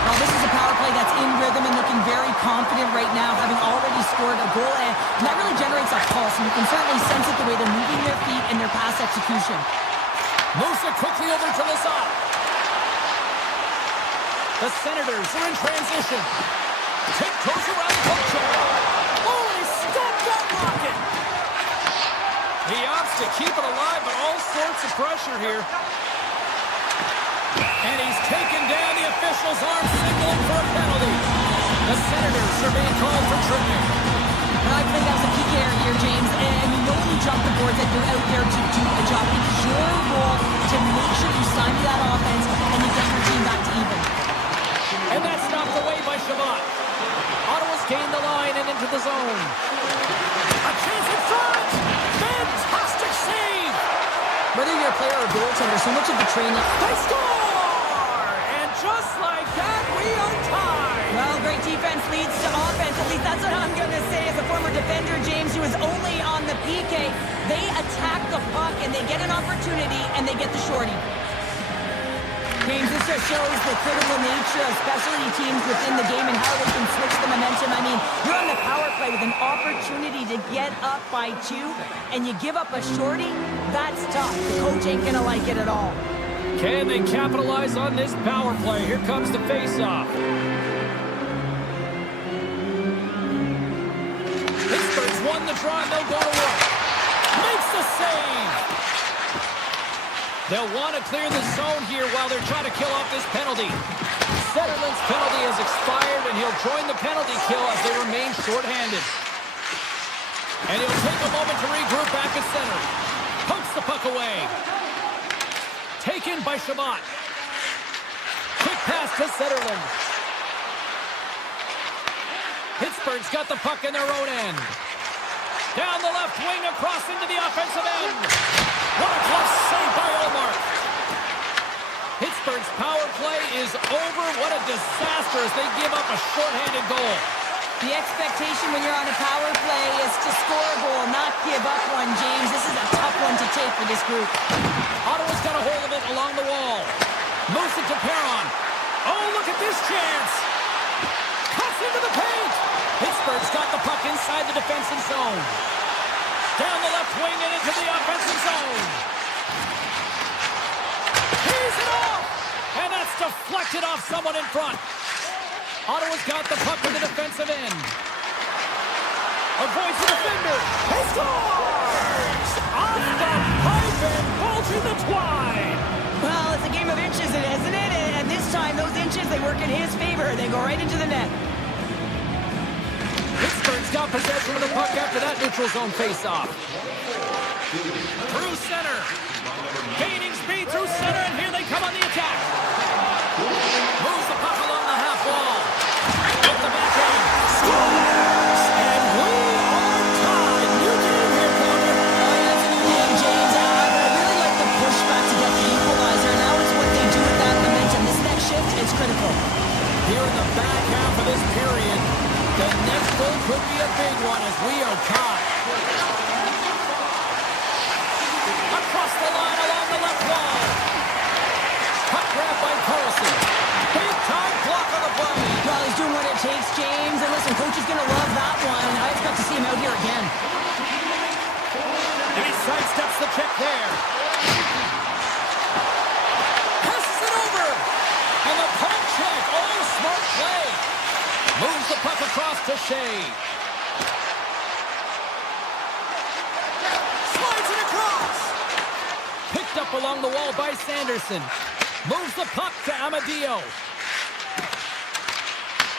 Well, this is a power play that's in rhythm and looking very confident right now, having already scored a goal, and that really generates a pulse, and you can certainly sense it the way they're moving their feet and their pass execution. Moves it quickly over to the side. The Senators are in transition. Tip goes around the puck check. Oh, he stopped that rocket. He opts to keep it alive, but all sorts of pressure here. And he's taken down. The officials are signaling for a penalty. The Senators are being called for tripping. And I think that's a peak error here, James. And you know when you jump the boards that you're out there to do a job. It's your role to make sure you sign that offense and you get your team back to even. And that's knocked away by Shabbat. Ottawa's gained the line and into the zone. A chance in front. Fantastic save. Whether you're a player or a goaltender, so much of the training. They score! And just like that, we are tied. Well, great defense leads to offense. At least that's what I'm going to say as a former defender, James, who was only on the PK. They attack the puck, and they get an opportunity, and they get the shorty. James, this just shows the critical nature of specialty teams within the game and how they can switch the momentum. I mean, you're on the power play with an opportunity to get up by 2, and you give up a shorty. That's tough. The coach ain't going to like it at all. Can they capitalize on this power play? Here comes the face-off. Pittsburgh's won the draw, and they'll go to work. Makes the save. They'll want to clear the zone here while they're trying to kill off this penalty. Zetterlund's penalty has expired, and he'll join the penalty kill as they remain shorthanded. And he'll take a moment to regroup back at center. Pokes the puck away. Taken by Shabbat. Quick pass to Zetterlund. Pittsburgh's got the puck in their own end. Down the left wing, across into the offensive end. What a close save by Allmark. Pittsburgh's power play is over. What a disaster as they give up a shorthanded goal. The expectation when you're on a power play is to score a goal, not give up one, James. This is a tough one to take for this group. Ottawa's got a hold of it along the wall. Moves it to Perron. Oh, look at this chance. Cuts into the paint. Pittsburgh's got the puck inside the defensive zone. Down the left wing and into the offensive zone. He's it off. And that's deflected off someone in front. Ottawa's got the puck in the defensive end. Avoids the defender. He scores! Off the pipe and bulging the twine. Well, it's a game of inches, isn't it? And this time, those inches, they work in his favor. They go right into the net. Pittsburgh's got possession of the puck after that neutral zone face-off. Through center. Gaining speed through center, and here they come on the attack. goal could be a big one as we are tied. Across the line along the left wall. Puck grab by Carlson. Big time block on the play. Well, he's doing what it takes, James. And listen, coach is going to love that one. I expect to see him out here again. And he sidesteps the check there. Passes it over. And the poke check. Oh, smart play. Moves the puck across to Shea. Slides it across. Picked up along the wall by Sanderson. Moves the puck to Amadio.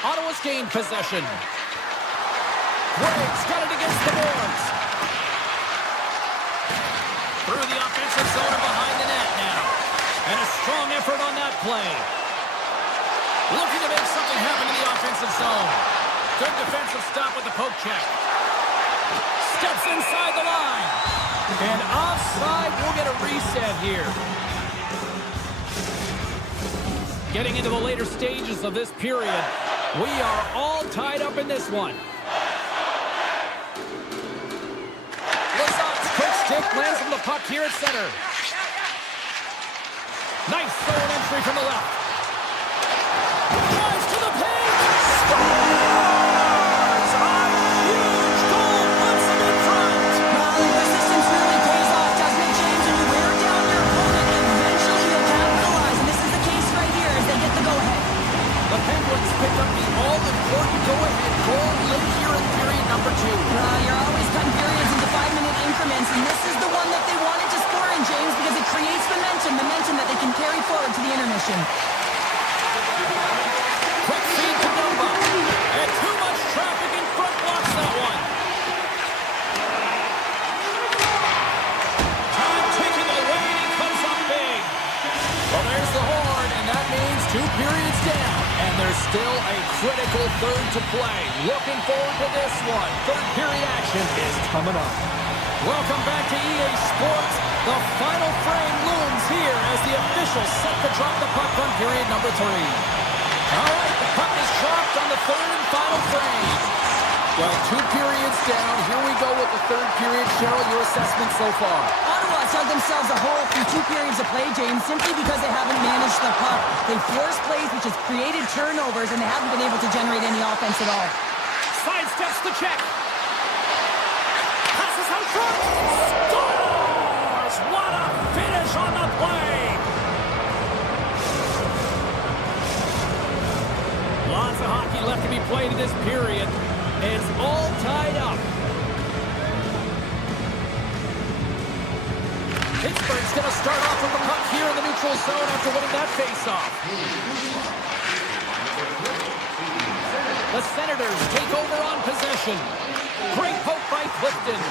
Ottawa's gained possession. Greg's got it against the boards. Through the offensive zone and behind the net now. And a strong effort on that play. Looking to make something happen in the offensive zone. Good defensive stop with the poke check. Steps inside the line. And offside, we'll get a reset here. Getting into the later stages of this period, we are all tied up in this one. Lazat's quick stick lands from the puck here at center. Nice throw entry from the left. Drives to the paint. Scores! A huge goal puts them in front. Well, the persistence really pays off, doesn't it, James? When you wear down your opponent, eventually you'll capitalize. And this is the case right here as they get the go-ahead. The Penguins pick up the all-important go-ahead goal late here in period number 2. You're always cutting periods into 5-minute increments, and this is the one that they wanted to score in, James, because it creates momentum that they can carry forward to the intermission. Quick feed to Nova. And too much traffic in front blocks that one. Time ticking away, and he comes up big. Well, there's the horn, and that means 2 periods down. And there's still a critical third to play. Looking forward to this one. Third period action is coming up. Welcome back to EA Sports. The final frame looms here as the officials set to drop the puck on period number 3. All right, the puck is dropped on the third and final frame. Well, 2 periods down. Here we go with the third period. Cheryl, your assessment so far? Ottawa dug themselves a hole through 2 periods of play, James, simply because they haven't managed the puck. They forced plays, which has created turnovers, and they haven't been able to generate any offense at all. Sidesteps the check. Passes out front. Scores! What a finish on the play. Lots of hockey left to be played in this period. It's all tied up. Pittsburgh's going to start off with the puck here in the neutral zone after winning that faceoff. The Senators take over on possession. Great poke by Clifton.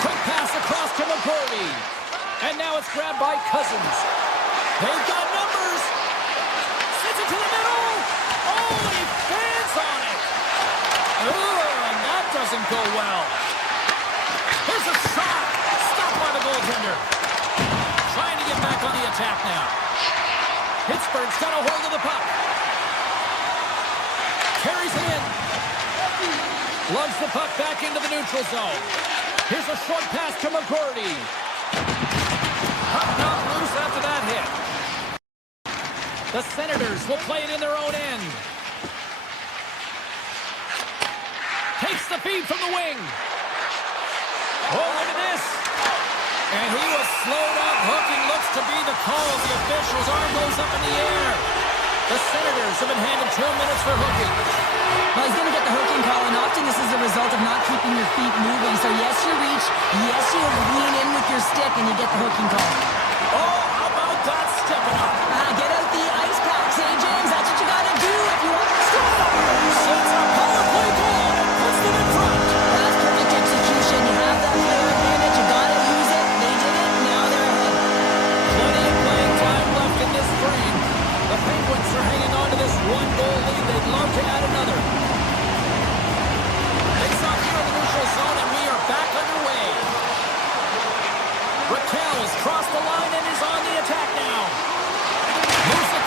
Quick pass across to McGordy. And now it's grabbed by Cousins. They've got numbers. Sends it to the middle. Oh, he fans on it. And that doesn't go well. Here's a shot. Stopped by the goaltender. Trying to get back on the attack now. Pittsburgh's got a hold of the puck. Carries it in. Lugs the puck back into the neutral zone. Here's a short pass to McGordy. Puck knocked loose after that hit. The Senators will play it in their own end. Takes the feed from the wing. Oh, look at this. And he was slowed up. Hooking looks to be the call. The official's arm goes up in the air. The Senators have been handed 2 minutes for hooking. Well, he's going to get the hooking call, and often this is a result of not keeping your feet moving. So, yes, you reach. Yes, you lean in with your stick, and you get the hooking call. Oh, how about that stepping up? Get out the ice packs, hey, James. That's what you got to do if you want to score. Sets a power play goal and puts them in front. That's perfect execution. You have that player advantage. You got to use it. They did it. Now they're ahead. Plenty of playing time left in this frame. The Penguins are hanging on to this 1-goal lead. They'd love to add another. It's off here in the neutral zone, and we are back underway. Raquel's crossed the line and is on the attack now. Moves it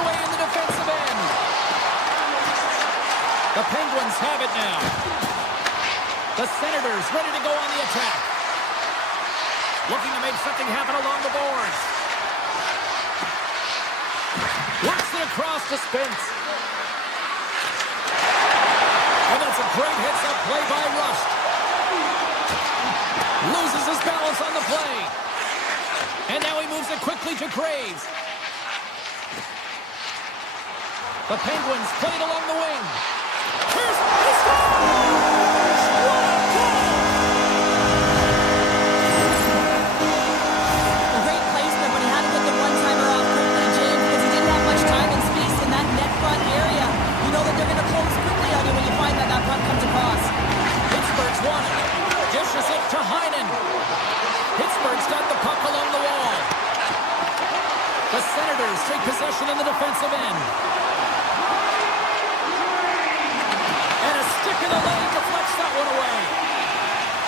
away in the defensive end. The Penguins have it now. The Senators ready to go on the attack. Looking to make something happen along the boards. Works it across to Spence. And that's a great hits-up play by Rust. Loses his balance on the play. And now he moves it quickly to Graves. The Penguins play it along the wing. Here's he scores! What a goal! A great placement, but he had to get the one-timer off quickly, James, because he didn't have much time and space in that net front area. You know that they're going to close quickly on you when you find that that puck comes across. Pittsburgh's won it. Dishes it to Heinen. Pittsburgh's got the puck along the wall. The Senators take possession in the defensive end. And a stick in the lane deflects that one away.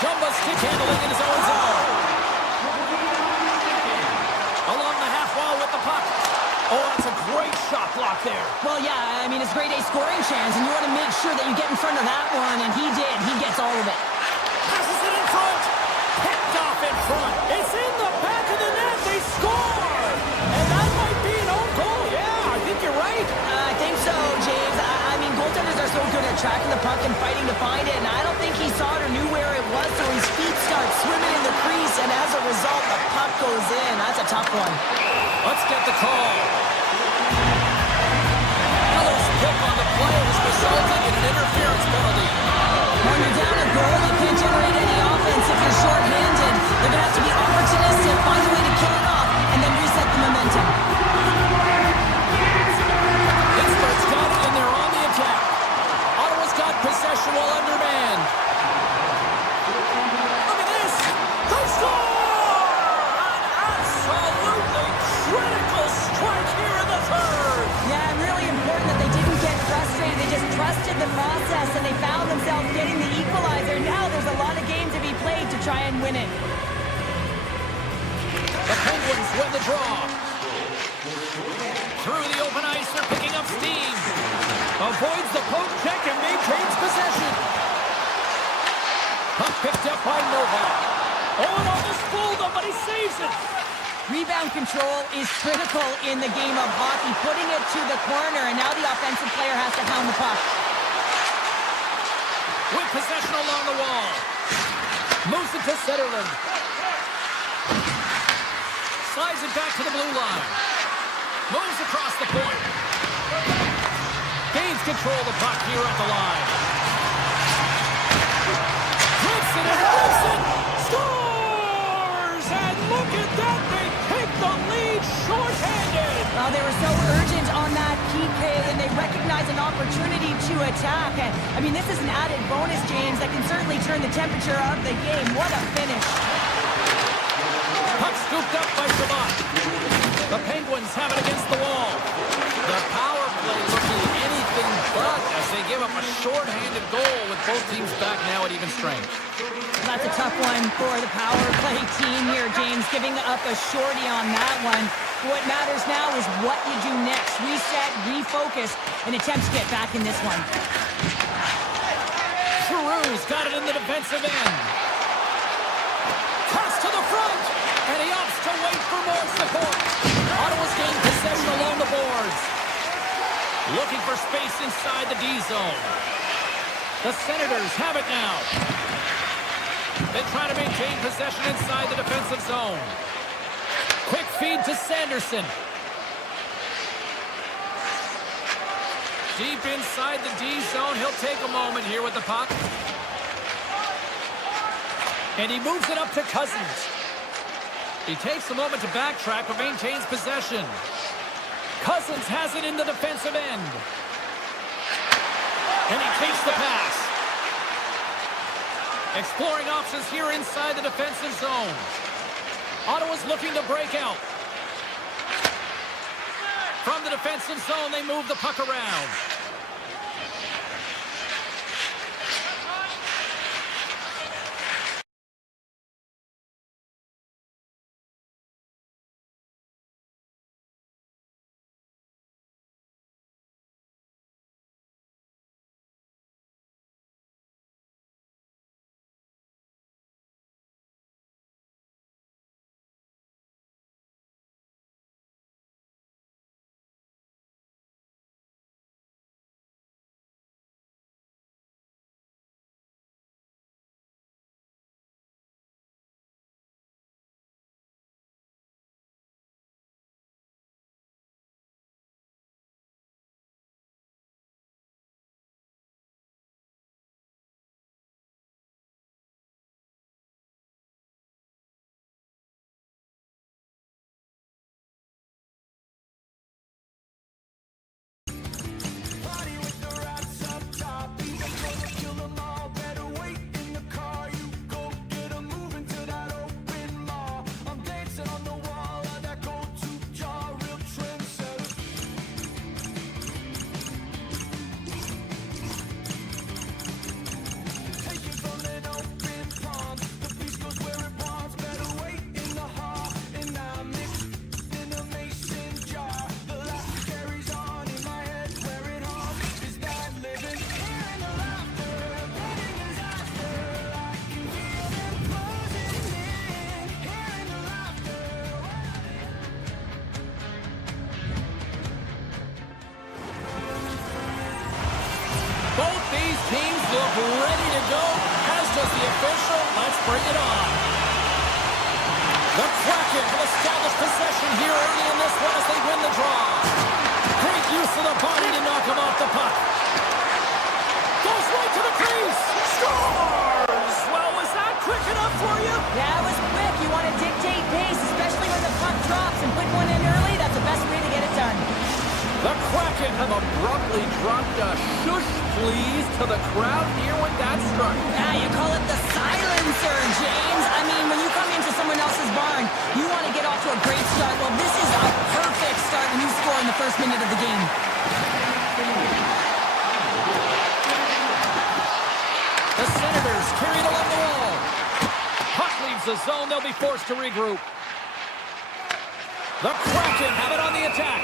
Jumbo stick handling in his own zone. Along the half wall with the puck. Oh, that's a great shot block there. Well, yeah, I mean, it's grade A scoring chance, and you want to make sure that you get in front of that one, and he did. He gets all of it. Passes it in front. Picked off in front. It's in the back of the net. They score. And that might be an own goal. Yeah, I think you're right. I think so, James. I mean, goaltenders are so good at tracking the puck and fighting to find it, and I don't think he saw it or knew where it was, so his feet start swimming in the crease, and as a result, the puck goes in. That's a tough one. Let's get the call. Miller's pick on the play has resulted in an interference penalty. When you're down a goal, you can't generate any offense if you're short-handed. They're going to have to be opportunistic, find a way to kill it off, and then reset the momentum. Pittsburgh's got it, and they're on the attack. Ottawa's got possession while undermanned. Look at this. They score! An absolutely critical strike here in the third. Yeah, and really important that they didn't get frustrated. They just trusted the process, and they found themselves getting the equalizer. Now there's a lot of game to be played to try and win it. The Penguins win the draw. Through the open ice, they're picking up steam. Avoids the poke check and maintains possession. Puck picked up by Novak. Oh, and almost fooled him, but he saves it. Rebound control is critical in the game of hockey, putting it to the corner, and now the offensive player has to hound the puck. With possession along the wall. Moves it to Zetterlund. Slides it back to the blue line. Moves across the point. Gains control of the puck here at the line. Rips it and rips it. Scores! And look at that. They take the lead shorthanded. Well, they were so urgent on that PK, and they recognize an opportunity to attack. And, I mean, this is an added bonus, James, that can certainly turn the temperature of the game. What a finish. Puck scooped up by Shabbat. The Penguins have it against the wall. The power play looking anything but as they give up a shorthanded goal with both teams back now at even strength. That's a tough one for the power play team here, James, giving up a shorty on that one. What matters now is what you do next. Reset, refocus, and attempt to get back in this one. Giroux's got it in the defensive end. Pass to the front, and he opts to wait for more support. Ottawa's gained possession along the boards. Looking for space inside the D zone. The Senators have it now. They try to maintain possession inside the defensive zone. Quick feed to Sanderson. Deep inside the D zone. He'll take a moment here with the puck. And he moves it up to Cousins. He takes a moment to backtrack but maintains possession. Cousins has it in the defensive end. And he takes the pass. Exploring options here inside the defensive zone. Ottawa's looking to break out. From the defensive zone, they move the puck around. teams look ready to go, as does the official. Let's bring it on. The Kraken have established possession here early in this one as they win the draw. Great use of the body to knock him off the puck. Goes right to the crease. Scores! Well, was that quick enough for you? Yeah, it was quick. You want to dictate pace, especially when the puck drops, and put one in early. That's the best way to get it done. The Kraken have abruptly dropped a shush please to the crowd here with that strike. Yeah, you call it the silencer, James. I mean, when you come into someone else's barn, you want to get off to a great start. Well, this is a perfect start when you score in the first minute of the game. The Senators carried along the wall. Puck leaves the zone. They'll be forced to regroup. The Kraken have it on the attack.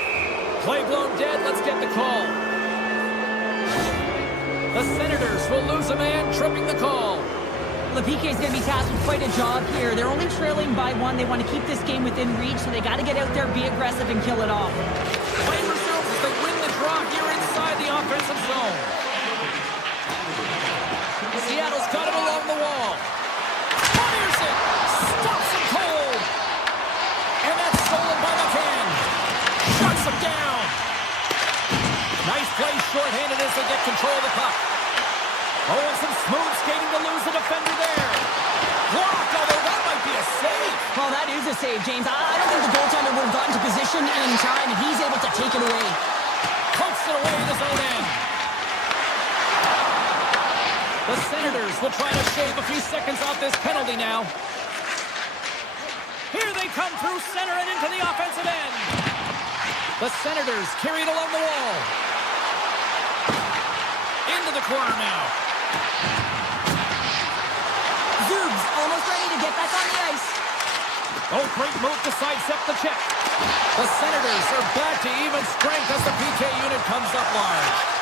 Play blown dead. Let's get the call. The Senators will lose a man, tripping the call. The PK is going to be tasked with quite a job here. They're only trailing by one. They want to keep this game within reach, so they got to get out there, be aggressive, and kill it off. Play resumes as they win the draw here inside the offensive zone. Seattle's got it along the wall. Fires it. Stops it cold. And that's stolen by McCann. Shuts him down. Nice play shorthanded as they get control of the puck. Oh, and some smooth skating to lose the defender there. Blocked, although that might be a save. Well, that is a save, James. I don't think the goaltender would have gotten to position in time, and he's able to take it away. Pokes it away in his own end. The Senators will try to shave a few seconds off this penalty now. Here they come through center and into the offensive end. The Senators carried along the wall. Into the corner now. Zub's almost ready to get back on the ice. Oh, great move to sidestep the check. The Senators are back to even strength as the PK unit comes up large.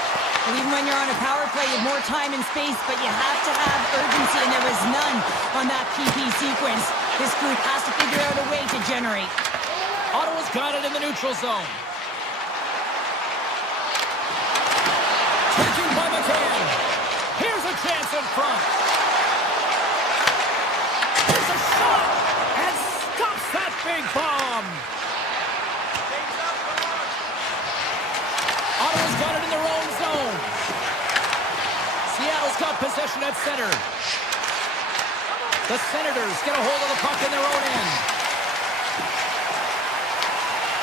And even when you're on a power play, you have more time and space, but you have to have urgency, and there was none on that PP sequence. This group has to figure out a way to generate. Ottawa's got it in the neutral zone. Taken by McCann. Here's a chance in front. Here's a shot, and stops that big bomb. Ottawa's got it in their own zone. Seattle's got possession at center. The Senators get a hold of the puck in their own end.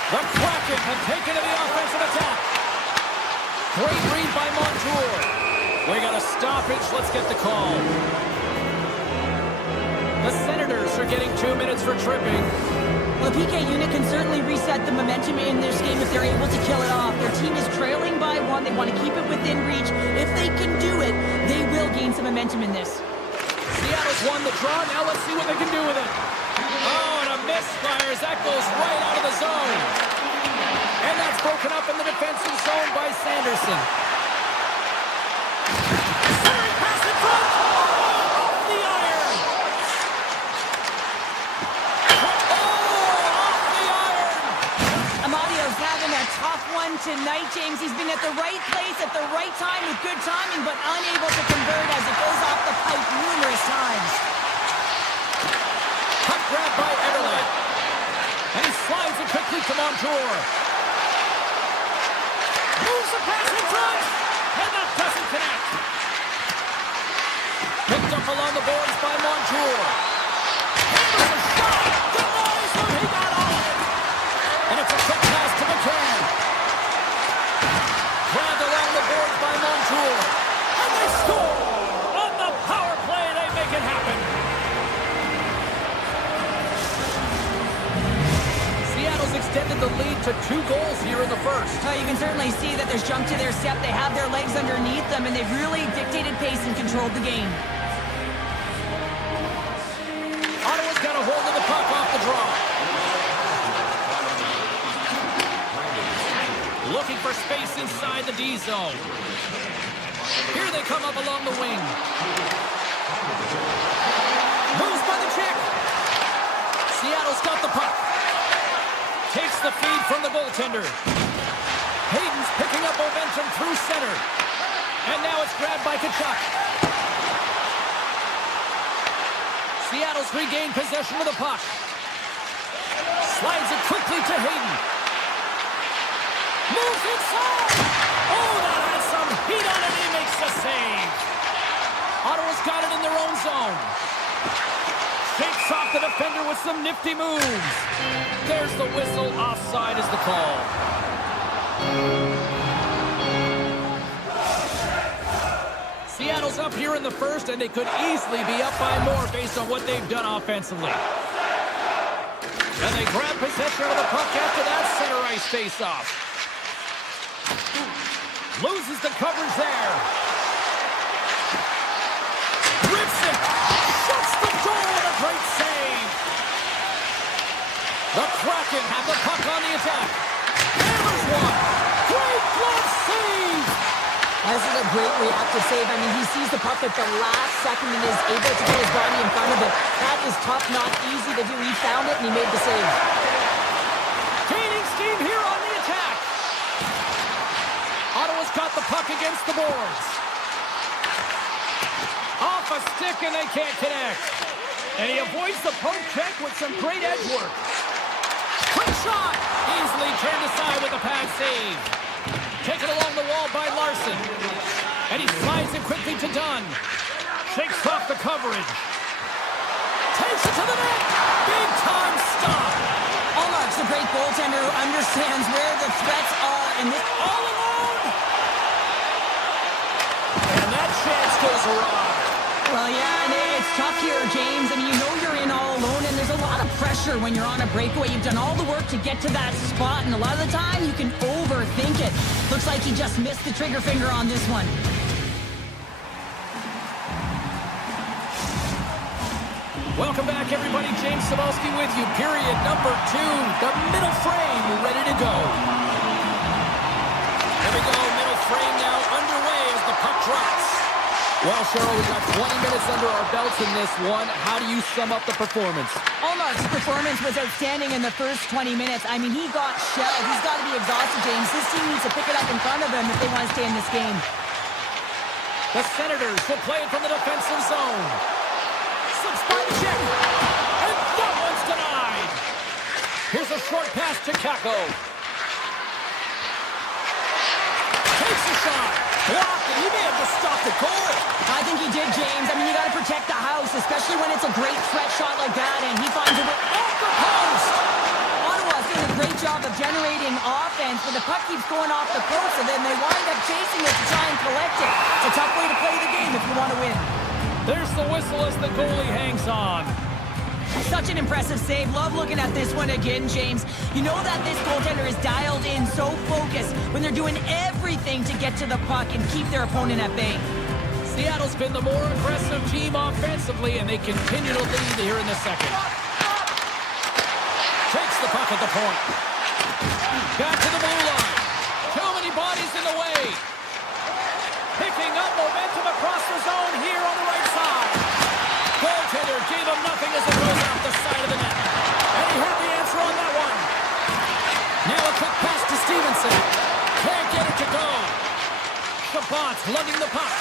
The Kraken have taken to the offensive attack. Great read by Montour. We got a stoppage. Let's get the call. The Senators are getting 2 minutes for tripping. Well, the PK unit can certainly reset the momentum in this game if they're able to kill it off. Their team is trailing by one. They want to keep it within reach. If they can do it, they will gain some momentum in this. Seattle's won the draw. Now let's see what they can do with it. Oh, and a misfires. That goes right out of the zone. And that's broken up in the defensive zone by Sanderson. Centering pass in front. Oh, off the iron. Oh, off the iron. Amadio's having a tough one tonight, James. He's been at the right place at the right time with good timing, but unable to convert as it goes off the pipe numerous times. Puck grabbed by Everly. And he slides it quickly to Montour. Moves the pass in front. And that doesn't connect. Picked up along the boards by Montour. Hammers a shot. Denies him. He got on it. And it's a quick pass to McCann. Grabbed along the boards by Montour. And they score. On the power play, they make it happen. Seattle's extended the lead to 2 goals here in the first. You can certainly see that there's jump to their step. They have their legs underneath them, and they've really dictated pace and controlled the game. Ottawa's got a hold of the puck off the draw. Looking for space inside the D zone. Here they come up along the wing. Moves by the check. Seattle's got the puck. Takes the feed from the goaltender. Hayden's picking up momentum through center. And now it's grabbed by Tkachuk. Seattle's regained possession of the puck. Slides it quickly to Hayden. Moves inside. Oh, that has some heat on it. He makes the save. Ottawa's got it in their own zone. Shakes off the defender with some nifty moves. There's the whistle. Offside is the call. Seattle's up here in the first, and they could easily be up by more based on what they've done offensively. And they grab possession of the puck after that center ice face-off. Loses the coverage there. Rips it. Shuts the door with a great save. The Kraken have the puck on the attack. Hammers one. Great glove save. This is a great reactive save. I mean, he sees the puck at the last second and is able to get his body in front of it. That is tough, not easy to do. He found it and he made the save. Gaining steam here on the attack. Ottawa's got the puck against the boards. Off a stick and they can't connect. And he avoids the poke check with some great edge work. Quick shot. Easily turned aside with a pad save. Taken along the wall by Larson. And he slides it quickly to Dunn. Shakes off the coverage. Takes it to the net. Big time stop. Allmark's a great goaltender who understands where the threats are, and this all alone. And that chance goes awry. Well, yeah, and it's tough here, James. I mean, you know you're in all alone, and there's a lot of pressure when you're on a breakaway. You've done all the work to get to that spot, and a lot of the time you can overthink it. Looks like he just missed the trigger finger on this one. Welcome back, everybody. James Cybulski with you. Period number 2. The middle frame ready to go. Here we go. Middle frame now underway as the puck drops. Well, Cheryl, we got 20 minutes under our belts in this one. How do you sum up the performance? Allmark's performance was outstanding in the first 20 minutes. I mean, he got shelled. He's got to be exhausted, James. This team needs to pick it up in front of him if they want to stay in this game. The Senators will play it from the defensive zone. Slips by the check. And that one's denied. Here's a short pass to Kako. Takes a shot. Blocked, and he may have just stopped the goal. I think he did, James. I mean, you got to protect the house, especially when it's a great threat shot like that, and he finds a way off the post. Ottawa's doing a great job of generating offense, but the puck keeps going off the post, and then they wind up chasing it to try and collect it. It's a tough way to play the game if you want to win. There's the whistle as the goalie hangs on. Such an impressive save. Love looking at this one again, James. You know that this goaltender is dialed in, so focused when they're doing everything to get to the puck and keep their opponent at bay. Seattle's been the more aggressive team offensively, and they continue to lead here in the second. Takes the puck at the point. Back to the blue line. Too many bodies in the way. Picking up momentum across the zone here on the right side. Goaltender gave him nothing as it goes off the side of the net. And he heard the answer on that one. Now a quick pass to Stevenson. Can't get it to go. Shabbat lugging the puck.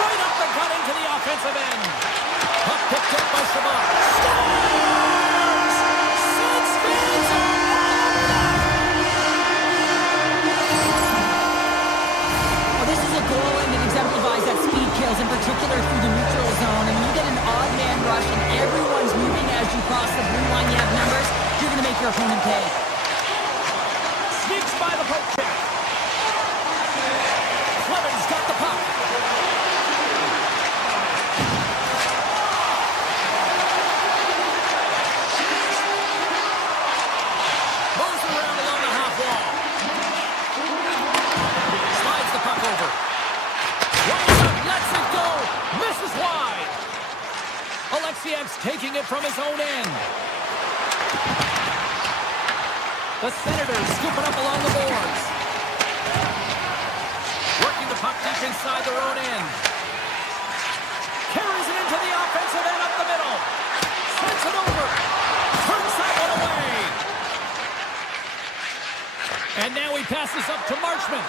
Right up the gut into the offensive end. Puck picked up by Shabbat. Stars! Sets fans are This is a goal, and it exemplifies that speed kills, in particular through the neutral zone. And when you get an odd man rush and everyone's moving as you cross the blue line, you have numbers, you're going to make your opponent pay. Sneaks by the poke check. Clemens got the puck. Moves around along the half wall. Slides the puck over. Winds up, lets it go. Misses wide. Alexiev's taking it from his own end. The Senators scooping up along the boards. Working the puck deep inside their own end. Carries it into the offensive end up the middle. Sends it over. Turns that one away. And now he passes up to Marchment.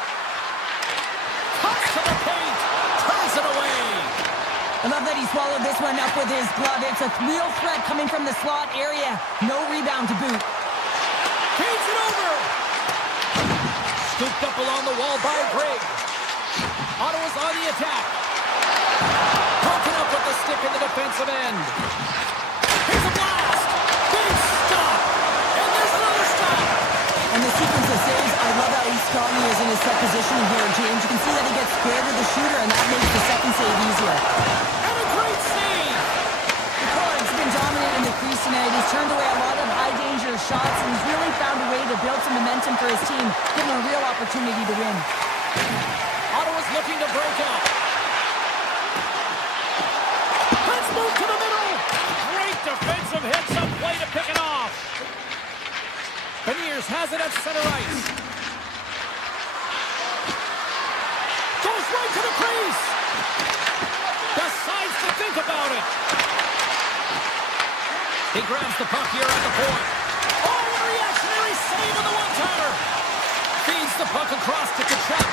swallowed this one up with his glove. It's a real threat coming from the slot area. No rebound to boot. Feeds it over. Scooped up along the wall by Greg. Ottawa's on the attack. Broken up with the stick in the defensive end. Here's a blast. Big stop. And there's another stop. And the sequence of saves, I love how strong he is in his set positioning here, James. You can see that he gets squared to the shooter, and that makes the second save easier. And a great save. The Corn's been dominant in the crease tonight. He's turned away a lot of high-danger shots, and he's really found a way to build some momentum for his team, give him a real opportunity to win. Ottawa's looking to break out. Let's move to the middle. Great defensive hit. Some play to pick it off. Beniers has it at center ice. Goes right to the crease. Decides to think about it. He grabs the puck here at the point. Oh, a reactionary save on the one-timer. Feeds the puck across to Kachuk.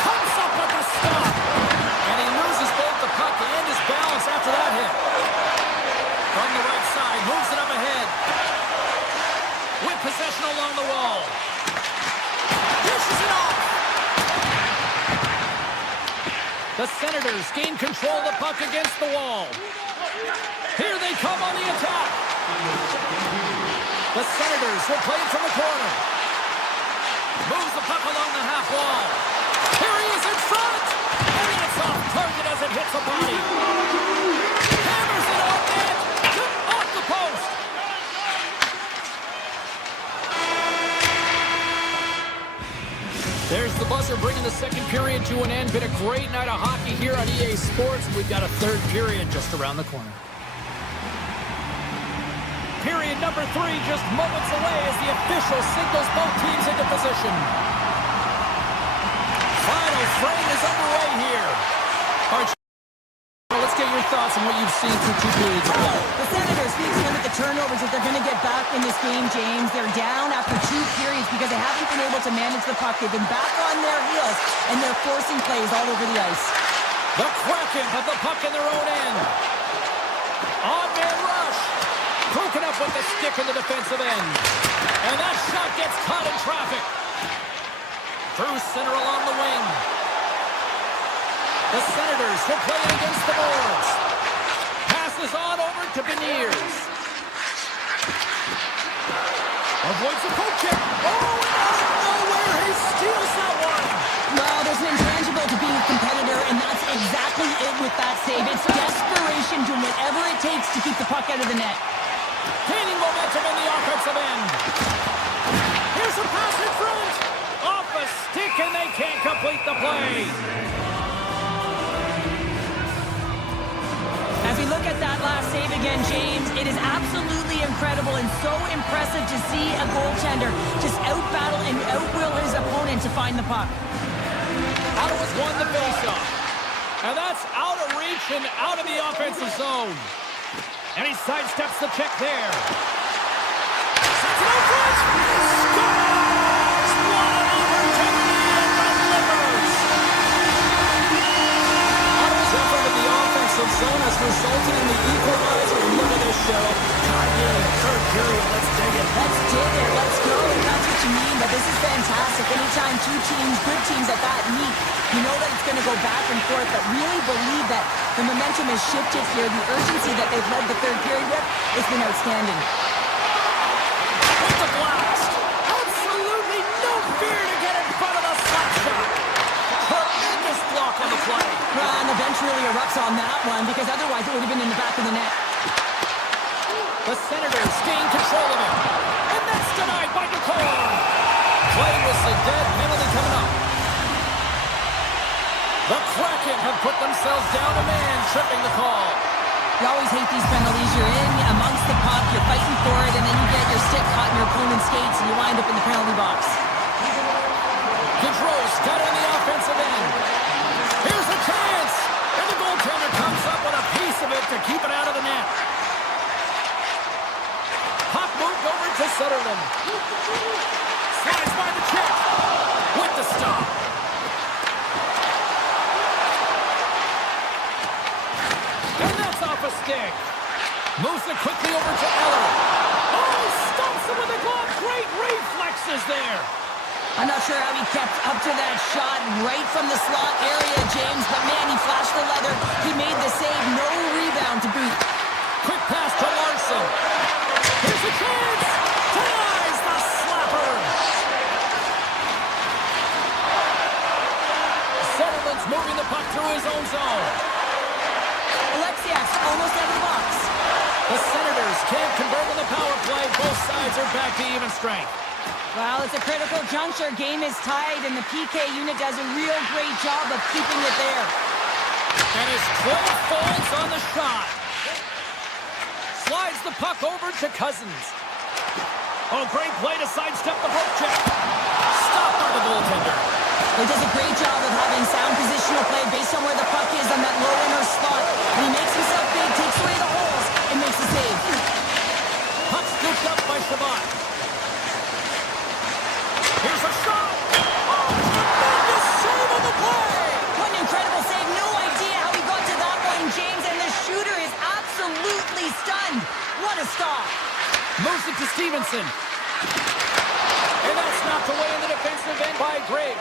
Comes up with the stop. And he loses both the puck and his balance after that hit. From the right side, moves it up ahead. With possession along the wall. Dishes it off. The Senators gain control of the puck against the wall. Here they come on the attack. The Senators will play it from the corner. Moves the puck along the half wall. Here he is in front. And it's off target as it hits a body. Hammers it on net. Off the post. There's the buzzer bringing the second period to an end. Been a great night of hockey here on EA Sports. We've got a third period just around the corner. Period number 3 just moments away as the official signals both teams into position. Final frame is underway here. Archie, let's get your thoughts on what you've seen through 2 periods of play. The Senators need to limit the turnovers if they're going to get back in this game, James. They're down after 2 periods because they haven't been able to manage the puck. They've been back on their heels, and they're forcing plays all over the ice. The Kraken have the puck in their own end. On-man rush. Broken up with the stick in the defensive end. And that shot gets caught in traffic. Through center along the wing. The Senators will play it against the boards. Passes on over to Beniers. Avoids a poke check. Oh, and out of nowhere, he steals that one. Well, there's an intangible to being a competitor, and that's exactly it with that save. It's desperation, doing whatever it takes to keep the puck out of the net. Gaining momentum in the offensive end. Here's a pass in front. Off a stick, and they can't complete the play. As we look at that last save again, James, it is absolutely incredible and so impressive to see a goaltender just out-battle and out-will his opponent to find the puck. Ottawa's won the faceoff. And that's out of reach and out of the offensive zone. And he sidesteps the check there. Sets it out front. Scores! What an opportunity and delivers. Ottawa's effort in the offensive zone has resulted in the equalizer. Look at this show. Tied in third period. Let's dig it. Let's dig it. Let's go. If that's what you mean, but this is fantastic. Anytime 2 teams, good teams at that, meet, you know that it's going to go back and forth, but really believe that the momentum has shifted here. The urgency that they've led the third period with has been outstanding. With the blast. Absolutely no fear to get in front of the slap shot. Tremendous block on the play. Well, and the bench really erupts on that one because otherwise it would have been in the back of the net. The Senators gain control of it. And that's denied by Nicole. Play whistle dead. Penalty coming up. The Kraken have put themselves down a man, tripping the call. You always hate these penalties. You're in amongst the puck, you're fighting for it, and then you get your stick caught in your opponent's skates, and you wind up in the penalty box. Gaudreau's got it on the offensive end. Here's a chance. And the goaltender comes up with a piece of it to keep it out of the net. Puck moved over to Sutherland. Slides by the check. With the stop. And stick. Moves it quickly over to Eller. Oh, stumps him with a glove. Great reflexes there. I'm not sure how he kept up to that shot right from the slot area, James, but man, he flashed the leather. He made the save. No rebound to boot. Quick pass to Larson. Here's a chance. Denies the slapper. Zetterlund's moving the puck through his own zone. Alexiak's almost out of the box. The Senators can't convert on the power play. Both sides are back to even strength. Well, it's a critical juncture. Game is tied, and the PK unit does a real great job of keeping it there. And his 12 falls on the shot. Slides the puck over to Cousins. Oh, great play to sidestep the poke check. Stopped by the goaltender. He does a great job of having sound positional play based on where the puck is on that low inner slot. And he makes himself big, takes away the holes, and makes the save. Puck scooped up by Shabbat. Here's a shot. Oh, tremendous save on the play. What an incredible save. No idea how he got to that one, James. And the shooter is absolutely stunned. What a stop. Moves it to Stevenson. And that's knocked away in the defensive end by Greg.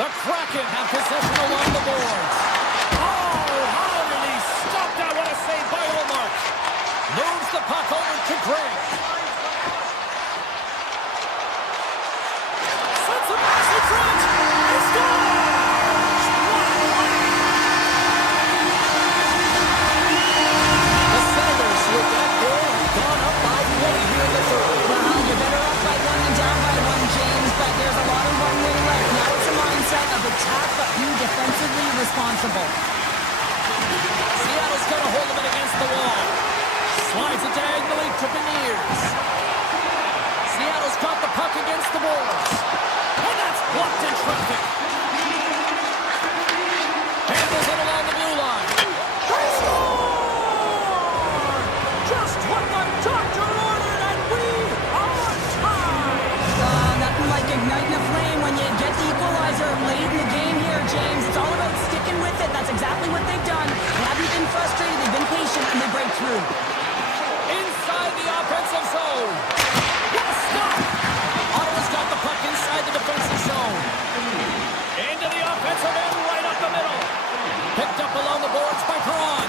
The Kraken have possession along the boards. Oh, how did he stop that? What a save by Olmark. Moves the puck over to Greg. Sends a pass in front. He scores! The Senators, with that goal, have gone up by 20 here in the third. Well, you're better up by one than down by one, James. But there's a lot of runway left. Now it's a mindset of attack, but being defensively responsible. Seattle's got a hold of it against the wall. Slides it diagonally to Beniers. Seattle's got the puck against the boards. And that's blocked in traffic. Handles it along the blue line. They score! Just what the doctor ordered, and we are tied! Nothing like igniting a flame when you get the equalizer late in the game here, James. It's all about sticking with it. That's exactly what they've done. They haven't been frustrated. They've been patient, and they break through. Inside the offensive zone. What a stop! Ottawa's got the puck inside the defensive zone. Into the offensive end, right up the middle. Picked up along the boards by Perron.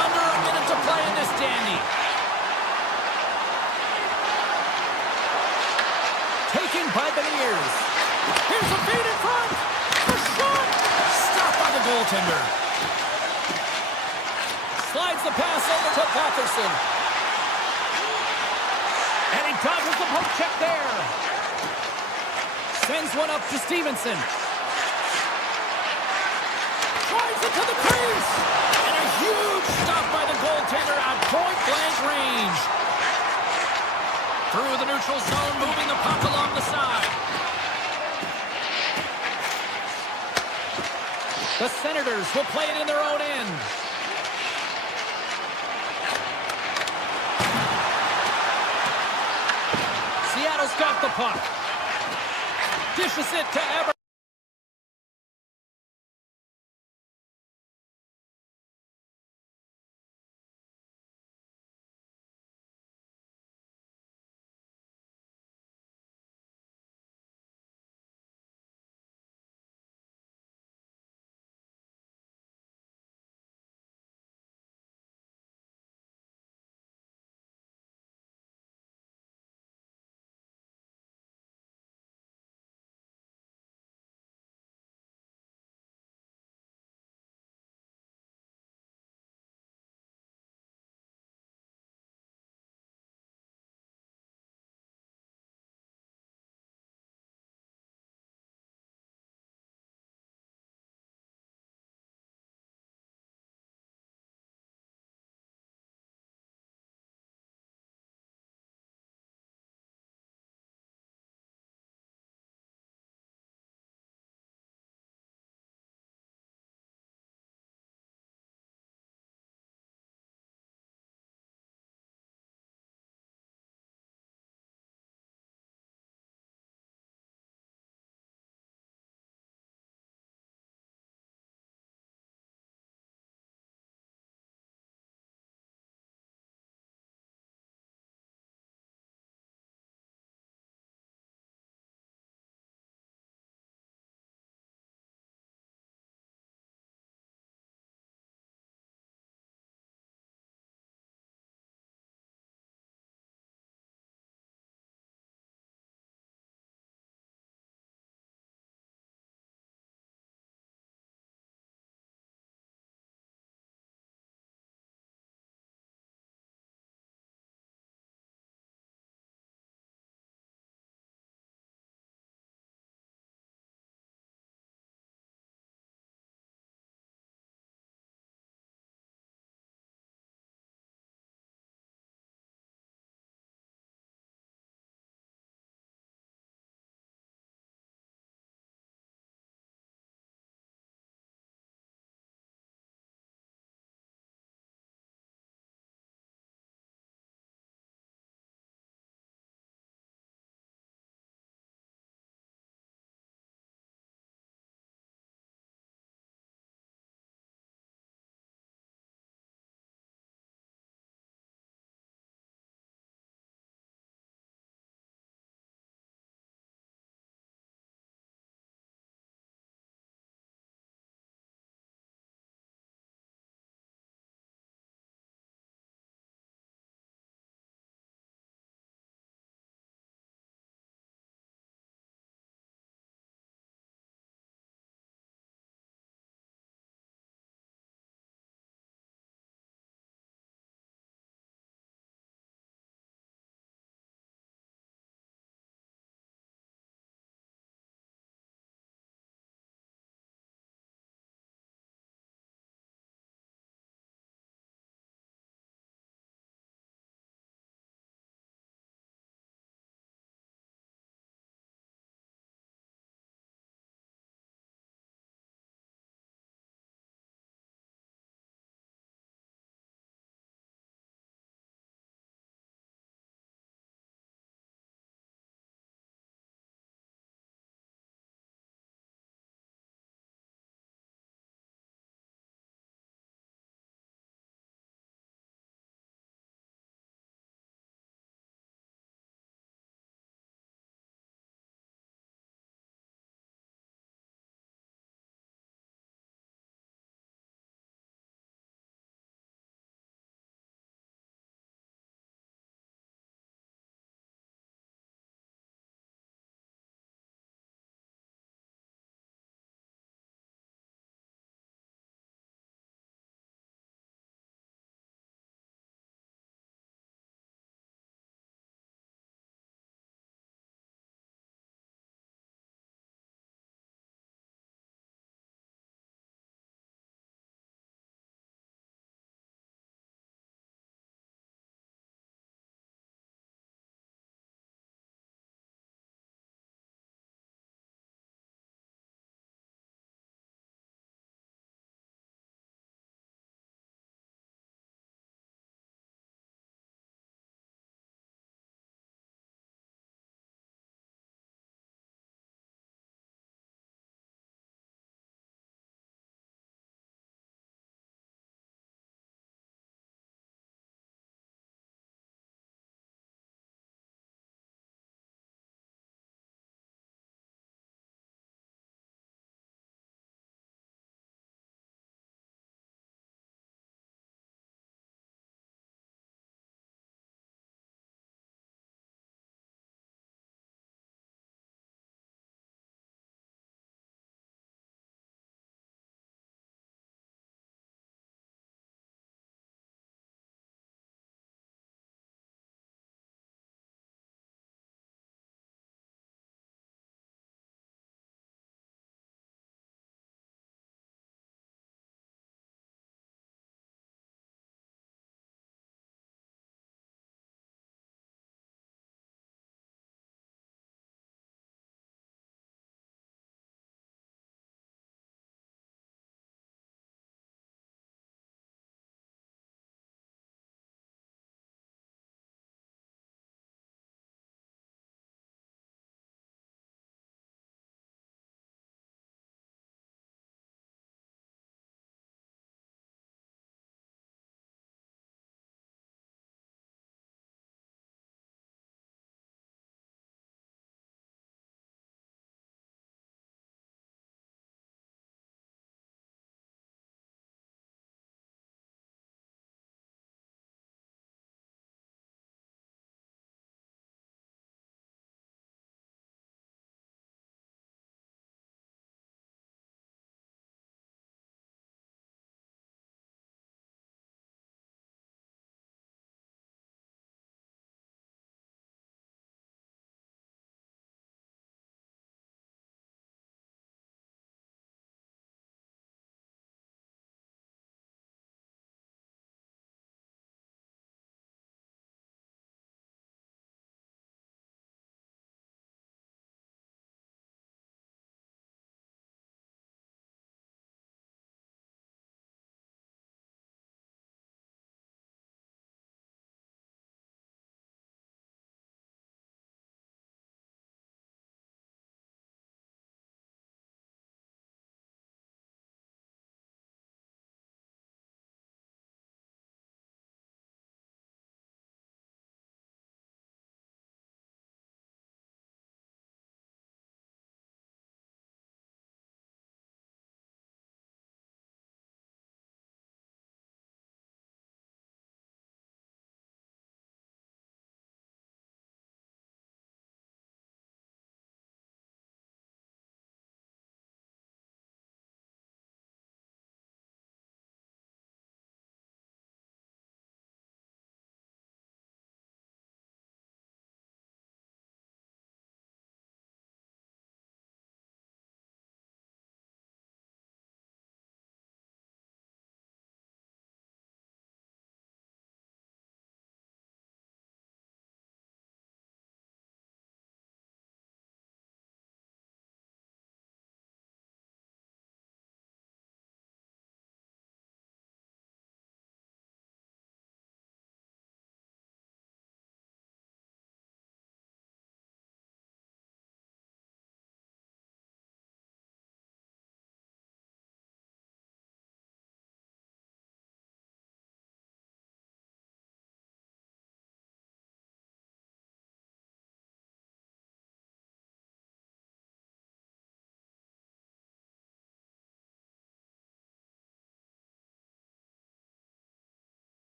Under a minute to play in this dandy. Taken by Beniers. Here's a feed in front. The shot. Stopped by the goaltender. Slides the pass over to Patterson. And he dodges the poke check there. Sends one up to Stevenson. Drives it to the crease. And a huge stop by the goaltender at point-blank range. Through the neutral zone, moving the puck along the side. The Senators will play it in their own end. Seattle's got the puck. Dishes it to Everett.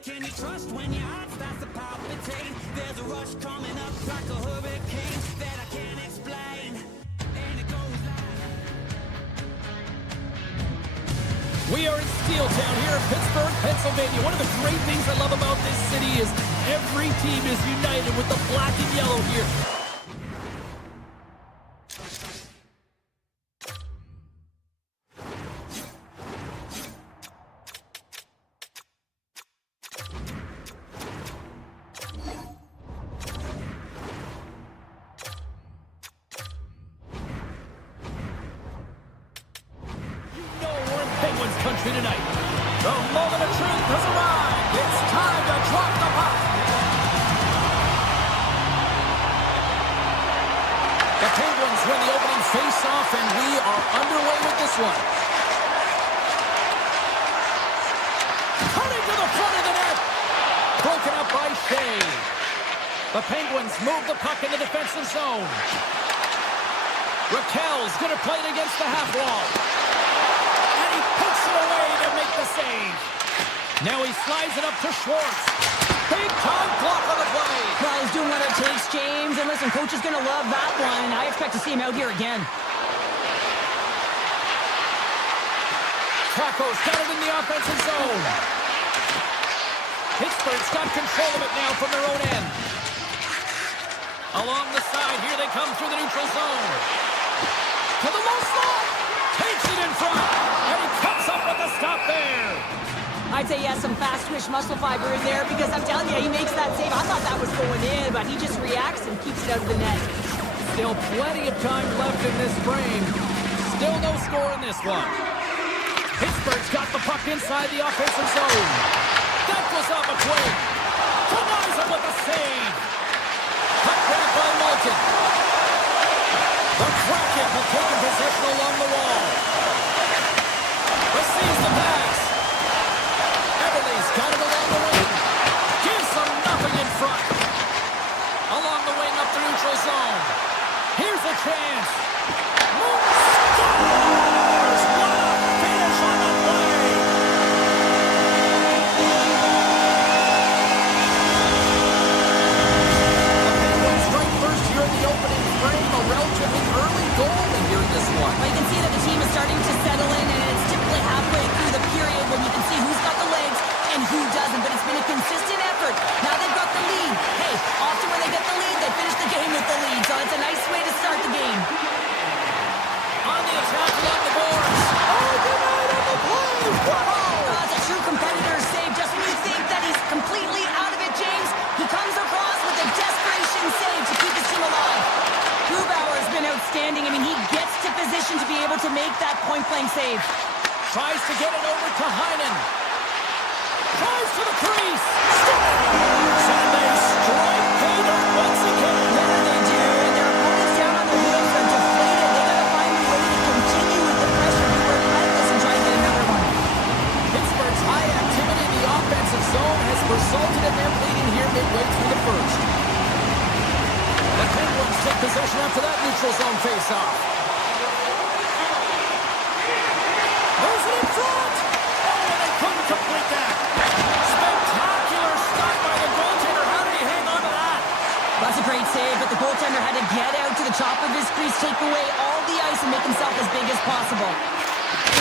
Can you trust when your heart starts to palpitate? There's a rush coming up like a hurricane that I can't explain. And it goes like... We are in Steel Town here in Pittsburgh, Pennsylvania. One of the great things I love about this city is every team is united with the black and yellow here. Country tonight. The moment of truth has arrived. It's time to drop the puck. The Penguins win the opening face-off, and we are underway with this one. Cutting to the front of the net. Broken up by Shea. The Penguins move the puck in the defensive zone. Raquel's going to play it against the half wall. Puts it away to make the save. Now he slides it up to Schwartz. Big time block on the play. Well, he's doing what it takes, James. And listen, coach is going to love that one. I expect to see him out here again. Taco's got it in the offensive zone. Pittsburgh's got control of it now from their own end. Along the side, here they come through the neutral zone. To the low slot. Takes it in front. And he comes up with a stop there. I'd say he has some fast-twitch muscle fiber in there because I'm telling you, he makes that save. I thought that was going in, but he just reacts and keeps it out of the net. Still plenty of time left in this frame. Still no score in this one. Pittsburgh's got the puck inside the offensive zone. That was off a twig. Denies him with a save. Puck grabbed by Malton. The Kraken have taken possession along the wall. Receives the pass. Everly's got it along the wing. Gives them nothing in front. Along the wing up the neutral zone. Here's a chance. Scores! What a finish on the play! The Penguins strike first here in the opening frame. A relatively early goal in here in this one. Well, you can see that the team is starting to settle in, and it's typically halfway through the period when you can see who's got the legs and who doesn't, but it's been a consistent effort. Now they've got the lead. Hey, often when they get the lead, they finish the game with the lead, so it's a nice way to start the game. On the attack along the boards. Oh, denied on the play. Wow! It's a true competitor's save. Just when you think that he's completely out of it, James, he comes across with a desperation save to keep his team alive. Grubauer has been outstanding. I mean, he gets to position to be able to make that point-blank save. Tries to get it over to Heinen. Tries to the crease. Scores! And they strike Peter once again. Yeah, they do. And their opponents down on their heels are deflated. They got to find a way to continue with the pressure, be relentless, and try to get another one. Pittsburgh's high activity in the offensive zone has resulted in them leading here midway through the first. The Penguins take possession after that neutral zone face-off. Moves it in front. Oh, and they couldn't complete that. Spectacular stop by the goaltender. How did he hang on to that? That's a great save, but the goaltender had to get out to the top of his crease, take away all the ice, and make himself as big as possible.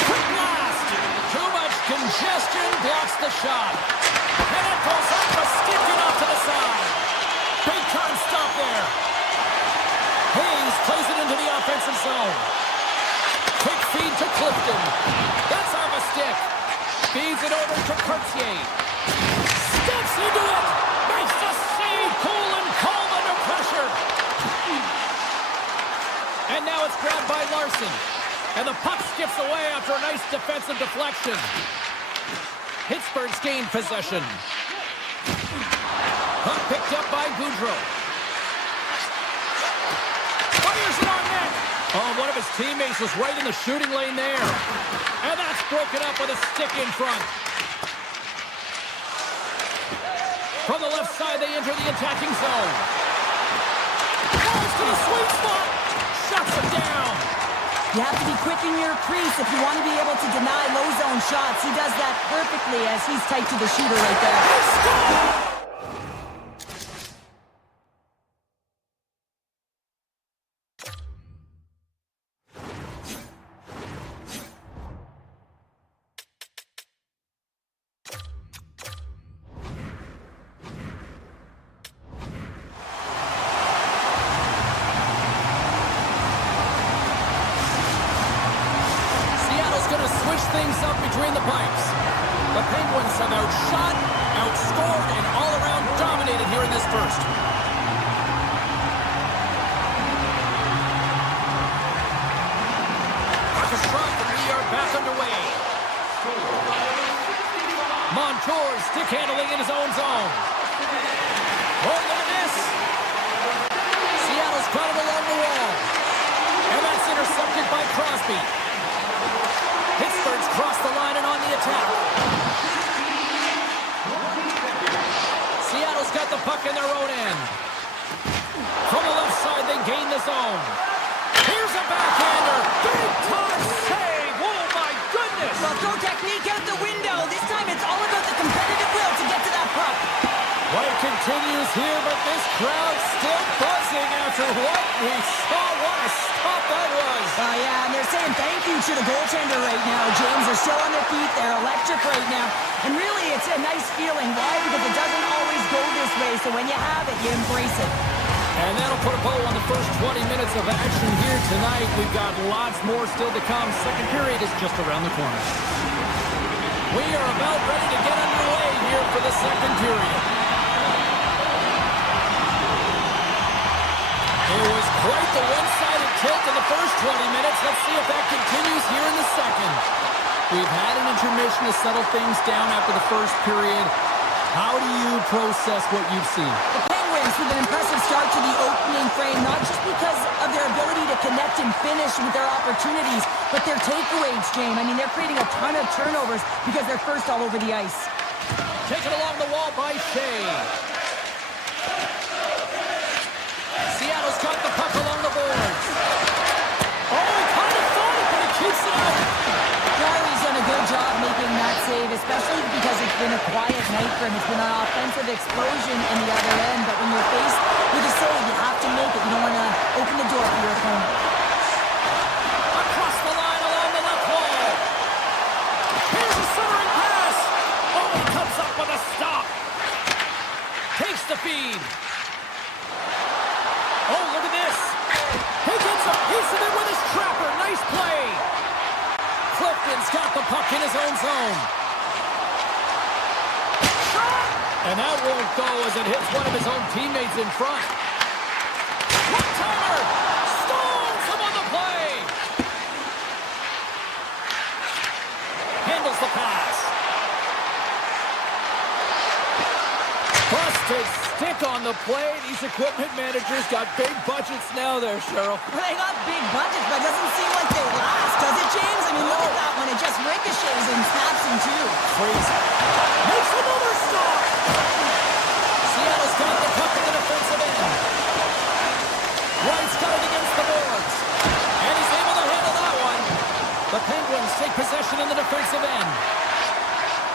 Quick blast. Too much congestion blocks the shot. And it goes off a stick and off to the side. Big time stop there. Hayes plays it into the offensive zone. Quick feed to Clifton. That's off a stick. Feeds it over to Cartier. Steps into it. Makes the save. Cool and calm under pressure. And now it's grabbed by Larson. And the puck skips away after a nice defensive deflection. Pittsburgh's gained possession. Puck picked up by Goudreau. Fires it on net. Oh, one of his teammates was right in the shooting lane there. And that's broken up with a stick in front. From the left side, they enter the attacking zone. Falls to the sweet spot. Shuts it down. You have to be quick in your crease if you want to be able to deny low zone shots. He does that perfectly as he's tight to the shooter right there. Things up between the pipes. The Penguins have outshot, outscored, and all-around dominated here in this first. Puck is dropped, and we are back underway. Montour stick handling in his own zone. Oh, look at this. Seattle's got it along the wall. And that's intercepted by Crosby. Pittsburgh's crossed the line and on the attack. Seattle's got the puck in their own end. From the left side, they gain the zone. Here's a backhander. Big time save. Oh, my goodness. Well, throw technique out the window. This time it's all about the competitive will to get to that puck. Play continues here, but this crowd's still buzzing after what we saw. What a stop that was. Yeah, and they're saying thank you to the goaltender right now, James. They're still on their feet. They're electric right now. And really, it's a nice feeling. Why? Because it doesn't always go this way. So when you have it, you embrace it. And that'll put a bow on the first 20 minutes of action here tonight. We've got lots more still to come. Second period is just around the corner. We are about ready to get underway here for the second period. It was quite the one-sided tilt in the first 20 minutes. Let's see if that continues here in the second. We've had an intermission to settle things down after the first period. How do you process what you've seen? The Penguins with an impressive start to the opening frame, not just because of their ability to connect and finish with their opportunities, but their takeaways, James. I mean, they're creating a ton of turnovers because they're first all over the ice. Taken along the wall by Shea. Seattle's got the puck along the boards. Oh, he kind of thought it, but he keeps it out. Riley's done a good job making that save, especially because it's been a quiet night for him. It's been an offensive explosion in the other end, but when you're faced with a save, you have to make it. You don't want to open the door for your opponent. Across the line along the left wall. Here's a centering pass. Oh, he comes up with a stop. Takes the feed. Oh, look at this. He gets a piece of it with his trapper. Nice play. Clifton's got the puck in his own zone. And that won't go as it hits one of his own teammates in front. One-timer. Stones him on the play. Handles the pass. Busted stick on the play. These equipment managers got big budgets now there, Cheryl. Well, they got big budgets, but it doesn't seem like they last, does it, James? I mean, look at that one. It just ricochets and snaps in two. Crazy. Makes another stop. Seattle's got the puck in the defensive end. White's got it against the boards. And he's able to handle that one. The Penguins take possession in the defensive end.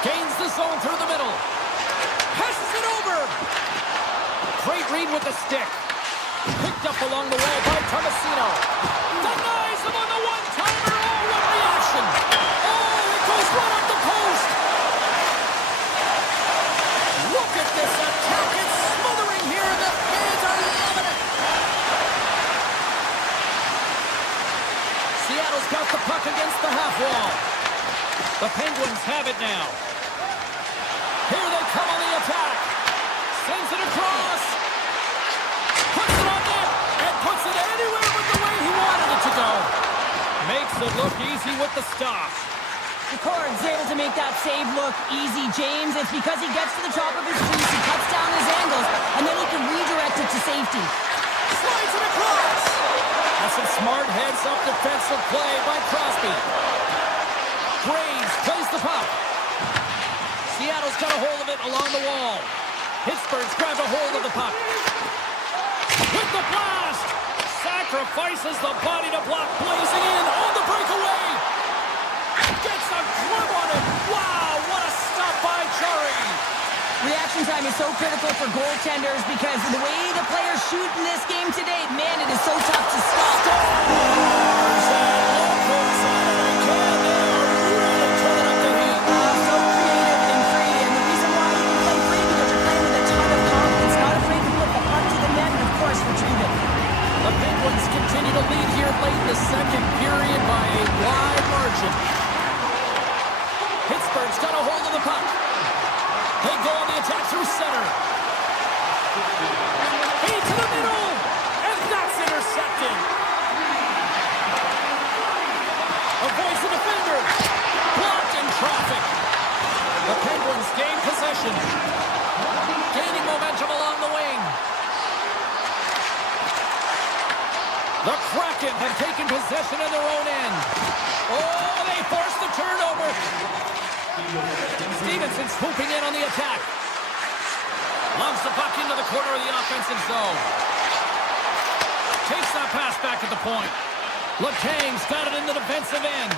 Gains the zone through the middle. Passes it over. Great read with the stick. Picked up along the wall by Tomasino. Denies him on the one-timer. Oh, what reaction. Oh, it goes right up the post. Look at this attack. It's smothering here. The fans are loving it. Seattle's got the puck against the half wall. The Penguins have it now. Here they come on the attack. Sends it across. Puts it on net. And puts it anywhere but the way he wanted it to go. Makes it look easy with the stop. Ricard's able to make that save look easy, James. It's because he gets to the top of his crease, he cuts down his angles, and then he can redirect it to safety. Slides it across. That's some smart heads-up defensive play by Crosby. Graves plays the puck. Seattle's got a hold of it along the wall. Pittsburgh's grabbed a hold of the puck. With the blast! Sack sacrifices the body to block, blazing in on the breakaway. Gets a glove on it. Wow, what a stop by Chari. Reaction time is so critical for goaltenders because the way the players shoot in this game today, man, it is so tough to stop. Stars and locals on every can. They are really turning up the heat. So creative and free, and the reason why you can play free because you're playing with a ton of confidence, not afraid to put the puck to the net and, of course, retrieve it. The Penguins continue to lead here late in the second period by a wide margin. Pittsburgh's got a hold of the puck. They go on the attack through center. Into the middle, and that's intercepted. Avoids the defender. Blocked in traffic. The Penguins gain possession. Gaining momentum along the wing. The Kraken have taken possession of their own end. Oh, they forced the turnover. Stevenson swooping in on the attack. Loves the puck into the corner of the offensive zone. Takes that pass back at the point. Letang's got it in the defensive end.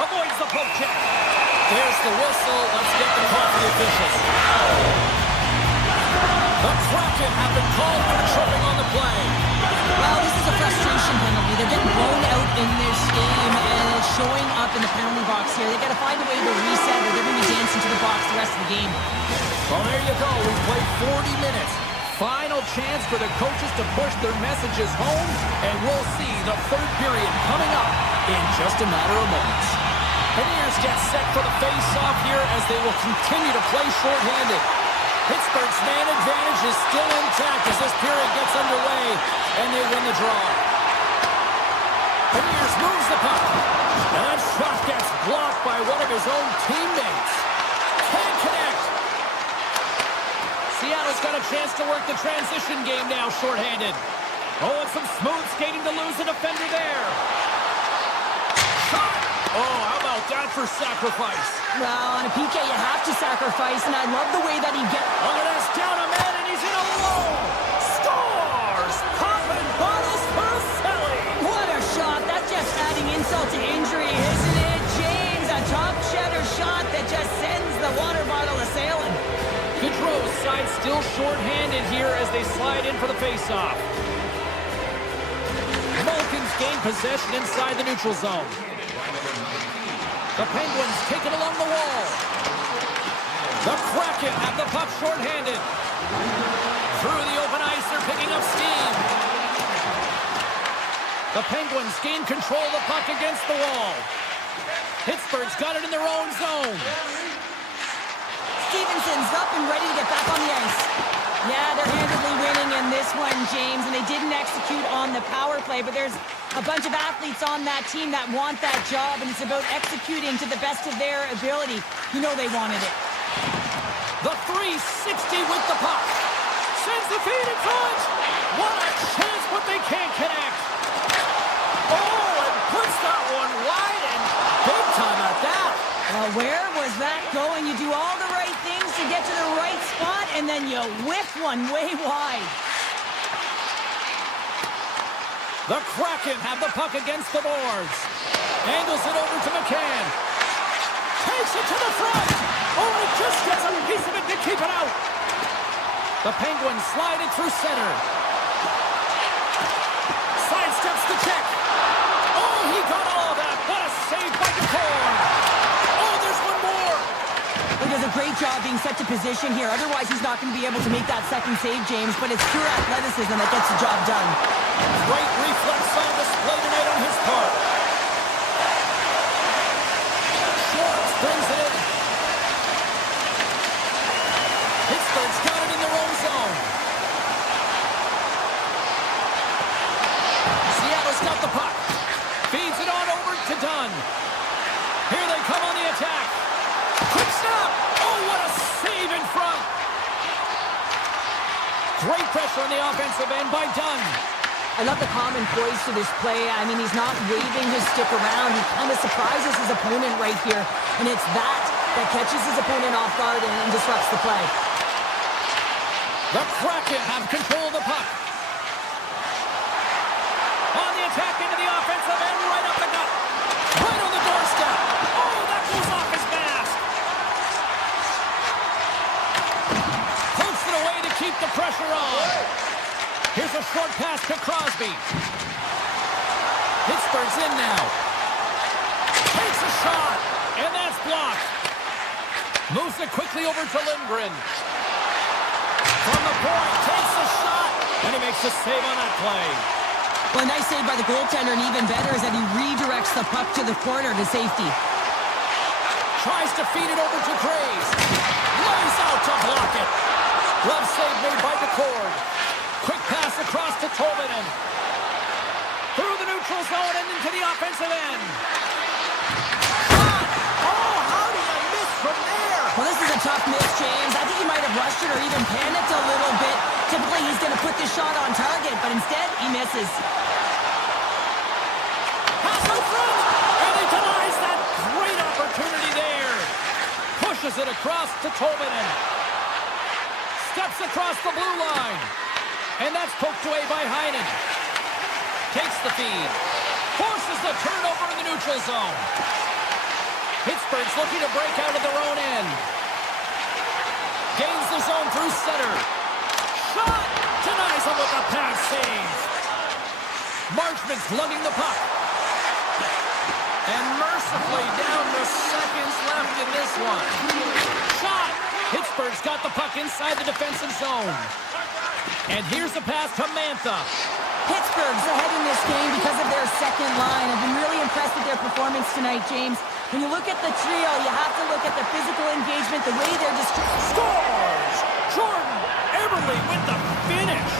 Avoids the poke check. There's the whistle. Let's get the call for the officials. The Kraken have been called for tripping on the play. Well, this is a frustration penalty. They're getting blown out in this game, and it's showing up in the penalty box here. They've got to find a way to reset, or they're going to be dancing to the box the rest of the game. Well, there you go. We've played 40 minutes. Final chance for the coaches to push their messages home, and we'll see the third period coming up in just a matter of moments. Pioneers get set for the face-off here as they will continue to play shorthanded. Pittsburgh's man advantage is still intact as this period gets underway, and they win the draw. Pioneers moves the puck. And that shot gets blocked by one of his own teammates. Can't connect. Seattle's got a chance to work the transition game now shorthanded. Oh, and some smooth skating to lose the defender there. Shot! Oh, how about that for sacrifice? Well, on a PK, you have to sacrifice, and I love the way that he gets... Look at this, down a man, and he's in alone. Scores! Popping bottles for Selly. What a shot. That's just adding insult to injury, isn't it, James? A top cheddar shot that just sends the water bottle a-sailing. Gaudreau's side still short-handed here as they slide in for the face-off. Vulcans gain possession inside the neutral zone. The Penguins take it along the wall. The Kraken have the puck short-handed. Through the open ice, they're picking up steam. The Penguins gain control of the puck against the wall. Pittsburgh's got it in their own zone. Stevenson's up and ready to get back on the ice. Yeah, they're handedly winning in this one, James, and they didn't execute on the power play, but there's a bunch of athletes on that team that want that job, and it's about executing to the best of their ability. You know they wanted it. The 360 with the puck. Sends the feed in front. What a chance, but they can't connect. Oh, and puts that one wide, and big time at that. Well, where was that going? You do all the right things to get to the right spot, and then you whip one way wide. The Kraken have the puck against the boards. Angles it over to McCann. Takes it to the front. Oh, it just gets a piece of it to keep it out. The Penguins slide it through center. Sidesteps the check. Oh, he got all of that. What a save by Dufour. Oh, there's one more. He does a great job being set to position here. Otherwise, he's not going to be able to make that second save, James, but it's pure athleticism that gets the job done. Great reflex on display tonight on his part. Schwartz brings it in. Pittsburgh's got it in their own zone. Seattle's got the puck. Feeds it on over to Dunn. Here they come on the attack. Quick snap. Oh, what a save in front. Great pressure on the offensive end by Dunn. I love the calm and poise to this play. I mean, he's not waving his stick around. He kind of surprises his opponent right here. And it's that catches his opponent off guard and disrupts the play. The Kraken have control of the puck. pressure on. Here's a short pass to Crosby. Pittsburgh's in now. Takes a shot, and that's blocked. Moves it quickly over to Lindgren. From the point, takes a shot, and he makes a save on that play. Well, a nice save by the goaltender, and even better is that he redirects the puck to the corner to safety. Tries to feed it over to Graves. Lays out to block it. Glove save made by DeCord. Quick pass across to Tolvanen. Through the neutral zone and into the offensive end. Shot! Oh, how do you miss from there? Well, this is a tough miss, James. I think he might have rushed it or even panicked a little bit. Typically, he's going to put this shot on target, but instead, he misses. Pass in front! And he denies that great opportunity there. Pushes it across to Tolvanen. Steps across the blue line. And that's poked away by Heinen. Takes the feed. Forces the turnover in the neutral zone. Pittsburgh's looking to break out of their own end. Gains the zone through center. Shot! Denies him with a pass save. Marchman's lugging the puck. And mercifully down to seconds left in this one. Shot! Pittsburgh's got the puck inside the defensive zone. And here's the pass to Mantha. Pittsburgh's ahead in this game because of their second line. I've been really impressed with their performance tonight, James. When you look at the trio, you have to look at the physical engagement, the way they're Scores! Jordan Eberle with the finish.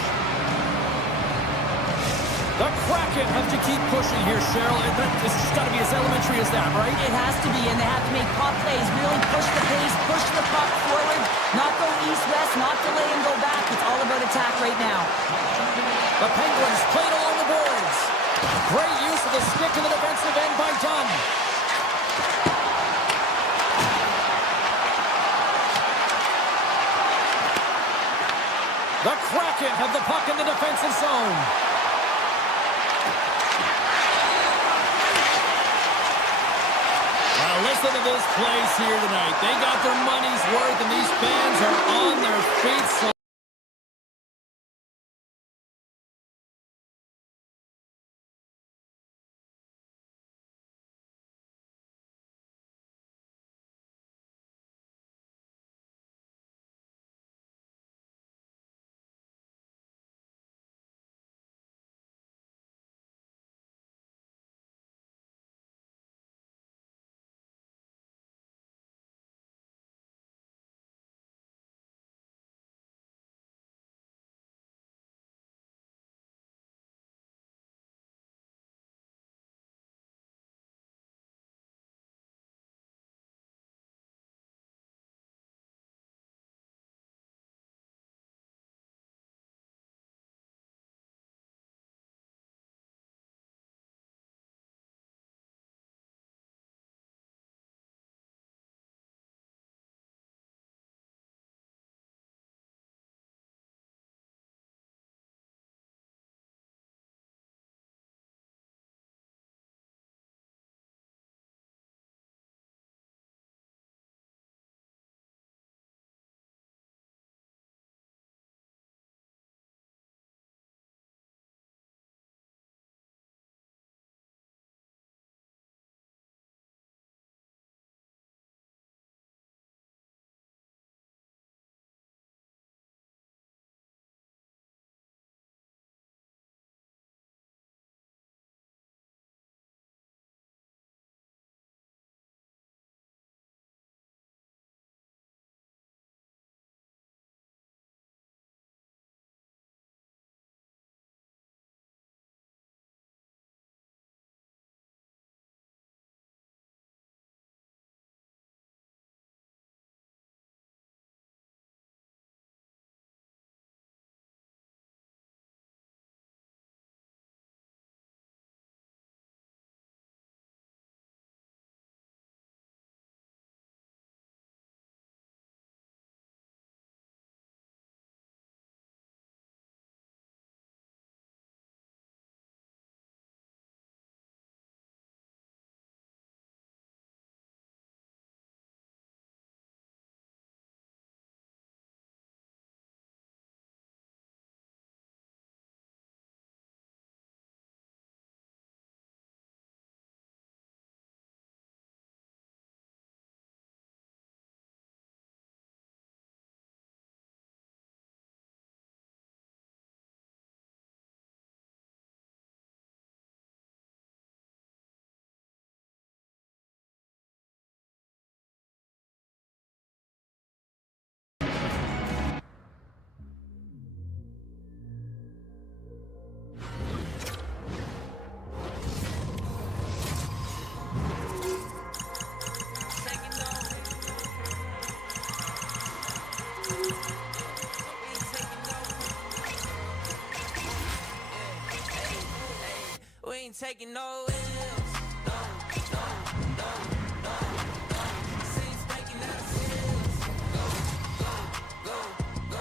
The Kraken have to keep pushing here, Cheryl. This has got to be as elementary as that, right? It has to be, and they have to make pop plays, really push the pace, push the puck forward, not go east-west, not delay and go back. It's all about attack right now. The Penguins played along the boards. Great use of the stick in the defensive end by Dunn. The Kraken have the puck in the defensive zone. Well, listen to this place here tonight. They got their money's worth, and these fans are on their feet. So taking no L's. No, no, no, no, no. Seems making out of skills. Go, go, go, go,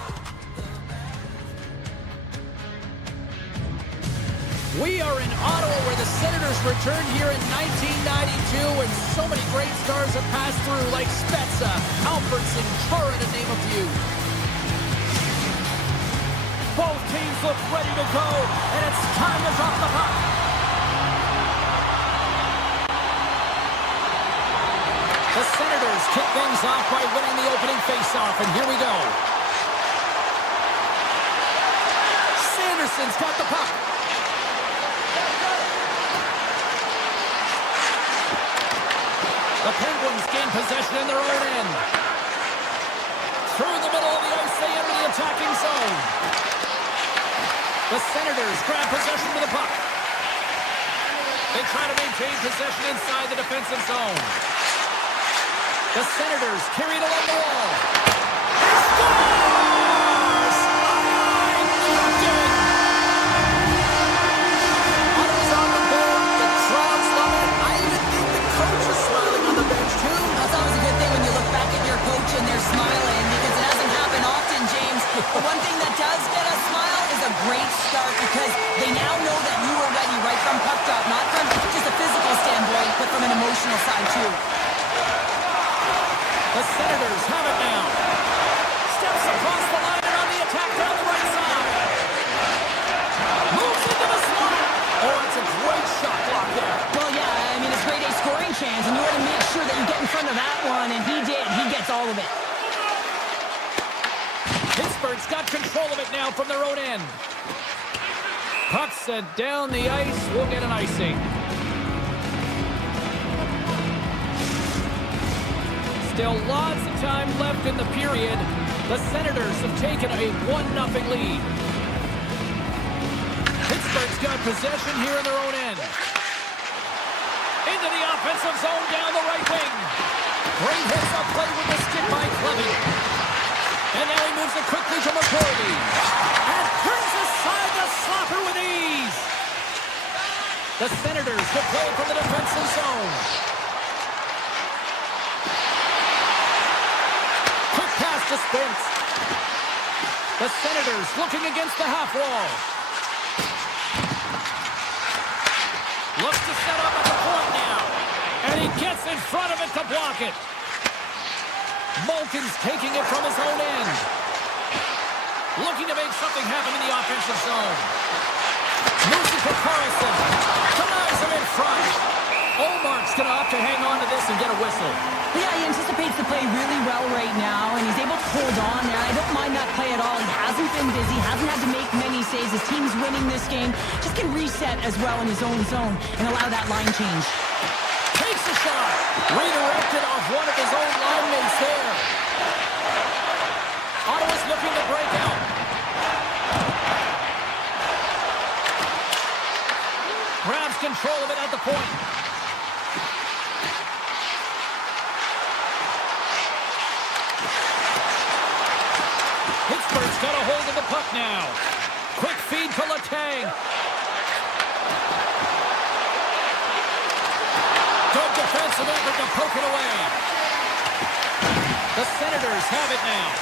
the We are in Ottawa, where the Senators returned here in 1992, and so many great stars have passed through, like Spezza, Alfredson, Chara, to name a few. Both teams look ready to go, and it's time to drop the puck. The Senators kick things off by winning the opening faceoff, and here we go. Sanderson's got the puck. The Penguins gain possession in their own end. Through the middle of the ice, they enter the attacking zone. The Senators grab possession of the puck. They try to maintain possession inside the defensive zone. The Senators carry it along the wall. He scores! Ottawa's on the board. The crowd's loving it. I even think the coach is smiling on the bench, too. That's always a good thing when you look back at your coach and they're smiling, because it hasn't happened often, James. The one thing that does get a smile is a great start, because they now know that you are ready right from puck drop, not from just a physical standpoint, but from an emotional side, too. The Senators have it now. Steps across the line and on the attack down the right side. Moves into the slot. Oh, it's a great shot block there. Well, yeah, I mean, it's grade A scoring chance, and you want to make sure that you get in front of that one, and he did. He gets all of it. Pittsburgh's got control of it now from their own end. Puck sent down the ice. We'll get an icing. Still lots of time left in the period. The Senators have taken a 1-0 lead. Pittsburgh's got possession here in their own end. Into the offensive zone down the right wing. Great hits up play with the stick by Clevin. And now he moves it quickly to McCordy. And turns aside the slapper with ease. The Senators to play from the defensive zone. Quick pass to Spence. The Senators looking against the half wall. Looks to set up at the point now. And he gets in front of it to block it. Malkin's taking it from his own end. Looking to make something happen in the offensive zone. Moves it to Carlson. Denies him in front. Olmark's going to have to hang on to this and get a whistle. Yeah, he anticipates the play really well right now, and he's able to hold on there. I don't mind that play at all. He hasn't been busy, hasn't had to make many saves. His team's winning this game. Just can reset as well in his own zone and allow that line change. Takes a shot. Redirected off one of his own line mates there. Ottawa's looking to break out. Grabs control of it at the point. Pittsburgh's got a hold of the puck now. Quick feed to Letang. Good defensive effort to poke it away. The Senators have it now.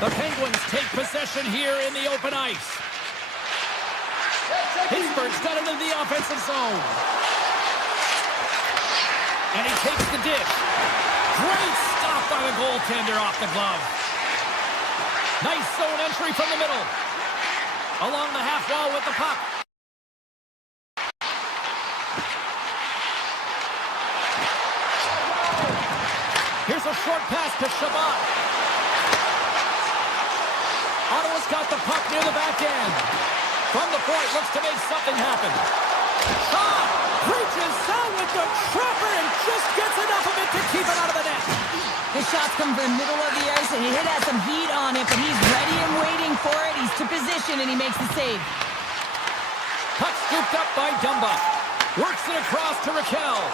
The Penguins take possession here in the open ice. Pittsburgh's got it in the offensive zone. And he takes the dish. Great stop by the goaltender off the glove. Nice zone entry from the middle. Along the half wall with the puck. Here's a short pass to Shabbat. Ottawa's got the puck near the back end. From the point, looks to make something happen. Shot! Reaches out with the trapper and just gets enough of it to keep it out of the net. His shots come from the middle of the ice, and he has some heat on it, but he's ready and waiting for it. He's to position, and he makes the save. Puck scooped up by Dumba. Works it across to Raquel.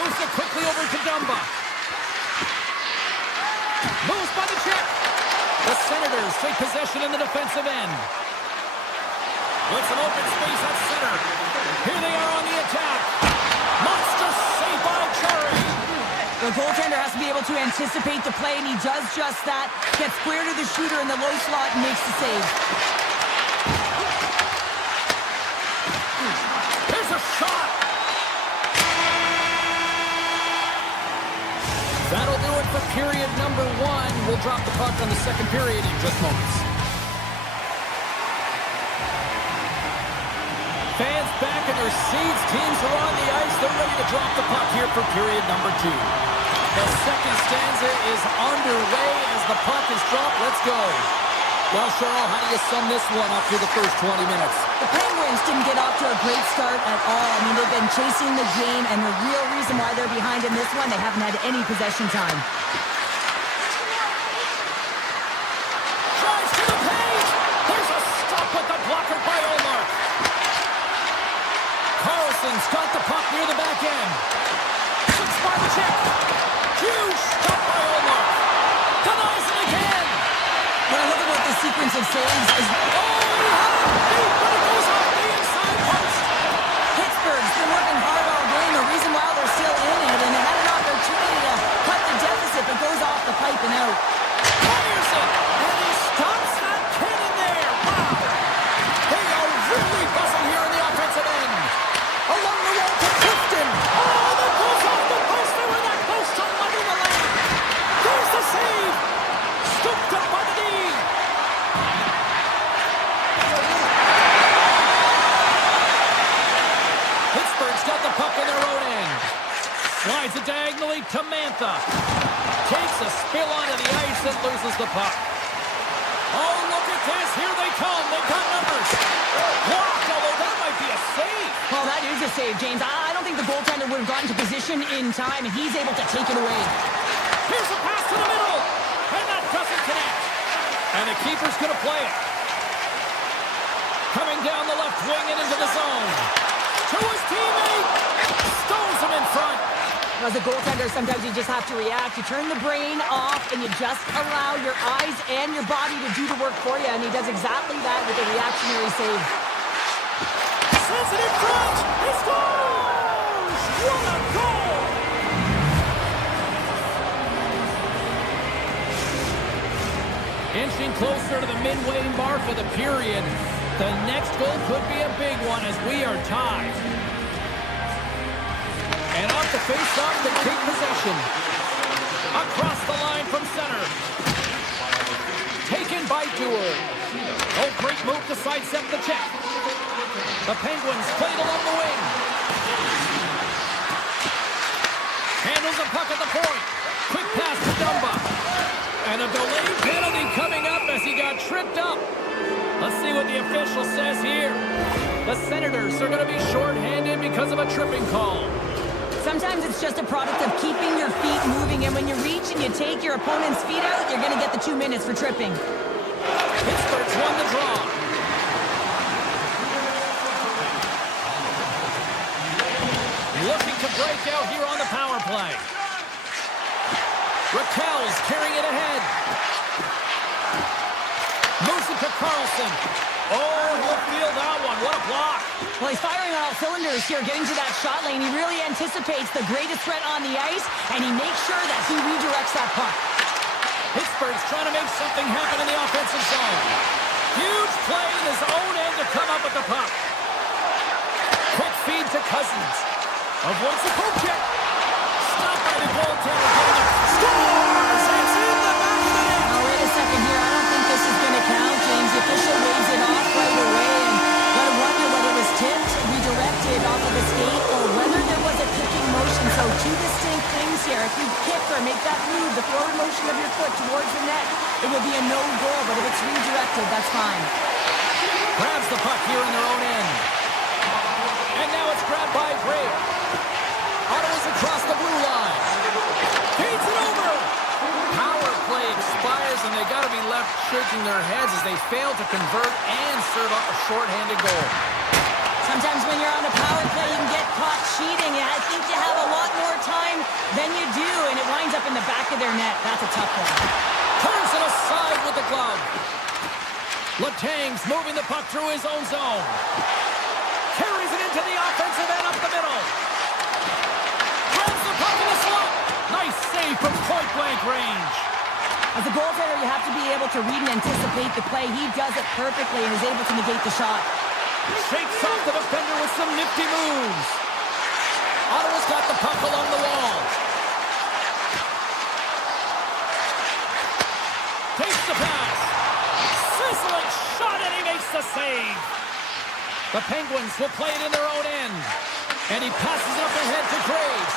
Moves it quickly over to Dumba. Moves by the check. The Senators take possession in the defensive end. With some open space at center. Here they are on the attack. Monster save by Cherry. The goaltender has to be able to anticipate the play, and he does just that. Gets square to the shooter in the low slot and makes the save. Here's a shot. That'll do it for period number 1. We'll drop the puck on the second period in just moments. Fans back in their seats. Teams are on the ice. They're ready to drop the puck here for period number 2. The second stanza is underway as the puck is dropped. Let's go. Well, Cheryl, how do you sum this one up through the first 20 minutes? The Penguins didn't get off to a great start at all. I mean, they've been chasing the game, and the real reason why they're behind in this one, they haven't had any possession time. Drives to the page. There's a stop with the blocker by Omar. Carlson's got the puck near the back end. Slips by the check. Huge stop by Omar. Denies it again. What I love about this sequence of saves is... But it goes off the inside post. Pittsburgh's been working hard all game, the reason why they're still in it, and they had an opportunity to cut the deficit, but goes off the pipe and out. Fires it, and he stops that cannon there. Wow. They are really buzzing here in the offensive end. Along the wall to Clifton. Oh, that goes off the post. They were that close to letting the lane. There's the save. Scooped up by the D. Pittsburgh's got the puck in their own end. Slides it diagonally to Mantha. Takes a spill onto the ice and loses the puck. Oh, look at this. Here they come. They've got numbers. Blocked, although that might be a save. Well, that is a save, James. I don't think the goaltender would have gotten to position in time, and he's able to take it away. Here's a pass to the middle. And that doesn't connect. And the keeper's going to play it. Coming down the left wing and into the zone. To his teammate. Stones him in front. As a goaltender, sometimes you just have to react. You turn the brain off, and you just allow your eyes and your body to do the work for you, and he does exactly that with a reactionary save. Sends it in front. He scores! What a goal! Inching closer to the midway mark of the period. The next goal could be a big one as we are tied. And off the face-off to take possession. Across the line from center. Taken by Dewar. Oh, great move to sidestep the check. The Penguins played along the wing. Handles the puck at the point. Quick pass to Dumba. And a delayed penalty coming up as he got tripped up. Let's see what the official says here. The Senators are going to be shorthanded because of a tripping call. Sometimes it's just a product of keeping your feet moving, and when you reach and you take your opponent's feet out, you're going to get the 2 minutes for tripping. Pittsburgh's won the draw. Looking to break out here on the power play. Raquel's carrying it ahead. Moves it to Carlson. Oh, he'll feel that one. What a block. Well, he's firing on all cylinders here, getting to that shot lane. He really anticipates the greatest threat on the ice, and he makes sure that he redirects that puck. Pittsburgh's trying to make something happen in the offensive zone. Huge play in his own end to come up with the puck. Quick feed to Cousins. Avoids the poke check. Stopped by the goaltender. Scores! It's in the back of the net. Now, wait a second here. I don't think this is going to count, James. The official waves it off right away, and let him wonder whether it was tipped, redirected off of the skate, or whether there was a kicking motion. So, two distinct things here. If you kick or make that move, the forward motion of your foot towards the net, it will be a no goal, but if it's redirected, that's fine. Grabs the puck here in their own end. And now it's grabbed by Gray. Ottawa's across the blue line. Feeds it over. Power play expires, and they got to be left shaking their heads as they fail to convert and serve up a shorthanded goal. Sometimes when you're on a power play, you can get caught cheating. And I think you have a lot more time than you do, and it winds up in the back of their net. That's a tough one. Turns it aside with the glove. Letang's moving the puck through his own zone. Carries it into the offensive end up the middle. Grabs the puck in the slot. Nice save from point-blank range. As a goaltender, you have to be able to read and anticipate the play. He does it perfectly and is able to negate the shot. Shakes off the defender with some nifty moves. Ottawa's got the puck along the wall. Takes the pass. Sizzling shot, and he makes the save. The Penguins will play it in their own end. And he passes it up ahead to Graves.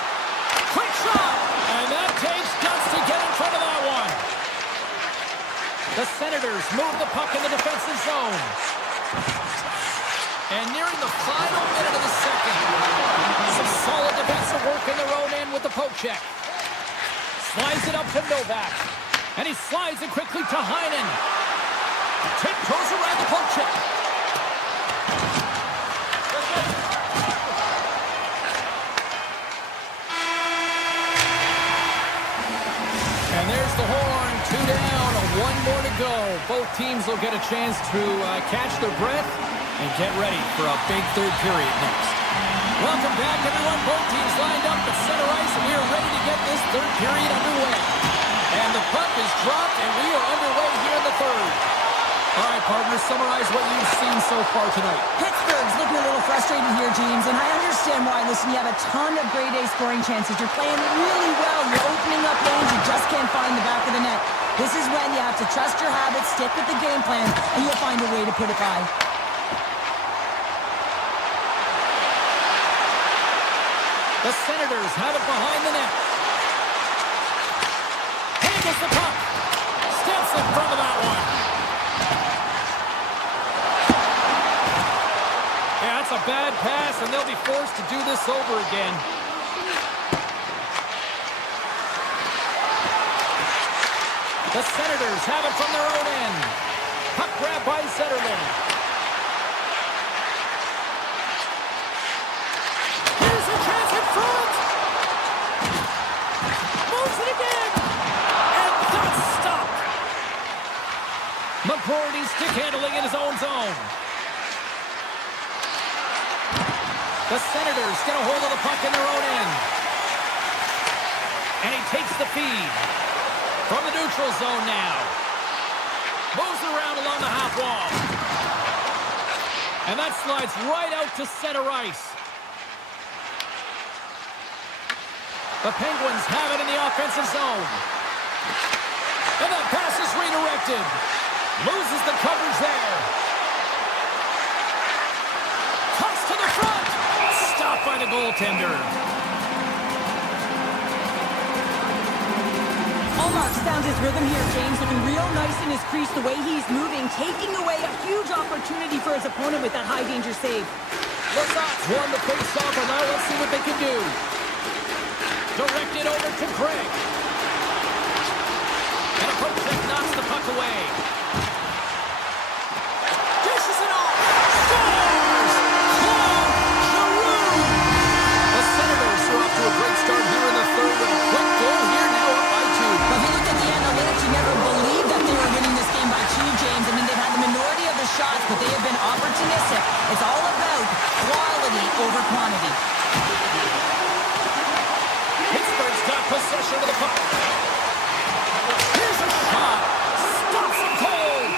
Quick shot! And that takes guts to get in front of that one. The Senators move the puck in the defensive zone. And nearing the final minute of the second. Some solid defensive work in their own end with the poke check. Slides it up to Novak. And he slides it quickly to Heinen. Tiptoes around the poke check. And there's the horn. 2 down, 1 more to go. Both teams will get a chance to catch their breath and get ready for a big third period next. Welcome back, everyone. Both teams lined up at center ice, and we are ready to get this third period underway. And the puck is dropped, and we are underway here in the third. All right, partners, summarize what you've seen so far tonight. Pittsburgh's looking a little frustrated here, James, and I understand why. Listen, you have a ton of grade A scoring chances. You're playing really well. You're opening up lanes. You just can't find the back of the net. This is when you have to trust your habits, stick with the game plan, and you'll find a way to put it by. The Senators have it behind the net. Handles the puck. Steps in front of that one. Yeah, that's a bad pass, and they'll be forced to do this over again. The Senators have it from their own end. Puck grab by Zetterlund. Here's a chance in front. Moves it again. And that's stopped. McGroarty stick handling in his own zone. The Senators get a hold of the puck in their own end. And he takes the feed. From the neutral zone now. Moves around along the half wall. And that slides right out to center ice. The Penguins have it in the offensive zone. And that pass is redirected. Loses the coverage there. Cuts to the front. Stopped by the goaltender. Allmark's found his rhythm here, James, looking real nice in his crease, the way he's moving, taking away a huge opportunity for his opponent with that high-danger save. Lazat's won the face-off, and now let's see what they can do. Directed over to Craig. And a poke check knocks the puck away. Dishes it off. Scores! Claude Giroux! The Senators are off to a great start here in the third with a quick goal here now up by 2. But if you look at the analytics, you never believed that they were winning this game by 2, James. I mean, they've had the minority of the shots, but they have been opportunistic. It's all about quality over quantity. Pittsburgh's got possession of the puck. Here's a shot. Stops him cold.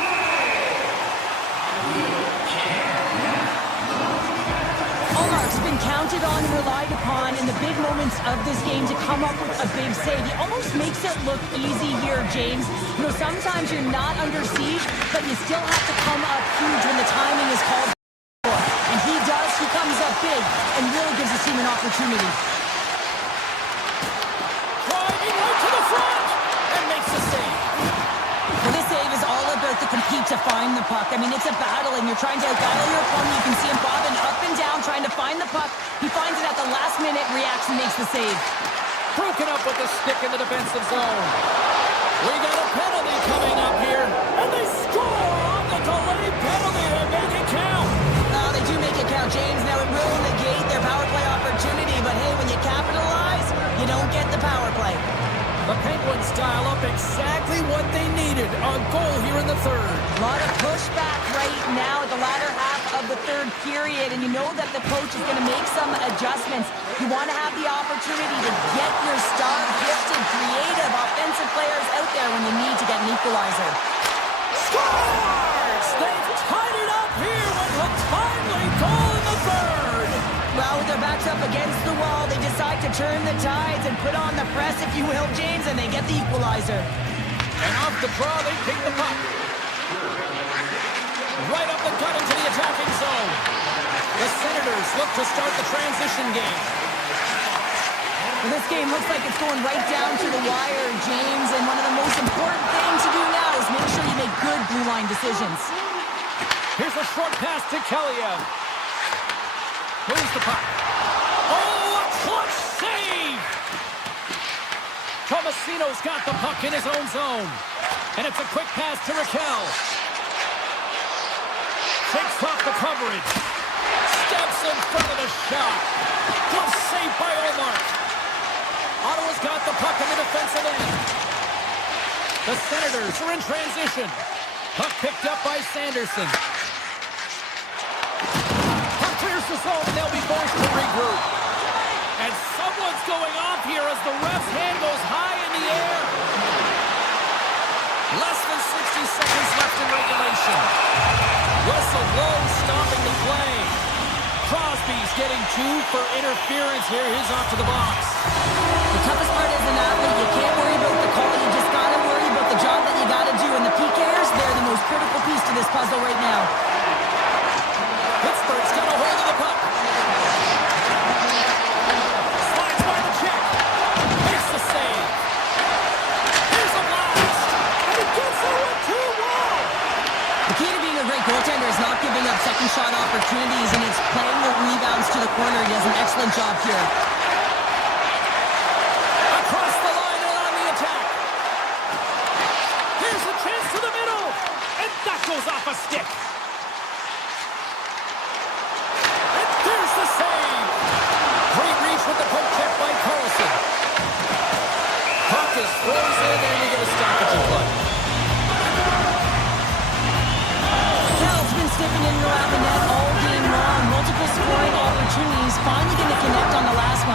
Allmark's been counted on and relied upon in the big moments of this game to come up with a big save. He almost makes it look easy here, James. You know, sometimes you're not under siege, but you still have to come up huge when the timing is called for. And he does. He comes up big and really gives his team an opportunity. Driving right to the front and makes the save. Well, this save is all about the compete to find the puck. I mean, it's a battle, and you're trying to outbattle your opponent. You can see him bobbing up and down, trying to find the puck. He finds it at the last minute, reacts, and makes the save. Broken up with the stick in the defensive zone. We got a penalty coming up here. And they score on the delayed penalty. They make it count. Oh, they do make it count, James. style up exactly what they needed. A goal here in the third. A lot of pushback right now at the latter half of the third period, and you know that the coach is going to make some adjustments. You want to have the opportunity to get your star, gifted, creative, offensive players out there when you need to get an equalizer. Scores! They've tied it up here with a timely goal in the third. Well, with their backs up against the wall, they decide to turn the tides and put on the press, if you will, James, and they get the equalizer. And off the draw, they pick the puck. Right up the gut into the attacking zone. The Senators look to start the transition game. Well, this game looks like it's going right down to the wire, James, and one of the most important things to do now is make sure you make good blue line decisions. Here's a short pass to Kellyanne. Moves the puck. Oh, a clutch save! Tomasino's got the puck in his own zone. And it's a quick pass to Raquel. Shakes off the coverage. Steps in front of the shot. Glove save by Omar. Ottawa's got the puck in the defensive end. The Senators are in transition. Puck picked up by Sanderson. Puck clears the zone, and they'll be forced to regroup. And someone's going off here as the ref's hand goes high in the air. Less than 60 seconds left in regulation. Whistle blows, stopping the play. Crosby's getting 2 for interference here. He's off to the box. The toughest part as an athlete, you can't worry about the call. You just got to worry about the job that you got to do. And the PKers, they're the most critical piece to this puzzle right now. Pittsburgh's got a hold of the puck. Slides by the check. Makes the save. Here's a blast. And he gets it with 2 wall. The key to being a great goaltender is not giving up second shot opportunities, and it's playing the rebounds to the corner. He does an excellent job here. Across the line and on the attack. Here's a chance to the middle. And that goes off a stick. And there's the save. Great reach with the poke check by Carlson. Puck is frozen and you get a stoppage of play. Carroll's been sniffing in and around the net all game long. Multiple scoring opportunities. Finally going to connect on the last one.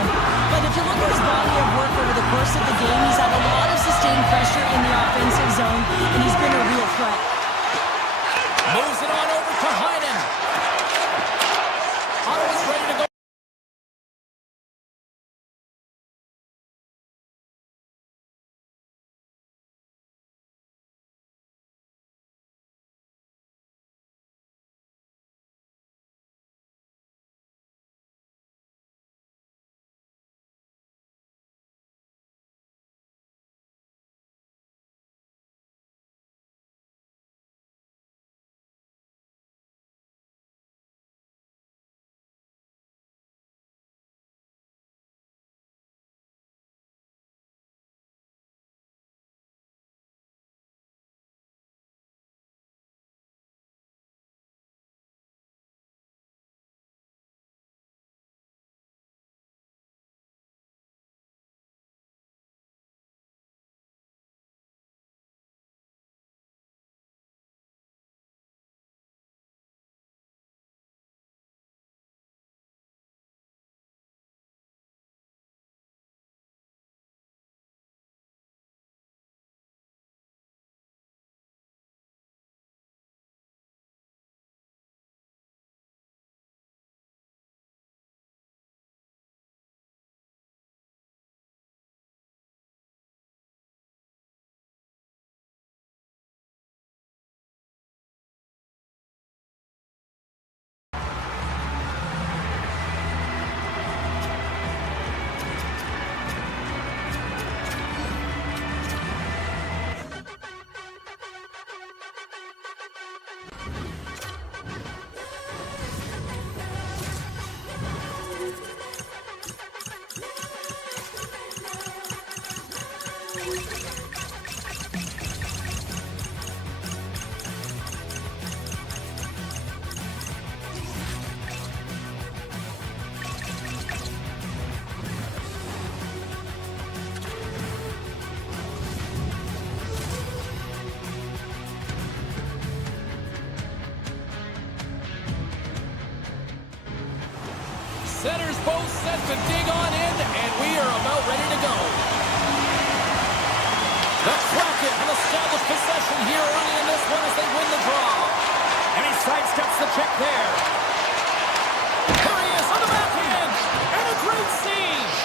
Centers both set to dig on in, and we are about ready to go. The Kraken have established possession here early in this one as they win the draw. And he sidesteps the check there. Here he is on the backhand. And a great siege.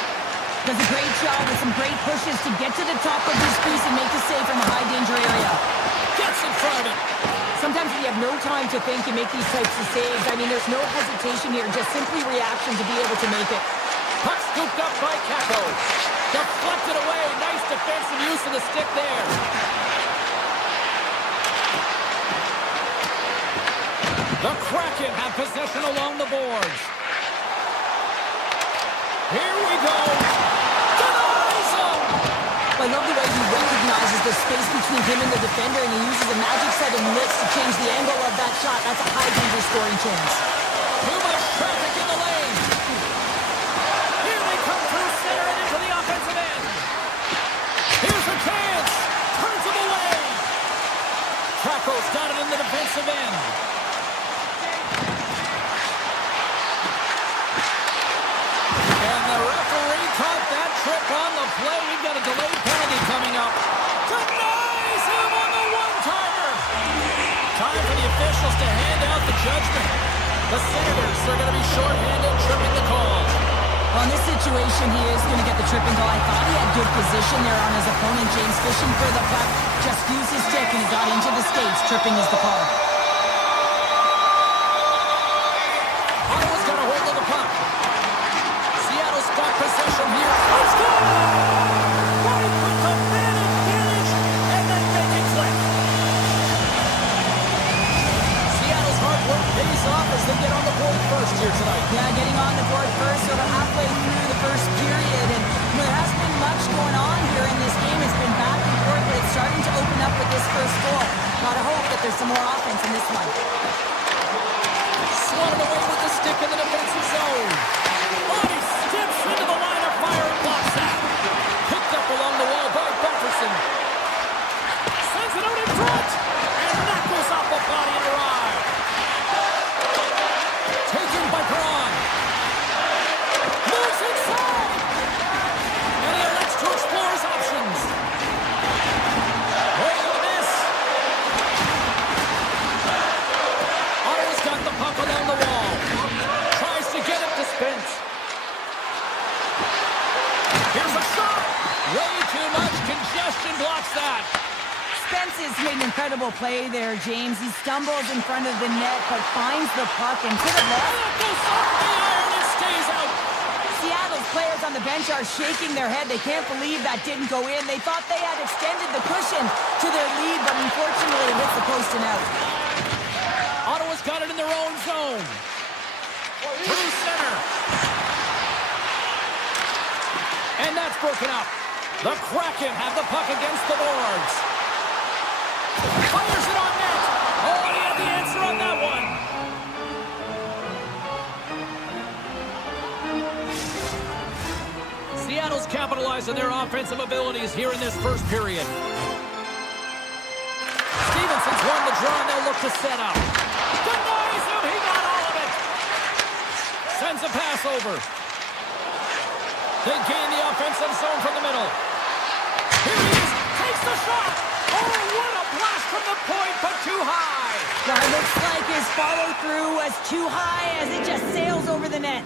Does a great job with some great pushes to get to the top of his crease and make the save from a high-danger area. Gets in front of it. Sometimes you have no time to think and make these types of saves. I mean, there's no hesitation here, just simply reaction to be able to make it. Puck scooped up by Kako. Deflected away. Nice defensive use of the stick there. The Kraken have possession along the boards. Here we go. Denies him. I love the way he recognizes the space between him and the defender, and he uses a magic set of mitts to change the angle of that shot. That's a high-danger scoring chance. Too much traffic in the lane. Here they come through center and into the offensive end. Here's a chance. Turns him away. Krako's got it in the defensive end. And the referee caught that trip on the play. We've got a delayed penalty coming up. Denies him on the one-timer. Time for the officials to hand out the judgment. The Senators are going to be shorthanded, tripping the call. Well, in this situation, he is going to get the tripping call. I thought he had good position there on his opponent. James fishing for the puck. Just used his stick, and he got into the skates. Tripping is the call. Ottawa's got a hold of the puck. Seattle's got possession here. Let's go! Right with the man advantage, and then make it click. Seattle's hard work pays off as they get on the board first here tonight. Yeah, getting on the board first, sort of halfway through the first period. And there hasn't been much going on here in this game. It's been back and forth, but it's starting to open up with this first goal. Gotta hope that there's some more offense in this one. Swatted away with the stick in the defensive zone. Oh, he steps into the line of fire and blocks that. Picked up along the wall by Bufferson. Sends it out in front. And that goes off the body and arrive. Taken by Braun. Moves inside. And he elects to explore his options. Oh, look at this. Ottawa's got the puck along the wall. Tries to get it to Spence. Here's a shot. Way too much congestion blocks that. Spence has made an incredible play there, James. He stumbles in front of the net, but finds the puck and to the left. That goes off the iron and stays out. Seattle's players on the bench are shaking their head. They can't believe that didn't go in. They thought they had extended the cushion to their lead, but unfortunately it hits the post and out. Ottawa's got it in their own zone. Through center. And that's broken up. The Kraken have the puck against the boards. Fires it on net. Oh, he had the answer on that one. Seattle's capitalized on their offensive abilities here in this first period. Stevenson's won the draw, and they'll look to set up. Denies him. He got all of it. Sends a pass over. They gain the offensive zone from the middle. Here he is. Takes the shot. Oh, what a blast from the point, but too high. Well, it looks like his follow-through was too high as it just sails over the net.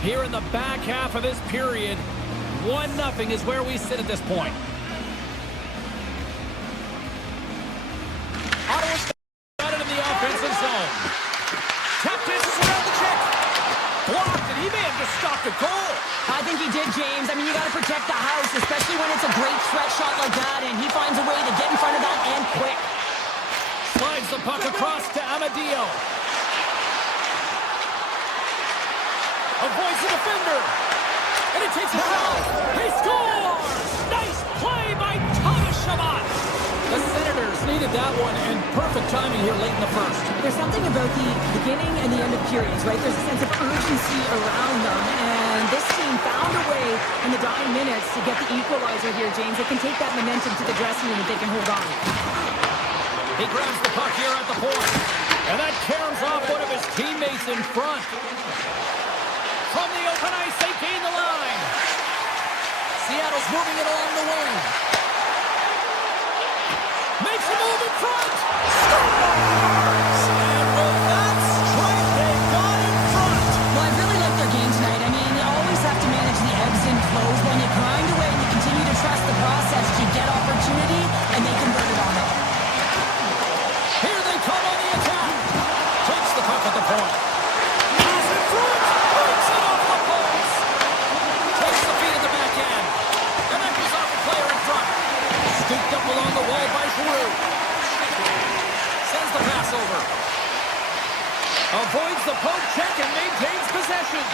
Here in the back half of this period, 1-0 is where we sit at this point. Ottawa's got it in the offensive zone. Tap dances around the check. Blocked, and he may have just stopped a goal. I think he did, James. I mean, you got to protect the house, especially when it's a great stretch shot like that, and he finds a way to get in front of that and quick. Slides the puck across to Amadio. Avoids the defender. And he takes a shot. He scores! Nice play by Thomas Chabot. The Senators needed that one, and perfect timing here late in the first. There's something about the beginning and the end of periods, right? There's a sense of urgency around them, and this team found a way in the dying minutes to get the equalizer here, James. They can take that momentum to the dressing room if they can hold on. He grabs the puck here at the point, and that caroms off the Steps in front. From the open ice, they gain the line. Seattle's moving it along the wing. Makes a move in front. Scores! And with that strike, they got in front. Well, I really like their game tonight. I mean, you always have to manage the ebbs and flows. When you grind away and you continue to trust the process, you get opportunity, and they convert it on it. Here they come on the attack. Takes the puck at the point. Pass in front. Breaks it off the post. Takes the feed at the back end. And that goes off the player in front. Scooped up along the wall by Giroux. Sends the pass over. Avoids the poke check and maintains possession.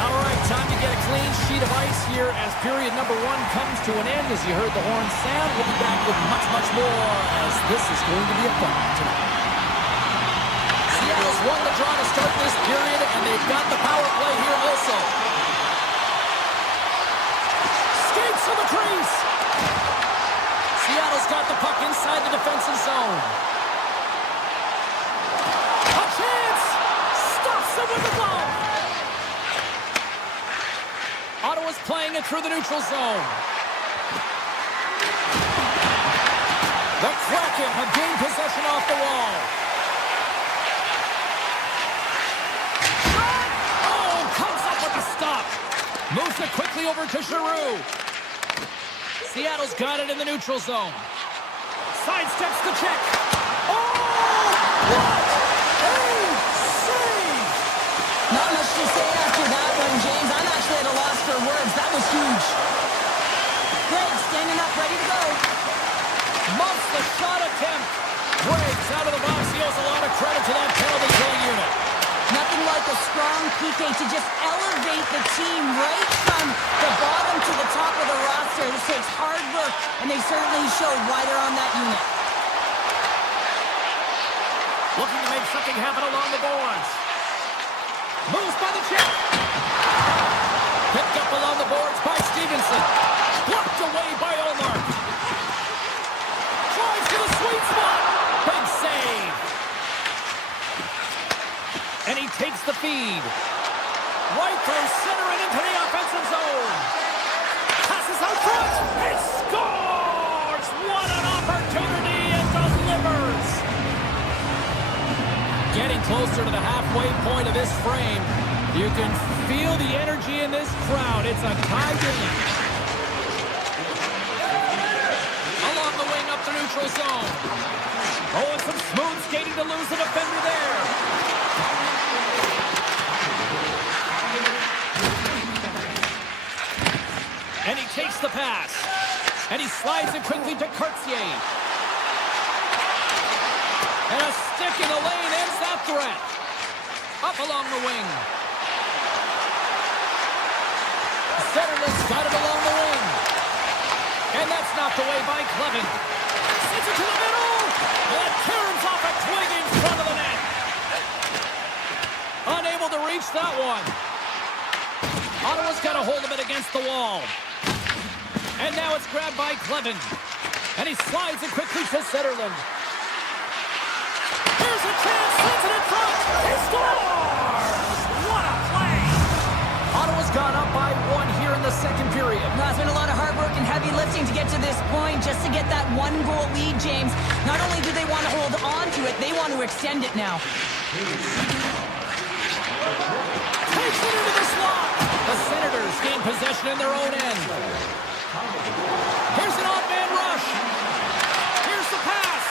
All right, time to get a clean sheet of ice here as period number 1 comes to an end. As you heard the horn sound, we'll be back with much, much more as this is going to be a fun one tonight. Seattle's won the draw to start this period, and they've got the power play here also. Skates to the crease. Seattle's got the puck inside the defensive zone. A chance! Stops him with the glove. Ottawa's playing it through the neutral zone. The Kraken have gained possession off the wall. Oh, comes up with the stop. Moves it quickly over to Giroux. Seattle's got it in the neutral zone. Sidesteps the check. Oh! What a save! Not much to say after that one, James. I'm actually at a loss for words. That was huge. Greg standing up, ready to go. Muffs the shot attempt. Breaks out of the box. He owes a lot of credit to that penalty killing unit. Nothing like a strong PK to just elevate the team right from the bottom to the top of the roster. This takes hard work, and they certainly showed why they're on that unit. Looking to make something happen along the boards. Moves by the check. Picked up along the boards by Stevenson. Blocked away by Omar. Tries to the sweet spot. Big save. And he takes the feed. Right through center and into the offensive zone. Passes out front. He scores! What an opportunity and delivers. Getting closer to the halfway point of this frame. You can feel the energy in this crowd. It's a tie game. Along the wing up the neutral zone. Oh, and some smooth skating to lose the defender there. And he takes the pass. And he slides it quickly to Cartier. And a stick in the lane ends that threat. Up along the wing. Setterland's got it along the wing. And that's knocked away by Clevin. Sends it to the middle. And Karen's off a twig in front of the net. Unable to reach that one. Ottawa's got a hold of it against the wall. And now it's grabbed by Clevin. And he slides it quickly to Setterland. Here's a chance. Sends it in front. He scores! What a play! Ottawa's gone up by 1 here in the second period. No, it's been a lot of hard work and heavy lifting to get to this point, just to get that 1-goal lead, James. Not only do they want to hold on to it, they want to extend it now. Takes it into the slot. The Senators gain possession in their own end. Here's an odd man rush. Here's the pass.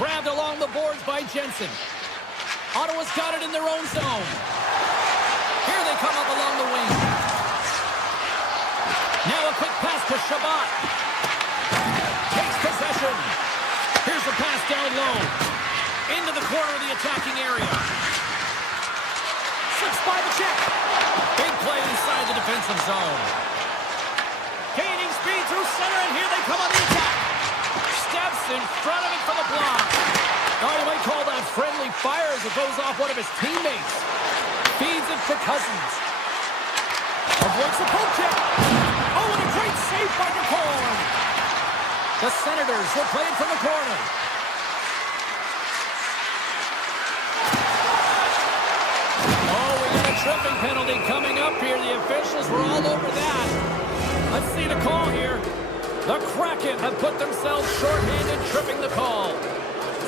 Grabbed along the boards by Jensen. Ottawa's got it in their own zone. Here they come up along the wing. Now a quick pass to Shabbat. Takes possession. Here's the pass down low. Into the corner of the attacking area. Slips by the check. Big play inside the defensive zone. Gaining speed through center, and here they come on the attack. Steps in front of it for the block. Oh, you might call that friendly fire as it goes off one of his teammates. Feeds it to Cousins. avoids the poke check. Oh, and a great save by McCorn. The Senators will play it from the corner. Oh, we got a tripping penalty coming up here. The officials were all over that. Let's see the call here. The Kraken have put themselves shorthanded, tripping the call.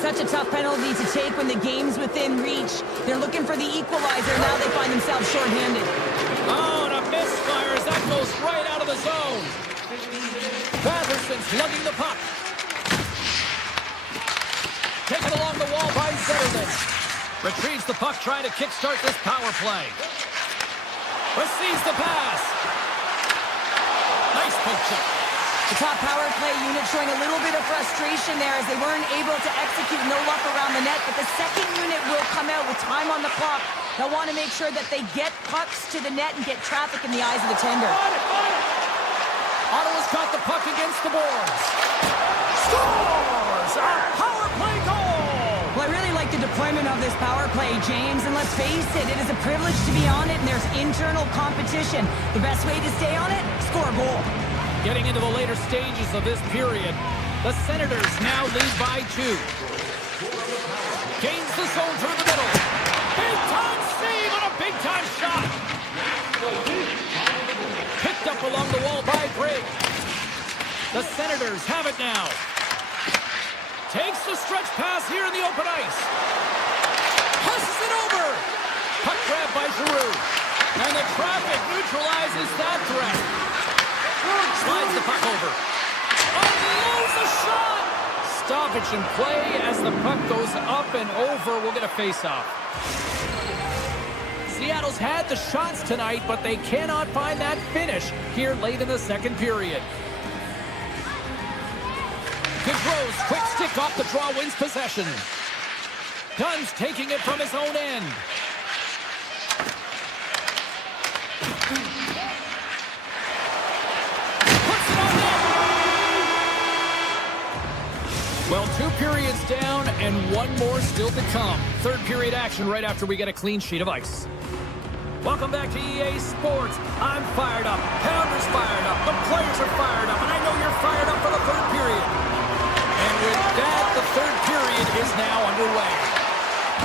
Such a tough penalty to take when the game's within reach. They're looking for the equalizer. Now they find themselves shorthanded. Oh, and a misfire as that goes right out of the zone. Batterson's lugging the puck. Taken along the wall by Zetterman. Retrieves the puck, trying to kickstart this power play. Receives the pass. Nice poke check. The top power play unit showing a little bit of frustration there as they weren't able to execute. No luck around the net, but the second unit will come out with time on the clock. They'll want to make sure that they get pucks to the net and get traffic in the eyes of the tender. Ottawa's got the puck against the boards. Scores! A power play goal! Well, I really like the deployment of this power play, James, and let's face it, it is a privilege to be on it, and there's internal competition. The best way to stay on it, score a goal. Getting into the later stages of this period, the Senators now lead by 2. Gains the zone through the middle. Big-time save on a big-time shot. Picked up along the wall by Greg. The Senators have it now. Takes the stretch pass here in the open ice. Passes it over. Puck grab by Giroux. And the traffic neutralizes that threat. Slides the puck over. Unloads the shot! Stoppage in play as the puck goes up and over. We'll get a face-off. Seattle's had the shots tonight, but they cannot find that finish here late in the second period. Gaudreau's quick stick off the draw wins possession. Dunn's taking it from his own end. Well, 2 periods down and 1 more still to come. Third period action right after we get a clean sheet of ice. Welcome back to EA Sports. I'm fired up. Pounder's fired up. The players are fired up. And I know you're fired up for the third period. And with that, the third period is now underway.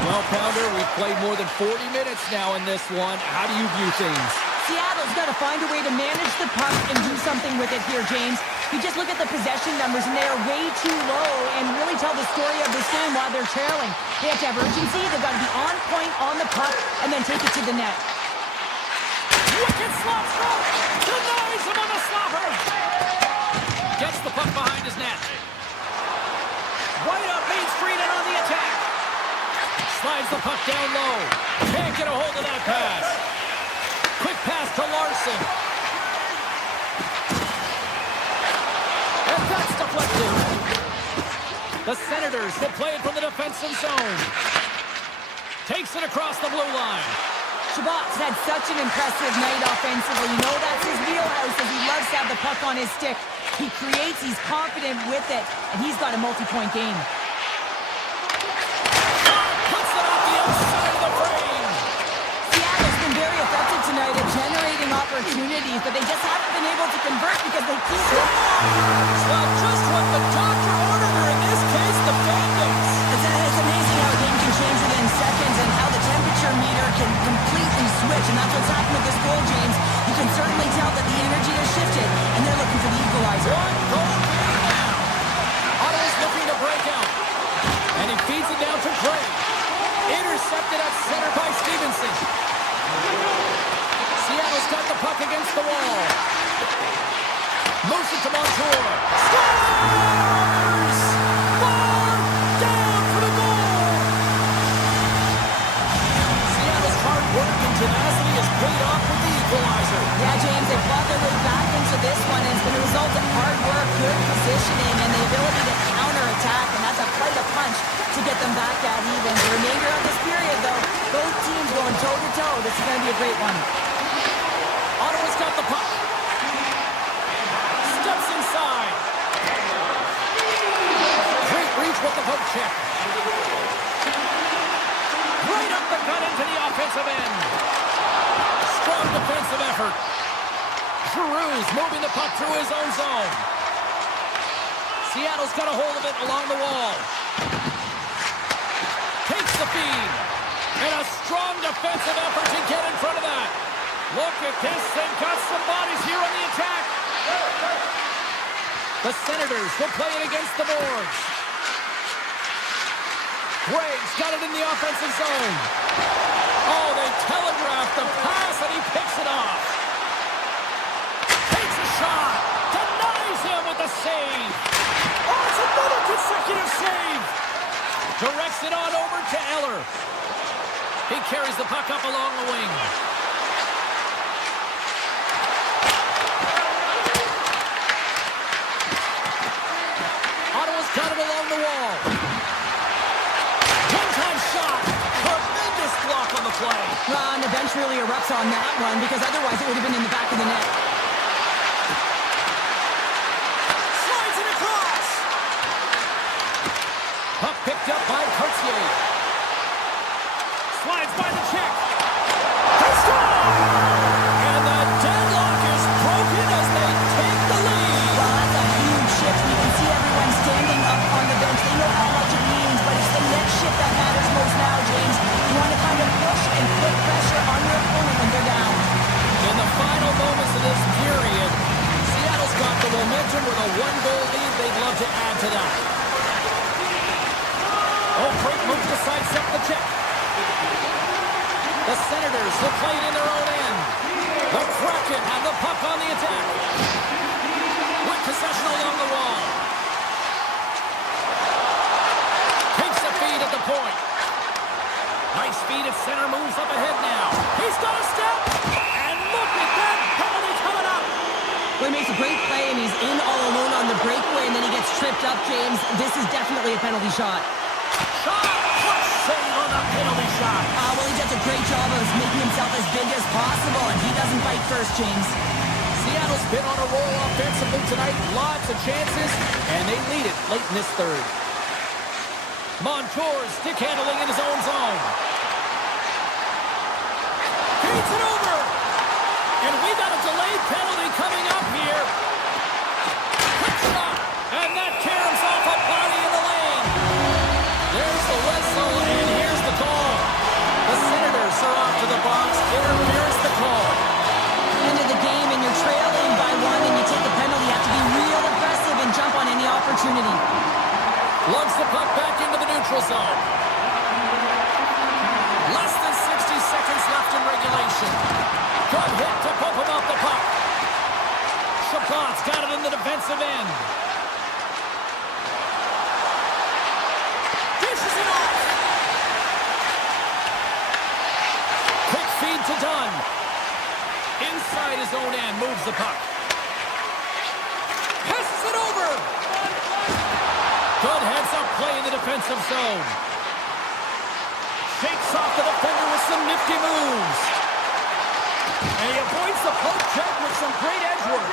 Well, Pounder, we've played more than 40 minutes now in this one. How do you view things? Seattle's got to find a way to manage the puck and do something with it here, James. You just look at the possession numbers, and they are way too low and really tell the story of this game while they're trailing. They have to have urgency. They've got to be on point on the puck and then take it to the net. Wicked slot stop! Denies him on the slapper! Gets the puck behind his net. Right up Main Street and on the attack. Slides the puck down low. Can't get a hold of that pass. Quick pass to Larson. And that's deflected. The Senators will play it from the defensive zone. Takes it across the blue line. Shabbat's had such an impressive night offensively. You know that's his wheelhouse as he loves to have the puck on his stick. He creates, he's confident with it, and he's got a multi-point game. Puts it off the outside of the frame. Seattle's been very effective tonight at generating opportunities, but they just haven't been able to convert because they keep... Well, just what the doctor ordered her, in this case, the Bandits. It's amazing how a game can change within seconds and how the temperature meter can completely switch, and that's what's happened with this goal, James. You can certainly tell that the energy has shifted, and they're looking for the equalizer. One goal lead now. Ottawa's looking to break out. And he feeds it down to Gray. Intercepted at center by Stevenson. Seattle's got the puck against the wall. Moves it to Montour. Scores! Far down for the goal. Seattle's hard work and tenacity has paid off with the equalizer. Yeah, James, they fought their way back into this one, and it's been a result of hard work, good positioning, and the ability to counter-attack, and that's quite a punch to get them back at even. The remainder of this period, though, both teams going toe-to-toe. This is going to be a great one. Ottawa's got the puck. Steps inside. Great reach with the poke check. Right up the gut into the offensive end. Strong defensive effort. Giroux's moving the puck through his own zone. Seattle's got a hold of it along the wall. Takes the feed. And a strong defensive effort to get in front of that. Look at this. They've got some bodies here on the attack. The Senators will play it against the boards. Gregg's got it in the offensive zone. Oh, they telegraphed the pass, and he picks it off. Takes a shot. Denies him with the save. Oh, it's another consecutive save. Directs it on over to Eller. He carries the puck up along the wing. Ottawa's got it along the wall. One-time shot. Tremendous block on the play. And the bench really erupts on that one because otherwise it would have been in the back of the net. Slides it across. Puck picked up by Cartier. Slides by the check. They score! And the deadlock is broken as they take the lead. Well, that's a huge shift. You can see everyone standing up on the bench. They know how much it means, but it's the next shift that matters most now, James. You want to kind of push and put pressure on your opponent when they're down. In the final moments of this period, Seattle's got the momentum with a one-goal lead. They'd love to add to that. Oh, great move to sidestep the check. The Senators will play it in their own end. The Kraken have the puck on the attack. With possession along the wall. Takes the feed at the point. Nice feed at center, moves up ahead now. He's got a step. And look at that penalty coming up. Well, he makes a great play, and he's in all alone on the breakaway, and then he gets tripped up, James. This is definitely a penalty shot. Shot! Clutch save on the penalty shot. Well, he does a great job of making himself as big as possible, and he doesn't bite first, James. Seattle's been on a roll offensively tonight. Lots of chances, and they lead it late in this third. Montour stick handling in his own zone. Feeds it over. And we got a delayed penalty coming up here. Quick shot. And that caroms off a body in the lane. There's the whistle, and here's the call. The Senators are off to the box. Interference the call. End of the game, and you're trailing by one, and you take a penalty. You have to be real aggressive and jump on any opportunity. Lugs the puck back into the neutral zone. Less than 60 seconds left in regulation. Good hit to bump him off the puck. Chabot's got it in the defensive end. Dishes it off. Quick feed to Dunn. Inside his own end, moves the puck. Passes it over. Good heads-up play in the defensive zone. Shakes off the defender with some nifty moves. And he avoids the poke check with some great edge work.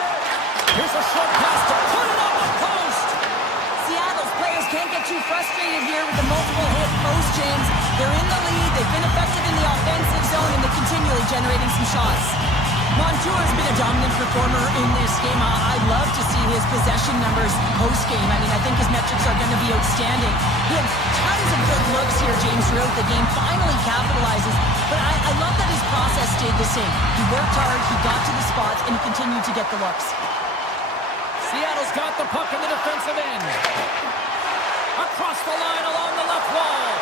Here's a short pass to put it on the post. Seattle's players can't get too frustrated here with the multiple hit post, James. They're in the lead, they've been effective in the offensive zone, and they're continually generating some shots. Montour's been a dominant performer in this game. I love to see his possession numbers post-game. I mean, I think his metrics are going to be outstanding. He had tons of good looks here, James, throughout the game. Finally capitalizes. But I love that his process stayed the same. He worked hard, he got to the spots, and he continued to get the looks. Seattle's got the puck in the defensive end. Across the line along the left wall.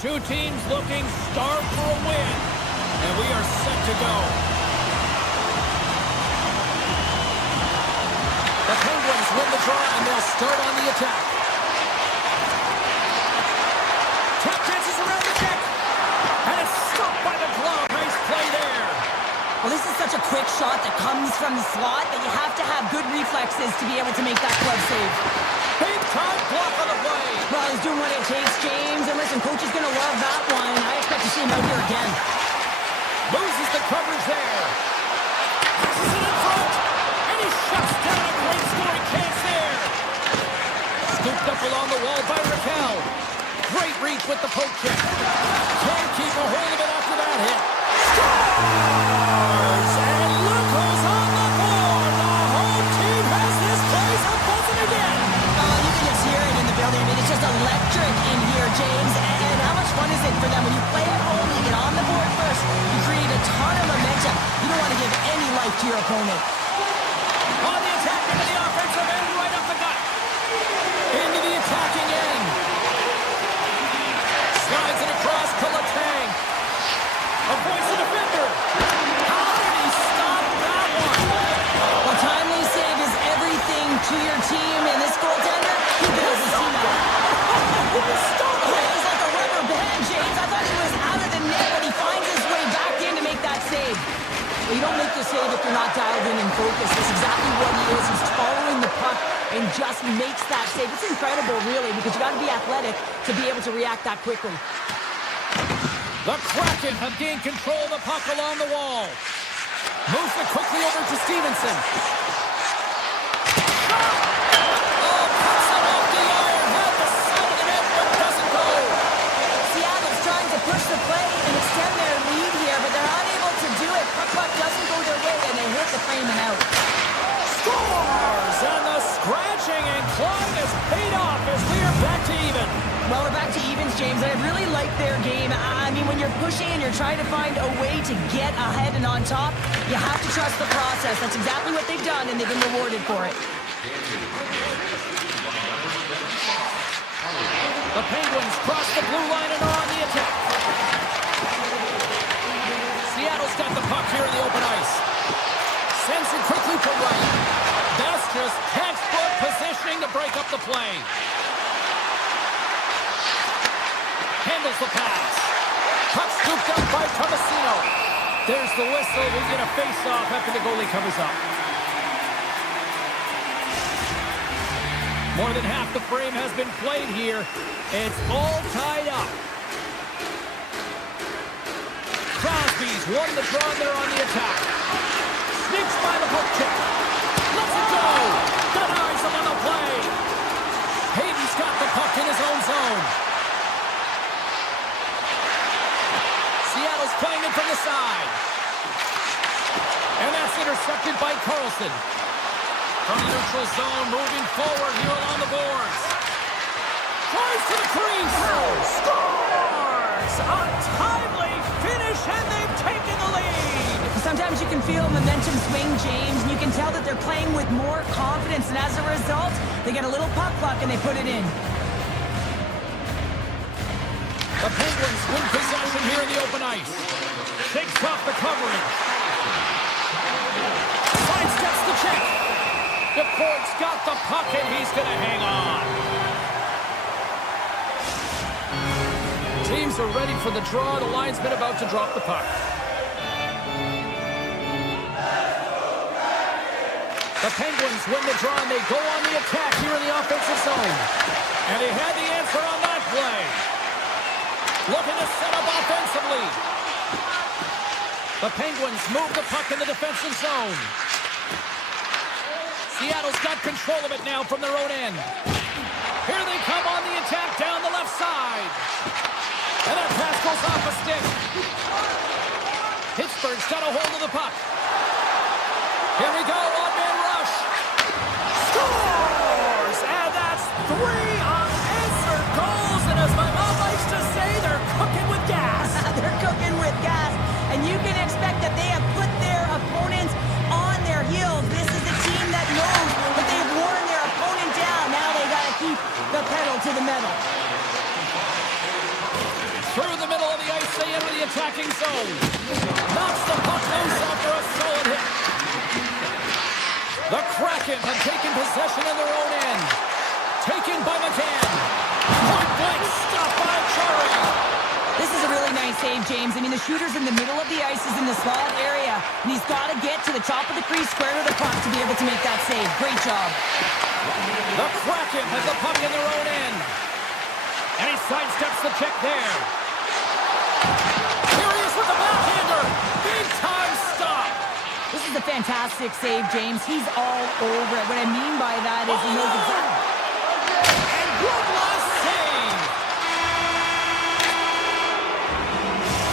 Two teams looking starved for a win, and we are set to go. The Penguins win the draw, and they'll start on the attack. Tap chances around the net, and it's stopped by the glove. Nice play there. Well, this is such a quick shot that comes from the slot that you have to have good reflexes to be able to make that glove save. Big time block on the play. Well, he's doing what it takes, James. And listen, coach is going to love that one. I expect to see him out here again. Loses the coverage there. Passes it in front. And he shuts down a great scoring chance there. Scooped up along the wall by Raquel. Great reach with the poke check. Can't keep a hold of it after that hit. Scores! And look who's on the board. The home team has this place a buzzing again. You can just hear it in the building. I mean, it's just electric in here, James. And how much fun is it for them when you play at home, you get on the board first, you create a ton of momentum. You don't want to give any life to your opponent. On the attack into the offensive end, right up the gut. Into the attacking end. Slides it across to Letang. Avoids the defender. How did he stop that one? Well, timely save is everything to your team, and this goaltender, he bails his team out. It was like a rubber band, James. I thought he was out of the net, but he finds his way back in to make that save. Well, you don't make the save if you're not dialed in and focused. That's exactly what he is. He's following the puck and just makes that save. It's incredible, really, because you got to be athletic to be able to react that quickly. The Kraken have gained control of the puck along the wall. Moves it quickly over to Stevenson. Oh, puts it off the iron. Had the side of the net, but doesn't go. Seattle's trying to push the play and extend their lead here, but they're unable to do it. Puck doesn't go their way, and they hit the frame and out. Scores! And the scratching and clawing has paid off as we are back to even. Well, we're back to evens, James. I really like their game. I mean, when you're pushing and you're trying to find a way to get ahead and on top, you have to trust the process. That's exactly what they've done, and they've been rewarded for it. The Penguins cross the blue line and are on the attack. Seattle's got the puck here in the open ice. Sends it quickly to right. That's just textbook positioning to break up the play. Handles the pass. Puck scooped up by Tomasino. There's the whistle. We get a face-off after the goalie covers up. More than half the frame has been played here. It's all tied up. Crosby's won the draw there on the attack. Sneaks by the poke check. Lets it go. Denies him on the play. Hayden's got the puck in his own zone. Seattle's playing it from the side. And that's intercepted by Carlson. From the neutral zone, moving forward here along the boards. Tries to the crease. Scores! A timely finish, and they've taken the lead. Sometimes you can feel momentum swing, James, and you can tell that they're playing with more confidence, and as a result, they get a little puck luck and they put it in. The Penguins win possession here in the open ice. Shakes off the covering. Sidesteps the check. DePort's got the puck, and he's going to hang on. Teams are ready for the draw. The linesman about to drop the puck. The Penguins win the draw, and they go on the attack here in the offensive zone. And he had the answer on that play. Looking to set up offensively. The Penguins move the puck in the defensive zone. Seattle's got control of it now from their own end. Here they come on the attack down the left side. And that pass goes off a stick. Pittsburgh's got a hold of the puck. Here we go, one-man rush. Scores! And that's 3 unanswered goals. And as my mom likes to say, they're cooking with gas. They're cooking with gas. And you can expect that they have put their opponents on their heels. This is a team that knows that they've worn their opponent down. Now they got to keep the pedal to the metal. attacking zone. Knocks the puck loose after a solid hit. The Kraken have taken possession in their own end. Taken by McCann. Point blank stop by Chari. This is a really nice save, James. I mean, the shooter's in the middle of the ice, is in the small area, and he's got to get to the top of the crease, square to the puck to be able to make that save. Great job. The Kraken has the puck in their own end. And he sidesteps the check there. Here he is with the backhander. Big time stop. This is a fantastic save, James. He's all over it. What I mean by that is he knows exactly. And good last save.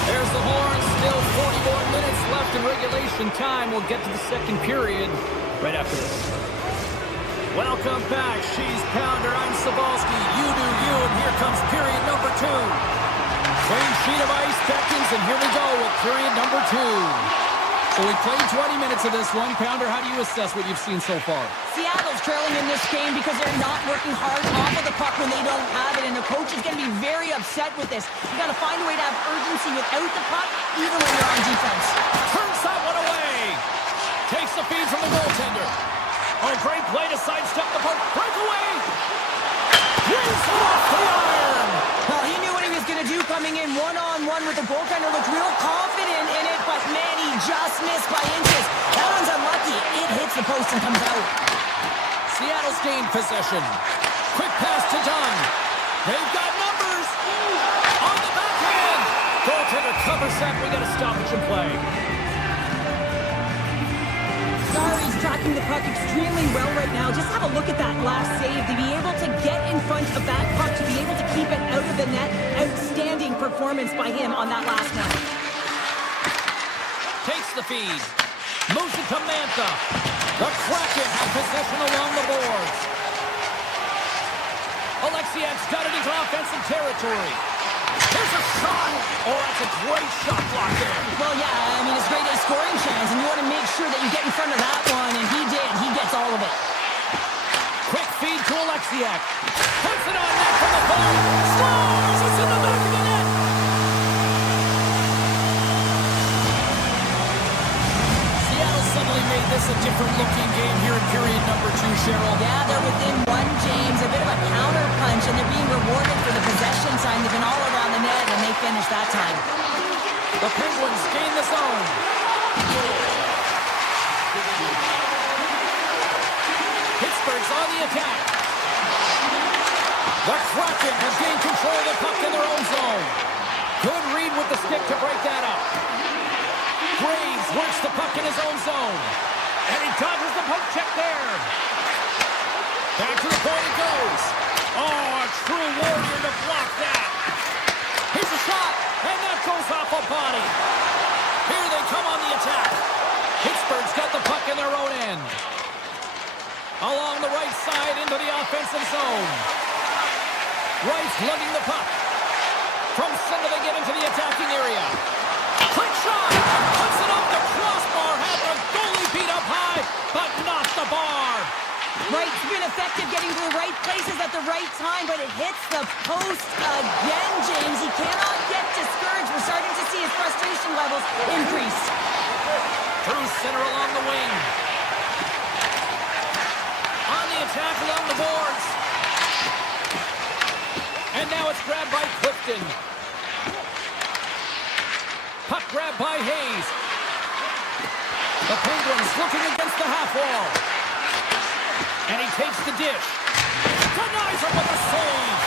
There's the horn. Still 40 more minutes left in regulation time. We'll get to the second period right after this. Welcome back. She's Pounder. I'm Sabalski. You do you. And here comes period number 2. Same sheet of ice beckons, and here we go with period number 2. So we played 20 minutes of this one. Pounder, how do you assess what you've seen so far? Seattle's trailing in this game because they're not working hard off of the puck when they don't have it, and the coach is going to be very upset with this. You got to find a way to have urgency without the puck, even when you're on defense. Turns that one away. Takes the feed from the goaltender. Oh, great play to sidestep the puck. Breakaway. Brings it off the iron. Well, he knew what he was going to do coming in one-on-one with the goaltender. Looked real confident in it, but man, he just missed by inches. That one's unlucky. It hits the post and comes out. Seattle's gained possession. Quick pass to Dunn. They've got numbers. On the backhand. Goaltender covers that. We got a stoppage in play. He's tracking the puck extremely well right now. Just have a look at that last save. To be able to get in front of that puck, to be able to keep it out of the net. Outstanding performance by him on that last one. Takes the feed. Moves it to Mantha. The Kraken have possession along the boards. Alexiak's got it into offensive territory. Here's a shot. Oh, that's a great shot block there. Well, yeah, I mean, it's a great A scoring chance, and you want to make sure that you get in front of that one, and he did. He gets all of it. Quick feed to Alexiak. Puts it on net from the point. Scores! It's in the back of the net. Seattle suddenly made this a different looking game here in period number 2, Cheryl. Yeah, they're within one, James. A bit of a counter punch, and they're being rewarded for the possession time. They've been all around the net, and they finished that time. The Penguins gain the zone. Pittsburgh's on the attack. The Kraken have gained control of the puck in their own zone. Good read with the stick to break that up. Graves works the puck in his own zone. And he dodges the poke check there. Back to the point it goes. Oh, a true warrior to block that. Here's a shot, and that goes off a body. Here they come on the attack. Pittsburgh's got the puck in their own end. Along the right side into the offensive zone. Rice lugging the puck. From center they get into the attacking area. Quick shot! Puts it off the crossbar. Had the goalie beat up high, but not the bar. Wright's been effective getting to the right places at the right time, but it hits the post again, James. He cannot get discouraged. We're starting to see his frustration levels increase. Through center along the wing. On the attack along the boards. And now it's grabbed by Clifton. Puck grabbed by Hayes. The Penguins looking against the half wall. And he takes the dish. Denies him with a save.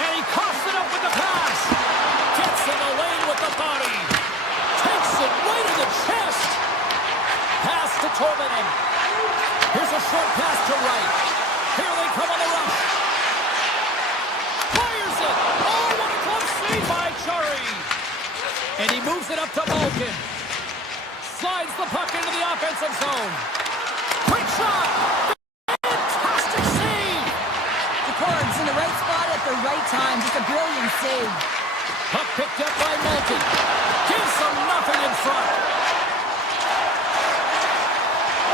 And he coughs it up with the pass. Gets in the lane with the body. Takes it right in the chest. Pass to Torvinen. Here's a short pass to Wright. Here they come on the rush. Fires it. Oh, what a close save by Chari. And he moves it up to Malkin. Slides the puck into the offensive zone. Quick shot. Fantastic save. Decords in the right spot at the right time. Just a brilliant save. Puck picked up by Malkin. Gives them nothing in front.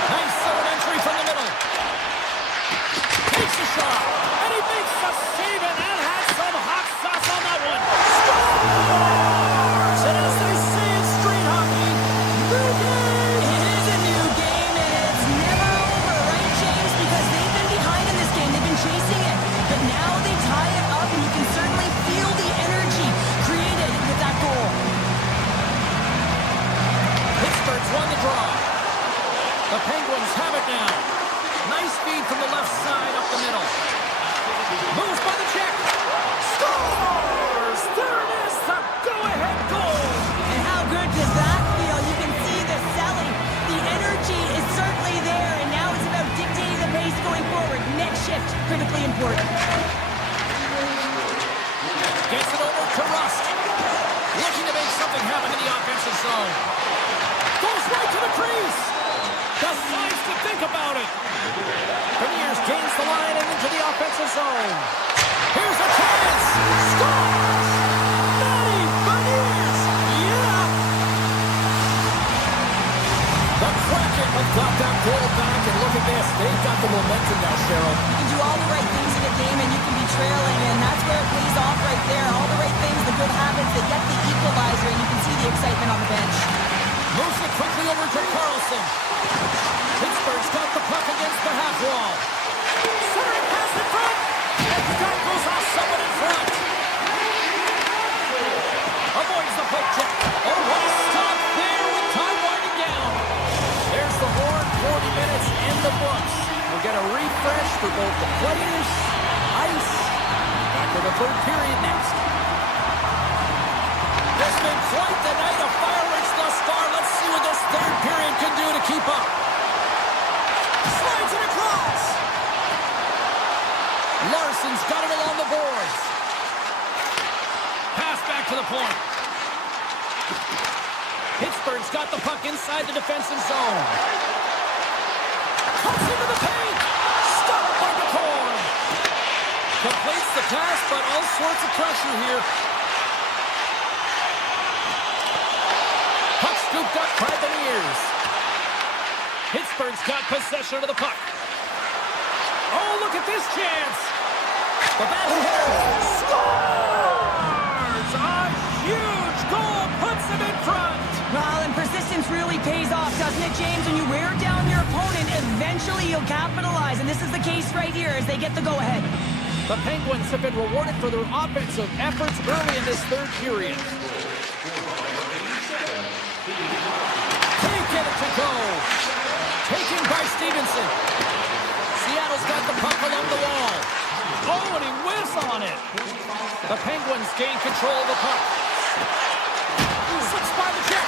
Nice zone entry from the middle. Takes a shot. And he makes the save, and that has some hot sauce on that one. Scores! zone. Goes right to the crease. Decides to think about it. Beniers gains the line and into the offensive zone. Here's a chance. Scores! Matty Beniers! Yeah! The Kraken have got that goal back, and look at this. They've got the momentum now, Cheryl. You can do all the right things in a game and you can be trailing, and that's where it pays off right there. All the right things, the good habits, they get the equalizer, and you can see the excitement on the bench. Moves it quickly over to Carlson. Pittsburgh's got the puck against the half wall. Centering pass in front. And Scott goes off someone in front. Avoids the poke check. Oh, what a stop there with time winding down. There's the horn, 40 minutes in the books. We'll get a refresh for both the players, ice. Back to the third period next. It's been quite the night of fireworks thus far. Let's see what this third period can do to keep up. Slides it across. Larson's got it along the boards. Pass back to the point. Pittsburgh's got the puck inside the defensive zone. Cuts into the paint. Stopped by the corner. Completes the pass, but all sorts of pressure here. Puck scooped up by Beniers. Pittsburgh's got possession of the puck. Oh, look at this chance. The battle here scores! A huge goal puts him in front. Well, and persistence really pays off, doesn't it, James? When you wear down your opponent, eventually you'll capitalize, and this is the case right here as they get the go-ahead. The Penguins have been rewarded for their offensive efforts early in this third period. Can't get it to go. Taken by Stevenson. Seattle's got the puck along the wall. Oh, and he whiffs on it. The Penguins gain control of the puck. Six by the check.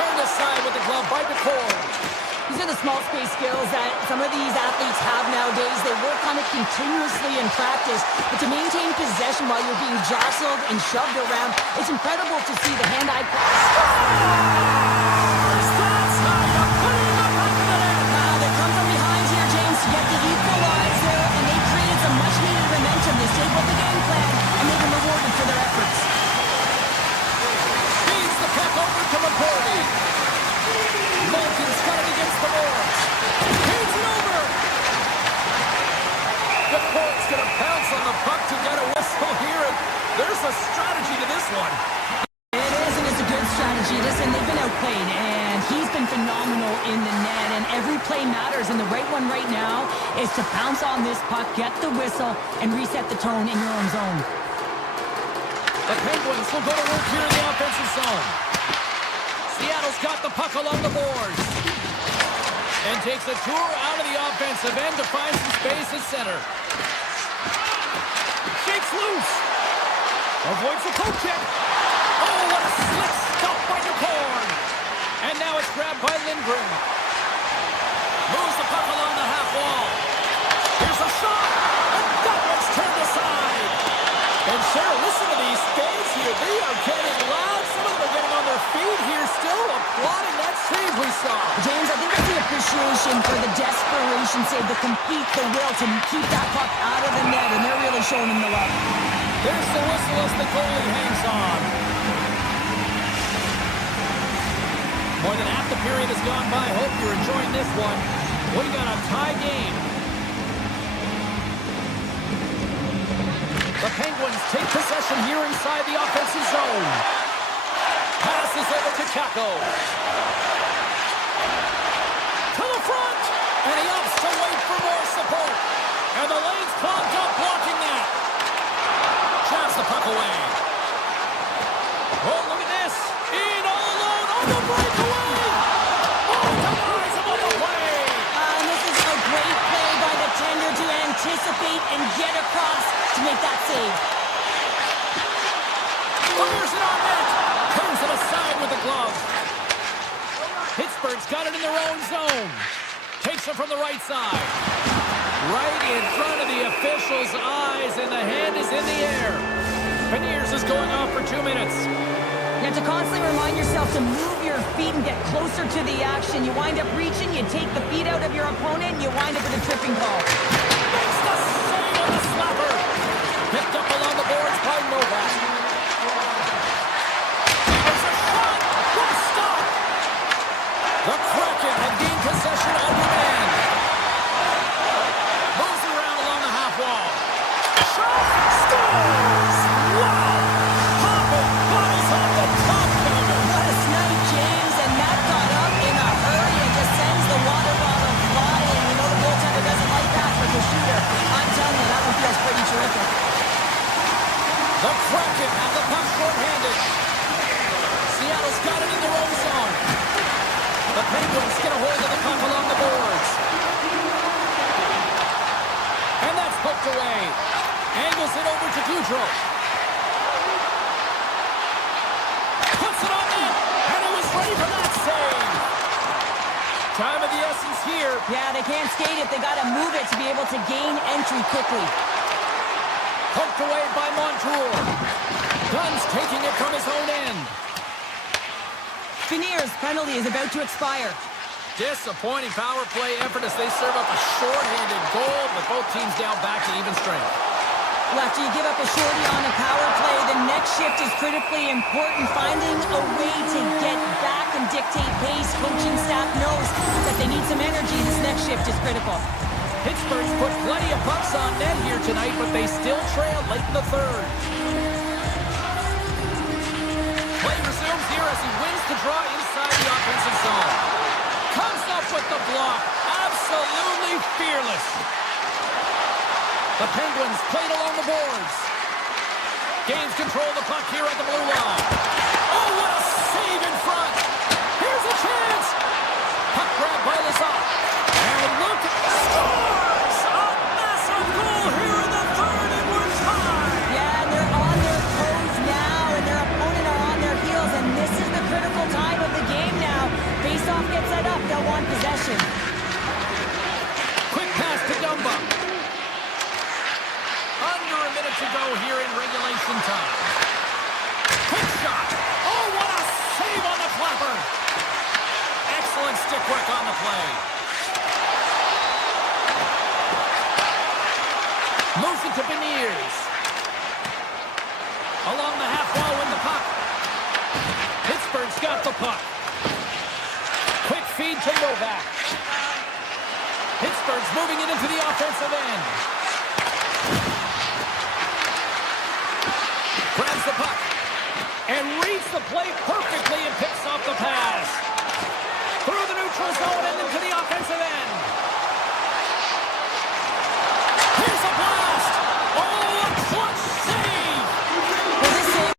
Turned aside with the glove by DeCord. These are the small space skills that some of these athletes have nowadays. They work on it continuously in practice. But to maintain possession while you're being jostled and shoved around, it's incredible to see the hand-eye pass. That's how you put it in the back of the net. They come from behind here, James, to get the equalizer, and they created some much-needed momentum. They stayed with the game plan, and they've been rewarded for their efforts. Feeds the puck over to McCordy. Malkin's got it against the boards. Feeds it over. The Colts going to pounce on the puck to get a whistle here, and there's a strategy to this one. It is, and it's a good strategy. Listen, they've been outplayed, and he's been phenomenal in the net, and every play matters, and the right one right now is to pounce on this puck, get the whistle, and reset the tone in your own zone. The Penguins will go to work here in the offensive zone. Seattle's got the puck along the boards. And takes a tour out of the offensive end to find some space at center. Shakes loose. Avoids the poke check. Oh, what a slick stop by DeCord. And now it's grabbed by Lindgren. Moves the puck along the half wall. Here's a shot. And that one's turned aside. And Cheryl, listen to these fans here. They are getting loud. Some of them are getting on their feet here, still applauding that save we saw. James, I think that's the appreciation for the desperation save, the compete, the will to keep that puck out of the net, and they're really showing him the love. There's the whistle as the goalie hangs on. More than half the period has gone by. Hope you're enjoying this one. We got a tie game. The Penguins take possession here inside the offensive zone. Passes over to Kako. To the front. And he opts to wait for more support. And the lane's clogged up, blocking that. Shots the puck away. Oh, look at this. In all alone on the breakaway. Oh, denies him on the play. And this is a great play by the tender to anticipate and get across to make that save. Fires it on net. Turns it aside with the glove. Pittsburgh's got it in their own zone. Takes it from the right side. Right in front of the official's eyes, and the hand is in the air. Beniers is going off for 2 minutes. Yeah, to constantly remind yourself to move your feet and get closer to the action. You wind up reaching, you take the feet out of your opponent, and you wind up with a tripping call. Makes the save on the slapper. Picked up along the boards by Novak. There's a shot. What a stop. The Kraken have gained possession of the man. Moves around along the half wall. Shot. Scores. Wow. Popping bodies off the top corner. What a snipe, James, and that got up in a hurry and just sends the water bottle flying. You know the goaltender doesn't like that for the shooter. I'm telling you, that one feels pretty terrific. The Kraken have the puck short-handed. Seattle's got it in their own zone. The Penguins get a hold of the puck along the boards. And that's poked away. Angles it over to Goudreau. Puts it on net, and he was ready for that save. Time of the essence here. Yeah, they can't skate it. They got to move it to be able to gain entry quickly. Poked away by Montour. Gunn's taking it from his own end. Finier's penalty is about to expire. Disappointing power play effort as they serve up a short-handed goal, but both teams down back to even strength. After you give up a shorty on a power play, the next shift is critically important. Finding a way to get back and dictate pace. Coaching staff knows that they need some energy. This next shift is critical. Pittsburgh's put plenty of pucks on net here tonight, but they still trail late in the third. Play resumes here as he wins the draw inside the offensive zone. Comes up with the block. Absolutely fearless. The Penguins played along the boards. Gains control of the puck here at the blue line. Oh, what a save in front. Here's a chance. Puck grab by Lazat. And look, scores! A massive goal here in the third, and we're tied. Yeah, and they're on their toes now, and their opponent are on their heels, and this is the critical time of the game now. Face-off gets set up, they'll want possession. Quick pass to Dumba. Under a minute to go here in regulation time. Quick shot. Oh, what a save on the flapper. Excellent stick work on the play. Moves it to Beniers. Along the half wall with the puck. Pittsburgh's got the puck. Quick feed to Novak. Pittsburgh's moving it into the offensive end. Grabs the puck. And reads the play perfectly and picks off the pass. Through the neutral zone and into the offensive end. Here's a blast! Oh, a clutch save! Well, this save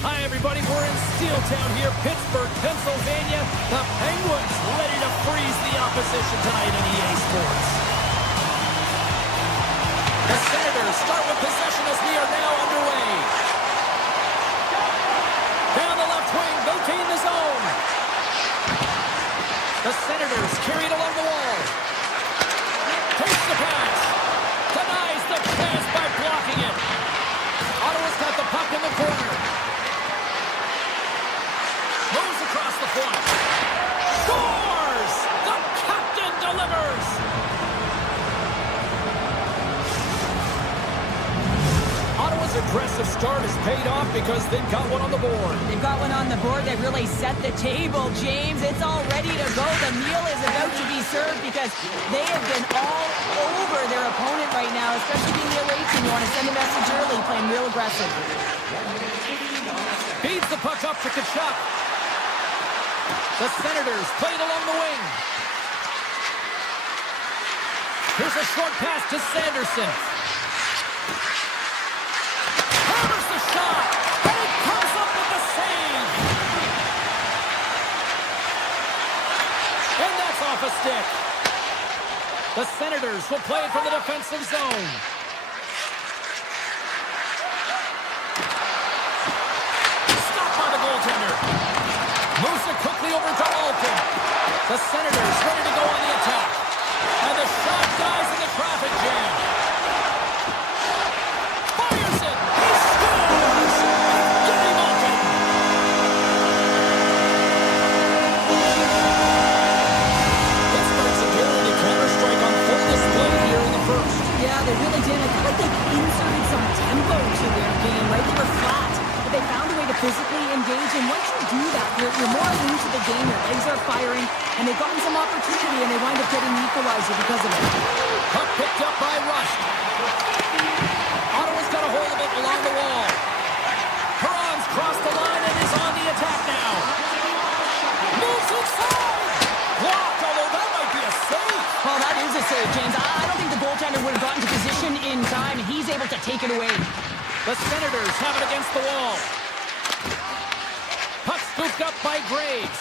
Hi, everybody. We're in Steeltown here, Pittsburgh, Pennsylvania. The Penguins ready to freeze the opposition tonight in EA Sports. The Senators start with possession as we are now underway. Down the left wing, they gain the zone. The Senators carry it along the wall. Takes the pass. Denies the pass by blocking it. Ottawa's got the puck in the corner. Moves across the point. Scores! The captain delivers! Ottawa's aggressive start has paid off because they've got one on the board. They've got one on the board that really set the table, James. It's all ready to go. The meal is about to be served because they have been all over their opponent right now, especially being the away team. You want to send a message early, playing real aggressive. Feeds the puck up to Kachuk. The Senators play it along the wing. Here's a short pass to Sanderson. Hammers the shot, and it comes up with the save. And that's off a stick. The Senators will play it from the defensive zone. Stopped by the goaltender. Moves it quickly over to Alton. The Senators ready to go on the attack. And the shot dies in the traffic jam. Fires it. He scores. Jimmy Malkin. Pittsburgh's ability to counter-strike on full display here in the first. Yeah, they really did. I feel like they inserted some tempo to their game, right? They were flat, but they found a way to physically engage, and once you do that, you're more into the game. Your legs are firing, and they've gotten some opportunity, and they wind up getting the equalizer because of it. Puck picked up by Rush. Ottawa's got a hold of it along the wall. Perron's crossed the line and is on the attack now. Moves inside. Blocked, although that might be a save. Well, that is a save, James. I don't think the goaltender would have gotten to position in time, and he's able to take it away. The Senators have it against the wall. Puck scooped up by Graves.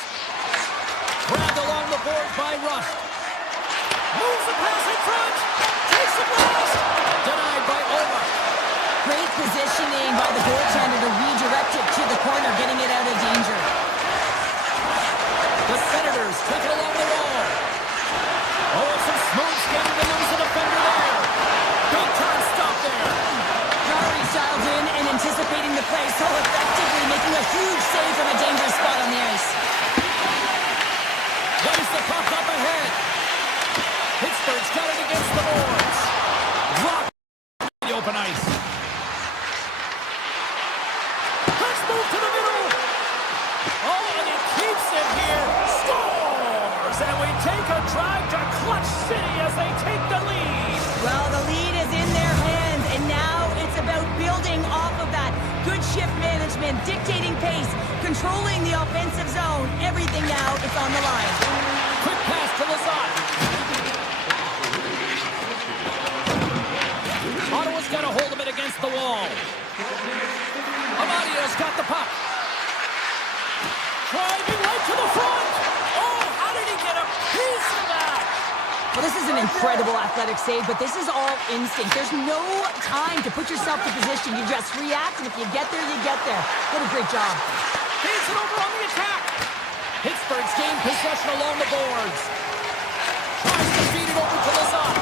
Grabbed along the boards by Rush. Moves the pass in front. Takes the pass. Denied by Oma. Great positioning by the goaltender to redirect it to the corner, getting it out of danger. The Senators take it along the wall. Oh, it's some smooth skating to lose the defender there. Big time stop there. Jarry's dialed in and anticipating the play so effectively, making a huge save from a dangerous spot on the ice. Lays the puck up ahead. Pittsburgh's got it against the boards. Rock the open ice. Let's move to the middle. Oh, and he keeps it here. Scores! And we take a drive to Clutch City as they take the lead. Well, the lead is in their hands, and now it's about building off of that. Good shift management, dictating pace, controlling the offensive zone. Everything now is on the line. Quick pass to Lazat. Ottawa's got a hold of it against the wall. Amadio's got the puck. Driving right to the front. Oh, how did he get a piece of that? Well, this is an incredible athletic save, but this is all instinct. There's no time to put yourself in position. You just react, and if you get there, you get there. What a great job. Feeds it over on the attack. Pittsburgh's gained possession along the boards. Tries to feed it over to Lazat.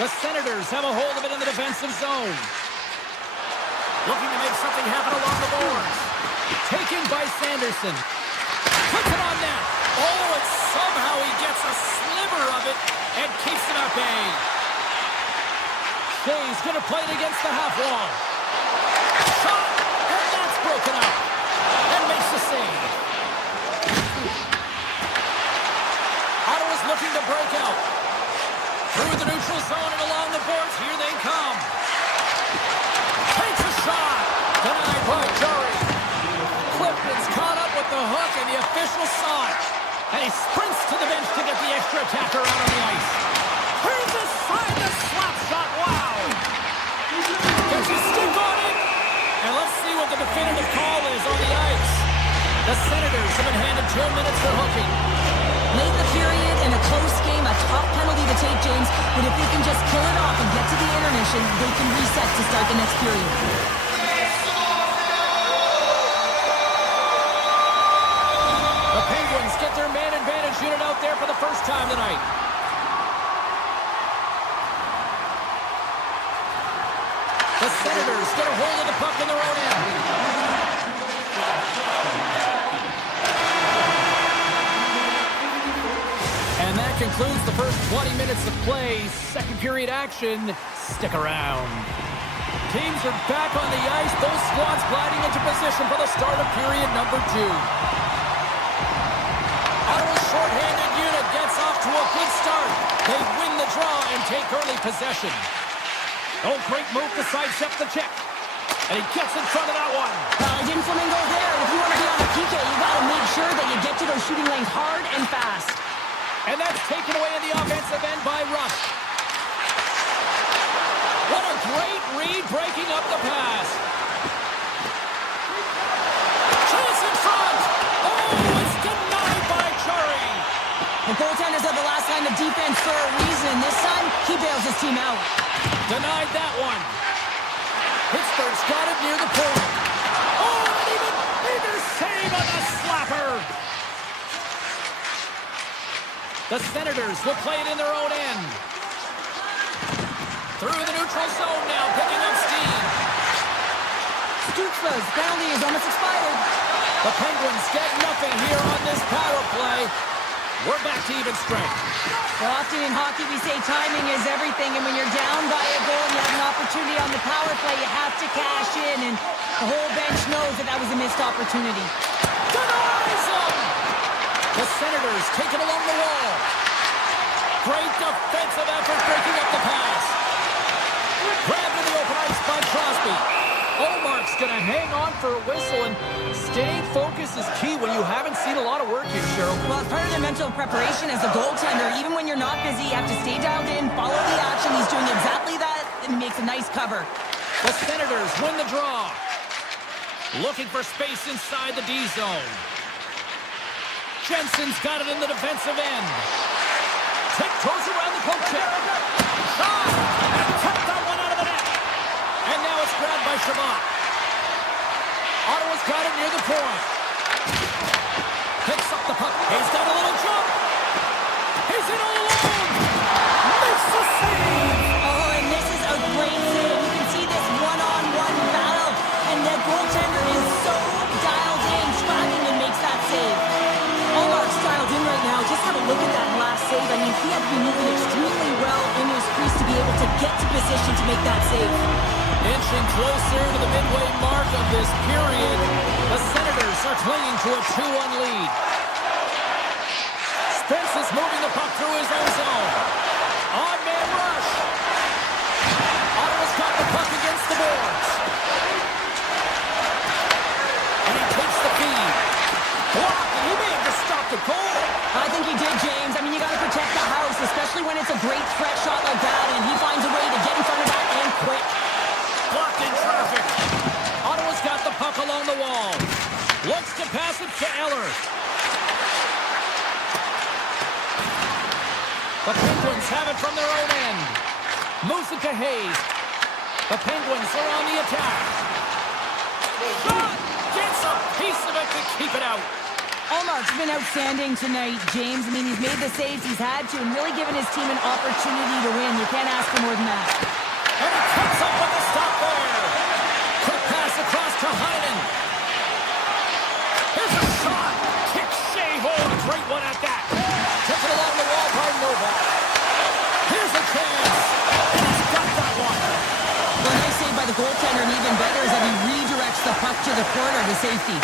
The Senators have a hold of it in the defensive zone. Looking to make something happen along the boards. Taken by Sanderson. Puts it on net. Oh, and somehow he gets a sliver of it and keeps it at bay. Shay's going to play it against the half wall. Shot, and that's broken up. And makes the save. Ottawa's looking to break out. Through the neutral zone and along the boards, here they come. Takes a shot. Denied by Jarry. Clifton's caught up with the hook, and the official saw it. And he sprints to the bench to get the extra attacker out on the ice. Here's a side the slap shot. Wow. Gets a stick on it. And let's see what the definitive call is on the ice. The Senators have been handed 2 minutes for hooking. Late in the period, in a close game, a tough penalty to take, James. But if they can just kill it possession, they can reset to start the next period. The Penguins get their man advantage unit out there for the first time tonight. The Senators get a hold of the puck in their own end. And that concludes the first 20 minutes of play. Second period action. Stick around. Teams are back on the ice. Both squads gliding into position for the start of period number 2. Ottawa's shorthanded unit gets off to a good start. They win the draw and take early possession. Oh, great move to sidestep the check. And he gets in front of that one. Didn't Flamingo there. If you want to be on a PK, you got to make sure that you get to those shooting lanes hard and fast. And that's taken away in the offensive end by Rush. What a great read breaking up the pass. Chase in front. Oh, it's denied by Chari. The goaltenders are the last line of defense for a reason. This time, he bails his team out. Denied that one. Pittsburgh's got it near the point. Oh, and even bigger save on the slapper. The Senators will play it in their own end. Through the neutral zone now, picking up steam. Stutzla's penalty is almost expired. The Penguins get nothing here on this power play. We're back to even strength. Well, often in hockey we say timing is everything, and when you're down by a goal and you have an opportunity on the power play, you have to cash in, and the whole bench knows that that was a missed opportunity. Denies them! The Senators take it along the wall. Great defensive effort breaking up the pass. Grabbed in the open ice by Crosby. Omark's going to hang on for a whistle, and staying focused is key when you haven't seen a lot of work here, Cheryl. Well, it's part of the mental preparation as a goaltender. Even when you're not busy, you have to stay dialed in, follow the action. He's doing exactly that, and he makes a nice cover. The Senators win the draw. Looking for space inside the D zone. Jensen's got it in the defensive end. Tiptoes around the poke check. Shot! And kept that one out of the net. And now it's grabbed by Shabbat. Ottawa's got it near the point. Picks up the puck. He's got a little jump. He's in all alone. Makes the save. Oh, and this is a great save. You can see this one-on-one battle, and the goaltender is so dialed in, tracking and makes that save. Omark's dialed in right now. Just have a look at that last save. I mean, he had to be moving extremely well in his crease to be able to get to position to make that save. Inching closer to the midway mark of this period, the Senators are clinging to a 2-1 lead. Spence is moving the puck through his own zone. Odd man rush. Ottawa's got the puck against the boards. And he takes the feed. Blocked, and he may have just stopped the goal. I think he did, James. I mean, you got to protect the house, especially when it's a great threat shot like that, and he finds a way to get in front of that and quick. Blocked in traffic. Ottawa's got the puck along the wall. Looks to pass it to Eller. The Penguins have it from their own end. Moves it to Hayes. The Penguins are on the attack. Shot! Gets a piece of it to keep it out. Omark's been outstanding tonight, James. I mean, he's made the saves he's had to and really given his team an opportunity to win. You can't ask for more than that. And he comes up with a stop there. Quick pass across to Heinen. Here's a shot. Kick Shea home. Great one at that. Took it along the wall by Novak. Here's a chance. And he's got that one. Well, nice save by the goaltender, and even better is that he redirects the puck to the corner to safety.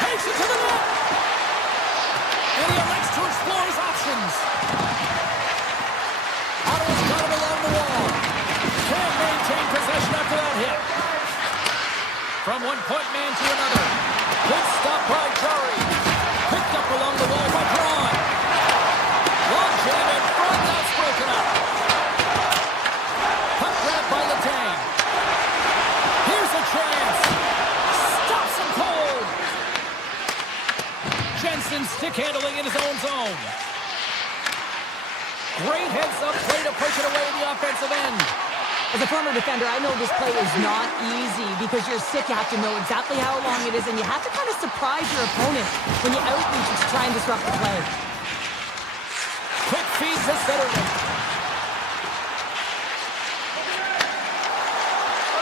Takes it to the net. And he elects to explore his options. Ottawa's got it along the wall. Can't maintain possession after that hit. From one point man to another. Good stop by Jari. Picked up along the wall by Braun. Long jam in front. That's broken up. Puck grab by Letang. Here's a chance. Stops him cold. Jensen stick handling in his own zone. Great heads-up play to push it away in the offensive end. As a former defender, I know this play is not easy because you're sick. You have to know exactly how long it is, and you have to kind of surprise your opponent when you outreach to try and disrupt the play. Quick feed to centerman.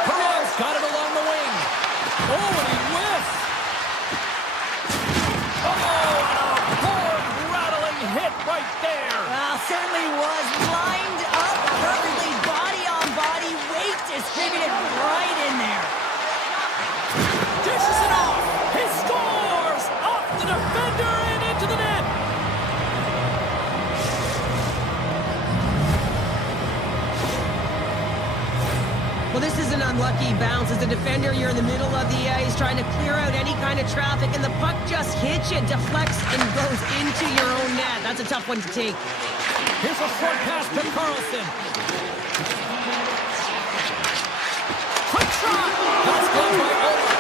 Perez got it along the wing. Oh, and he whiffs. Oh, and a board-rattling hit right there. Well, certainly was lined up perfectly, body on body, weight distributed right in there. Dishes it off. He scores! Off the defender and into the net. Well, this is an unlucky bounce. As a defender, you're in the middle of the ice trying to clear out any kind of traffic, and the puck just hits you, deflects, and goes into your own net. That's a tough one to take. Here's a short pass to Carlson. Quick shot! That's blocked by Ottawa.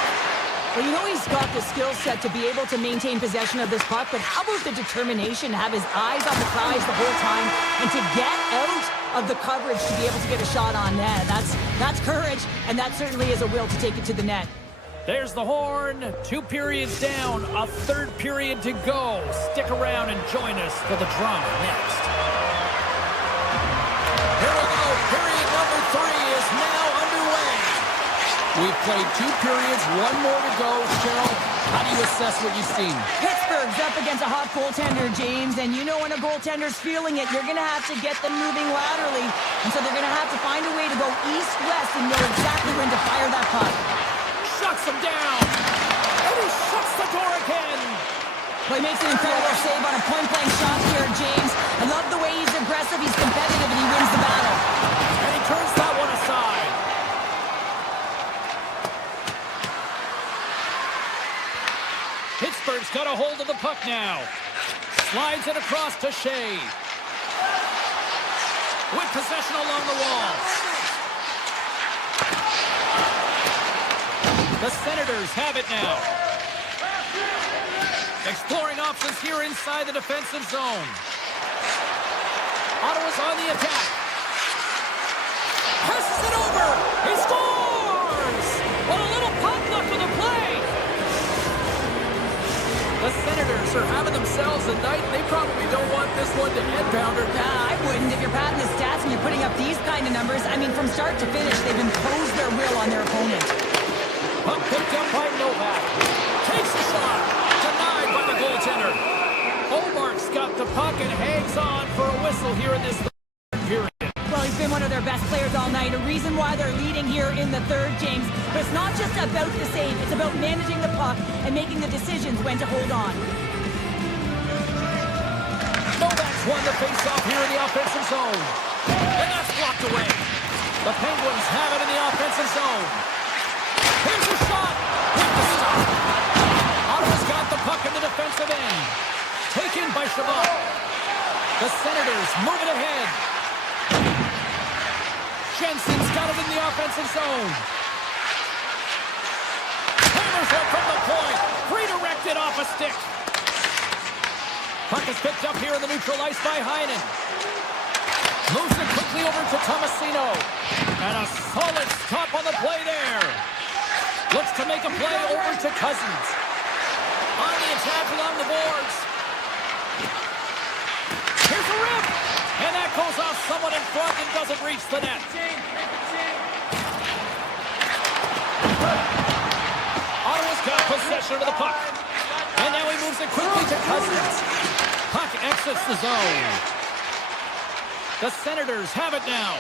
Well, you know he's got the skill set to be able to maintain possession of this puck, but how about the determination to have his eyes on the prize the whole time and to get out of the coverage to be able to get a shot on net? That's courage, and that certainly is a will to take it to the net. There's the horn. 2 periods down, a 3rd period to go. Stick around and join us for the drama next. Here we go. Period number 3 is now underway. We've played 2 periods, 1 more to go. Cheryl, how do you assess what you've seen? Pittsburgh's up against a hot goaltender, James, and you know when a goaltender's feeling it, you're going to have to get them moving laterally, and so they're going to have to find a way to go east-west and know exactly when to fire that puck. Shuts him down. And he shuts the door again. Well, he makes an incredible save on a point-blank shot here, James. I love the way he's aggressive, he's competitive, and he wins the battle. And he turns that one aside. Pittsburgh's got a hold of the puck now. Slides it across to Shea. With possession along the wall. The Senators have it now. Exploring options here inside the defensive zone. Ottawa's on the attack. Passes it over. He scores! Well, a little puck luck with the play. The Senators are having themselves a night. They probably don't want this one to head pounder. I wouldn't. If you're padding the stats and you're putting up these kind of numbers, I mean, from start to finish, they've imposed their will on their opponent. Puck picked up by Novak. Takes the shot. Denied by the goaltender. Omark's got the puck and hangs on for a whistle here in this third period. Well, he's been one of their best players all night. A reason why they're leading here in the third, James. But it's not just about the save. It's about managing the puck and making the decisions when to hold on. Novak's won the faceoff here in the offensive zone. And that's blocked away. The Penguins have it in the offensive zone. Here's a shot. With the stop. Ottawa's got the puck in the defensive end. Taken by Chabot. The Senators move it ahead. Jensen's got it in the offensive zone. Hammers it from the point. Redirected off a stick. Puck is picked up here in the neutral ice by Heinen. Moves it quickly over to Tomasino. And a solid stop on the play there. Looks to make a play over to Cousins. On the attack along the boards. Here's a rip. And that goes off someone in front and doesn't reach the net. Ottawa's got possession of the puck. And now he moves it quickly to Cousins. Puck exits the zone. The Senators have it now.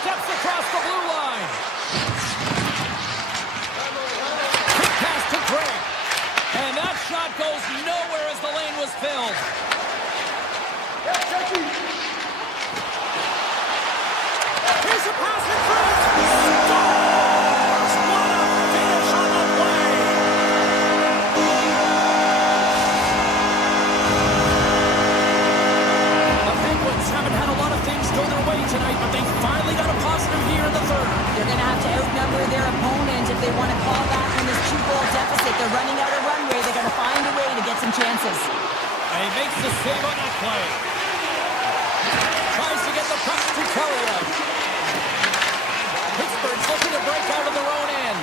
Steps across the blue line. Quick pass to Craig. And that shot goes nowhere as the lane was filled. Here's a pass to Craig. Scores! What a finish on the play! The Penguins haven't had a lot of things go their way tonight, but they finally got a positive here in the third. They're going to have to outnumber their opponent if they want to call back from this 2-goal deficit. They're running out of runway. They're going to find a way to get some chances. And he makes the save on that play. Kelly. Pittsburgh's looking to break out of their own end.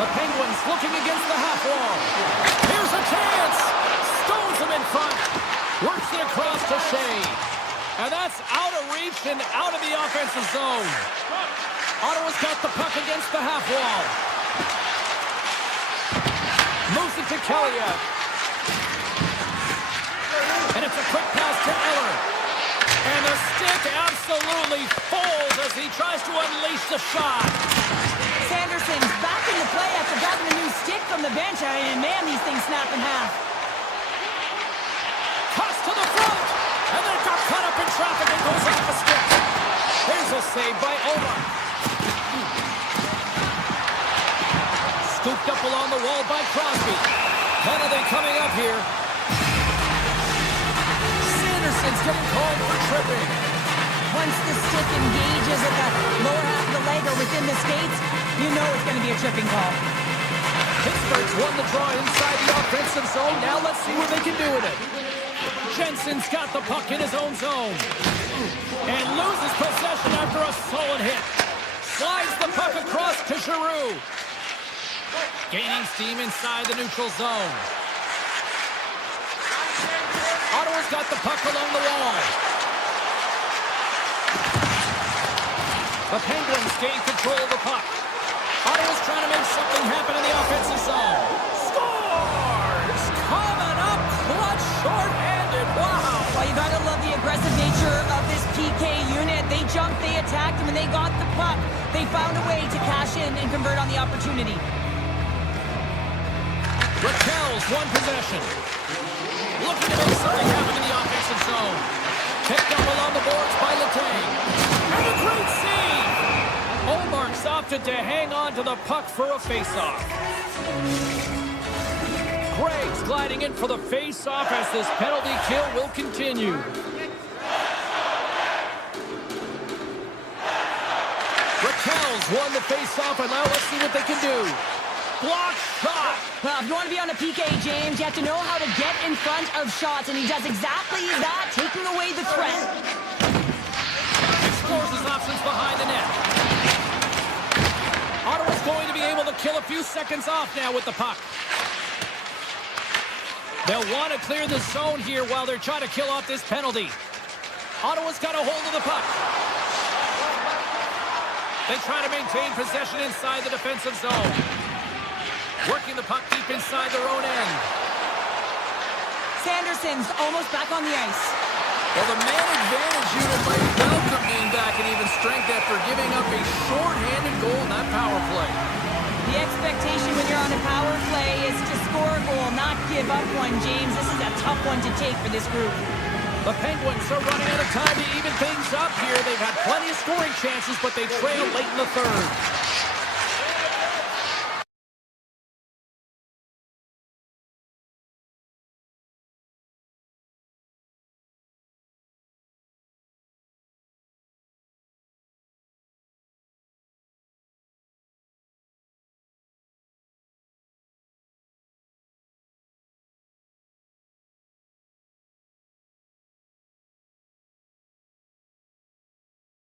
The Penguins looking against the half wall. Here's a chance. Stones him in front. Works it across to Shea. And that's out of reach and out of the offensive zone. Ottawa's got the puck against the half wall. Moves it to Kelly. And it's a quick pass to Eller. And the stick absolutely folds as he tries to unleash the shot. Sanderson's back in the play after grabbing a new stick from the bench. And man, these things snap in half. Toss to the front. And then it got caught up in traffic and goes off a stick. Here's a save by Omar. Scooped up along the wall by Crosby. Penalty coming up here. Sanderson's getting called for tripping. Once the stick engages at the lower half of the leg or within the skates, you know it's going to be a tripping call. Pittsburgh's won the draw inside the offensive zone. Now let's see what they can do with it. Jensen's got the puck in his own zone. And loses possession after a solid hit. Slides the puck across to Giroux. Gaining steam inside the neutral zone. Ottawa's got the puck along the wall. The Penguins gain control of the puck. Ottawa's trying to make something happen in the offensive zone. Scores! Coming up clutch, short-handed. Wow! Well, you gotta love the aggressive nature of this PK unit. They jumped, they attacked, and when they got the puck, they found a way to cash in and convert on the opportunity. Raquel's won possession. Looking to make something happen in the offensive zone. Picked up along the boards by Letang. And a great save! Olmark's opted to hang on to the puck for a face-off. Gregg's gliding in for the face-off as this penalty kill will continue. Raquel's won the face-off, and now let's see what they can do. Block shot! Well, if you want to be on a PK, James, you have to know how to get in front of shots, and he does exactly that, taking away the threat. Explores his options behind the net. Ottawa's going to be able to kill a few seconds off now with the puck. They'll want to clear the zone here while they're trying to kill off this penalty. Ottawa's got a hold of the puck. They try to maintain possession inside the defensive zone. Working the puck deep inside their own end. Sanderson's almost back on the ice. Well, the man advantage unit might welcome being back in even strength after giving up a short-handed goal in that power play. The expectation when you're on a power play is to score a goal, not give up one, James. This is a tough one to take for this group. The Penguins are running out of time to even things up here. They've had plenty of scoring chances, but they trail late in the third.